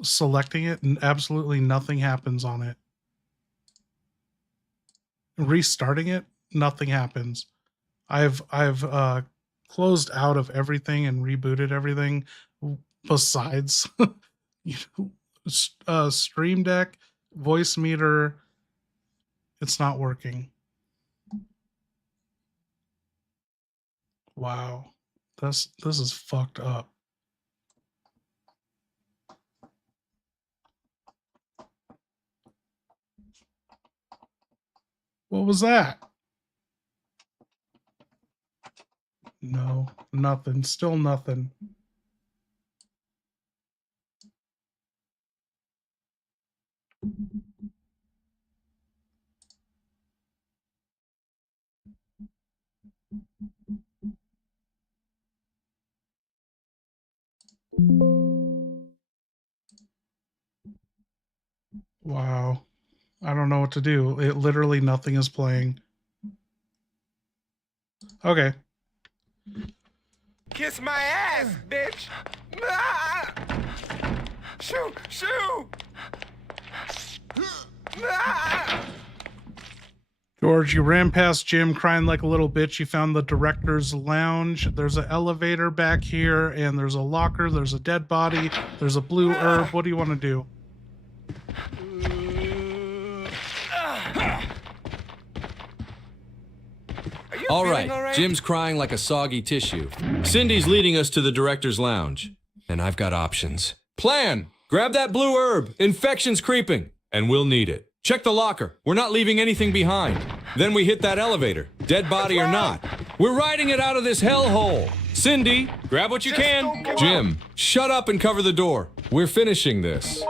Selecting it and absolutely nothing happens on it. Restarting it, nothing happens. I've closed out of everything and rebooted everything besides Stream Deck, voice meter. It's not working. Wow. This is fucked up. What was that? No, nothing. Still nothing. Wow. I don't know what to do. It literally nothing is playing. Okay. Kiss my ass, bitch! Ah! Shoo! Shoo! Ah! George, you ran past Jim crying like a little bitch. You found the director's lounge. There's an elevator back here, and there's a locker. There's a dead body. There's a blue herb. What do you want to do? All right, Jim's crying like a soggy tissue. Cindy's leading us to the director's lounge. And I've got options. Plan! Grab that blue herb. Infection's creeping. And we'll need it. Check the locker. We're not leaving anything behind. Then we hit that elevator. Dead body or not. We're riding it out of this hellhole. Cindy, grab what you can. Jim, shut up and cover the door. We're finishing this.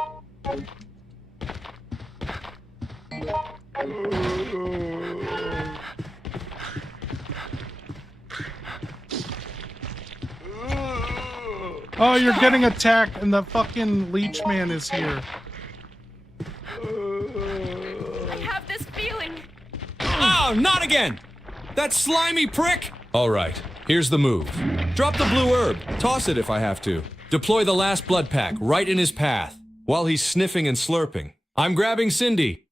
Oh, you're getting attacked and the fucking leech man is here. I have this feeling. Oh, not again! That slimy prick! All right, here's the move. Drop the blue herb. Toss it if I have to. Deploy the last blood pack right in his path while he's sniffing and slurping. I'm grabbing Cindy.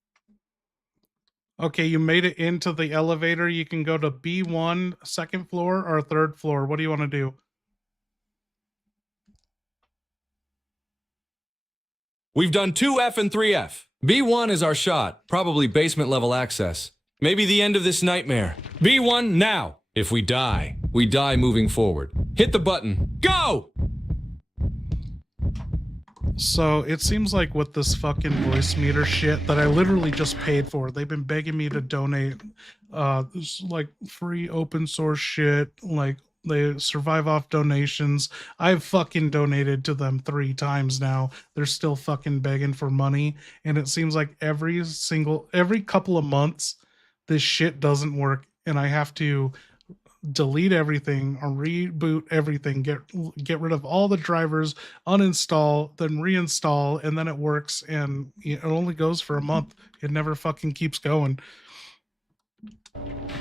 Okay, you made it into the elevator. You can go to B1, second floor, or third floor. What do you want to do? We've done 2F and 3F. B1 is our shot, probably basement level access. Maybe the end of this nightmare. B1 now. If we die moving forward. Hit the button. Go! So it seems like with this fucking voice meter shit that I literally just paid for, they've been begging me to donate this, like, free open source shit, like they survive off donations. I've fucking donated to them 3 times now. They're still fucking begging for money. And it seems like every couple of months, this shit doesn't work. And I have to delete everything or reboot everything, get rid of all the drivers, uninstall, then reinstall, and then it works. And it only goes for a month. It never fucking keeps going.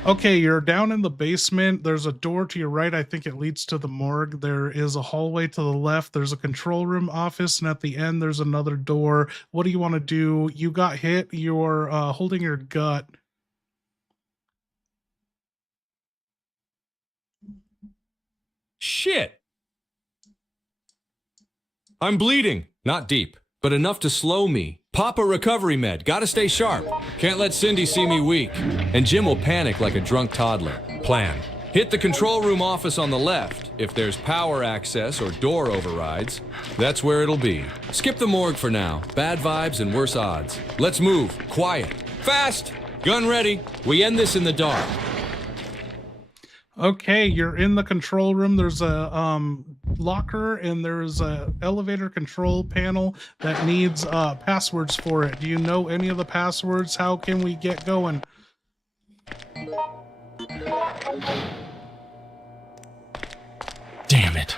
Okay, you're down in the basement. There's a door to your right. I think it leads to the morgue. There is a hallway to the left. There's a control room office, and at the end, there's another door. What do you want to do? You got hit. You're holding your gut. Shit! I'm bleeding. Not deep, but enough to slow me. Pop a recovery med. Gotta stay sharp. Can't let Cindy see me weak. And Jim will panic like a drunk toddler. Plan. Hit the control room office on the left. If there's power access or door overrides, that's where it'll be. Skip the morgue for now. Bad vibes and worse odds. Let's move. Quiet. Fast! Gun ready. We end this in the dark. Okay, you're in the control room. There's a locker, and there's a elevator control panel that needs passwords for it. Do you know any of the passwords? How can we get going? Damn it.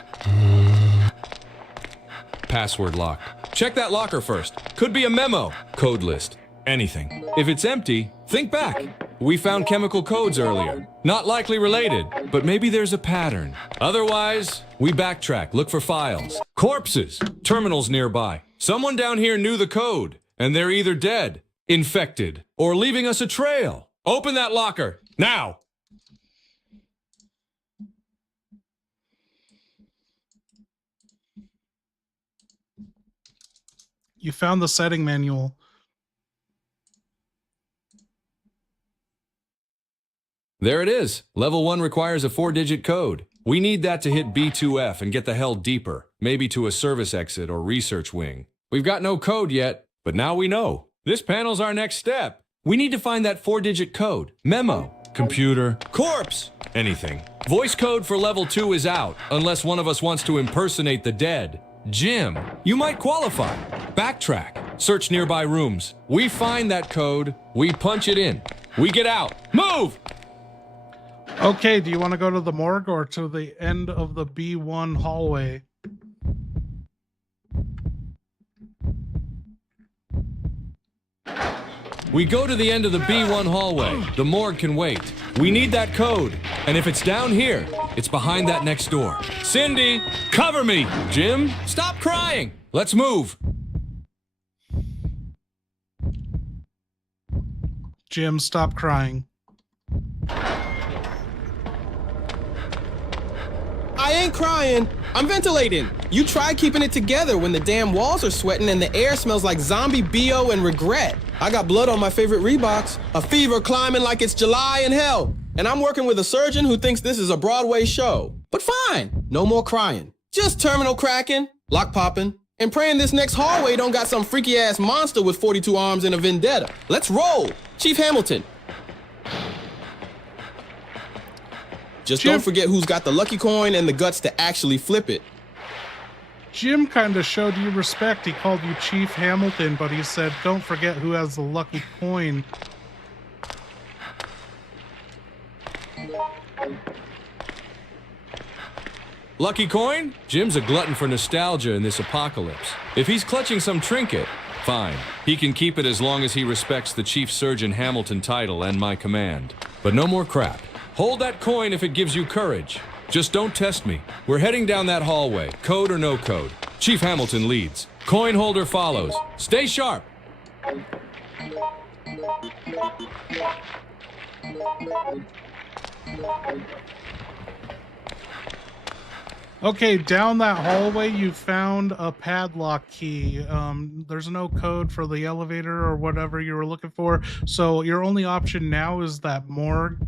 Password locked. Check that locker first. Could be a memo. Code list. Anything. If it's empty, think back. We found chemical codes earlier. Not likely related, but maybe there's a pattern. Otherwise, we backtrack, look for files. Corpses. Terminals nearby. Someone down here knew the code, and they're either dead, infected, or leaving us a trail. Open that locker. Now! You found the setting manual. There it is. Level 1 requires a 4-digit code. We need that to hit B2F and get the hell deeper, maybe to a service exit or research wing. We've got no code yet, but now we know. This panel's our next step. We need to find that 4-digit code. Memo. Computer. Corpse. Anything. Voice code for level 2 is out, unless one of us wants to impersonate the dead. Jim, you might qualify. Backtrack. Search nearby rooms. We find that code. We punch it in. We get out. Move! Okay, do you want to go to the morgue or to the end of the B1 hallway? We go to the end of the B1 hallway. The morgue can wait. We need that code. And if it's down here, it's behind that next door. Cindy, cover me! Jim, stop crying! Let's move! Jim, stop crying. I ain't crying. I'm ventilating. You try keeping it together when the damn walls are sweating and the air smells like zombie BO and regret. I got blood on my favorite Reeboks, a fever climbing like it's July in hell, and I'm working with a surgeon who thinks this is a Broadway show. But fine, no more crying. Just terminal cracking, lock popping, and praying this next hallway don't got some freaky ass monster with 42 arms and a vendetta. Let's roll. Chief Hamilton. Just Jim, don't forget who's got the lucky coin and the guts to actually flip it. Jim kind of showed you respect. He called you Chief Hamilton, but he said, don't forget who has the lucky coin. Lucky coin? Jim's a glutton for nostalgia in this apocalypse. If he's clutching some trinket, fine. He can keep it as long as he respects the Chief Surgeon Hamilton title and my command. But no more crap. Hold that coin if it gives you courage. Just don't test me. We're heading down that hallway, code or no code. Chief Hamilton leads. Coin holder follows. Stay sharp. Okay, down that hallway, you found a padlock key. There's no code for the elevator or whatever you were looking for, so your only option now is that morgue.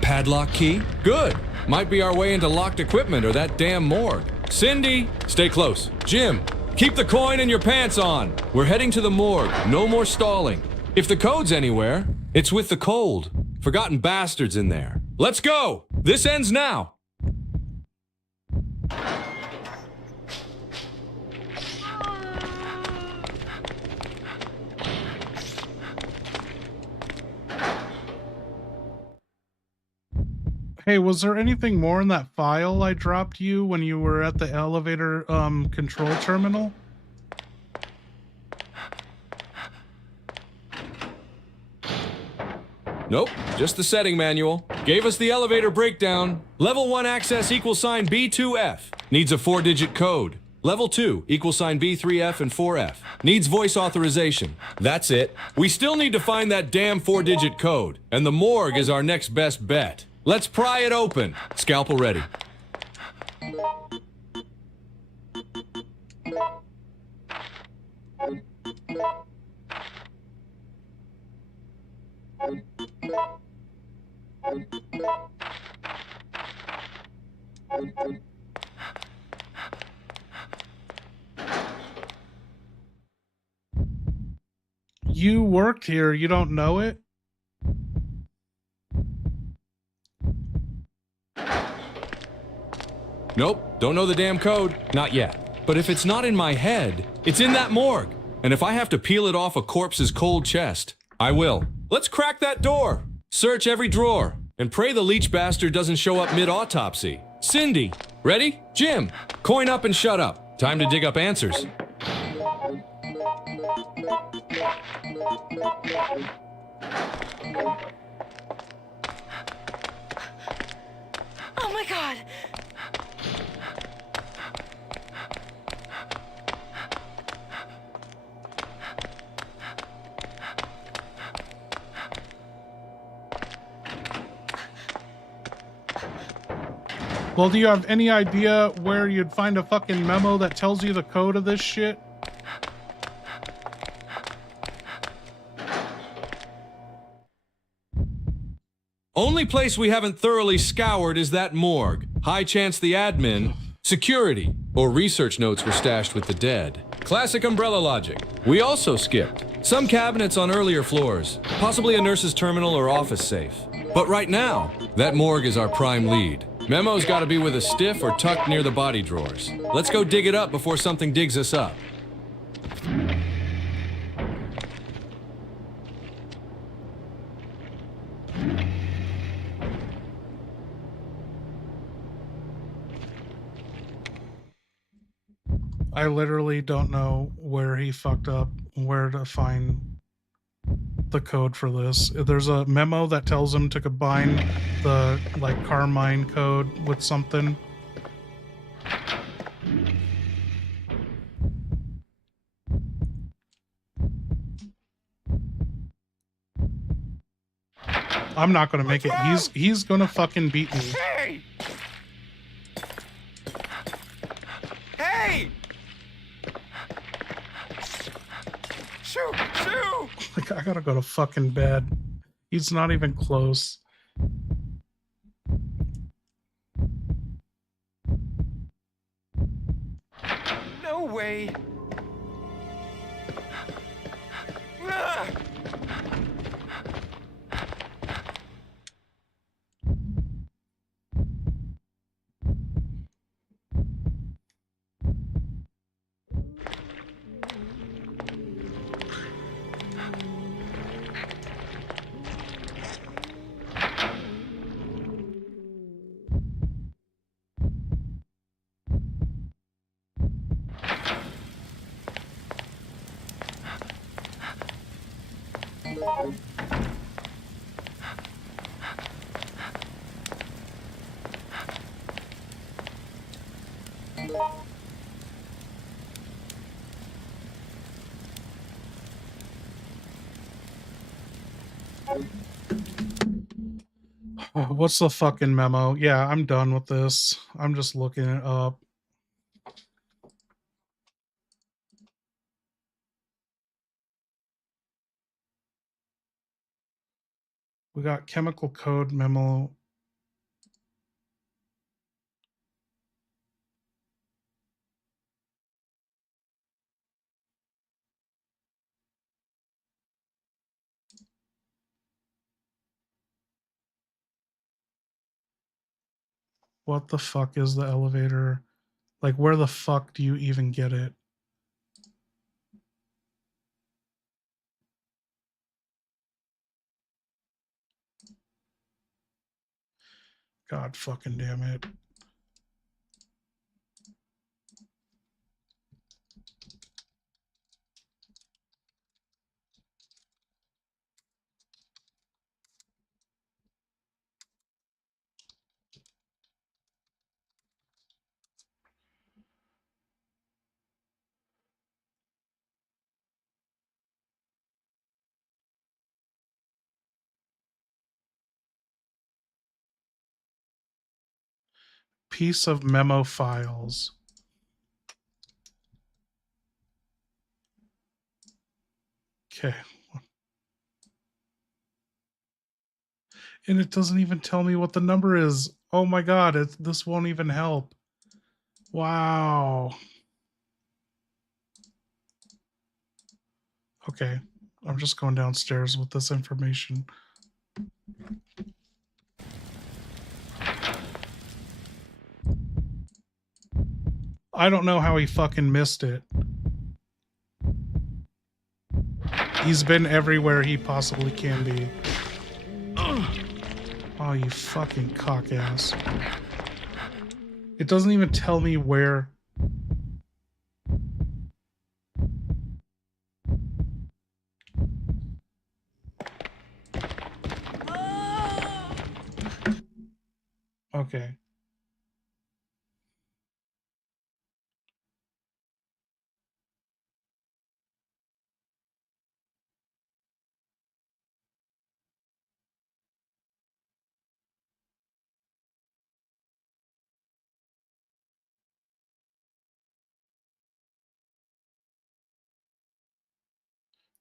Padlock key? Good. Might be our way into locked equipment or that damn morgue. Cindy, stay close. Jim, keep the coin in your pants on. We're heading to the morgue. No more stalling. If the code's anywhere, it's with the cold. Forgotten bastards in there. Let's go! This ends now! Hey, was there anything more in that file I dropped you when you were at the elevator control terminal? Nope, just the setting manual. Gave us the elevator breakdown. Level 1 access =sign B2F. Needs a 4-digit code. Level 2 =sign B3F and 4F. Needs voice authorization. That's it. We still need to find that damn 4-digit code, and the morgue is our next best bet. Let's pry it open. Scalpel ready. You worked here, you don't know it? Nope, don't know the damn code. Not yet. But if it's not in my head, it's in that morgue. And if I have to peel it off a corpse's cold chest, I will. Let's crack that door. Search every drawer. And pray the leech bastard doesn't show up mid-autopsy. Cindy, ready? Jim, coin up and shut up. Time to dig up answers. Oh my god! Well, do you have any idea where you'd find a fucking memo that tells you the code of this shit? Only place we haven't thoroughly scoured is that morgue. High chance the admin, security, or research notes were stashed with the dead. Classic umbrella logic. We also skipped some cabinets on earlier floors, possibly a nurse's terminal or office safe. But right now, that morgue is our prime lead. Memo's gotta be with a stiff or tucked near the body drawers. Let's go dig it up before something digs us up. I literally don't know where he fucked up, where to find the code for this. There's a memo that tells him to combine the like Carmine code with something. I'm not gonna make it. He's gonna fucking beat me. Hey! Hey! Shoo! Shoo! Like, I gotta go to fucking bed. He's not even close. No way! Ah! What's the fucking memo? Yeah, I'm done with this. I'm just looking it up. We got chemical code memo. What the fuck is the elevator? Like, where the fuck do you even get it? God fucking damn it. Piece of memo files. Okay. And it doesn't even tell me what the number is. Oh my god, this won't even help. Wow. Okay, I'm just going downstairs with this information. I don't know how he fucking missed it. He's been everywhere he possibly can be. Oh, you fucking cock ass. It doesn't even tell me where. Okay.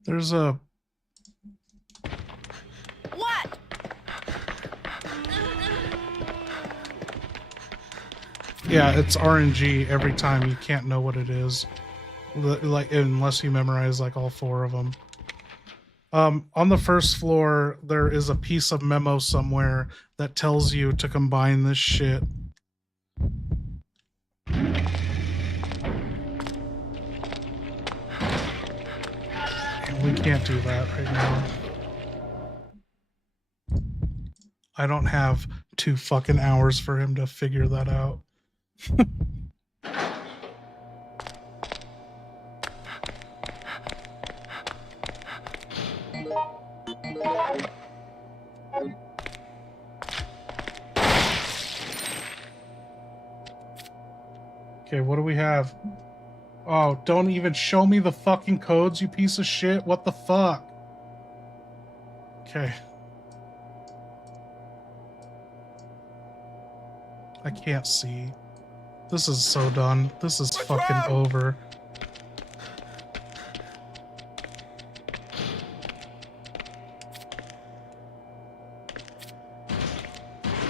There's a... What? Yeah, it's RNG every time. You can't know what it is. Like, unless you memorize like all 4 of them. On the first floor, there is a piece of memo somewhere that tells you to combine this shit. We can't do that right now. I don't have 2 fucking hours for him to figure that out. Okay, what do we have? Oh, don't even show me the fucking codes, you piece of shit. What the fuck? Okay. I can't see. This is so done. This is fucking over.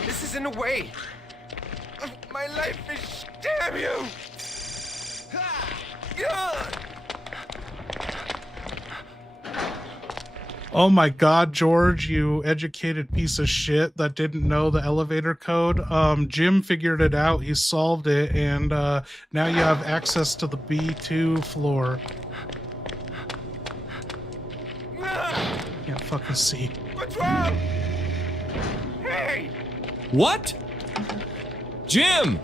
This is in the way. My life is... Damn you! Oh my god, George, you educated piece of shit that didn't know the elevator code. Jim figured it out, he solved it, and now you have access to the B2 floor. Can't fucking see. What's wrong? Hey! What? Jim!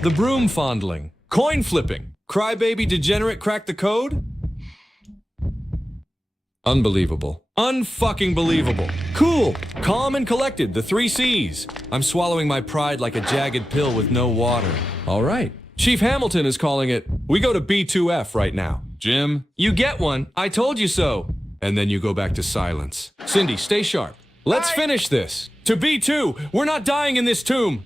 The broom fondling, coin flipping, crybaby degenerate cracked the code? Unbelievable. Unfucking believable. Cool. Calm and collected, the 3 C's. I'm swallowing my pride like a jagged pill with no water. All right. Chief Hamilton is calling it, we go to B2F right now. Jim, you get one. I told you so. And then you go back to silence. Cindy, stay sharp. Let's finish this. To B2, we're not dying in this tomb.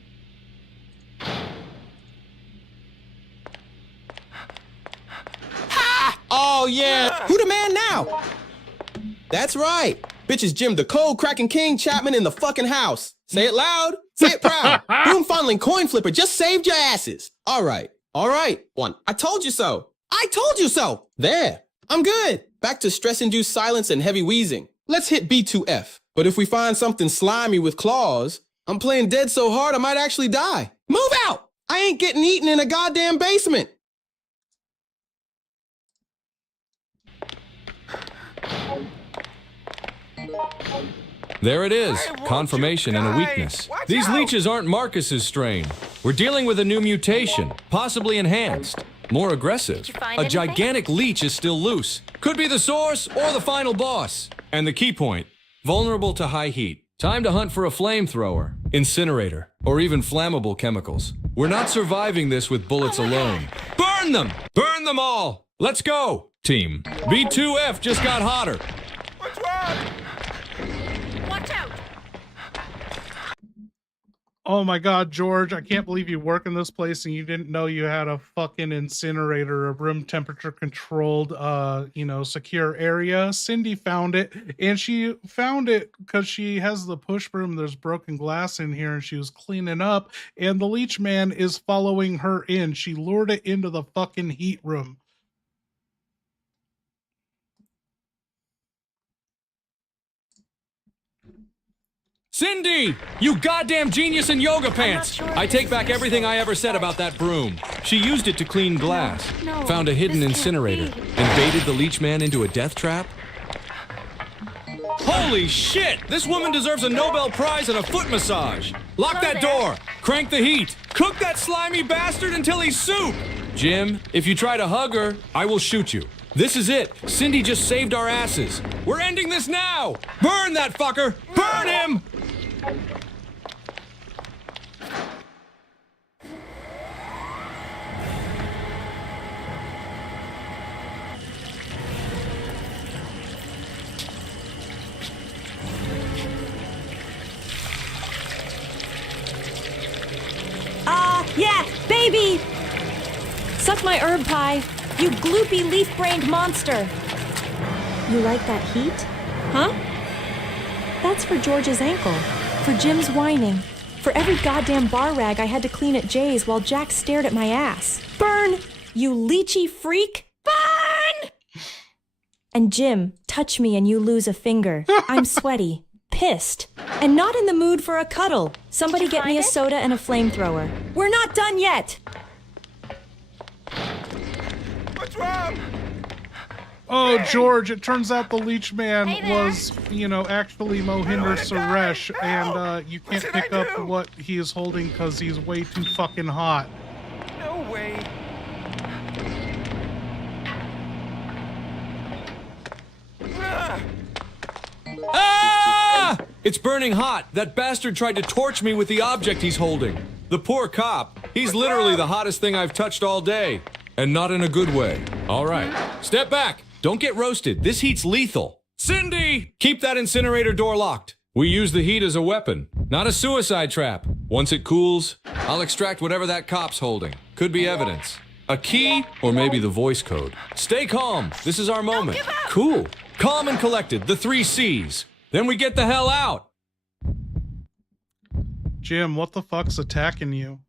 Oh, yeah. Who the man now? That's right. Bitch is Jim the Code Cracking King Chapman in the fucking house. Say it loud. Say it proud. Broom fondling coin flipper just saved your asses. All right. All right. One. I told you so. I told you so. There. I'm good. Back to stress-induced silence and heavy wheezing. Let's hit B2F. But if we find something slimy with claws, I'm playing dead so hard I might actually die. Move out. I ain't getting eaten in a goddamn basement. There it is. Confirmation and a weakness. These leeches aren't Marcus's strain. We're dealing with a new mutation, possibly enhanced, more aggressive. A gigantic leech is still loose. Could be the source or the final boss. And the key point, vulnerable to high heat. Time to hunt for a flamethrower, incinerator, or even flammable chemicals. We're not surviving this with bullets alone. Burn them! Burn them all! Let's go, team. B2F just got hotter. What's wrong? Watch out! Oh my god, George, I can't believe you work in this place and you didn't know you had a fucking incinerator, a room temperature controlled, secure area. Cindy found it, and she found it because she has the push broom. There's broken glass in here and she was cleaning up, and the leech man is following her in. She lured it into the fucking heat room. Cindy! You goddamn genius in yoga pants! I take back everything I ever said about that broom. She used it to clean glass, found a hidden incinerator, and baited the leech man into a death trap. Holy shit! This woman deserves a Nobel Prize and a foot massage! Lock that door! Crank the heat! Cook that slimy bastard until he's soup! Jim, if you try to hug her, I will shoot you. This is it. Cindy just saved our asses. We're ending this now! Burn that fucker! Burn him! Yeah, baby! Suck my herb pie, you gloopy leaf-brained monster. You like that heat? Huh? That's for George's ankle, for Jim's whining, for every goddamn bar rag I had to clean at Jay's while Jack stared at my ass. Burn, you leechy freak! Burn! And Jim, touch me and you lose a finger. I'm sweaty, pissed, and not in the mood for a cuddle. Somebody get me a soda and a flamethrower. We're not done yet! What's wrong? Oh, George, it turns out the leech man was, you know, actually Mohinder Suresh, and you can't pick up what he is holding because he's way too fucking hot. No way. Ah! It's burning hot. That bastard tried to torch me with the object he's holding. The poor cop. He's literally the hottest thing I've touched all day. And not in a good way. All right. Step back. Don't get roasted. This heat's lethal. Cindy! Keep that incinerator door locked. We use the heat as a weapon, not a suicide trap. Once it cools, I'll extract whatever that cop's holding. Could be evidence. A key, or maybe the voice code. Stay calm. This is our moment. Cool. Calm and collected. The 3 C's. Then we get the hell out. Jim, what the fuck's attacking you?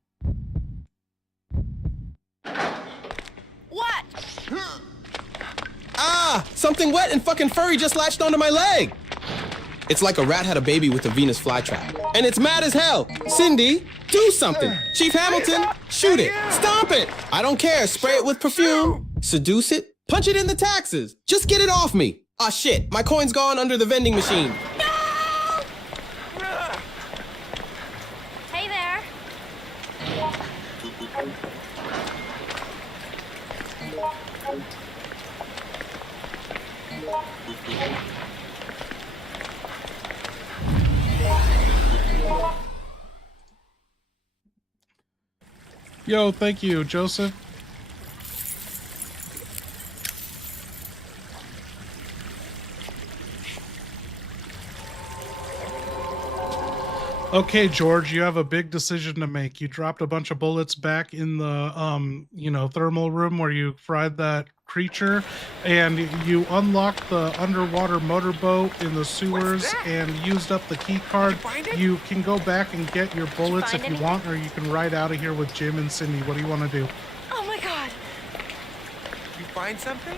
What? Ah! Something wet and fucking furry just latched onto my leg! It's like a rat had a baby with a Venus flytrap. And it's mad as hell! Cindy, do something! Chief Hamilton, shoot it! Stomp it! I don't care, spray it with perfume! Seduce it? Punch it in the taxes! Just get it off me! Ah shit, my coin's gone under the vending machine. Hey there. Yo, thank you, Joseph. Okay, George, you have a big decision to make. You dropped a bunch of bullets back in the, you know, thermal room where you fried that creature, and you unlocked the underwater motorboat in the sewers and used up the key card. You can go back and get your bullets if you want, or you can ride out of here with Jim and Cindy. What do you want to do? Oh my god. You find something?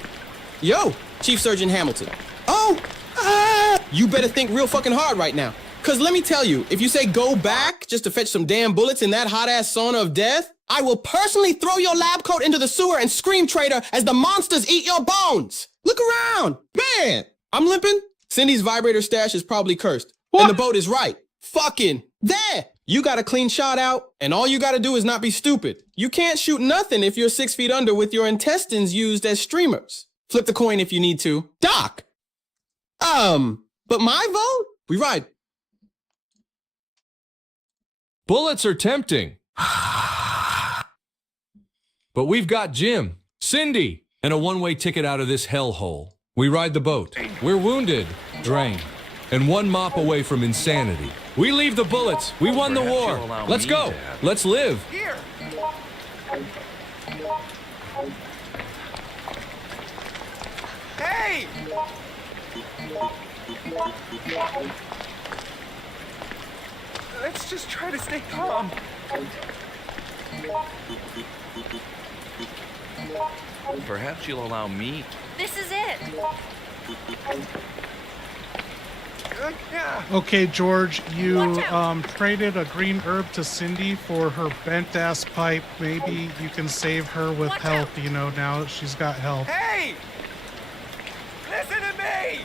Yo, Chief Surgeon Hamilton. Oh! Ah! You better think real fucking hard right now. Cause let me tell you, if you say go back just to fetch some damn bullets in that hot-ass sauna of death, I will personally throw your lab coat into the sewer and scream traitor as the monsters eat your bones. Look around. Man, I'm limping. Cindy's vibrator stash is probably cursed. What? And the boat is right. Fucking there. You got a clean shot out, and all you gotta do is not be stupid. You can't shoot nothing if you're 6 feet under with your intestines used as streamers. Flip the coin if you need to. Doc. But my vote? We ride. Bullets are tempting. But we've got Jim, Cindy, and a one-way ticket out of this hellhole. We ride the boat. We're wounded, drained, and one mop away from insanity. We leave the bullets. We won the war. Let's go. Let's live. Here. Hey! Let's just try to stay calm. Perhaps you'll allow me. This is it. Okay, George, you traded a green herb to Cindy for her bent-ass pipe. Maybe you can save her with health, you know, now that she's got health. Hey! Listen to me!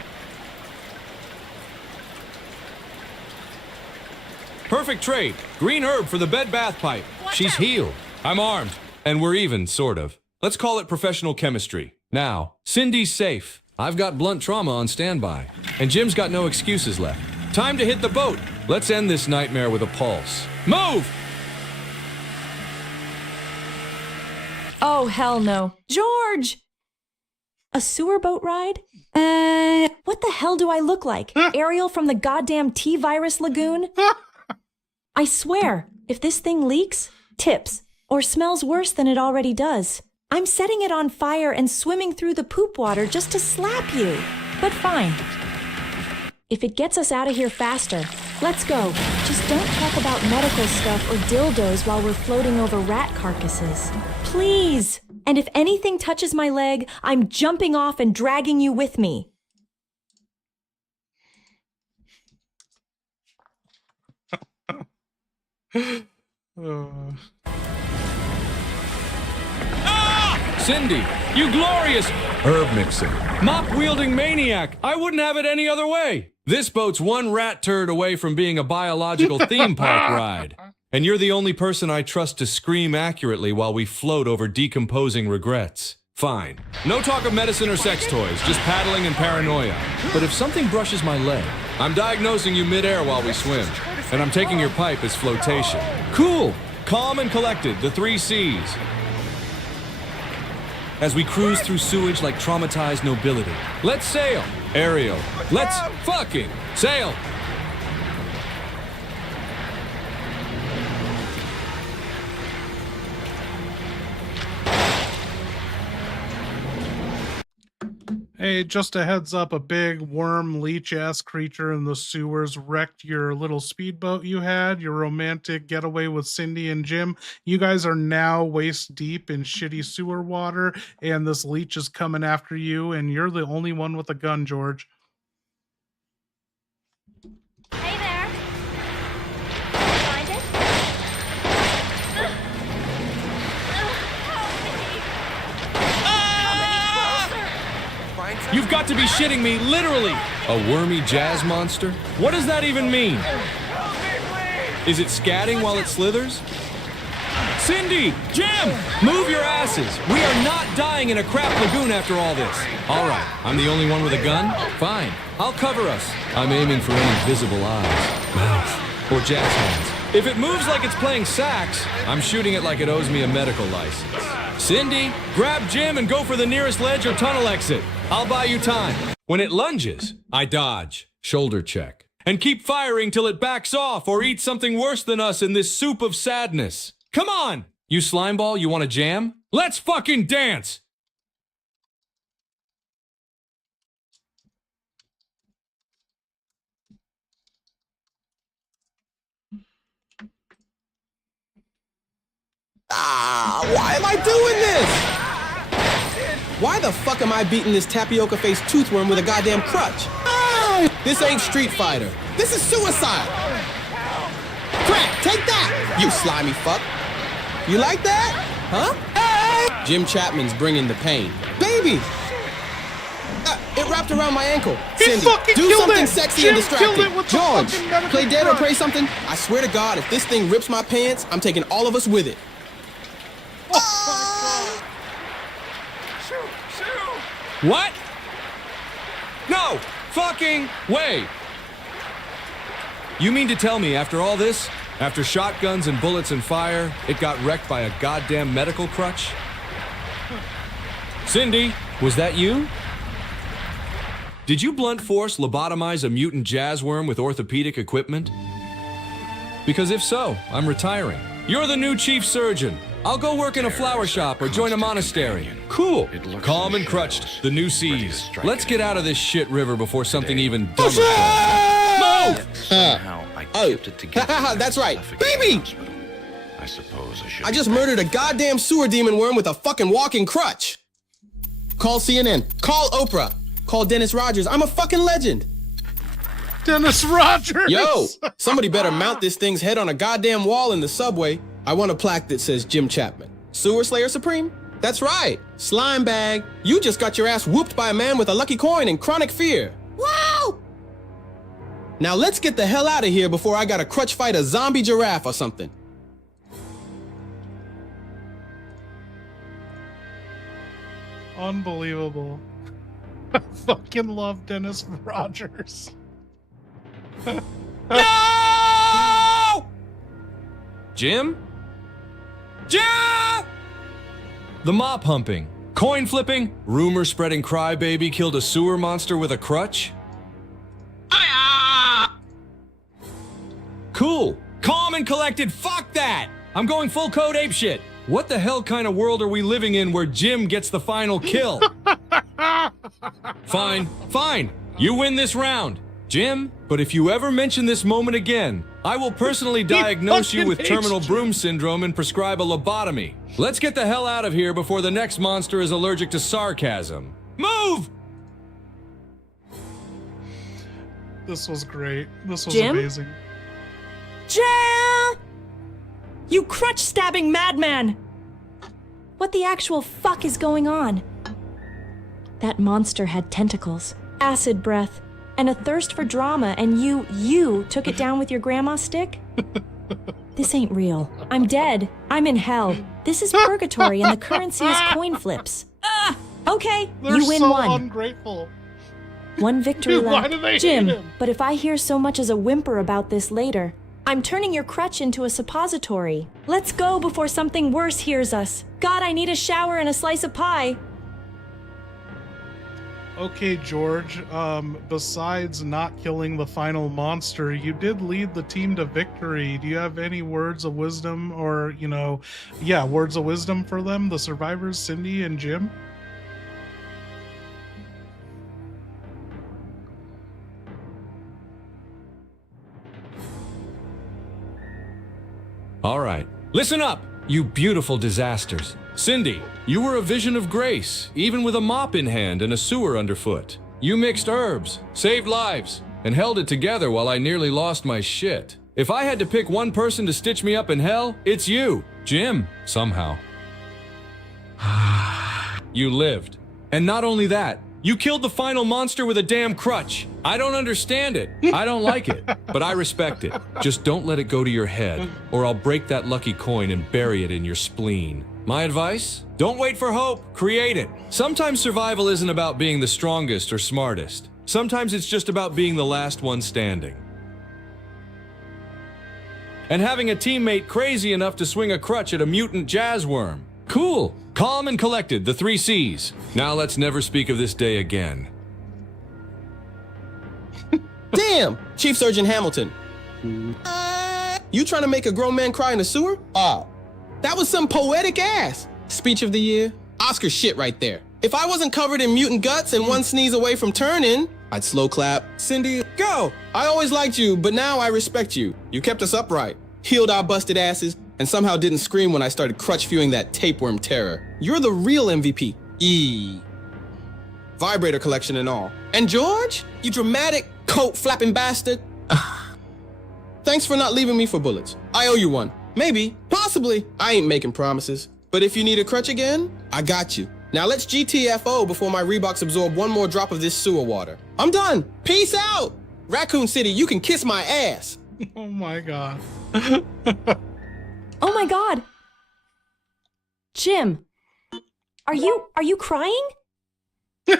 Perfect trade. Green herb for the bed bath pipe. She's healed. I'm armed. And we're even, sort of. Let's call it professional chemistry. Now, Cindy's safe. I've got blunt trauma on standby. And Jim's got no excuses left. Time to hit the boat. Let's end this nightmare with a pulse. Move! Oh, hell no. George! A sewer boat ride? What the hell do I look like? Ariel from the goddamn T-Virus Lagoon? I swear, if this thing leaks, tips, or smells worse than it already does, I'm setting it on fire and swimming through the poop water just to slap you. But fine. If it gets us out of here faster, let's go. Just don't talk about medical stuff or dildos while we're floating over rat carcasses. Please. And if anything touches my leg, I'm jumping off and dragging you with me. Cindy, you glorious herb mixing, mop-wielding maniac. I wouldn't have it any other way. This boat's one rat turd away from being a biological theme park ride. And you're the only person I trust to scream accurately while we float over decomposing regrets. Fine. No talk of medicine or sex toys, just paddling and paranoia. But if something brushes my leg, I'm diagnosing you midair while we swim. And I'm taking your pipe as flotation. Cool. Calm and collected, the 3 C's. As we cruise through sewage like traumatized nobility. Let's sail. Ariel, let's fucking sail. Hey, just a heads up, a big worm leech-ass creature in the sewers wrecked your little speedboat you had, your romantic getaway with Cindy and Jim. You guys are now waist deep in shitty sewer water, and this leech is coming after you, and you're the only one with a gun, George. Hey there. Find it? You've got to be shitting me, literally! A wormy jazz monster? What does that even mean? Is it scatting while it slithers? Cindy! Jim! Move your asses! We are not dying in a crap lagoon after all this. All right, I'm the only one with a gun? Fine, I'll cover us. I'm aiming for any visible eyes, mouth, or jazz hands. If it moves like it's playing sax, I'm shooting it like it owes me a medical license. Cindy, grab Jim and go for the nearest ledge or tunnel exit. I'll buy you time. When it lunges, I dodge, shoulder check, and keep firing till it backs off or eats something worse than us in this soup of sadness. Come on! You slimeball, you want to jam? Let's fucking dance! Why am I doing this? Why the fuck am I beating this tapioca-faced toothworm with a goddamn crutch? This ain't Street Fighter. This is suicide. Crack, take that, you slimy fuck. You like that? Huh? Jim Chapman's bringing the pain. Baby! It wrapped around my ankle. Cindy, do something sexy and distracting. George, play dead or pray something? I swear to God, if this thing rips my pants, I'm taking all of us with it. What? No fucking way! You mean to tell me after all this, after shotguns and bullets and fire, it got wrecked by a goddamn medical crutch? Cindy, was that you? Did you blunt force lobotomize a mutant jazzworm with orthopedic equipment? Because if so, I'm retiring. You're the new chief surgeon. I'll go work in a flower shop or join a monastery. Cool. Calm and crutched, the new seas. Let's get out of this shit river before something even dumber comes. Move! Somehow I kept it together. That's right. Baby! I suppose I should. I just murdered a goddamn sewer demon worm with a fucking walking crutch. Call CNN. Call Oprah. Call Dennis Rogers. I'm a fucking legend. Dennis Rogers! Yo, somebody better mount this thing's head on a goddamn wall in the subway. I want a plaque that says Jim Chapman. Sewer Slayer Supreme? That's right. Slime bag. You just got your ass whooped by a man with a lucky coin and chronic fear. Wow! Now let's get the hell out of here before I gotta crutch fight a zombie giraffe or something. Unbelievable. I fucking love Dennis Rogers. No! Jim? Jim! The mop humping, coin flipping, rumor spreading crybaby killed a sewer monster with a crutch? Cool. Calm and collected, fuck that! I'm going full code apeshit. What the hell kind of world are we living in where Jim gets the final kill? Fine, fine. You win this round, Jim. But if you ever mention this moment again, I will personally diagnose you with terminal broom syndrome and prescribe a lobotomy. Let's get the hell out of here before the next monster is allergic to sarcasm. Move! This was great. This was Jim? amazing. Jim! You crutch-stabbing madman! What the actual fuck is going on? That monster had tentacles, acid breath, and a thirst for drama, and you took it down with your grandma's stick? This ain't real. I'm dead. I'm in hell. This is purgatory, and the currency is coin flips. Okay, They're you win so one. ungrateful. One victory Dude, why left. do they hate Jim, him? but if I hear so much as a whimper about this later, I'm turning your crutch into a suppository. Let's go before something worse hears us. God, I need a shower and a slice of pie. Okay, George, besides not killing the final monster, you did lead the team to victory. Do you have any words of wisdom or, words of wisdom for them, the survivors, Cindy and Jim? All right, listen up, you beautiful disasters. Cindy, you were a vision of grace, even with a mop in hand and a sewer underfoot. You mixed herbs, saved lives, and held it together while I nearly lost my shit. If I had to pick one person to stitch me up in hell, it's you, Jim, somehow. You lived. And not only that, you killed the final monster with a damn crutch. I don't understand it. I don't like it, but I respect it. Just don't let it go to your head, or I'll break that lucky coin and bury it in your spleen. My advice? Don't wait for hope, create it. Sometimes survival isn't about being the strongest or smartest. Sometimes it's just about being the last one standing. And having a teammate crazy enough to swing a crutch at a mutant jazzworm. Cool. Calm and collected, the 3 C's. Now let's never speak of this day again. Damn, Chief Surgeon Hamilton. You trying to make a grown man cry in the sewer? Oh, that was some poetic ass. Speech of the year? Oscar shit right there. If I wasn't covered in mutant guts and one sneeze away from turning, I'd slow clap. Cindy, go. I always liked you, but now I respect you. You kept us upright, healed our busted asses, and somehow didn't scream when I started crutch-viewing that tapeworm terror. You're the real MVP. Vibrator collection and all. And George, you dramatic coat-flapping bastard. Thanks for not leaving me for bullets. I owe you one. Maybe, possibly. I ain't making promises. But if you need a crutch again, I got you. Now let's GTFO before my Reeboks absorb one more drop of this sewer water. I'm done. Peace out. Raccoon City, you can kiss my ass. Oh my god. Oh my god! Jim! Are you crying?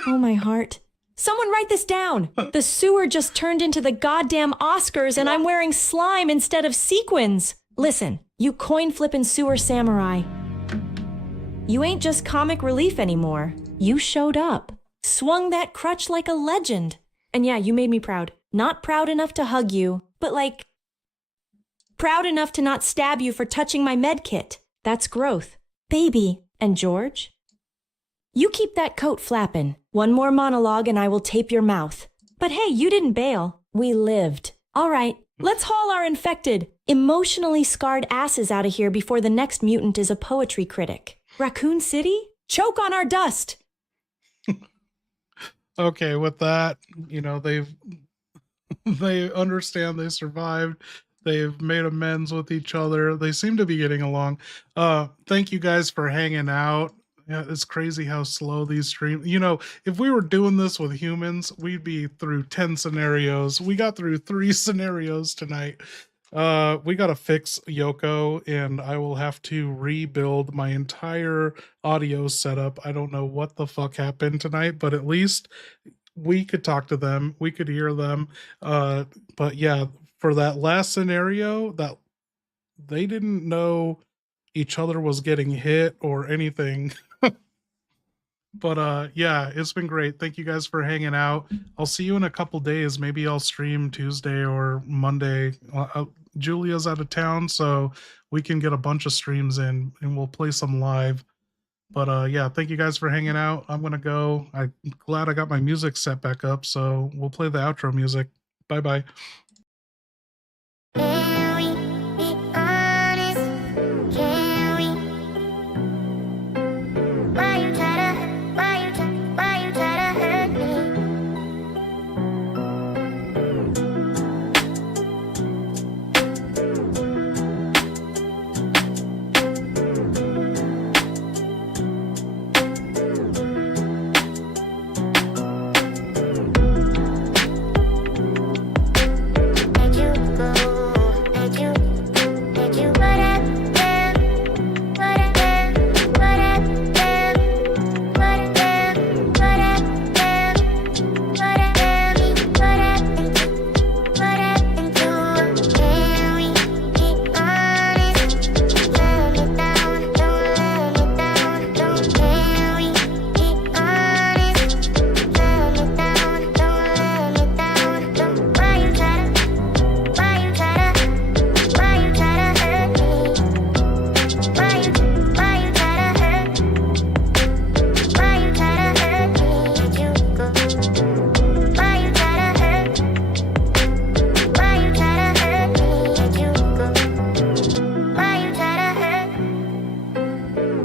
Oh my heart. Someone write this down! The sewer just turned into the goddamn Oscars and I'm wearing slime instead of sequins! Listen, you coin-flippin' sewer samurai. You ain't just comic relief anymore. You showed up. Swung that crutch like a legend. And yeah, you made me proud. Not proud enough to hug you, but like... proud enough to not stab you for touching my med kit. That's growth. Baby. And George? You keep that coat flappin'. One more monologue and I will tape your mouth. But hey, you didn't bail. We lived. All right, let's haul our infected, emotionally scarred asses out of here before the next mutant is a poetry critic. Raccoon City? Choke on our dust. Okay, with that, they've They understand they survived. They've made amends with each other. They seem to be getting along. Thank you guys for hanging out. Yeah, it's crazy how slow these streams. You know, if we were doing this with humans, we'd be through 10 scenarios. We got through 3 scenarios tonight. We got to fix Yoko, and I will have to rebuild my entire audio setup. I don't know what the fuck happened tonight, but at least we could talk to them. We could hear them. But yeah, for that last scenario, that they didn't know each other was getting hit or anything. But yeah, it's been great. Thank you guys for hanging out. I'll see you in a couple days. Maybe I'll stream Tuesday or Monday. Julia's out of town, so we can get a bunch of streams in and we'll play some live. But yeah, thank you guys for hanging out. I'm gonna go. I'm glad I got my music set back up, so we'll play the outro music. Bye bye.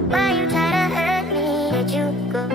Why you try to hurt me? Let you go.